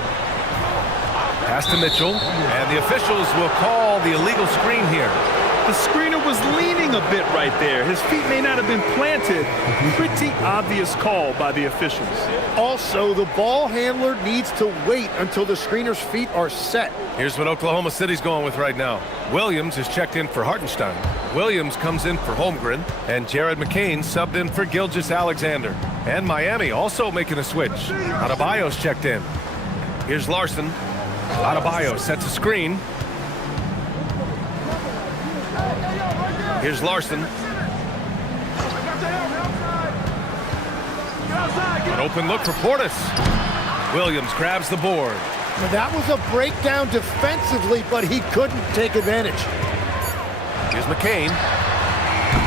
Pass to Mitchell, and the officials will call the illegal screen here. The screener was leaning a bit right there. His feet may not have been planted. Pretty obvious call by the officials. Also, the ball handler needs to wait until the screener's feet are set. Here's what Oklahoma City's going with right now. Williams is checked in for Hartenstein. Williams comes in for Holmgren, and Jared McCain subbed in for Gilgeous-Alexander. And Miami also making a switch. Adebayo's checked in. Here's Larson. Adebayo sets a screen. Here's Larson. An open look for Portis. Williams grabs the board. Now, that was a breakdown defensively, but he couldn't take advantage. Here's McCain.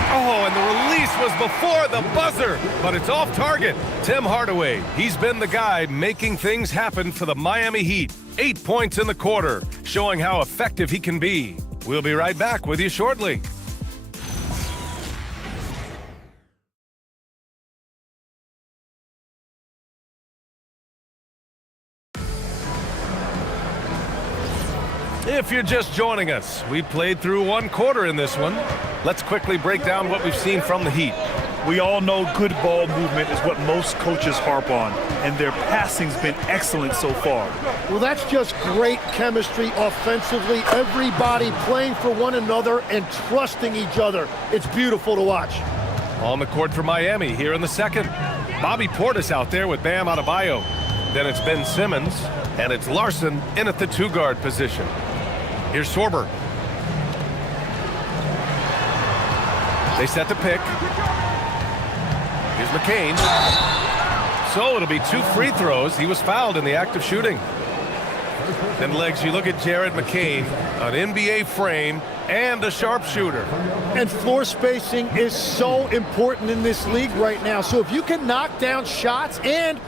Oh, and the release was before the buzzer, but it's off target. Tim Hardaway, he's been the guy making things happen for the Miami Heat. 8 points in the quarter, showing how effective he can be. We'll be right back with you shortly. If you're just joining us, we played through one quarter in this one. Let's quickly break down what we've seen from the Heat. We all know good ball movement is what most coaches harp on, and their passing's been excellent so far. Well, that's just great chemistry offensively. Everybody playing for one another and trusting each other. It's beautiful to watch. On the court for Miami here in the second. Bobby Portis out there with Bam Adebayo. Then it's Ben Simmons, and it's Larson in at the 2-guard position. Here's Sorber. They set the pick. Here's McCain. So it'll be 2 free throws. He was fouled in the act of shooting. And Legs, you look at Jared McCain, an NBA frame and a sharpshooter. And floor spacing is so important in this league right now. So if you can knock down shots and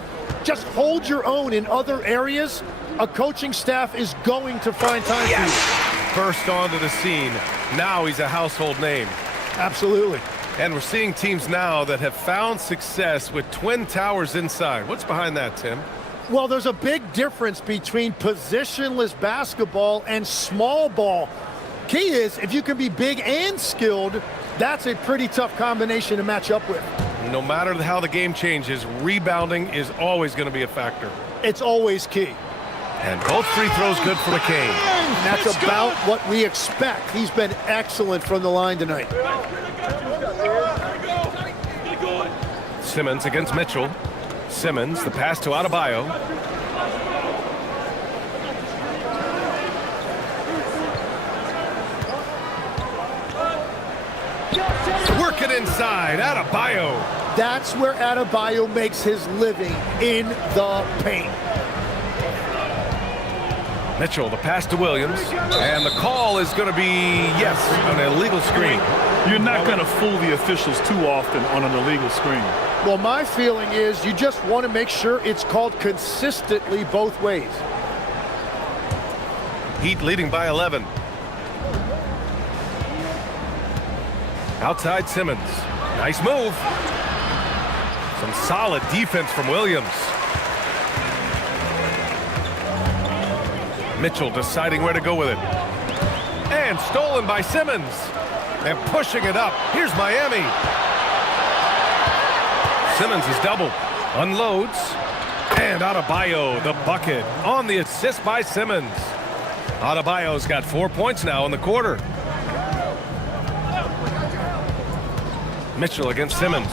just hold your own in other areas, a coaching staff is going to find time for you. Burst onto the scene. Now he's a household name. Absolutely. And we're seeing teams now that have found success with twin towers inside. What's behind that, Tim? Well, there's a big difference between positionless basketball and small ball. Key is, if you can be big and skilled, that's a pretty tough combination to match up with. No matter how the game changes, rebounding is always going to be a factor. It's always key. And both free throws good for McCain. And that's about what we expect. He's been excellent from the line tonight. Simmons against Mitchell. Simmons, the pass to Adebayo. Work it inside, Adebayo. That's where Adebayo makes his living, in the paint. Mitchell, the pass to Williams, and the call is going to be, yes, an illegal screen. You're not going to fool the officials too often on an illegal screen. Well, my feeling is you just want to make sure it's called consistently both ways. Heat leading by 11. Outside Simmons. Nice move. Some solid defense from Williams. Mitchell deciding where to go with it. And stolen by Simmons. And pushing it up. Here's Miami. Simmons is doubled. Unloads. And Adebayo, the bucket, on the assist by Simmons. Adebayo's got 4 points now in the quarter. Mitchell against Simmons.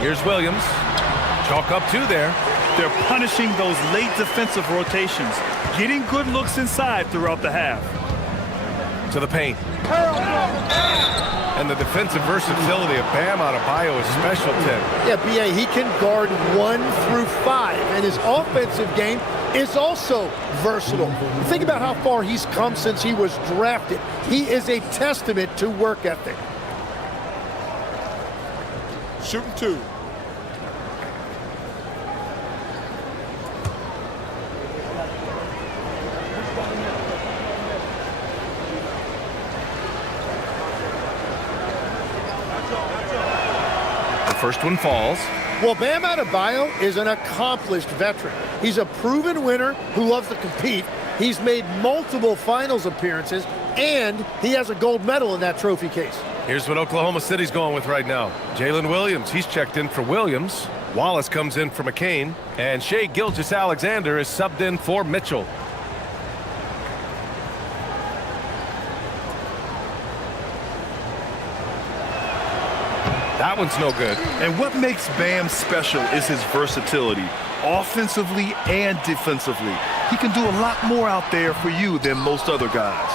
Here's Williams. Chalk up 2 there. They're punishing those late defensive rotations, getting good looks inside throughout the half. To the paint. And the defensive versatility of Bam Adebayo is special, Tim. Yeah, B.A., he can guard 1 through 5, and his offensive game is also versatile. Think about how far he's come since he was drafted. He is a testament to work ethic. Shooting 2. First one falls. Well, Bam Adebayo is an accomplished veteran. He's a proven winner who loves to compete. He's made multiple finals appearances, and he has a gold medal in that trophy case. Here's what Oklahoma City's going with right now. Jalen Williams, he's checked in for Williams. Wallace comes in for McCain. And Shai Gilgeous-Alexander is subbed in for Mitchell. That one's no good. And what makes Bam special is his versatility, offensively and defensively. He can do a lot more out there for you than most other guys.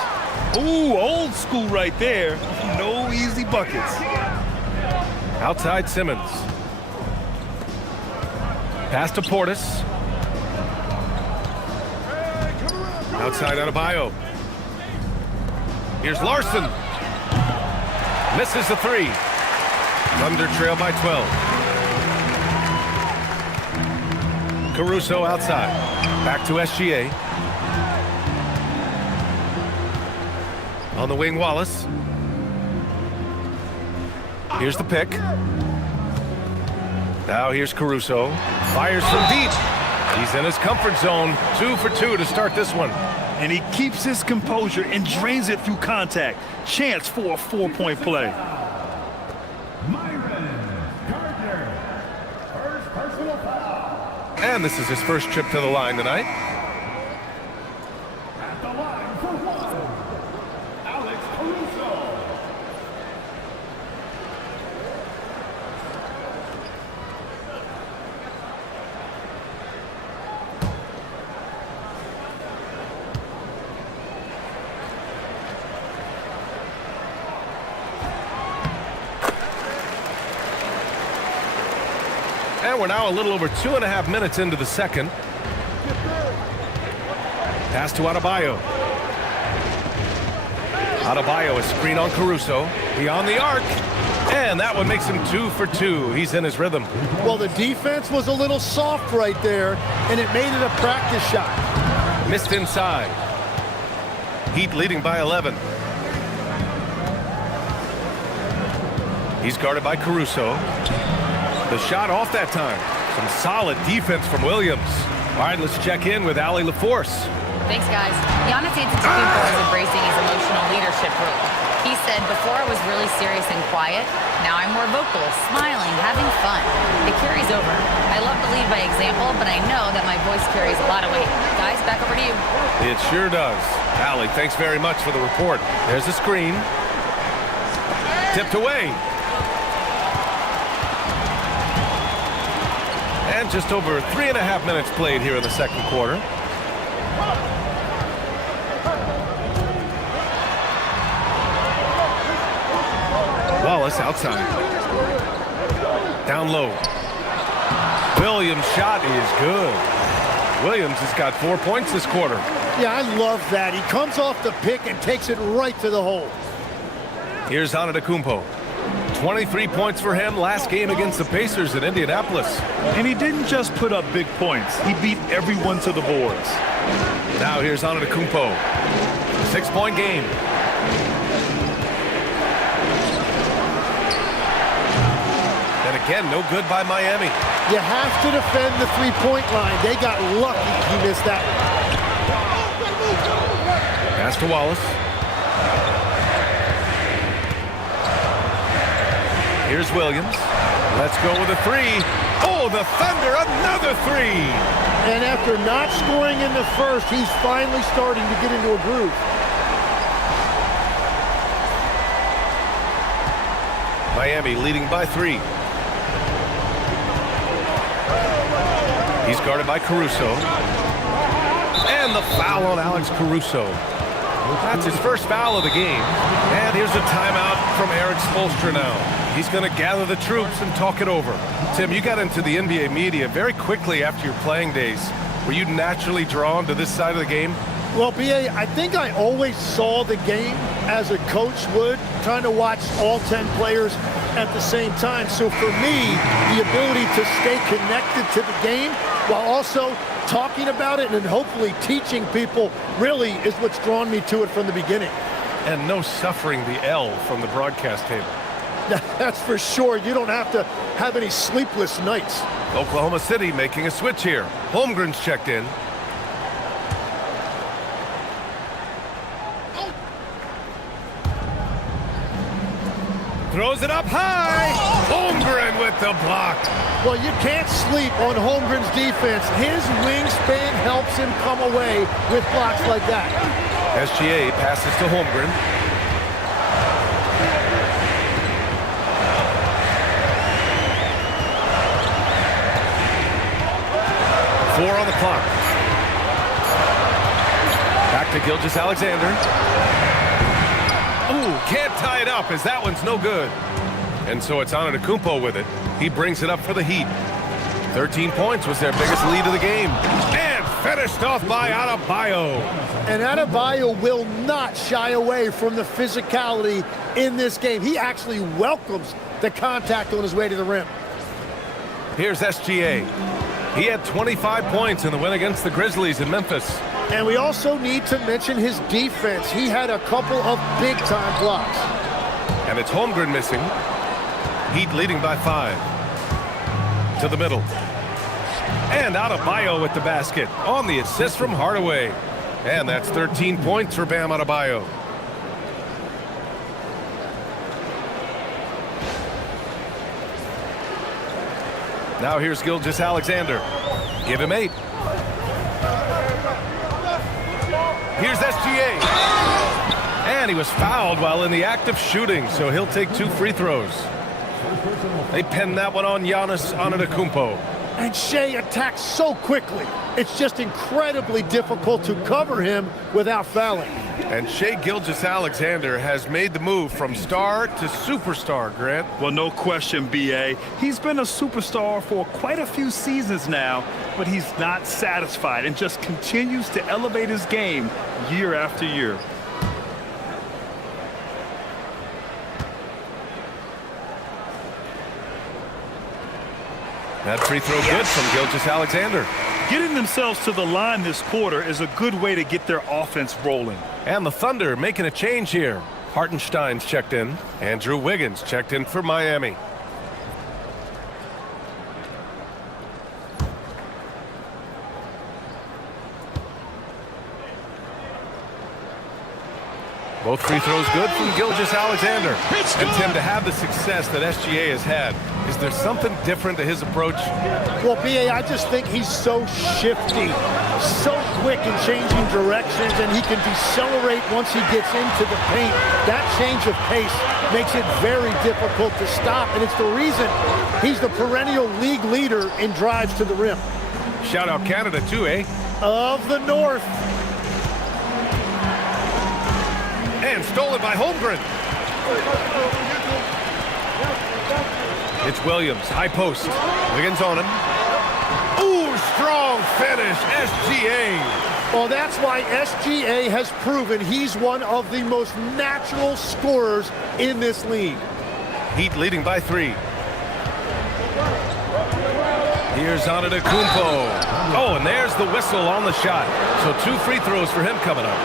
Ooh, old school right there. No easy buckets. Outside Simmons. Pass to Portis. Outside Adebayo. Here's Larson. Misses the 3. Thunder trail by 12. Caruso outside. Back to SGA. On the wing, Wallace. Here's the pick. Now here's Caruso. Fires from deep. He's in his comfort zone. 2 for 2 to start this one. And he keeps his composure and drains it through contact. Chance for a 4-point play. And this is his first trip to the line tonight. At the line for 1, Alex Caruso. And we're now a little over 2.5 minutes into the second. Pass to Adebayo. Adebayo, a screen on Caruso. Beyond the arc. And that one makes him 2 for 2. He's in his rhythm. Well, the defense was a little soft right there, and it made it a practice shot. Missed inside. Heat leading by 11. He's guarded by Caruso. The shot off that time. Some solid defense from Williams. All right, let's check in with Allie LaForce. Thanks, guys. Giannis Antetokounmpo is embracing his emotional leadership role. He said, before I was really serious and quiet, now I'm more vocal, smiling, having fun. It carries over. I love to lead by example, but I know that my voice carries a lot of weight. Guys, back over to you. It sure does. Allie, thanks very much for the report. There's the screen. Tipped away. And just over 3.5 minutes played here in the second quarter. Wallace outside. Down low. Williams' shot is good. Williams has got 4 points this quarter. Yeah, I love that. He comes off the pick and takes it right to the hole. Here's Antetokounmpo. 23 points for him last game against the Pacers in Indianapolis. And he didn't just put up big points. He beat everyone to the boards. Now here's Antetokounmpo. 6-point game. And again, no good by Miami. You have to defend the three-point line. They got lucky he missed that one. Pass to Wallace. Here's Williams. Let's go with a three. Oh, the Thunder, another three. And after not scoring in the first, he's finally starting to get into a groove. Miami leading by 3. He's guarded by Caruso. And the foul on Alex Caruso. That's his first foul of the game. And here's a timeout from Eric Spoelstra now. He's going to gather the troops and talk it over. Tim, you got into the NBA media very quickly after your playing days. Were you naturally drawn to this side of the game? Well, B.A., I think I always saw the game as a coach would, trying to watch all 10 players at the same time. So for me, the ability to stay connected to the game while also talking about it and hopefully teaching people really is what's drawn me to it from the beginning. And no suffering the L from the broadcast table. That's for sure. You don't have to have any sleepless nights. Oklahoma City making a switch here. Holmgren's checked in. Throws it up high. Holmgren with the block. Well, you can't sleep on Holmgren's defense. His wingspan helps him come away with blocks like that. SGA passes to Holmgren. Four on the clock. Back to Gilgeous-Alexander. Ooh, can't tie it up as that one's no good. And so it's Antetokounmpo with it. He brings it up for the Heat. 13 points was their biggest lead of the game. And finished off by Adebayo. And Adebayo will not shy away from the physicality in this game. He actually welcomes the contact on his way to the rim. Here's SGA. He had 25 points in the win against the Grizzlies in Memphis. And we also need to mention his defense. He had a couple of big-time blocks. And it's Holmgren missing. Heat leading by 5. To the middle. And Adebayo with the basket on the assist from Hardaway. And that's 13 points for Bam Adebayo. Now here's Gilgeous-Alexander. Give him 8. Here's SGA. And he was fouled while in the act of shooting, so he'll take 2 free throws. They pinned that one on Giannis Antetokounmpo. And Shea attacks so quickly. It's just incredibly difficult to cover him without fouling. And Shea Gilgeous-Alexander has made the move from star to superstar, Grant. Well, no question, B.A. He's been a superstar for quite a few seasons now, but he's not satisfied and just continues to elevate his game year after year. That free throw good from Gilgeous-Alexander. Getting themselves to the line this quarter is a good way to get their offense rolling. And the Thunder making a change here. Hartenstein's checked in. Andrew Wiggins checked in for Miami. Both free throws good from Gilgeous-Alexander. And Tim, to have the success that SGA has had, is there something different to his approach? Well, B.A., I just think he's so shifty, so quick in changing directions, and he can decelerate once he gets into the paint. That change of pace makes it very difficult to stop, and it's the reason he's the perennial league leader in drives to the rim. Shout out Canada too, eh? Of the North. And stolen by Holmgren. It's Williams, high post. Wiggins on him. Ooh, strong finish, SGA. Well, that's why SGA has proven he's one of the most natural scorers in this league. Heat leading by 3. Here's Antetokounmpo. Oh, and there's the whistle on the shot. So 2 free throws for him coming up.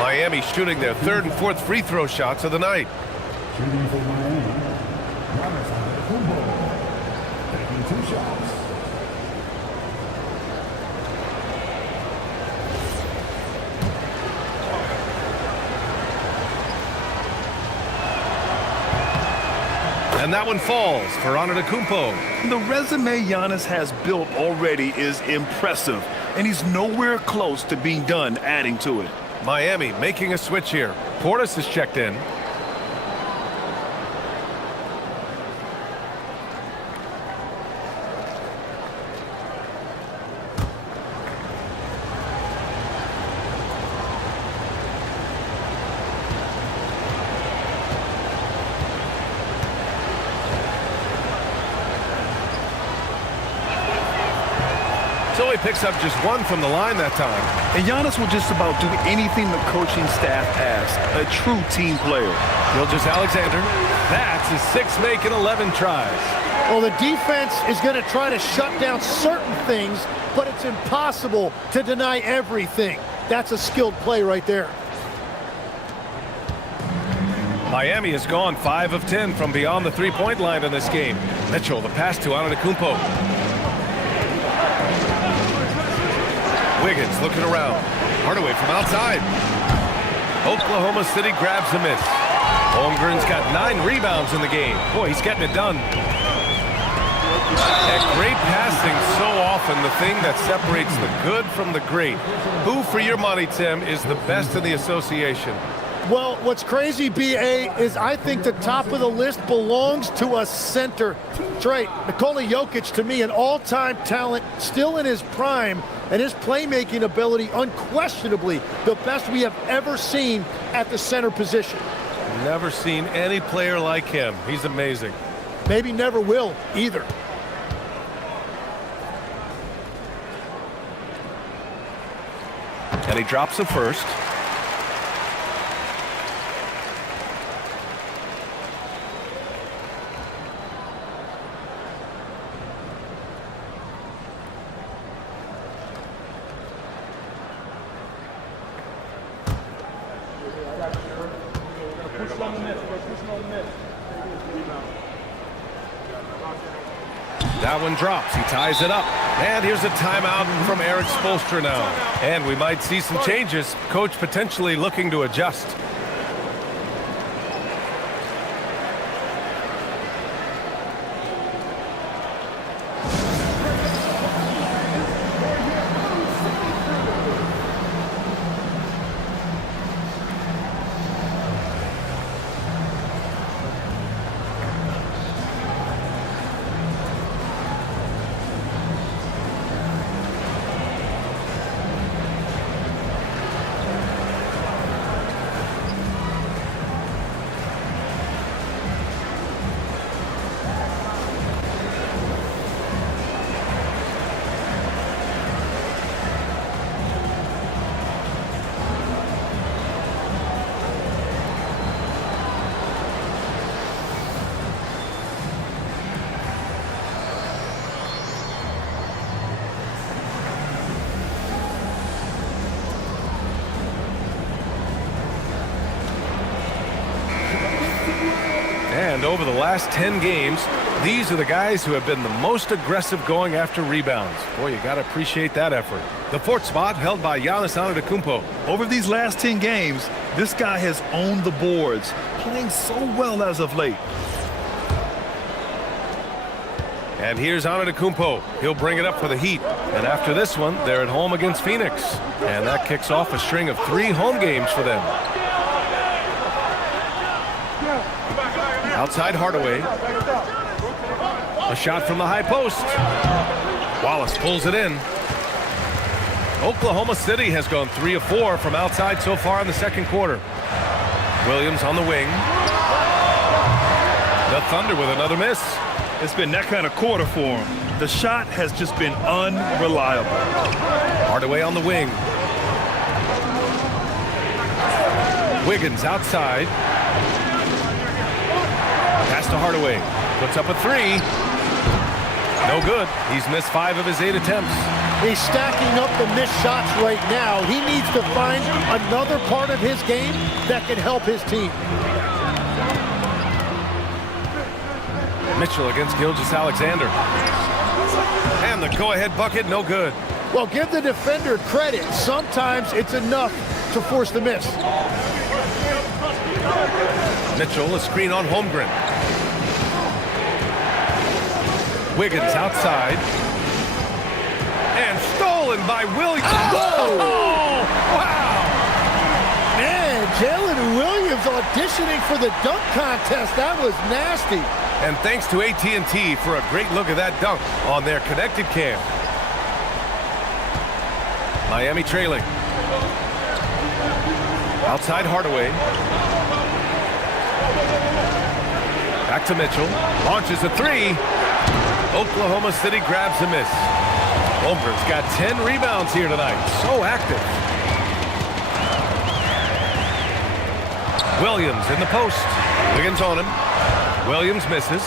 Miami shooting their 3rd and 4th free throw shots of the night. Shooting for Miami, And that one falls for Antetokounmpo. The resume Giannis has built already is impressive, and he's nowhere close to being done adding to it. Miami making a switch here. Portis is checked in. So he picks up just one from the line that time. And Giannis will just about do anything the coaching staff asks. A true team player. Gilgeous-Alexander, that's his 6th make in 11 tries. Well, the defense is going to try to shut down certain things, but it's impossible to deny everything. That's a skilled play right there. Miami has gone 5 of 10 from beyond the three-point line in this game. Mitchell, the pass to Antetokounmpo. Wiggins looking around. Hardaway from outside. Oklahoma City grabs a miss. Holmgren's got 9 rebounds in the game. Boy, he's getting it done. And great passing so often, the thing that separates the good from the great. Who, for your money, Tim, is the best in the association? Well, what's crazy, B.A., is I think the top of the list belongs to a center. That's right. Nikola Jokic, to me, an all-time talent, still in his prime, and his playmaking ability, unquestionably, the best we have ever seen at the center position. Never seen any player like him. He's amazing. Maybe never will, either. And he drops the first. That one drops. He ties it up. And here's a timeout from Eric Spoelstra now. And we might see some changes. Coach potentially looking to adjust. And over the last 10 games, these are the guys who have been the most aggressive going after rebounds. Boy, you got to appreciate that effort. The 4th spot held by Giannis Antetokounmpo. Over these last 10 games, this guy has owned the boards, playing so well as of late. And here's Antetokounmpo. He'll bring it up for the Heat. And after this one, they're at home against Phoenix. And that kicks off a string of 3 home games for them. Outside Hardaway. A shot from the high post. Wallace pulls it in. Oklahoma City has gone 3 of 4 from outside so far in the second quarter. Williams on the wing. The Thunder with another miss. It's been that kind of quarter for him. The shot has just been unreliable. Hardaway on the wing. Wiggins outside. Pass to Hardaway. Puts up a 3. No good. He's missed 5 of his 8 attempts. He's stacking up the missed shots right now. He needs to find another part of his game that can help his team. Mitchell against Gilgeous-Alexander. And the go-ahead bucket, no good. Well, give the defender credit. Sometimes it's enough to force the miss. Mitchell, a screen on Holmgren. Wiggins outside. And stolen by Williams. Oh! Wow! Man, Jalen Williams auditioning for the dunk contest. That was nasty. And thanks to AT&T for a great look at that dunk on their connected cam. Miami trailing. Outside Hardaway. Back to Mitchell. Launches a three. Oklahoma City grabs a miss. Holmgren's got 10 rebounds here tonight. So active. Williams in the post. Wiggins on him. Williams misses.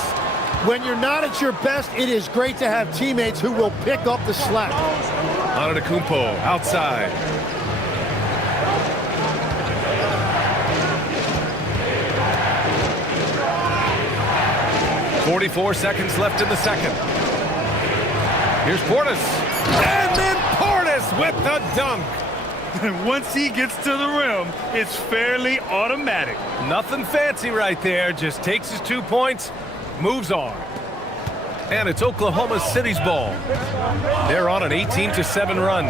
When you're not at your best, it is great to have teammates who will pick up the slack. Antetokounmpo outside. .44 seconds left in the second. Here's Portis. And then Portis with the dunk. And once he gets to the rim, it's fairly automatic. Nothing fancy right there. Just takes his 2 points, moves on. And it's Oklahoma City's ball. They're on an 18-7 run.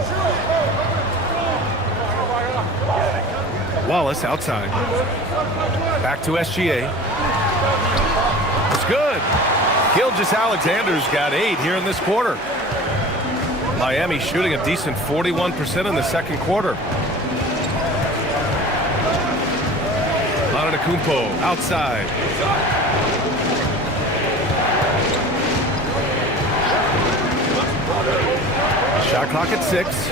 Wallace outside. Back to SGA. It's good. Gilgeous-Alexander's got 8 here in this quarter. Miami shooting a decent 41% in the second quarter. Antetokounmpo outside. Shot clock at 6.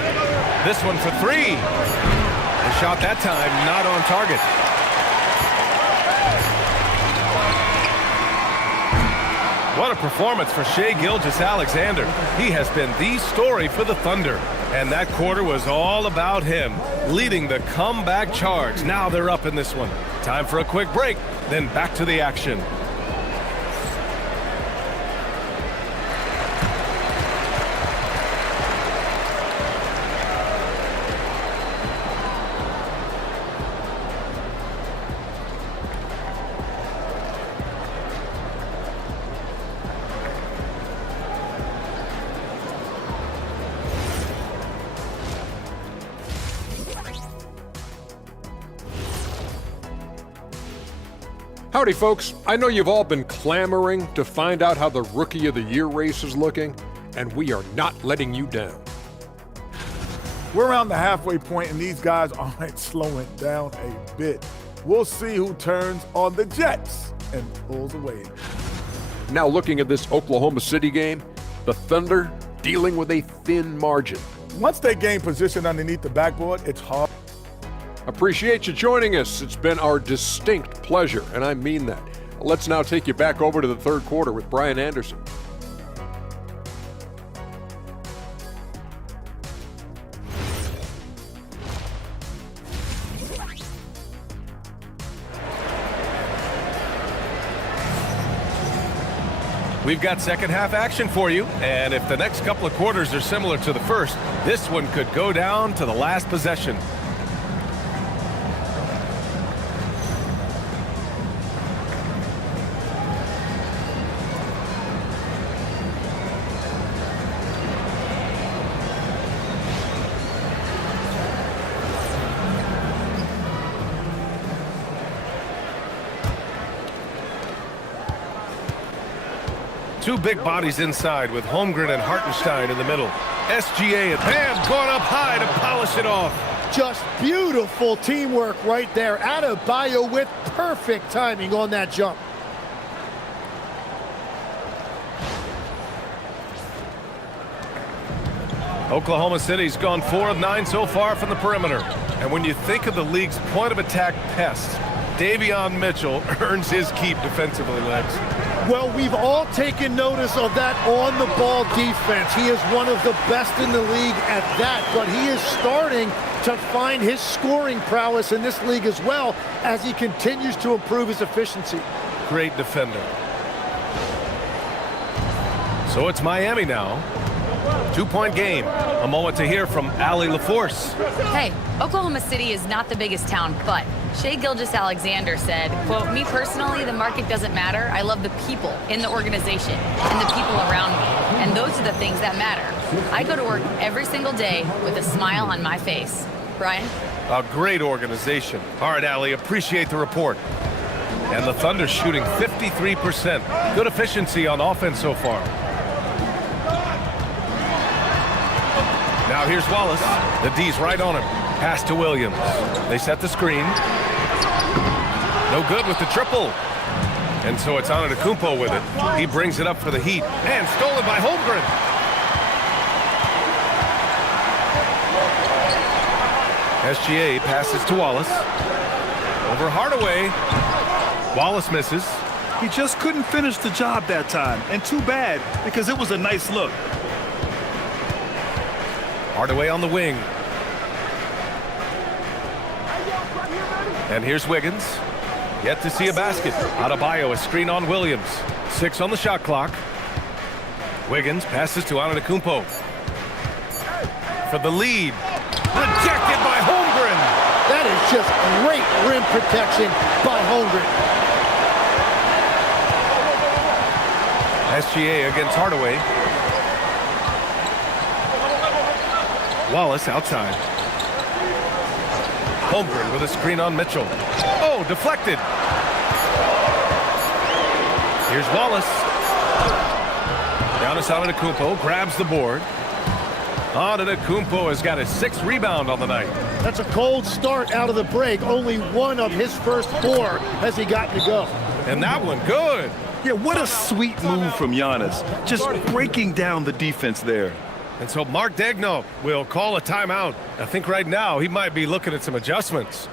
This one for 3. The shot that time not on target. What a performance for Shai Gilgeous-Alexander. He has been the story for the Thunder. And that quarter was all about him, leading the comeback charge. Now they're up in this one. Time for a quick break, then back to the action. Howdy, folks. I know you've all been clamoring to find out how the Rookie of the Year race is looking, and we are not letting you down. We're around the halfway point, and these guys aren't slowing down a bit. We'll see who turns on the Jets and pulls away. Now looking at this Oklahoma City game, the Thunder dealing with a thin margin. Once they gain position underneath the backboard, it's hard. Appreciate you joining us. It's been our distinct pleasure, and I mean that. Let's now take you back over to the third quarter with Brian Anderson. We've got second half action for you, and if the next couple of quarters are similar to the first, this one could go down to the last possession. Two big bodies inside with Holmgren and Hartenstein in the middle. SGA and Bam going up high to polish it off. Just beautiful teamwork right there. Adebayo with perfect timing on that jump. Oklahoma City's gone 4 of 9 so far from the perimeter. And when you think of the league's point of attack pests, Davion Mitchell earns his keep defensively, Lex. Well, we've all taken notice of that on-the-ball defense. He is one of the best in the league at that, but he is starting to find his scoring prowess in this league as well as he continues to improve his efficiency. Great defender. So it's Miami now. 2-point game. A moment to hear from Allie LaForce. Hey, Oklahoma City is not the biggest town, but Shai Gilgeous-Alexander said, quote, "Me personally, the market doesn't matter. I love the people in the organization and the people around me. And those are the things that matter. I go to work every single day with a smile on my face." Brian? A great organization. All right, Allie, appreciate the report. And the Thunder shooting 53%. Good efficiency on offense so far. Now here's Wallace. The D's right on him. Pass to Williams. They set the screen. No good with the triple. And so it's Antetokounmpo with it. He brings it up for the Heat. And stolen by Holmgren. SGA passes to Wallace. Over Hardaway. Wallace misses. He just couldn't finish the job that time. And too bad, because it was a nice look. Hardaway on the wing. And here's Wiggins. Yet to see a basket. Adebayo, a screen on Williams. 6 on the shot clock. Wiggins passes to Antetokounmpo. For the lead. Rejected by Holmgren. That is just great rim protection by Holmgren. SGA against Hardaway. Wallace outside. Holmgren with a screen on Mitchell. Oh, deflected. Here's Wallace. Giannis Antetokounmpo grabs the board. Antetokounmpo has got his 6th rebound on the night. That's a cold start out of the break. Only one of his first 4 has he gotten to go. And that one good. Yeah, what a sweet move from Giannis. Just breaking down the defense there. And so Mark Daigneault will call a timeout. I think right now he might be looking at some adjustments.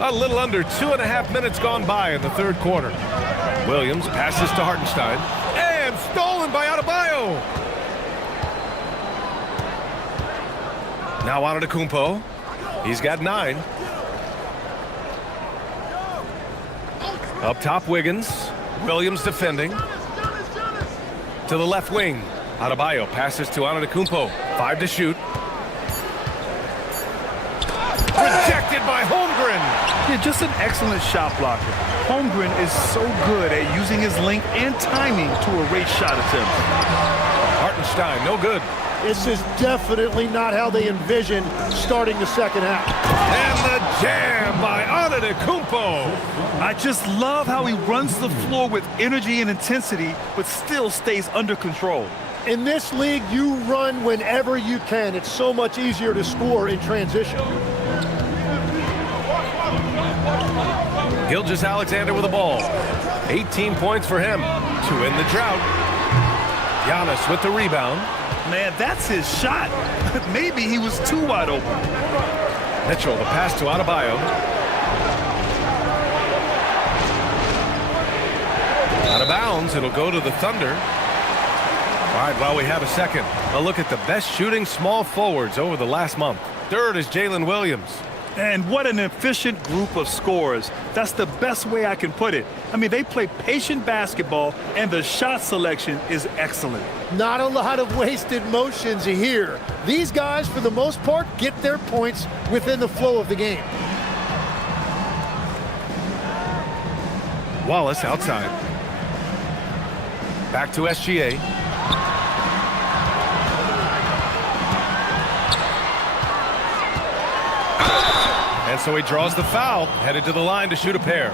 A little under 2.5 minutes gone by in the third quarter. Williams passes to Hartenstein. And stolen by Adebayo. Now Antetokounmpo. He's got 9. Up top, Wiggins. Williams defending. To the left wing. Adebayo passes to Antetokounmpo. 5 to shoot. Rejected by Holmgren. Yeah, just an excellent shot blocker. Holmgren is so good at using his length and timing to erase shot attempts. Hartenstein, no good. This is definitely not how they envisioned starting the second half. And the jam by Antetokounmpo. I just love how he runs the floor with energy and intensity, but still stays under control. In this league, you run whenever you can. It's so much easier to score in transition. Gilgeous-Alexander with the ball. 18 points for him to end the drought. Giannis with the rebound. Man, that's his shot. Maybe he was too wide open. Mitchell, the pass to Adebayo. Out of bounds, it'll go to the Thunder. All right, while we have a second, a look at the best shooting small forwards over the last month. Third is Jalen Williams. And what an efficient group of scorers. That's the best way I can put it. I mean, they play patient basketball, and the shot selection is excellent. Not a lot of wasted motions here. These guys, for the most part, get their points within the flow of the game. Wallace outside. Back to SGA. And so he draws the foul, headed to the line to shoot a pair.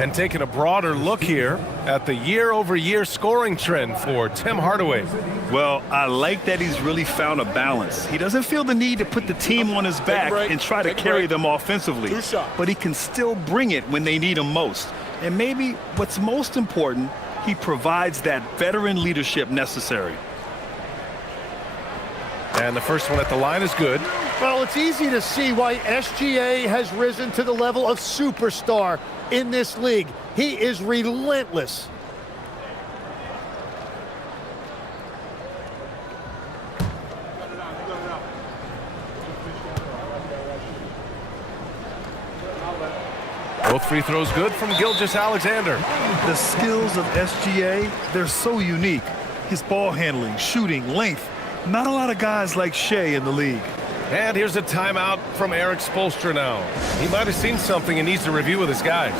And taking a broader look here at the year-over-year scoring trend for Tim Hardaway. Well, I like that he's really found a balance. He doesn't feel the need to put the team on his back and try to carry them offensively. But he can still bring it when they need him most. And maybe what's most important, he provides that veteran leadership necessary. And the first one at the line is good. Well, it's easy to see why SGA has risen to the level of superstar in this league. He is relentless. Both free throws good from Gilgeous-Alexander. The skills of SGA, they're so unique. His ball handling, shooting, length. Not a lot of guys like Shea in the league. And here's a timeout from Eric Spoelstra now. He might have seen something and needs to review with his guys.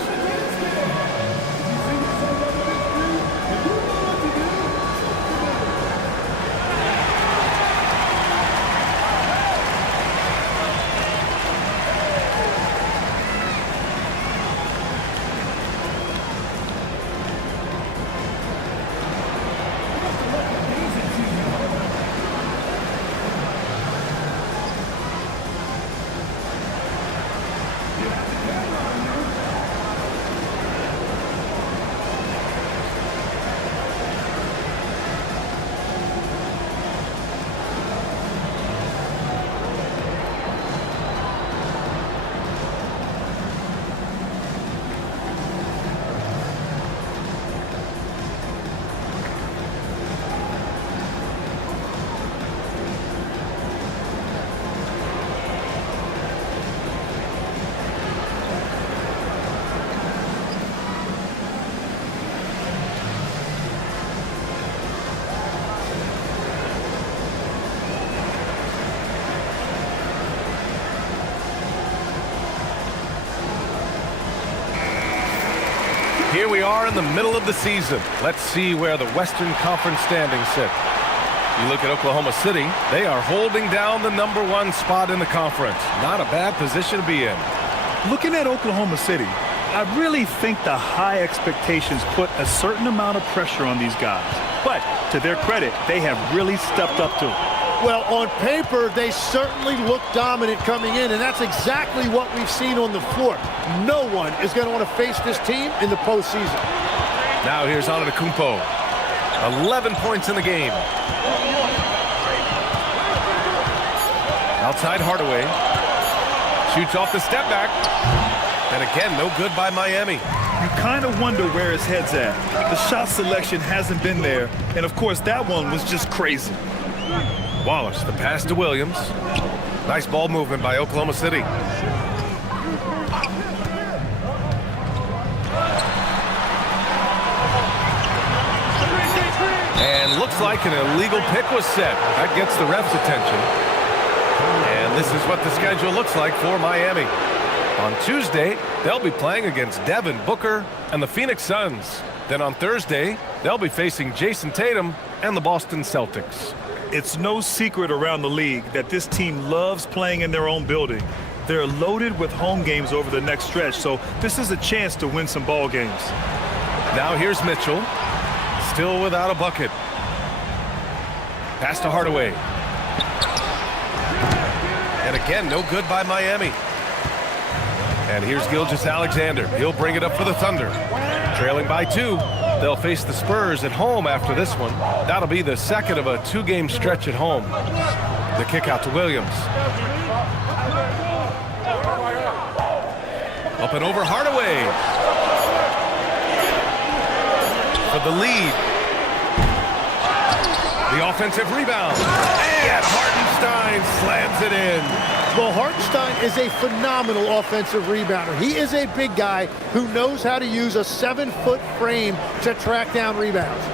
Here we are in the middle of the season. Let's see where the Western Conference standings sit. You look at Oklahoma City, they are holding down the #1 spot in the conference. Not a bad position to be in. Looking at Oklahoma City, I really think the high expectations put a certain amount of pressure on these guys. But to their credit, they have really stepped up to it. Well, on paper, they certainly look dominant coming in, and that's exactly what we've seen on the floor. No one is going to want to face this team in the postseason. Now here's Antetokounmpo. 11 points in the game. Outside Hardaway. Shoots off the step back. And again, no good by Miami. You kind of wonder where his head's at. The shot selection hasn't been there, and of course, that one was just crazy. Wallace, the pass to Williams. Nice ball movement by Oklahoma City. And looks like an illegal pick was set. That gets the ref's attention. And this is what the schedule looks like for Miami. On Tuesday, they'll be playing against Devin Booker and the Phoenix Suns. Then on Thursday, they'll be facing Jason Tatum and the Boston Celtics. It's no secret around the league that this team loves playing in their own building. They're loaded with home games over the next stretch, so this is a chance to win some ball games. Now here's Mitchell, still without a bucket. Pass to Hardaway. And again, no good by Miami. And here's Gilgeous-Alexander. He'll bring it up for the Thunder. Trailing by 2. They'll face the Spurs at home after this one. That'll be the second of a 2-game stretch at home. The kick out to Williams. Up and over Hardaway. For the lead. The offensive rebound. And Hartenstein slams it in. Well, Hartenstein is a phenomenal offensive rebounder. He is a big guy who knows how to use a 7-foot frame to track down rebounds.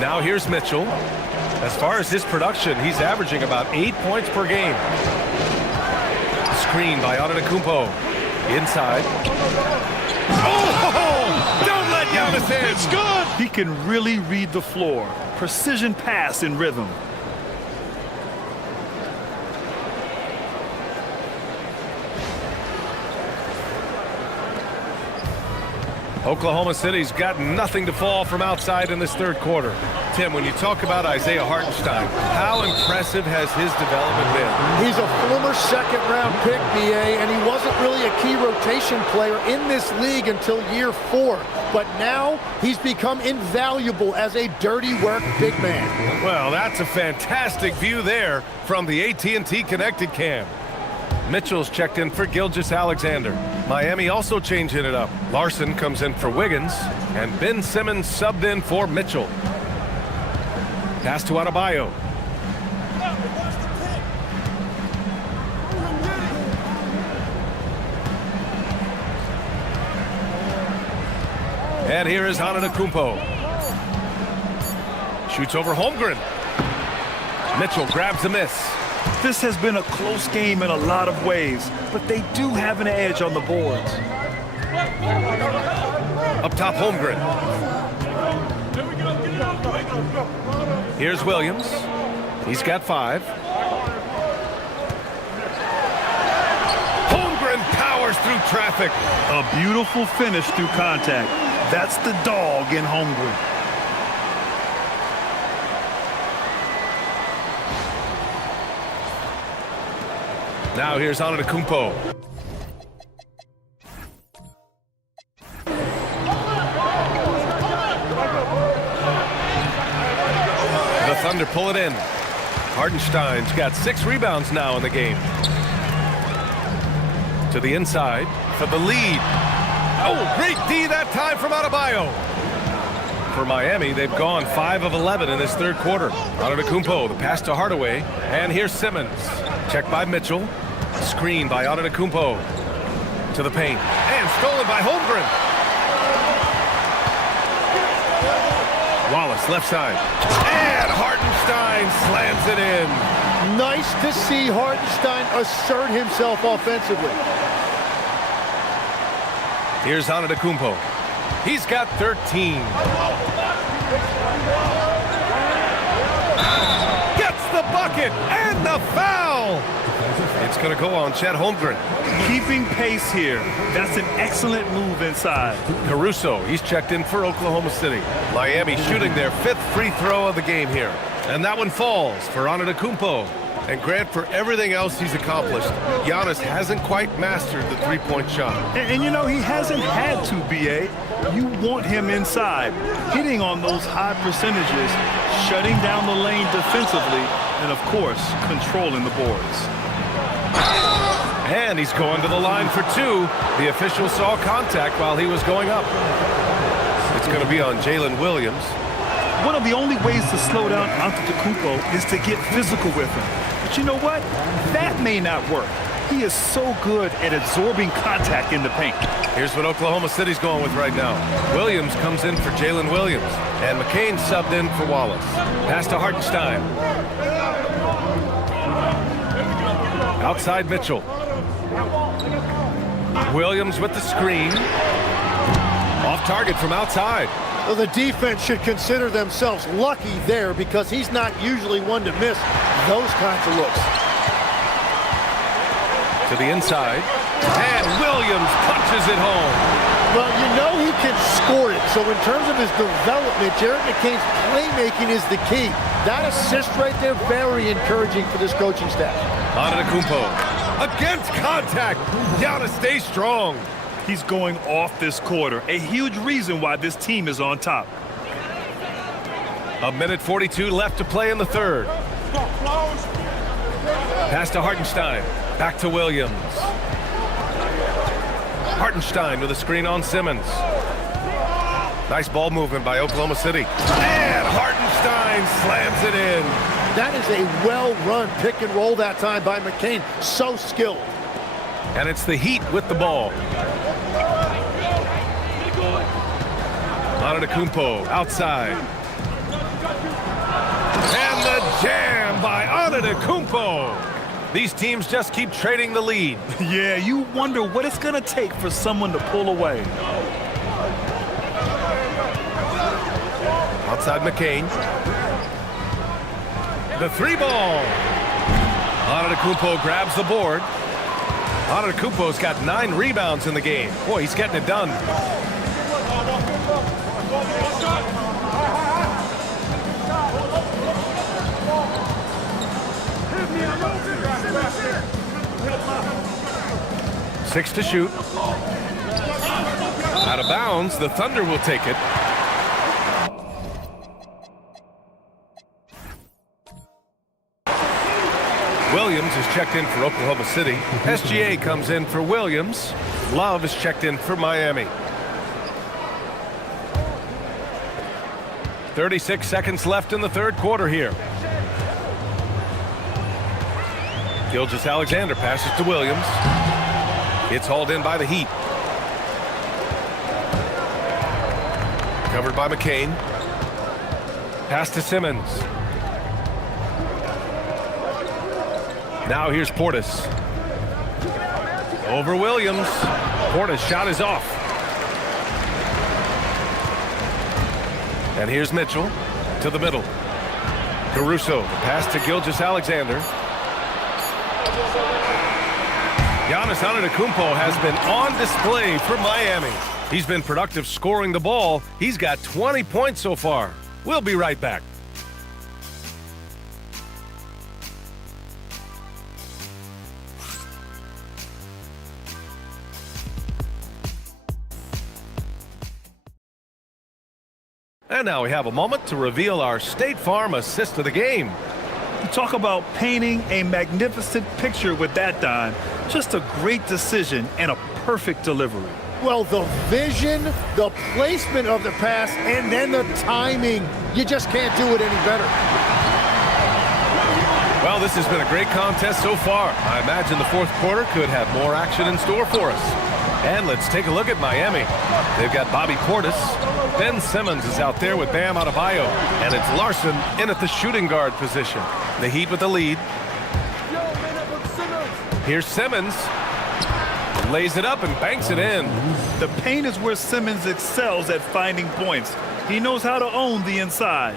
Now here's Mitchell. As far as his production, he's averaging about 8 points per game. Screen by Antetokounmpo. Inside. Oh! Don't let Giannis in. It's good. He can really read the floor. Precision pass in rhythm. Oklahoma City's got nothing to fall from outside in this third quarter. Tim, when you talk about Isaiah Hartenstein, how impressive has his development been? He's a former second-round pick, BA, and he wasn't really a key rotation player in this league until year 4. But now he's become invaluable as a dirty work big man. Well, that's a fantastic view there from the AT&T Connected Cam. Mitchell's checked in for Gilgeous-Alexander. Miami also changing it up. Larson comes in for Wiggins, and Ben Simmons subbed in for Mitchell. Pass to Adebayo. And here is Antetokounmpo. Shoots over Holmgren. Mitchell grabs a miss. This has been a close game in a lot of ways, but they do have an edge on the boards. Up top, Holmgren. Here's Williams. He's got 5. Holmgren powers through traffic. A beautiful finish through contact. That's the dog in Holmgren. Now here's Antetokounmpo. The Thunder pull it in. Hartenstein's got 6 rebounds now in the game. To the inside for the lead. Oh, great D that time from Adebayo. For Miami, they've gone 5 of 11 in this third quarter. Antetokounmpo, the pass to Hardaway. And here's Simmons. Checked by Mitchell. Screen by Antetokounmpo. To the paint. And stolen by Holmgren. Wallace, left side. And Hartenstein slams it in. Nice to see Hartenstein assert himself offensively. Here's Antetokounmpo. He's got 13. Gets the bucket and the foul. It's going to go on Chet Holmgren. Keeping pace here. That's an excellent move inside. Caruso, he's checked in for Oklahoma City. Miami shooting their 5th free throw of the game here. And that one falls for Antetokounmpo. And Grant, for everything else he's accomplished, Giannis hasn't quite mastered the three-point shot. And you know, he hasn't had to, B.A. You want him inside, hitting on those high percentages, shutting down the lane defensively, and, of course, controlling the boards. And he's going to the line for 2. The official saw contact while he was going up. It's going to be on Jalen Williams. One of the only ways to slow down Antetokounmpo is to get physical with him. But you know what? That may not work. He is so good at absorbing contact in the paint. Here's what Oklahoma City's going with right now. Williams comes in for Jalen Williams. And McCain subbed in for Wallace. Pass to Hartenstein. Outside Mitchell. Williams with the screen. Off target from outside. Well, the defense should consider themselves lucky there because he's not usually one to miss those kinds of looks. To the inside. And Williams punches it home. Well, you know he can score it. So in terms of his development, Jared McCain's playmaking is the key. That assist right there, very encouraging for this coaching staff. Antetokounmpo against contact. Gotta stay strong. He's going off this quarter. A huge reason why this team is on top. 1:42 left to play in the third. Pass to Hartenstein. Back to Williams. Hartenstein with a screen on Simmons. Nice ball movement by Oklahoma City. And Hartenstein slams it in. That is a well-run pick and roll that time by McCain. So skilled. And it's the Heat with the ball. Antetokounmpo outside. And the jam by Antetokounmpo. These teams just keep trading the lead. Yeah, you wonder what it's going to take for someone to pull away. Outside McCain. The 3-ball. Antetokounmpo grabs the board. Antetokounmpo's got 9 rebounds in the game. Boy, he's getting it done. Six to shoot. Out of bounds, the Thunder will take it. Williams is checked in for Oklahoma City. SGA comes in for Williams. Love is checked in for Miami. 36 seconds left in the third quarter here. Gilgeous-Alexander passes to Williams. It's hauled in by the Heat. Covered by McCain. Pass to Simmons. Now here's Portis. Over Williams. Portis' shot is off. And here's Mitchell to the middle. Caruso, the pass to Gilgeous-Alexander. Giannis Antetokounmpo has been on display for Miami. He's been productive scoring the ball. He's got 20 points so far. We'll be right back. And now we have a moment to reveal our State Farm assist of the game. Talk about painting a magnificent picture with that dime. Just a great decision and a perfect delivery. Well, the vision, the placement of the pass, and then the timing. You just can't do it any better. Well, this has been a great contest so far. I imagine the fourth quarter could have more action in store for us. And let's take a look at Miami. They've got Bobby Portis. Ben Simmons is out there with Bam Adebayo. And it's Larson in at the shooting guard position. The Heat with the lead. Here's Simmons. Lays it up and banks it in. The paint is where Simmons excels at finding points. He knows how to own the inside.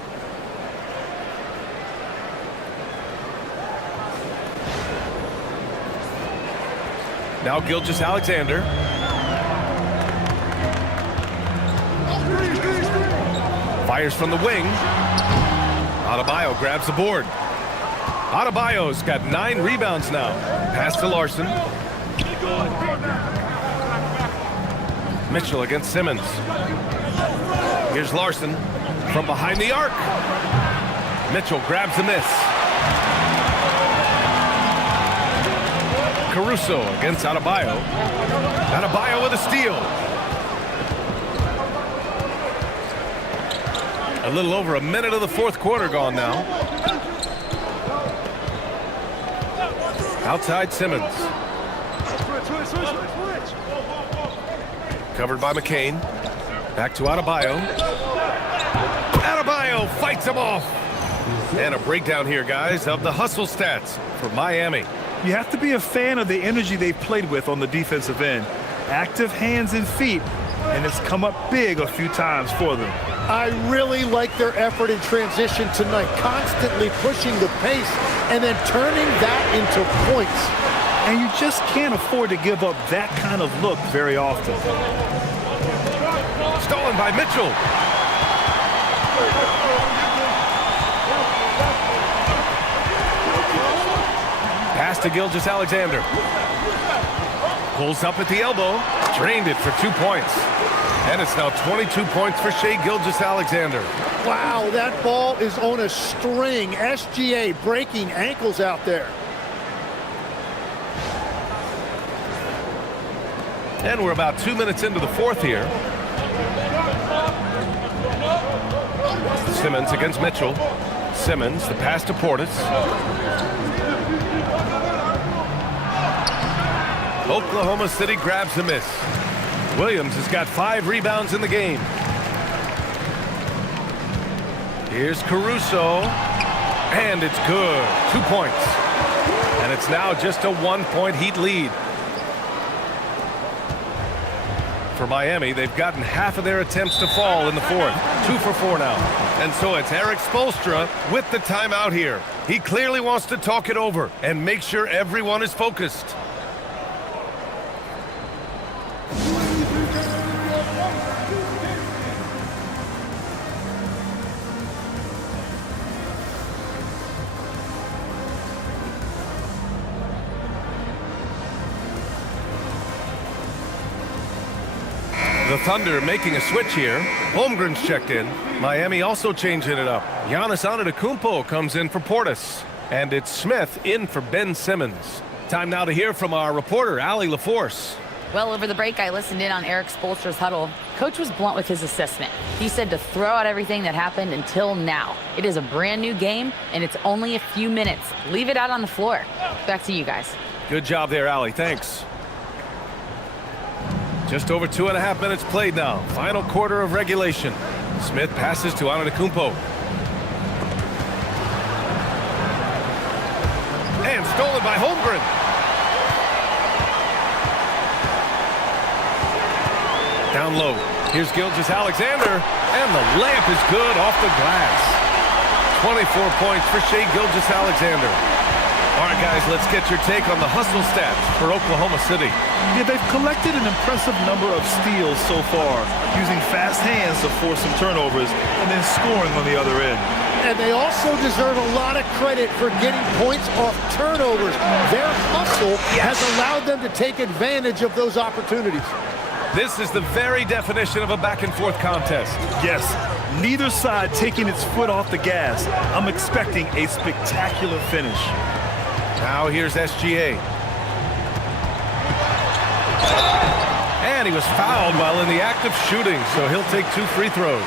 Now Gilgeous-Alexander. Fires from the wing. Adebayo grabs the board. Adebayo's got 9 rebounds now. Pass to Larson. Mitchell against Simmons. Here's Larson from behind the arc. Mitchell grabs the miss. Caruso against Adebayo. Adebayo with a steal. A little over a minute of the fourth quarter gone now. Outside Simmons. Covered by McCain. Back to Adebayo. Adebayo fights him off. And a breakdown here, guys, of the hustle stats for Miami. You have to be a fan of the energy they've played with on the defensive end. Active hands and feet, and it's come up big a few times for them. I really like their effort in transition tonight, constantly pushing the pace and then turning that into points. And you just can't afford to give up that kind of look very often. Stolen by Mitchell. Pass to Gilgeous-Alexander. Pulls up at the elbow. Drained it for 2 points. And it's now 22 points for Shai Gilgeous-Alexander. Wow, that ball is on a string. SGA breaking ankles out there. And we're about 2 minutes into the fourth here. Simmons against Mitchell. Simmons, the pass to Portis. Oklahoma City grabs the miss. Williams has got 5 rebounds in the game. Here's Caruso. And it's good. 2 points. And it's now just a 1-point Heat lead. For Miami, they've gotten half of their attempts to fall in the fourth. 2 for 4 now. And so it's Erik Spoelstra with the timeout here. He clearly wants to talk it over and make sure everyone is focused. The Thunder making a switch here. Holmgren's checked in. Miami also changing it up. Giannis Antetokounmpo comes in for Portis. And it's Smith in for Ben Simmons. Time now to hear from our reporter, Allie LaForce. Well, over the break, I listened in on Eric Spoelstra's huddle. Coach was blunt with his assessment. He said to throw out everything that happened until now. It is a brand new game, and it's only a few minutes. Leave it out on the floor. Back to you guys. Good job there, Allie. Thanks. Just over 2.5 minutes played now. Final quarter of regulation. Smith passes to Antetokounmpo. And stolen by Holmgren. Down low. Here's Gilgeous-Alexander. And the layup is good off the glass. 24 points for Shai Gilgeous-Alexander. All right, guys, let's get your take on the hustle stats for Oklahoma City. Yeah, they've collected an impressive number of steals so far, using fast hands to force some turnovers and then scoring on the other end. And they also deserve a lot of credit for getting points off turnovers. Their hustle has allowed them to take advantage of those opportunities. This is the very definition of a back-and-forth contest. Yes, neither side taking its foot off the gas. I'm expecting a spectacular finish. Now here's SGA. And he was fouled while in the act of shooting, so he'll take 2 free throws.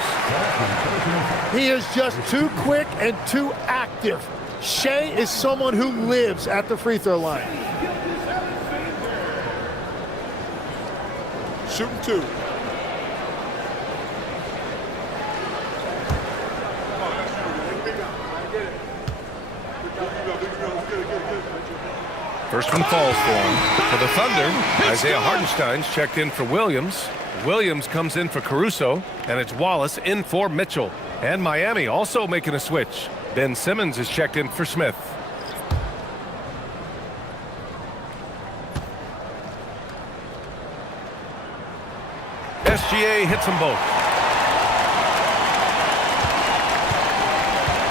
He is just too quick and too active. Shai is someone who lives at the free throw line. Shooting 2. First one falls for him. For the Thunder, Isaiah Hartenstein's checked in for Williams. Williams comes in for Caruso, and it's Wallace in for Mitchell. And Miami also making a switch. Ben Simmons is checked in for Smith. SGA hits them both.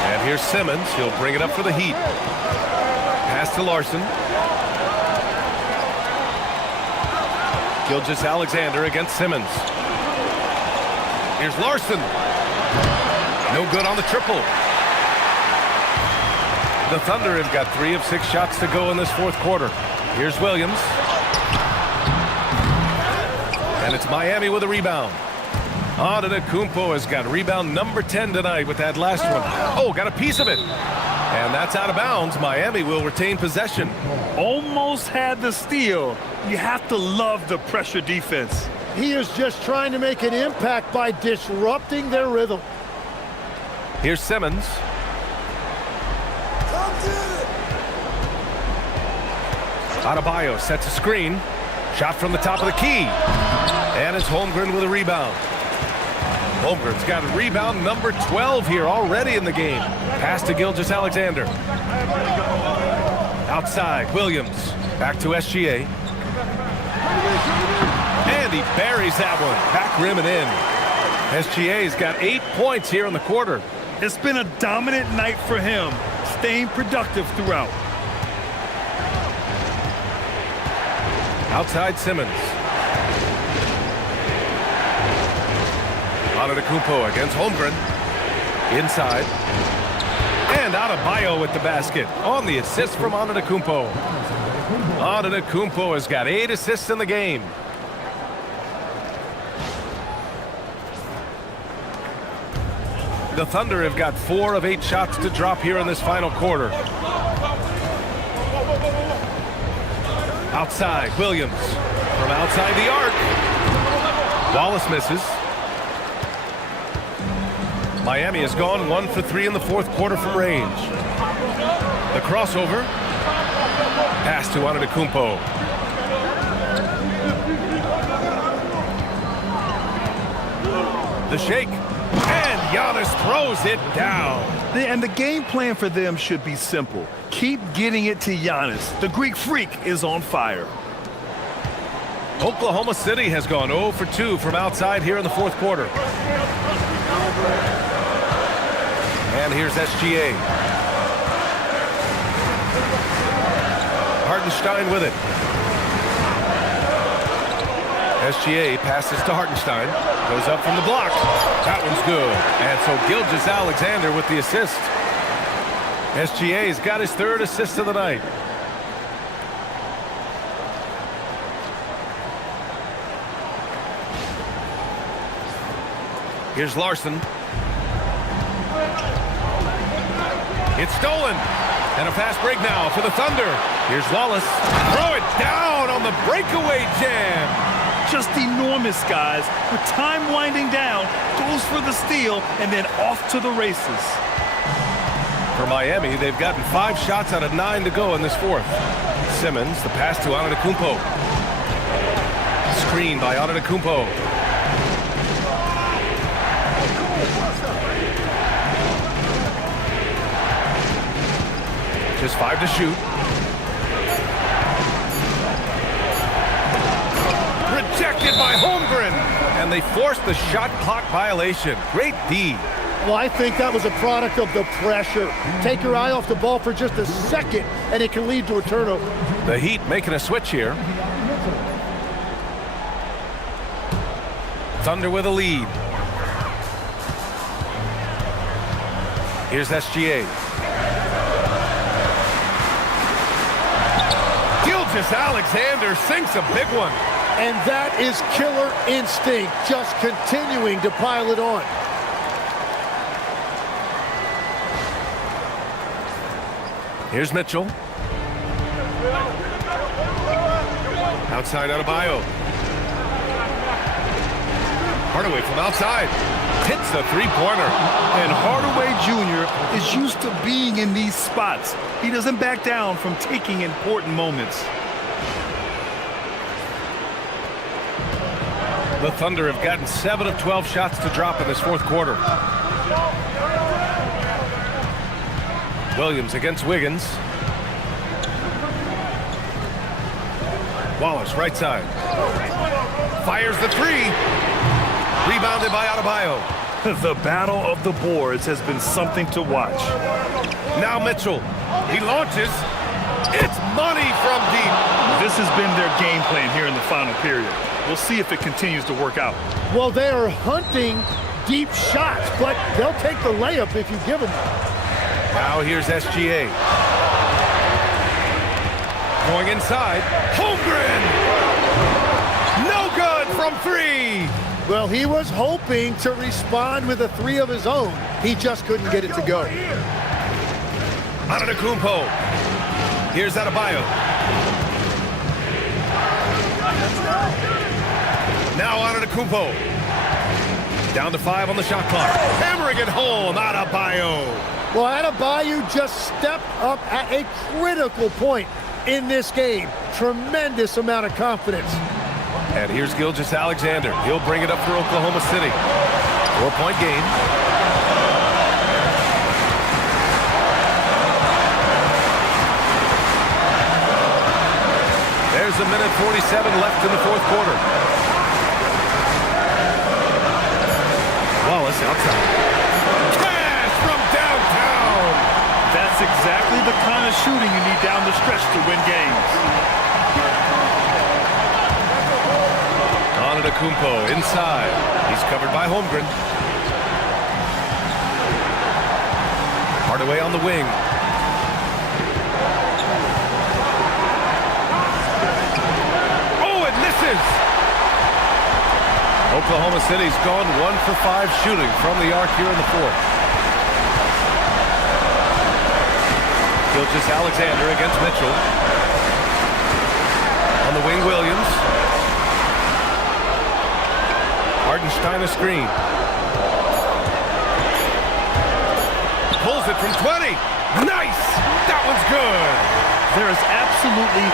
And here's Simmons. He'll bring it up for the Heat. Pass to Larson. Gilgeous-Alexander against Simmons. Here's Larson. No good on the triple. The Thunder have got 3 of 6 shots to go in this fourth quarter. Here's Williams. And it's Miami with a rebound. Antetokounmpo has got rebound number 10 tonight with that last one. Oh, got a piece of it. And that's out of bounds. Miami will retain possession. Almost had the steal. You have to love the pressure defense. He is just trying to make an impact by disrupting their rhythm. Here's Simmons. Adebayo sets a screen. Shot from the top of the key. And it's Holmgren with a rebound. Holmgren's got a rebound number 12 here already in the game. Pass to Gilgeous-Alexander. Outside, Williams. Back to SGA. And he buries that one. Back rim and in. SGA's got 8 points here in the quarter. It's been a dominant night for him, staying productive throughout. Outside Simmons. Antetokounmpo against Holmgren. Inside. And Adebayo with the basket on the assist from Antetokounmpo. Antetokounmpo has got 8 assists in the game. The Thunder have got 4 of 8 shots to drop here in this final quarter. Outside, Williams. From outside the arc. Wallace misses. Miami has gone 1 for 3 in the fourth quarter from range. The crossover. Pass to Antetokounmpo. The shake. And Giannis throws it down. And the game plan for them should be simple. Keep getting it to Giannis. The Greek Freak is on fire. Oklahoma City has gone 0 for 2 from outside here in the fourth quarter. And here's SGA. Hartenstein with it. SGA passes to Hartenstein. Goes up from the block. That one's good. And so Gilgeous-Alexander with the assist. SGA's got his 3rd assist of the night. Here's Larson. It's stolen. And a fast break now for the Thunder. Here's Wallace. Throw it down on the breakaway jam. Just enormous, guys. With time winding down, goes for the steal, and then off to the races. For Miami, they've gotten 5 shots out of 9 to go in this 4th. Simmons, the pass to Antetokounmpo. Screen by Antetokounmpo. Just 5 to shoot. Rejected by Holmgren. And they forced the shot clock violation. Great D. Well, I think that was a product of the pressure. Take your eye off the ball for just a second, and it can lead to a turnover. The Heat making a switch here. Thunder with a lead. Here's SGA. Gilgeous-Alexander sinks a big one. And that is killer instinct, just continuing to pile it on. Here's Mitchell. Outside Adebayo. Hardaway from outside. Hits the three-pointer. And Hardaway Jr. is used to being in these spots. He doesn't back down from taking important moments. The Thunder have gotten 7 of 12 shots to drop in this 4th quarter. Williams against Wiggins. Wallace, right side. Fires the 3. Rebounded by Adebayo. The battle of the boards has been something to watch. Now Mitchell. He launches. It's money from deep. This has been their game plan here in the final period. We'll see if it continues to work out. Well, they are hunting deep shots, but they'll take the layup if you give them one. Now here's SGA. Going inside. Holmgren! No good from 3. Well, he was hoping to respond with a 3 of his own. He just couldn't get it to go. Antetokounmpo. Here's Adebayo. Now Antetokounmpo. Down to 5 on the shot clock. Hammering it home. Adebayo. Well, Adebayo just stepped up at a critical point in this game. Tremendous amount of confidence. And here's Gilgeous-Alexander. He'll bring it up for Oklahoma City. 4-point game. There's a minute 47 left in the 4th quarter. Wallace outside. Cash from downtown. That's exactly the kind of shooting you need down the stretch to win games. Antetokounmpo inside. He's covered by Holmgren. Hardaway on the wing. Oh, it misses! Oklahoma City's gone 1 for 5 shooting from the arc here in the 4th. Gilgeous-Alexander against Mitchell. On the wing, Williams. Hartenstein a screen. Pulls it from 20. Nice! That one's good. There is absolutely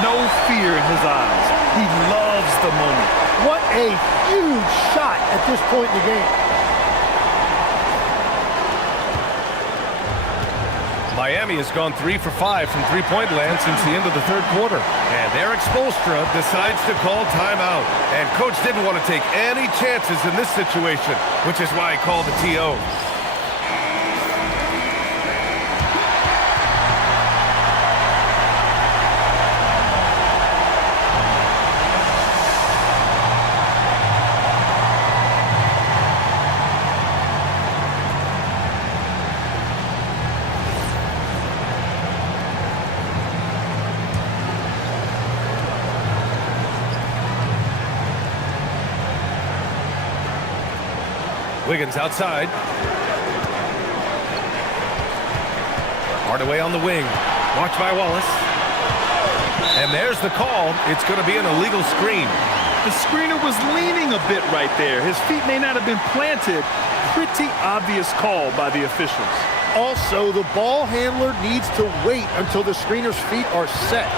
no fear in his eyes. He loves the moment. What a huge shot at this point in the game. Miami has gone 3 for 5 from three-point land since the end of the 3rd quarter. And Eric Spoelstra decides to call timeout. And coach didn't want to take any chances in this situation, which is why he called the TO. Wiggins outside. Hardaway on the wing. Watched by Wallace. And there's the call. It's going to be an illegal screen. The screener was leaning a bit right there. His feet may not have been planted. Pretty obvious call by the officials. Also, the ball handler needs to wait until the screener's feet are set.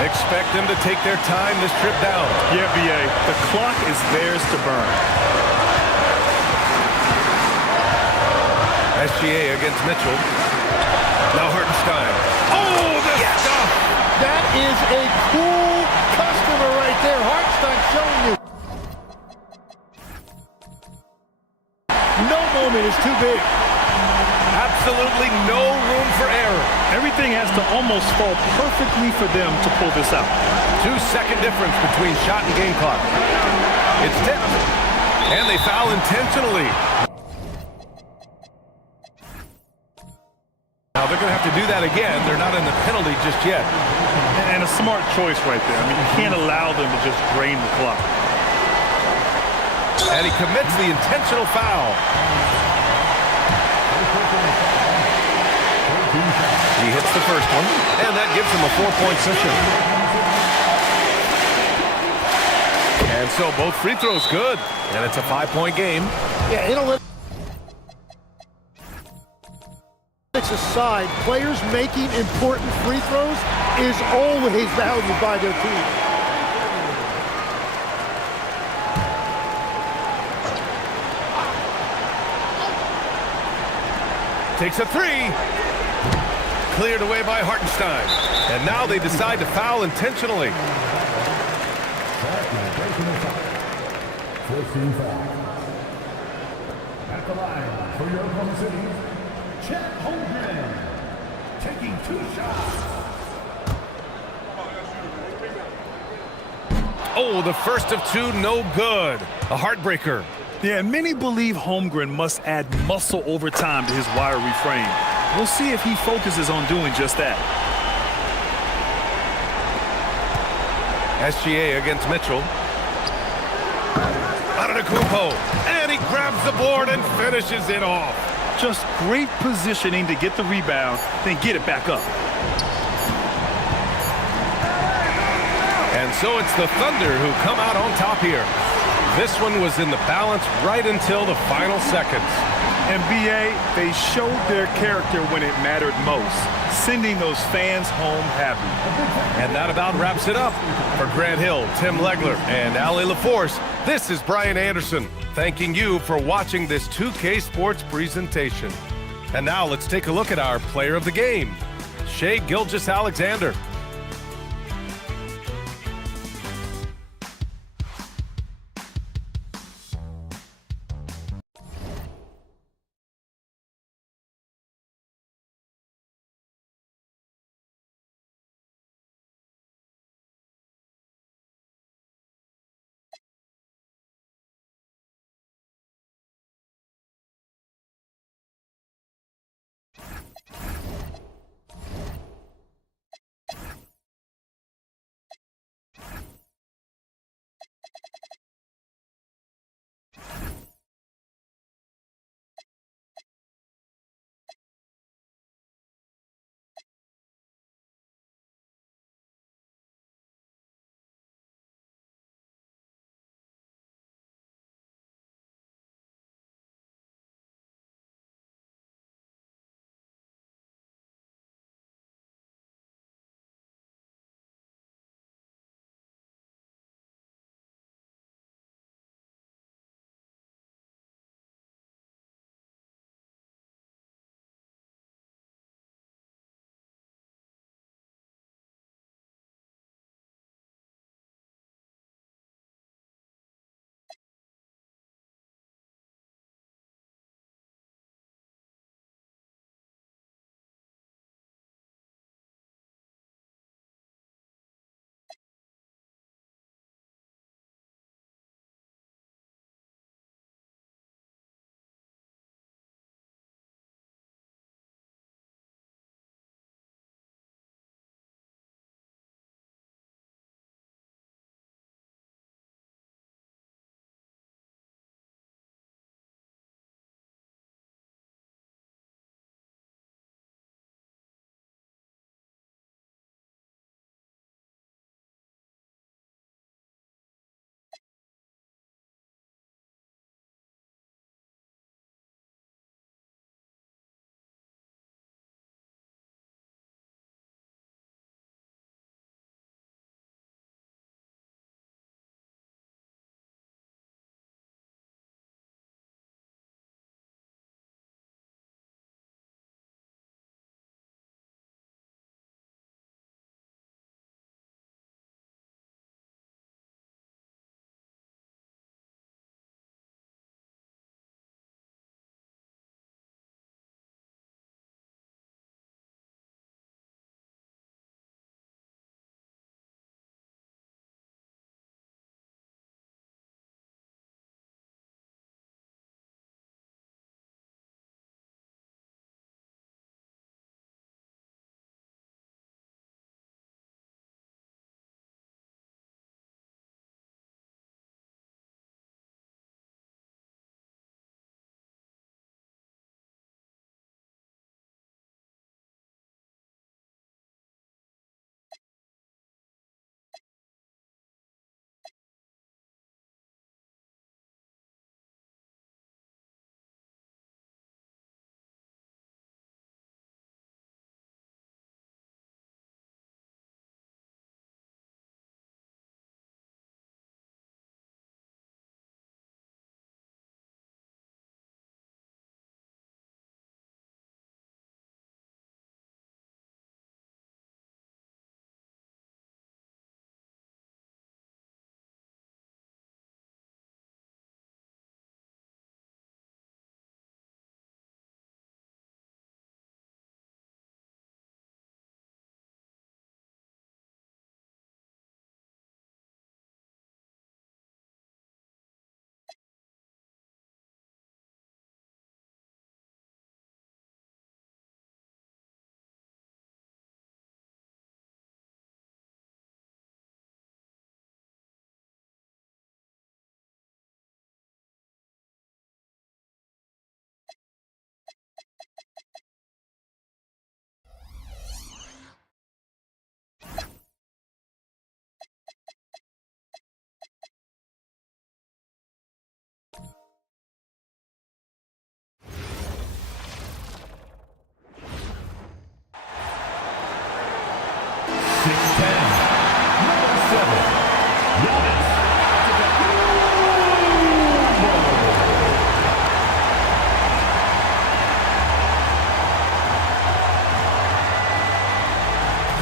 Expect them to take their time this trip down. Yeah, B.A. The clock is theirs to burn. SGA against Mitchell. Now Hartenstein. Oh, the stuff! That is a cool customer right there. Hartenstein showing you. No moment is too big. Absolutely no room for error. Everything has to almost fall perfectly for them to pull this out. 2-second difference between shot and game clock. It's tipped. And they foul intentionally. Now they're going to have to do that again. They're not in the penalty just yet. And a smart choice right there. I mean, you can't allow them to just drain the clock. And he commits the intentional foul. He hits the first one, and that gives him a 4-point cushion. And so both free throws good, and it's a 5-point game. Yeah, analytics aside, players making important free throws is always valued by their team. Takes a three. Cleared away by Hartenstein. And now they decide to foul intentionally. At the line for your Oklahoma City, Chet Holmgren, taking 2 shots. Oh, the first of 2, no good. A heartbreaker. Yeah, and many believe Holmgren must add muscle over time to his wiry frame. We'll see if he focuses on doing just that. SGA against Mitchell. Antetokounmpo, and he grabs the board and finishes it off. Just great positioning to get the rebound, then get it back up. And so it's the Thunder who come out on top here. This one was in the balance right until the final seconds. And B.A., they showed their character when it mattered most, sending those fans home happy. And that about wraps it up. For Grant Hill, Tim Legler, and Ali LaForce, this is Brian Anderson, thanking you for watching this 2K Sports presentation. And now let's take a look at our player of the game, Shai Gilgeous-Alexander.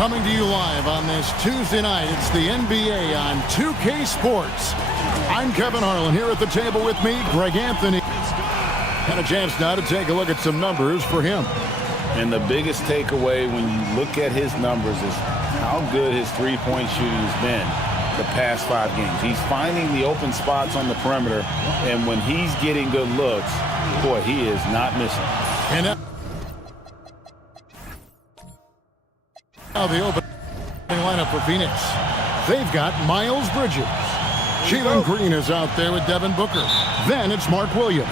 Coming to you live on this Tuesday night, it's the NBA on 2K Sports. I'm Kevin Harlan here at the table with me, Greg Anthony. And a chance now to take a look at some numbers for him. And the biggest takeaway when you look at his numbers is how good his three-point shooting has been the past 5 games. He's finding the open spots on the perimeter, and when he's getting good looks, boy, he is not missing. And now the opening lineup for Phoenix. They've got Miles Bridges. Jalen Green is out there with Devin Booker. Then it's Mark Williams.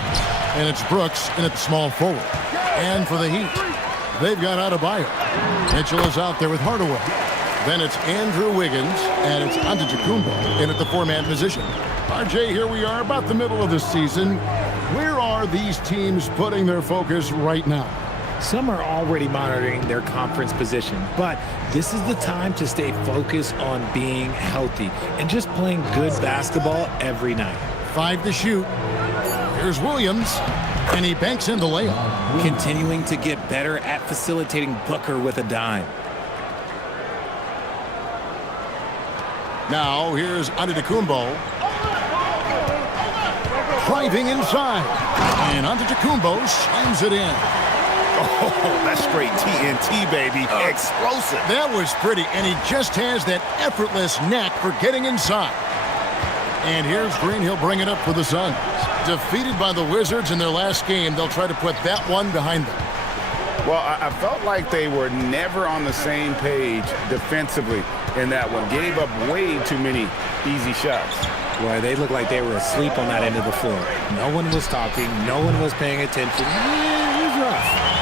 And it's Brooks in at the small forward. And for the Heat, they've got Adebayo. Mitchell is out there with Hardaway. Then it's Andrew Wiggins, and it's Antetokounmpo in at the 4-man position. RJ, here we are about the middle of the season. Where are these teams putting their focus right now? Some are already monitoring their conference position, but this is the time to stay focused on being healthy and just playing good basketball every night. 5 to shoot. Here's Williams, and he banks in the layup. Continuing to get better at facilitating Booker with a dime. Now here's Antetokounmpo. Driving inside. And Antetokounmpo slams it in. Oh, that's straight TNT, baby. Explosive. That was pretty, and he just has that effortless knack for getting inside. And here's Green. He'll bring it up for the Suns. Defeated by the Wizards in their last game, they'll try to put that one behind them. Well, I felt like they were never on the same page defensively in that one. Gave up way too many easy shots. Boy, they looked like they were asleep on that end of the floor. No one was talking. No one was paying attention. It was rough.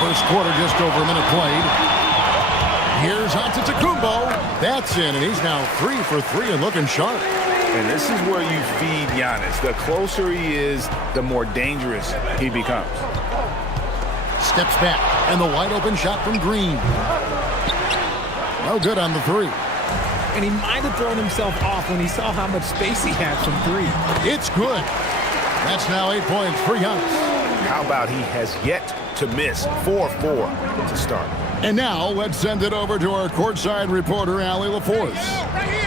First quarter, just over a minute played. Here's Antetokounmpo. That's in, and he's now 3 for 3 and looking sharp. And this is where you feed Giannis. The closer he is, the more dangerous he becomes. Steps back, and the wide open shot from Green. No good on the 3. And he might have thrown himself off when he saw how much space he had from 3. It's good. That's now 8 points for Giannis. How about he has yet to miss 4-4 to start. And now let's send it over to our courtside reporter, Allie LaForce.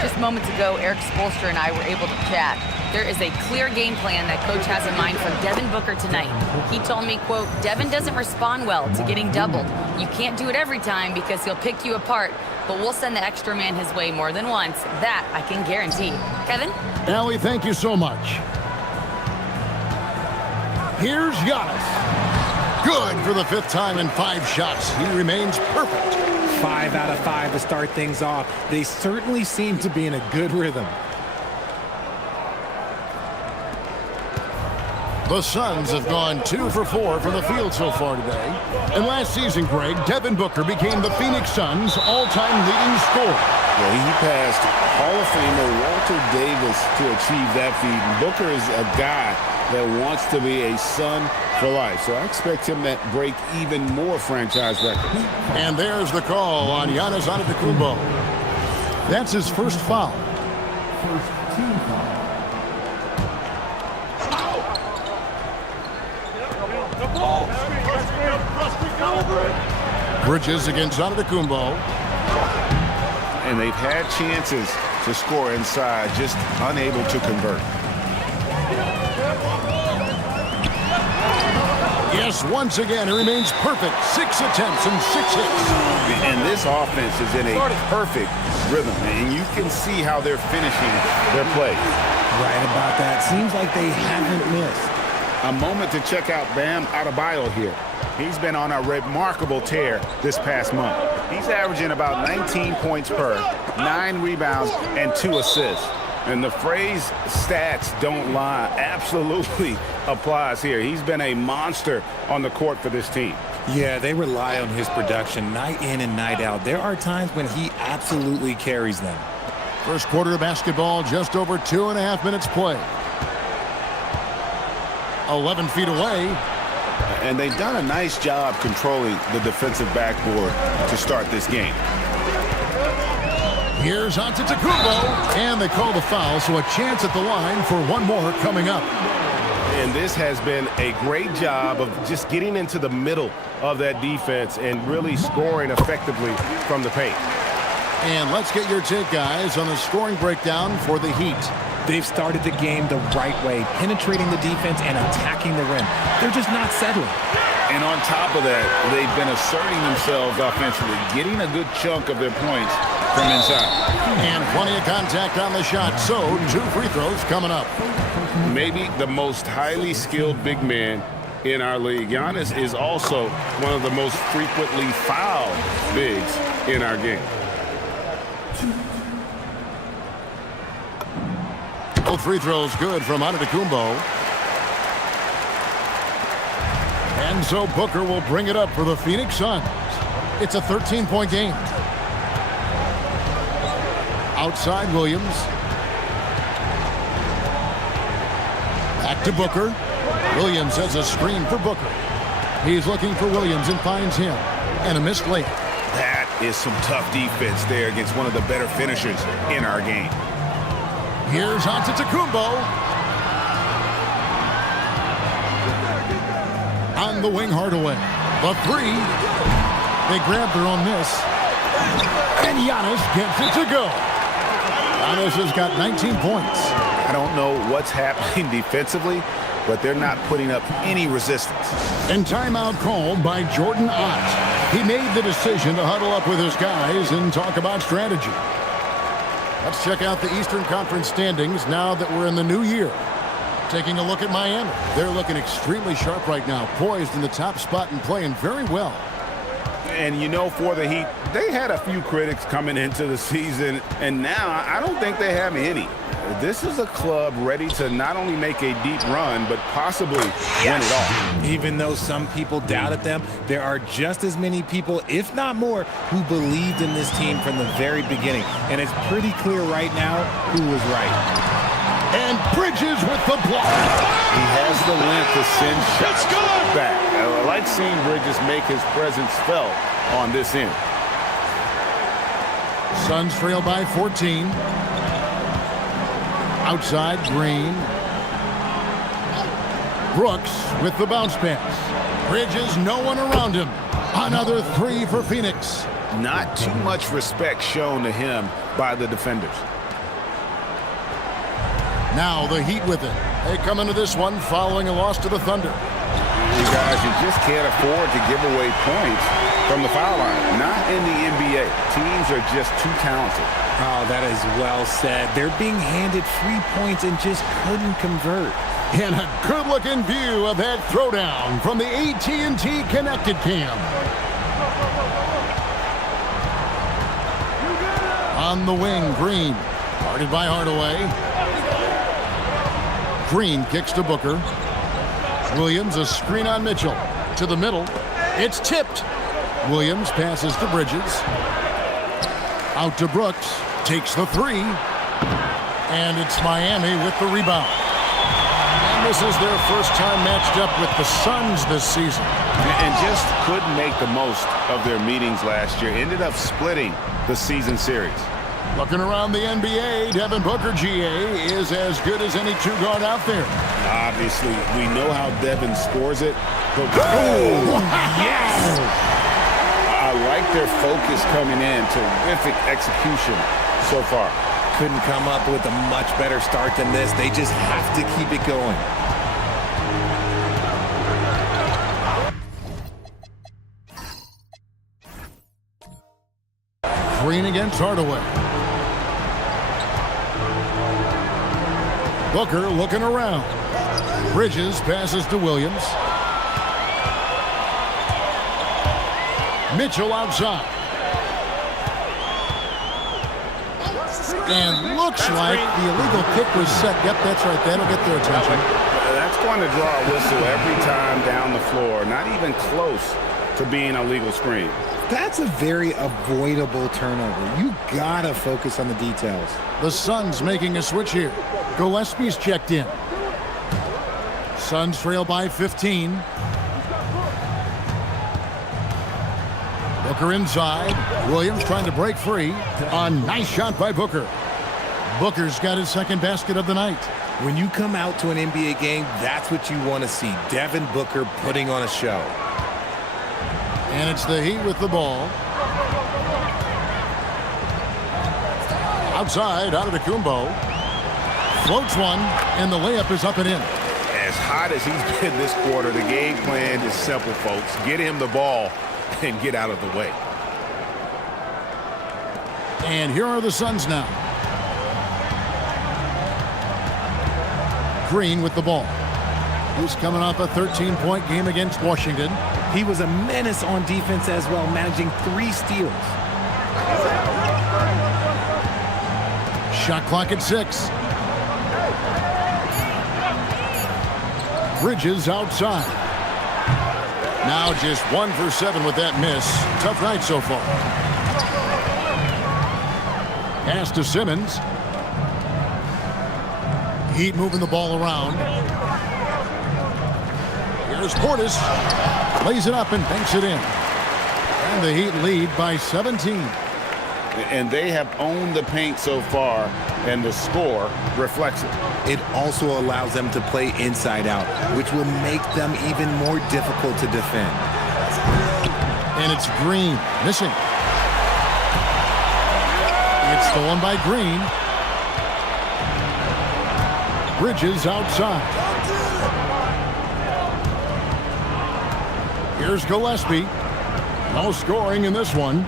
Just moments ago, Eric Spoelstra and I were able to chat. There is a clear game plan that Coach has in mind for Devin Booker tonight. He told me, quote, Devin doesn't respond well to getting doubled. You can't do it every time because he'll pick you apart, but we'll send the extra man his way more than once. That I can guarantee. Kevin? Allie, thank you so much. Here's Giannis. Good for the 5th time in 5 shots. He remains perfect. 5 out of 5 to start things off. They certainly seem to be in a good rhythm. The Suns have gone 2 for 4 from the field so far today. And last season, Greg, Devin Booker became the Phoenix Suns' all-time leading scorer. Well, he passed Hall of Famer Walter Davis to achieve that feat. And Booker is a guy that wants to be a Sun for life. So I expect him to break even more franchise records. And there's the call on Giannis Antetokounmpo. That's his first foul. First team foul. Bridges against Antetokounmpo. And they've had chances to score inside, just unable to convert. Yes, once again, it remains perfect. 6 attempts and 6 hits. And this offense is in a perfect rhythm, and you can see how they're finishing their plays. Right about that. Seems like they haven't missed. A moment to check out Bam Adebayo here. He's been on a remarkable tear this past month. He's averaging about 19 points per, 9 rebounds, and 2 assists. And the phrase stats don't lie absolutely applies here. He's been a monster on the court for this team. Yeah, they rely on his production night in and night out. There are times when he absolutely carries them. First quarter of basketball, just over 2.5 minutes play. 11 feet away. And they've done a nice job controlling the defensive backboard to start this game. Here's Antetokounmpo, and they call the foul, so a chance at the line for one more coming up. And this has been a great job of just getting into the middle of that defense and really scoring effectively from the paint. And let's get your take, guys, on the scoring breakdown for the Heat. They've started the game the right way, penetrating the defense and attacking the rim. They're just not settling. And on top of that, they've been asserting themselves offensively, getting a good chunk of their points from inside. And plenty of contact on the shot, so 2 free throws coming up. Maybe the most highly skilled big man in our league. Giannis is also one of the most frequently fouled bigs in our game. Both free throws good from Antetokounmpo. And so Booker will bring it up for the Phoenix Suns. It's a 13-point game. Outside Williams. Back to Booker. Williams has a screen for Booker. He's looking for Williams and finds him. And a missed layup. That is some tough defense there against one of the better finishers in our game. Here's Antetokounmpo. On the wing, Hardaway. The 3. They grab their own miss. And Giannis gets it to go. Giannis has got 19 points. I don't know what's happening defensively, but they're not putting up any resistance. And timeout called by Jordan Ott. He made the decision to huddle up with his guys and talk about strategy. Let's check out the Eastern Conference standings now that we're in the new year. Taking a look at Miami. They're looking extremely sharp right now, poised in the top spot and playing very well. And you know, for the Heat, they had a few critics coming into the season, and now I don't think they have any. This is a club ready to not only make a deep run, but possibly win it all. Even though some people doubted them, there are just as many people, if not more, who believed in this team from the very beginning. And it's pretty clear right now who was right. And Bridges with the block. He has the length to send shots back. I like seeing Bridges make his presence felt on this end. Suns trail by 14. Outside, Green. Brooks with the bounce pass. Bridges, no one around him. Another 3 for Phoenix. Not too much respect shown to him by the defenders. Now the Heat with it. They come into this one following a loss to the Thunder. You guys, you just can't afford to give away points from the foul line. Not in the NBA. Teams are just too talented. Oh, that is well said. They're being handed free points and just couldn't convert. And a good-looking view of that throwdown from the AT&T Connected Cam. On the wing, Green. Guarded by Hardaway. Green kicks to Booker. Williams, a screen on Mitchell. To the middle. It's tipped. Williams passes to Bridges. Out to Brooks. Takes the 3. And it's Miami with the rebound. And this is their first time matched up with the Suns this season. And just couldn't make the most of their meetings last year. Ended up splitting the season series. Looking around the NBA, Devin Booker, GA, is as good as any 2-guard out there. Obviously, we know how Devin scores it. But yes! I like their focus coming in. Terrific execution so far. Couldn't come up with a much better start than this. They just have to keep it going. Green against Hardaway. Booker looking around. Bridges passes to Williams. Mitchell outside. And looks like the illegal kick was set. Yep, that's right. That'll get their attention. That's going to draw a whistle every time down the floor. Not even close to being a legal screen. That's a very avoidable turnover. You gotta focus on the details. The Suns making a switch here. Gillespie's checked in. Suns trail by 15. Booker inside. Williams trying to break free. A nice shot by Booker. Booker's got his second basket of the night. When you come out to an NBA game, that's what you want to see. Devin Booker putting on a show. And it's the Heat with the ball. Outside, Antetokounmpo. Floats one, and the layup is up and in. As hot as he's been this quarter, the game plan is simple, folks. Get him the ball and get out of the way. And here are the Suns now. Green with the ball. He's coming off a 13-point game against Washington. He was a menace on defense as well, managing 3 steals. Shot clock at 6. Bridges outside. Now just 1 for 7 with that miss. Tough night so far. Pass to Simmons. Heat moving the ball around. Here's Portis. Lays it up and banks it in. And the Heat lead by 17. And they have owned the paint so far, and the score reflects it. It also allows them to play inside out, which will make them even more difficult to defend. And it's Green missing. It's stolen by Green. Bridges outside. Here's Gillespie. No scoring in this one.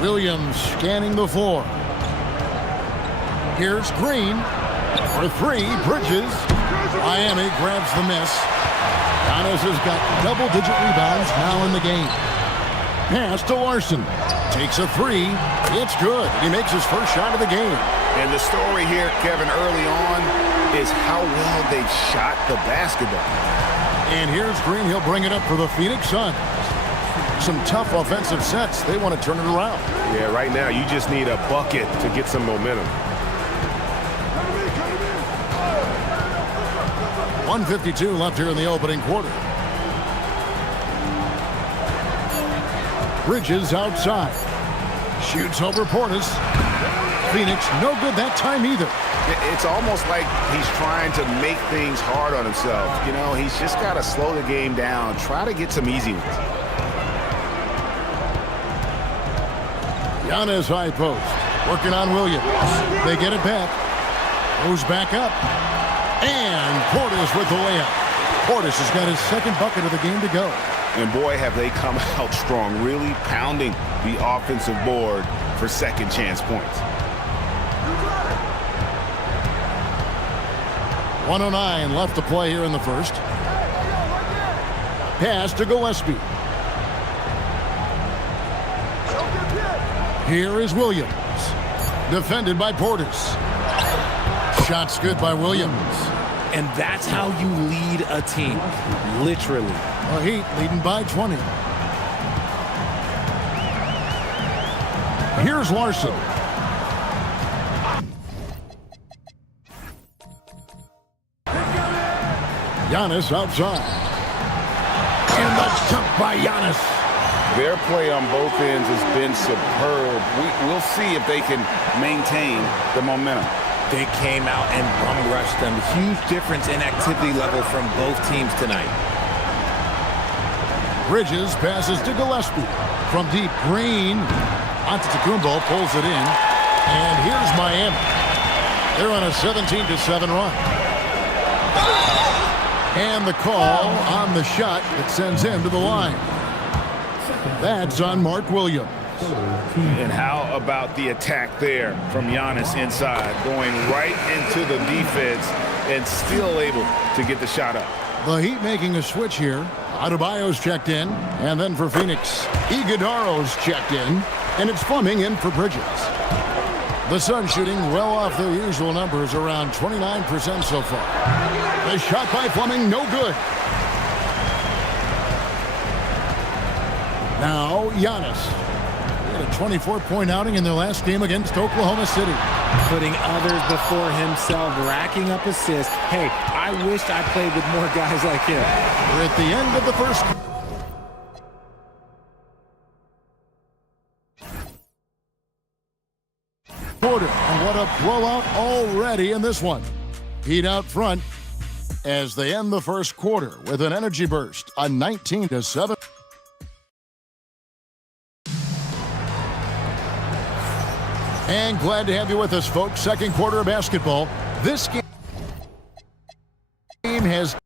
Williams scanning the floor. Here's Green for 3. Bridges. Miami grabs the miss. Giannis has got double-digit rebounds now in the game. Pass to Larson. Takes a 3. It's good. He makes his first shot of the game. And the story here, Kevin, early on is how well they've shot the basketball. And here's Green. He'll bring it up for the Phoenix Suns. Some tough offensive sets. They want to turn it around. Yeah, right now you just need a bucket to get some momentum. 1:52 left here in the opening quarter. Bridges outside. Shoots over Portis. Phoenix no good that time either. It's almost like he's trying to make things hard on himself. You know, he's just got to slow the game down. Try to get some easy ones. Giannis high post. Working on Williams. They get it back. Goes back up. And Portis with the layup. Portis has got his second bucket of the game to go. And boy, have they come out strong, really pounding the offensive board for second chance points. 1:09 left to play here in the first. Pass to Gillespie. Here is Williams. Defended by Portis. Shot's good by Williams. And that's how you lead a team. Literally. The Heat leading by 20. Here's Larson. Giannis outside. And the jump by Giannis. Their play on both ends has been superb. We'll see if they can maintain the momentum. They came out and bum rushed them. Huge difference in activity level from both teams tonight. Bridges passes to Gillespie. From deep, Green. Antetokounmpo pulls it in. And here's Miami. They're on a 17-7 run. And the call on the shot that sends him to the line. That's on Mark Williams. And how about the attack there from Giannis inside, going right into the defense and still able to get the shot up. The Heat making a switch here. Adebayo's checked in, and then for Phoenix, Iguodaro's checked in, and it's Fleming in for Bridges. The Suns shooting well off their usual numbers, around 29% so far. The shot by Fleming, no good. Now, Giannis. He had a 24-point outing in their last game against Oklahoma City. Putting others before himself, racking up assists. Hey, I wished I played with more guys like him. We're at the end of the first. Quarter, and what a blowout already in this one. Heat out front as they end the first quarter with an energy burst, a 19-7. And glad to have you with us, folks. Second quarter of basketball. This game has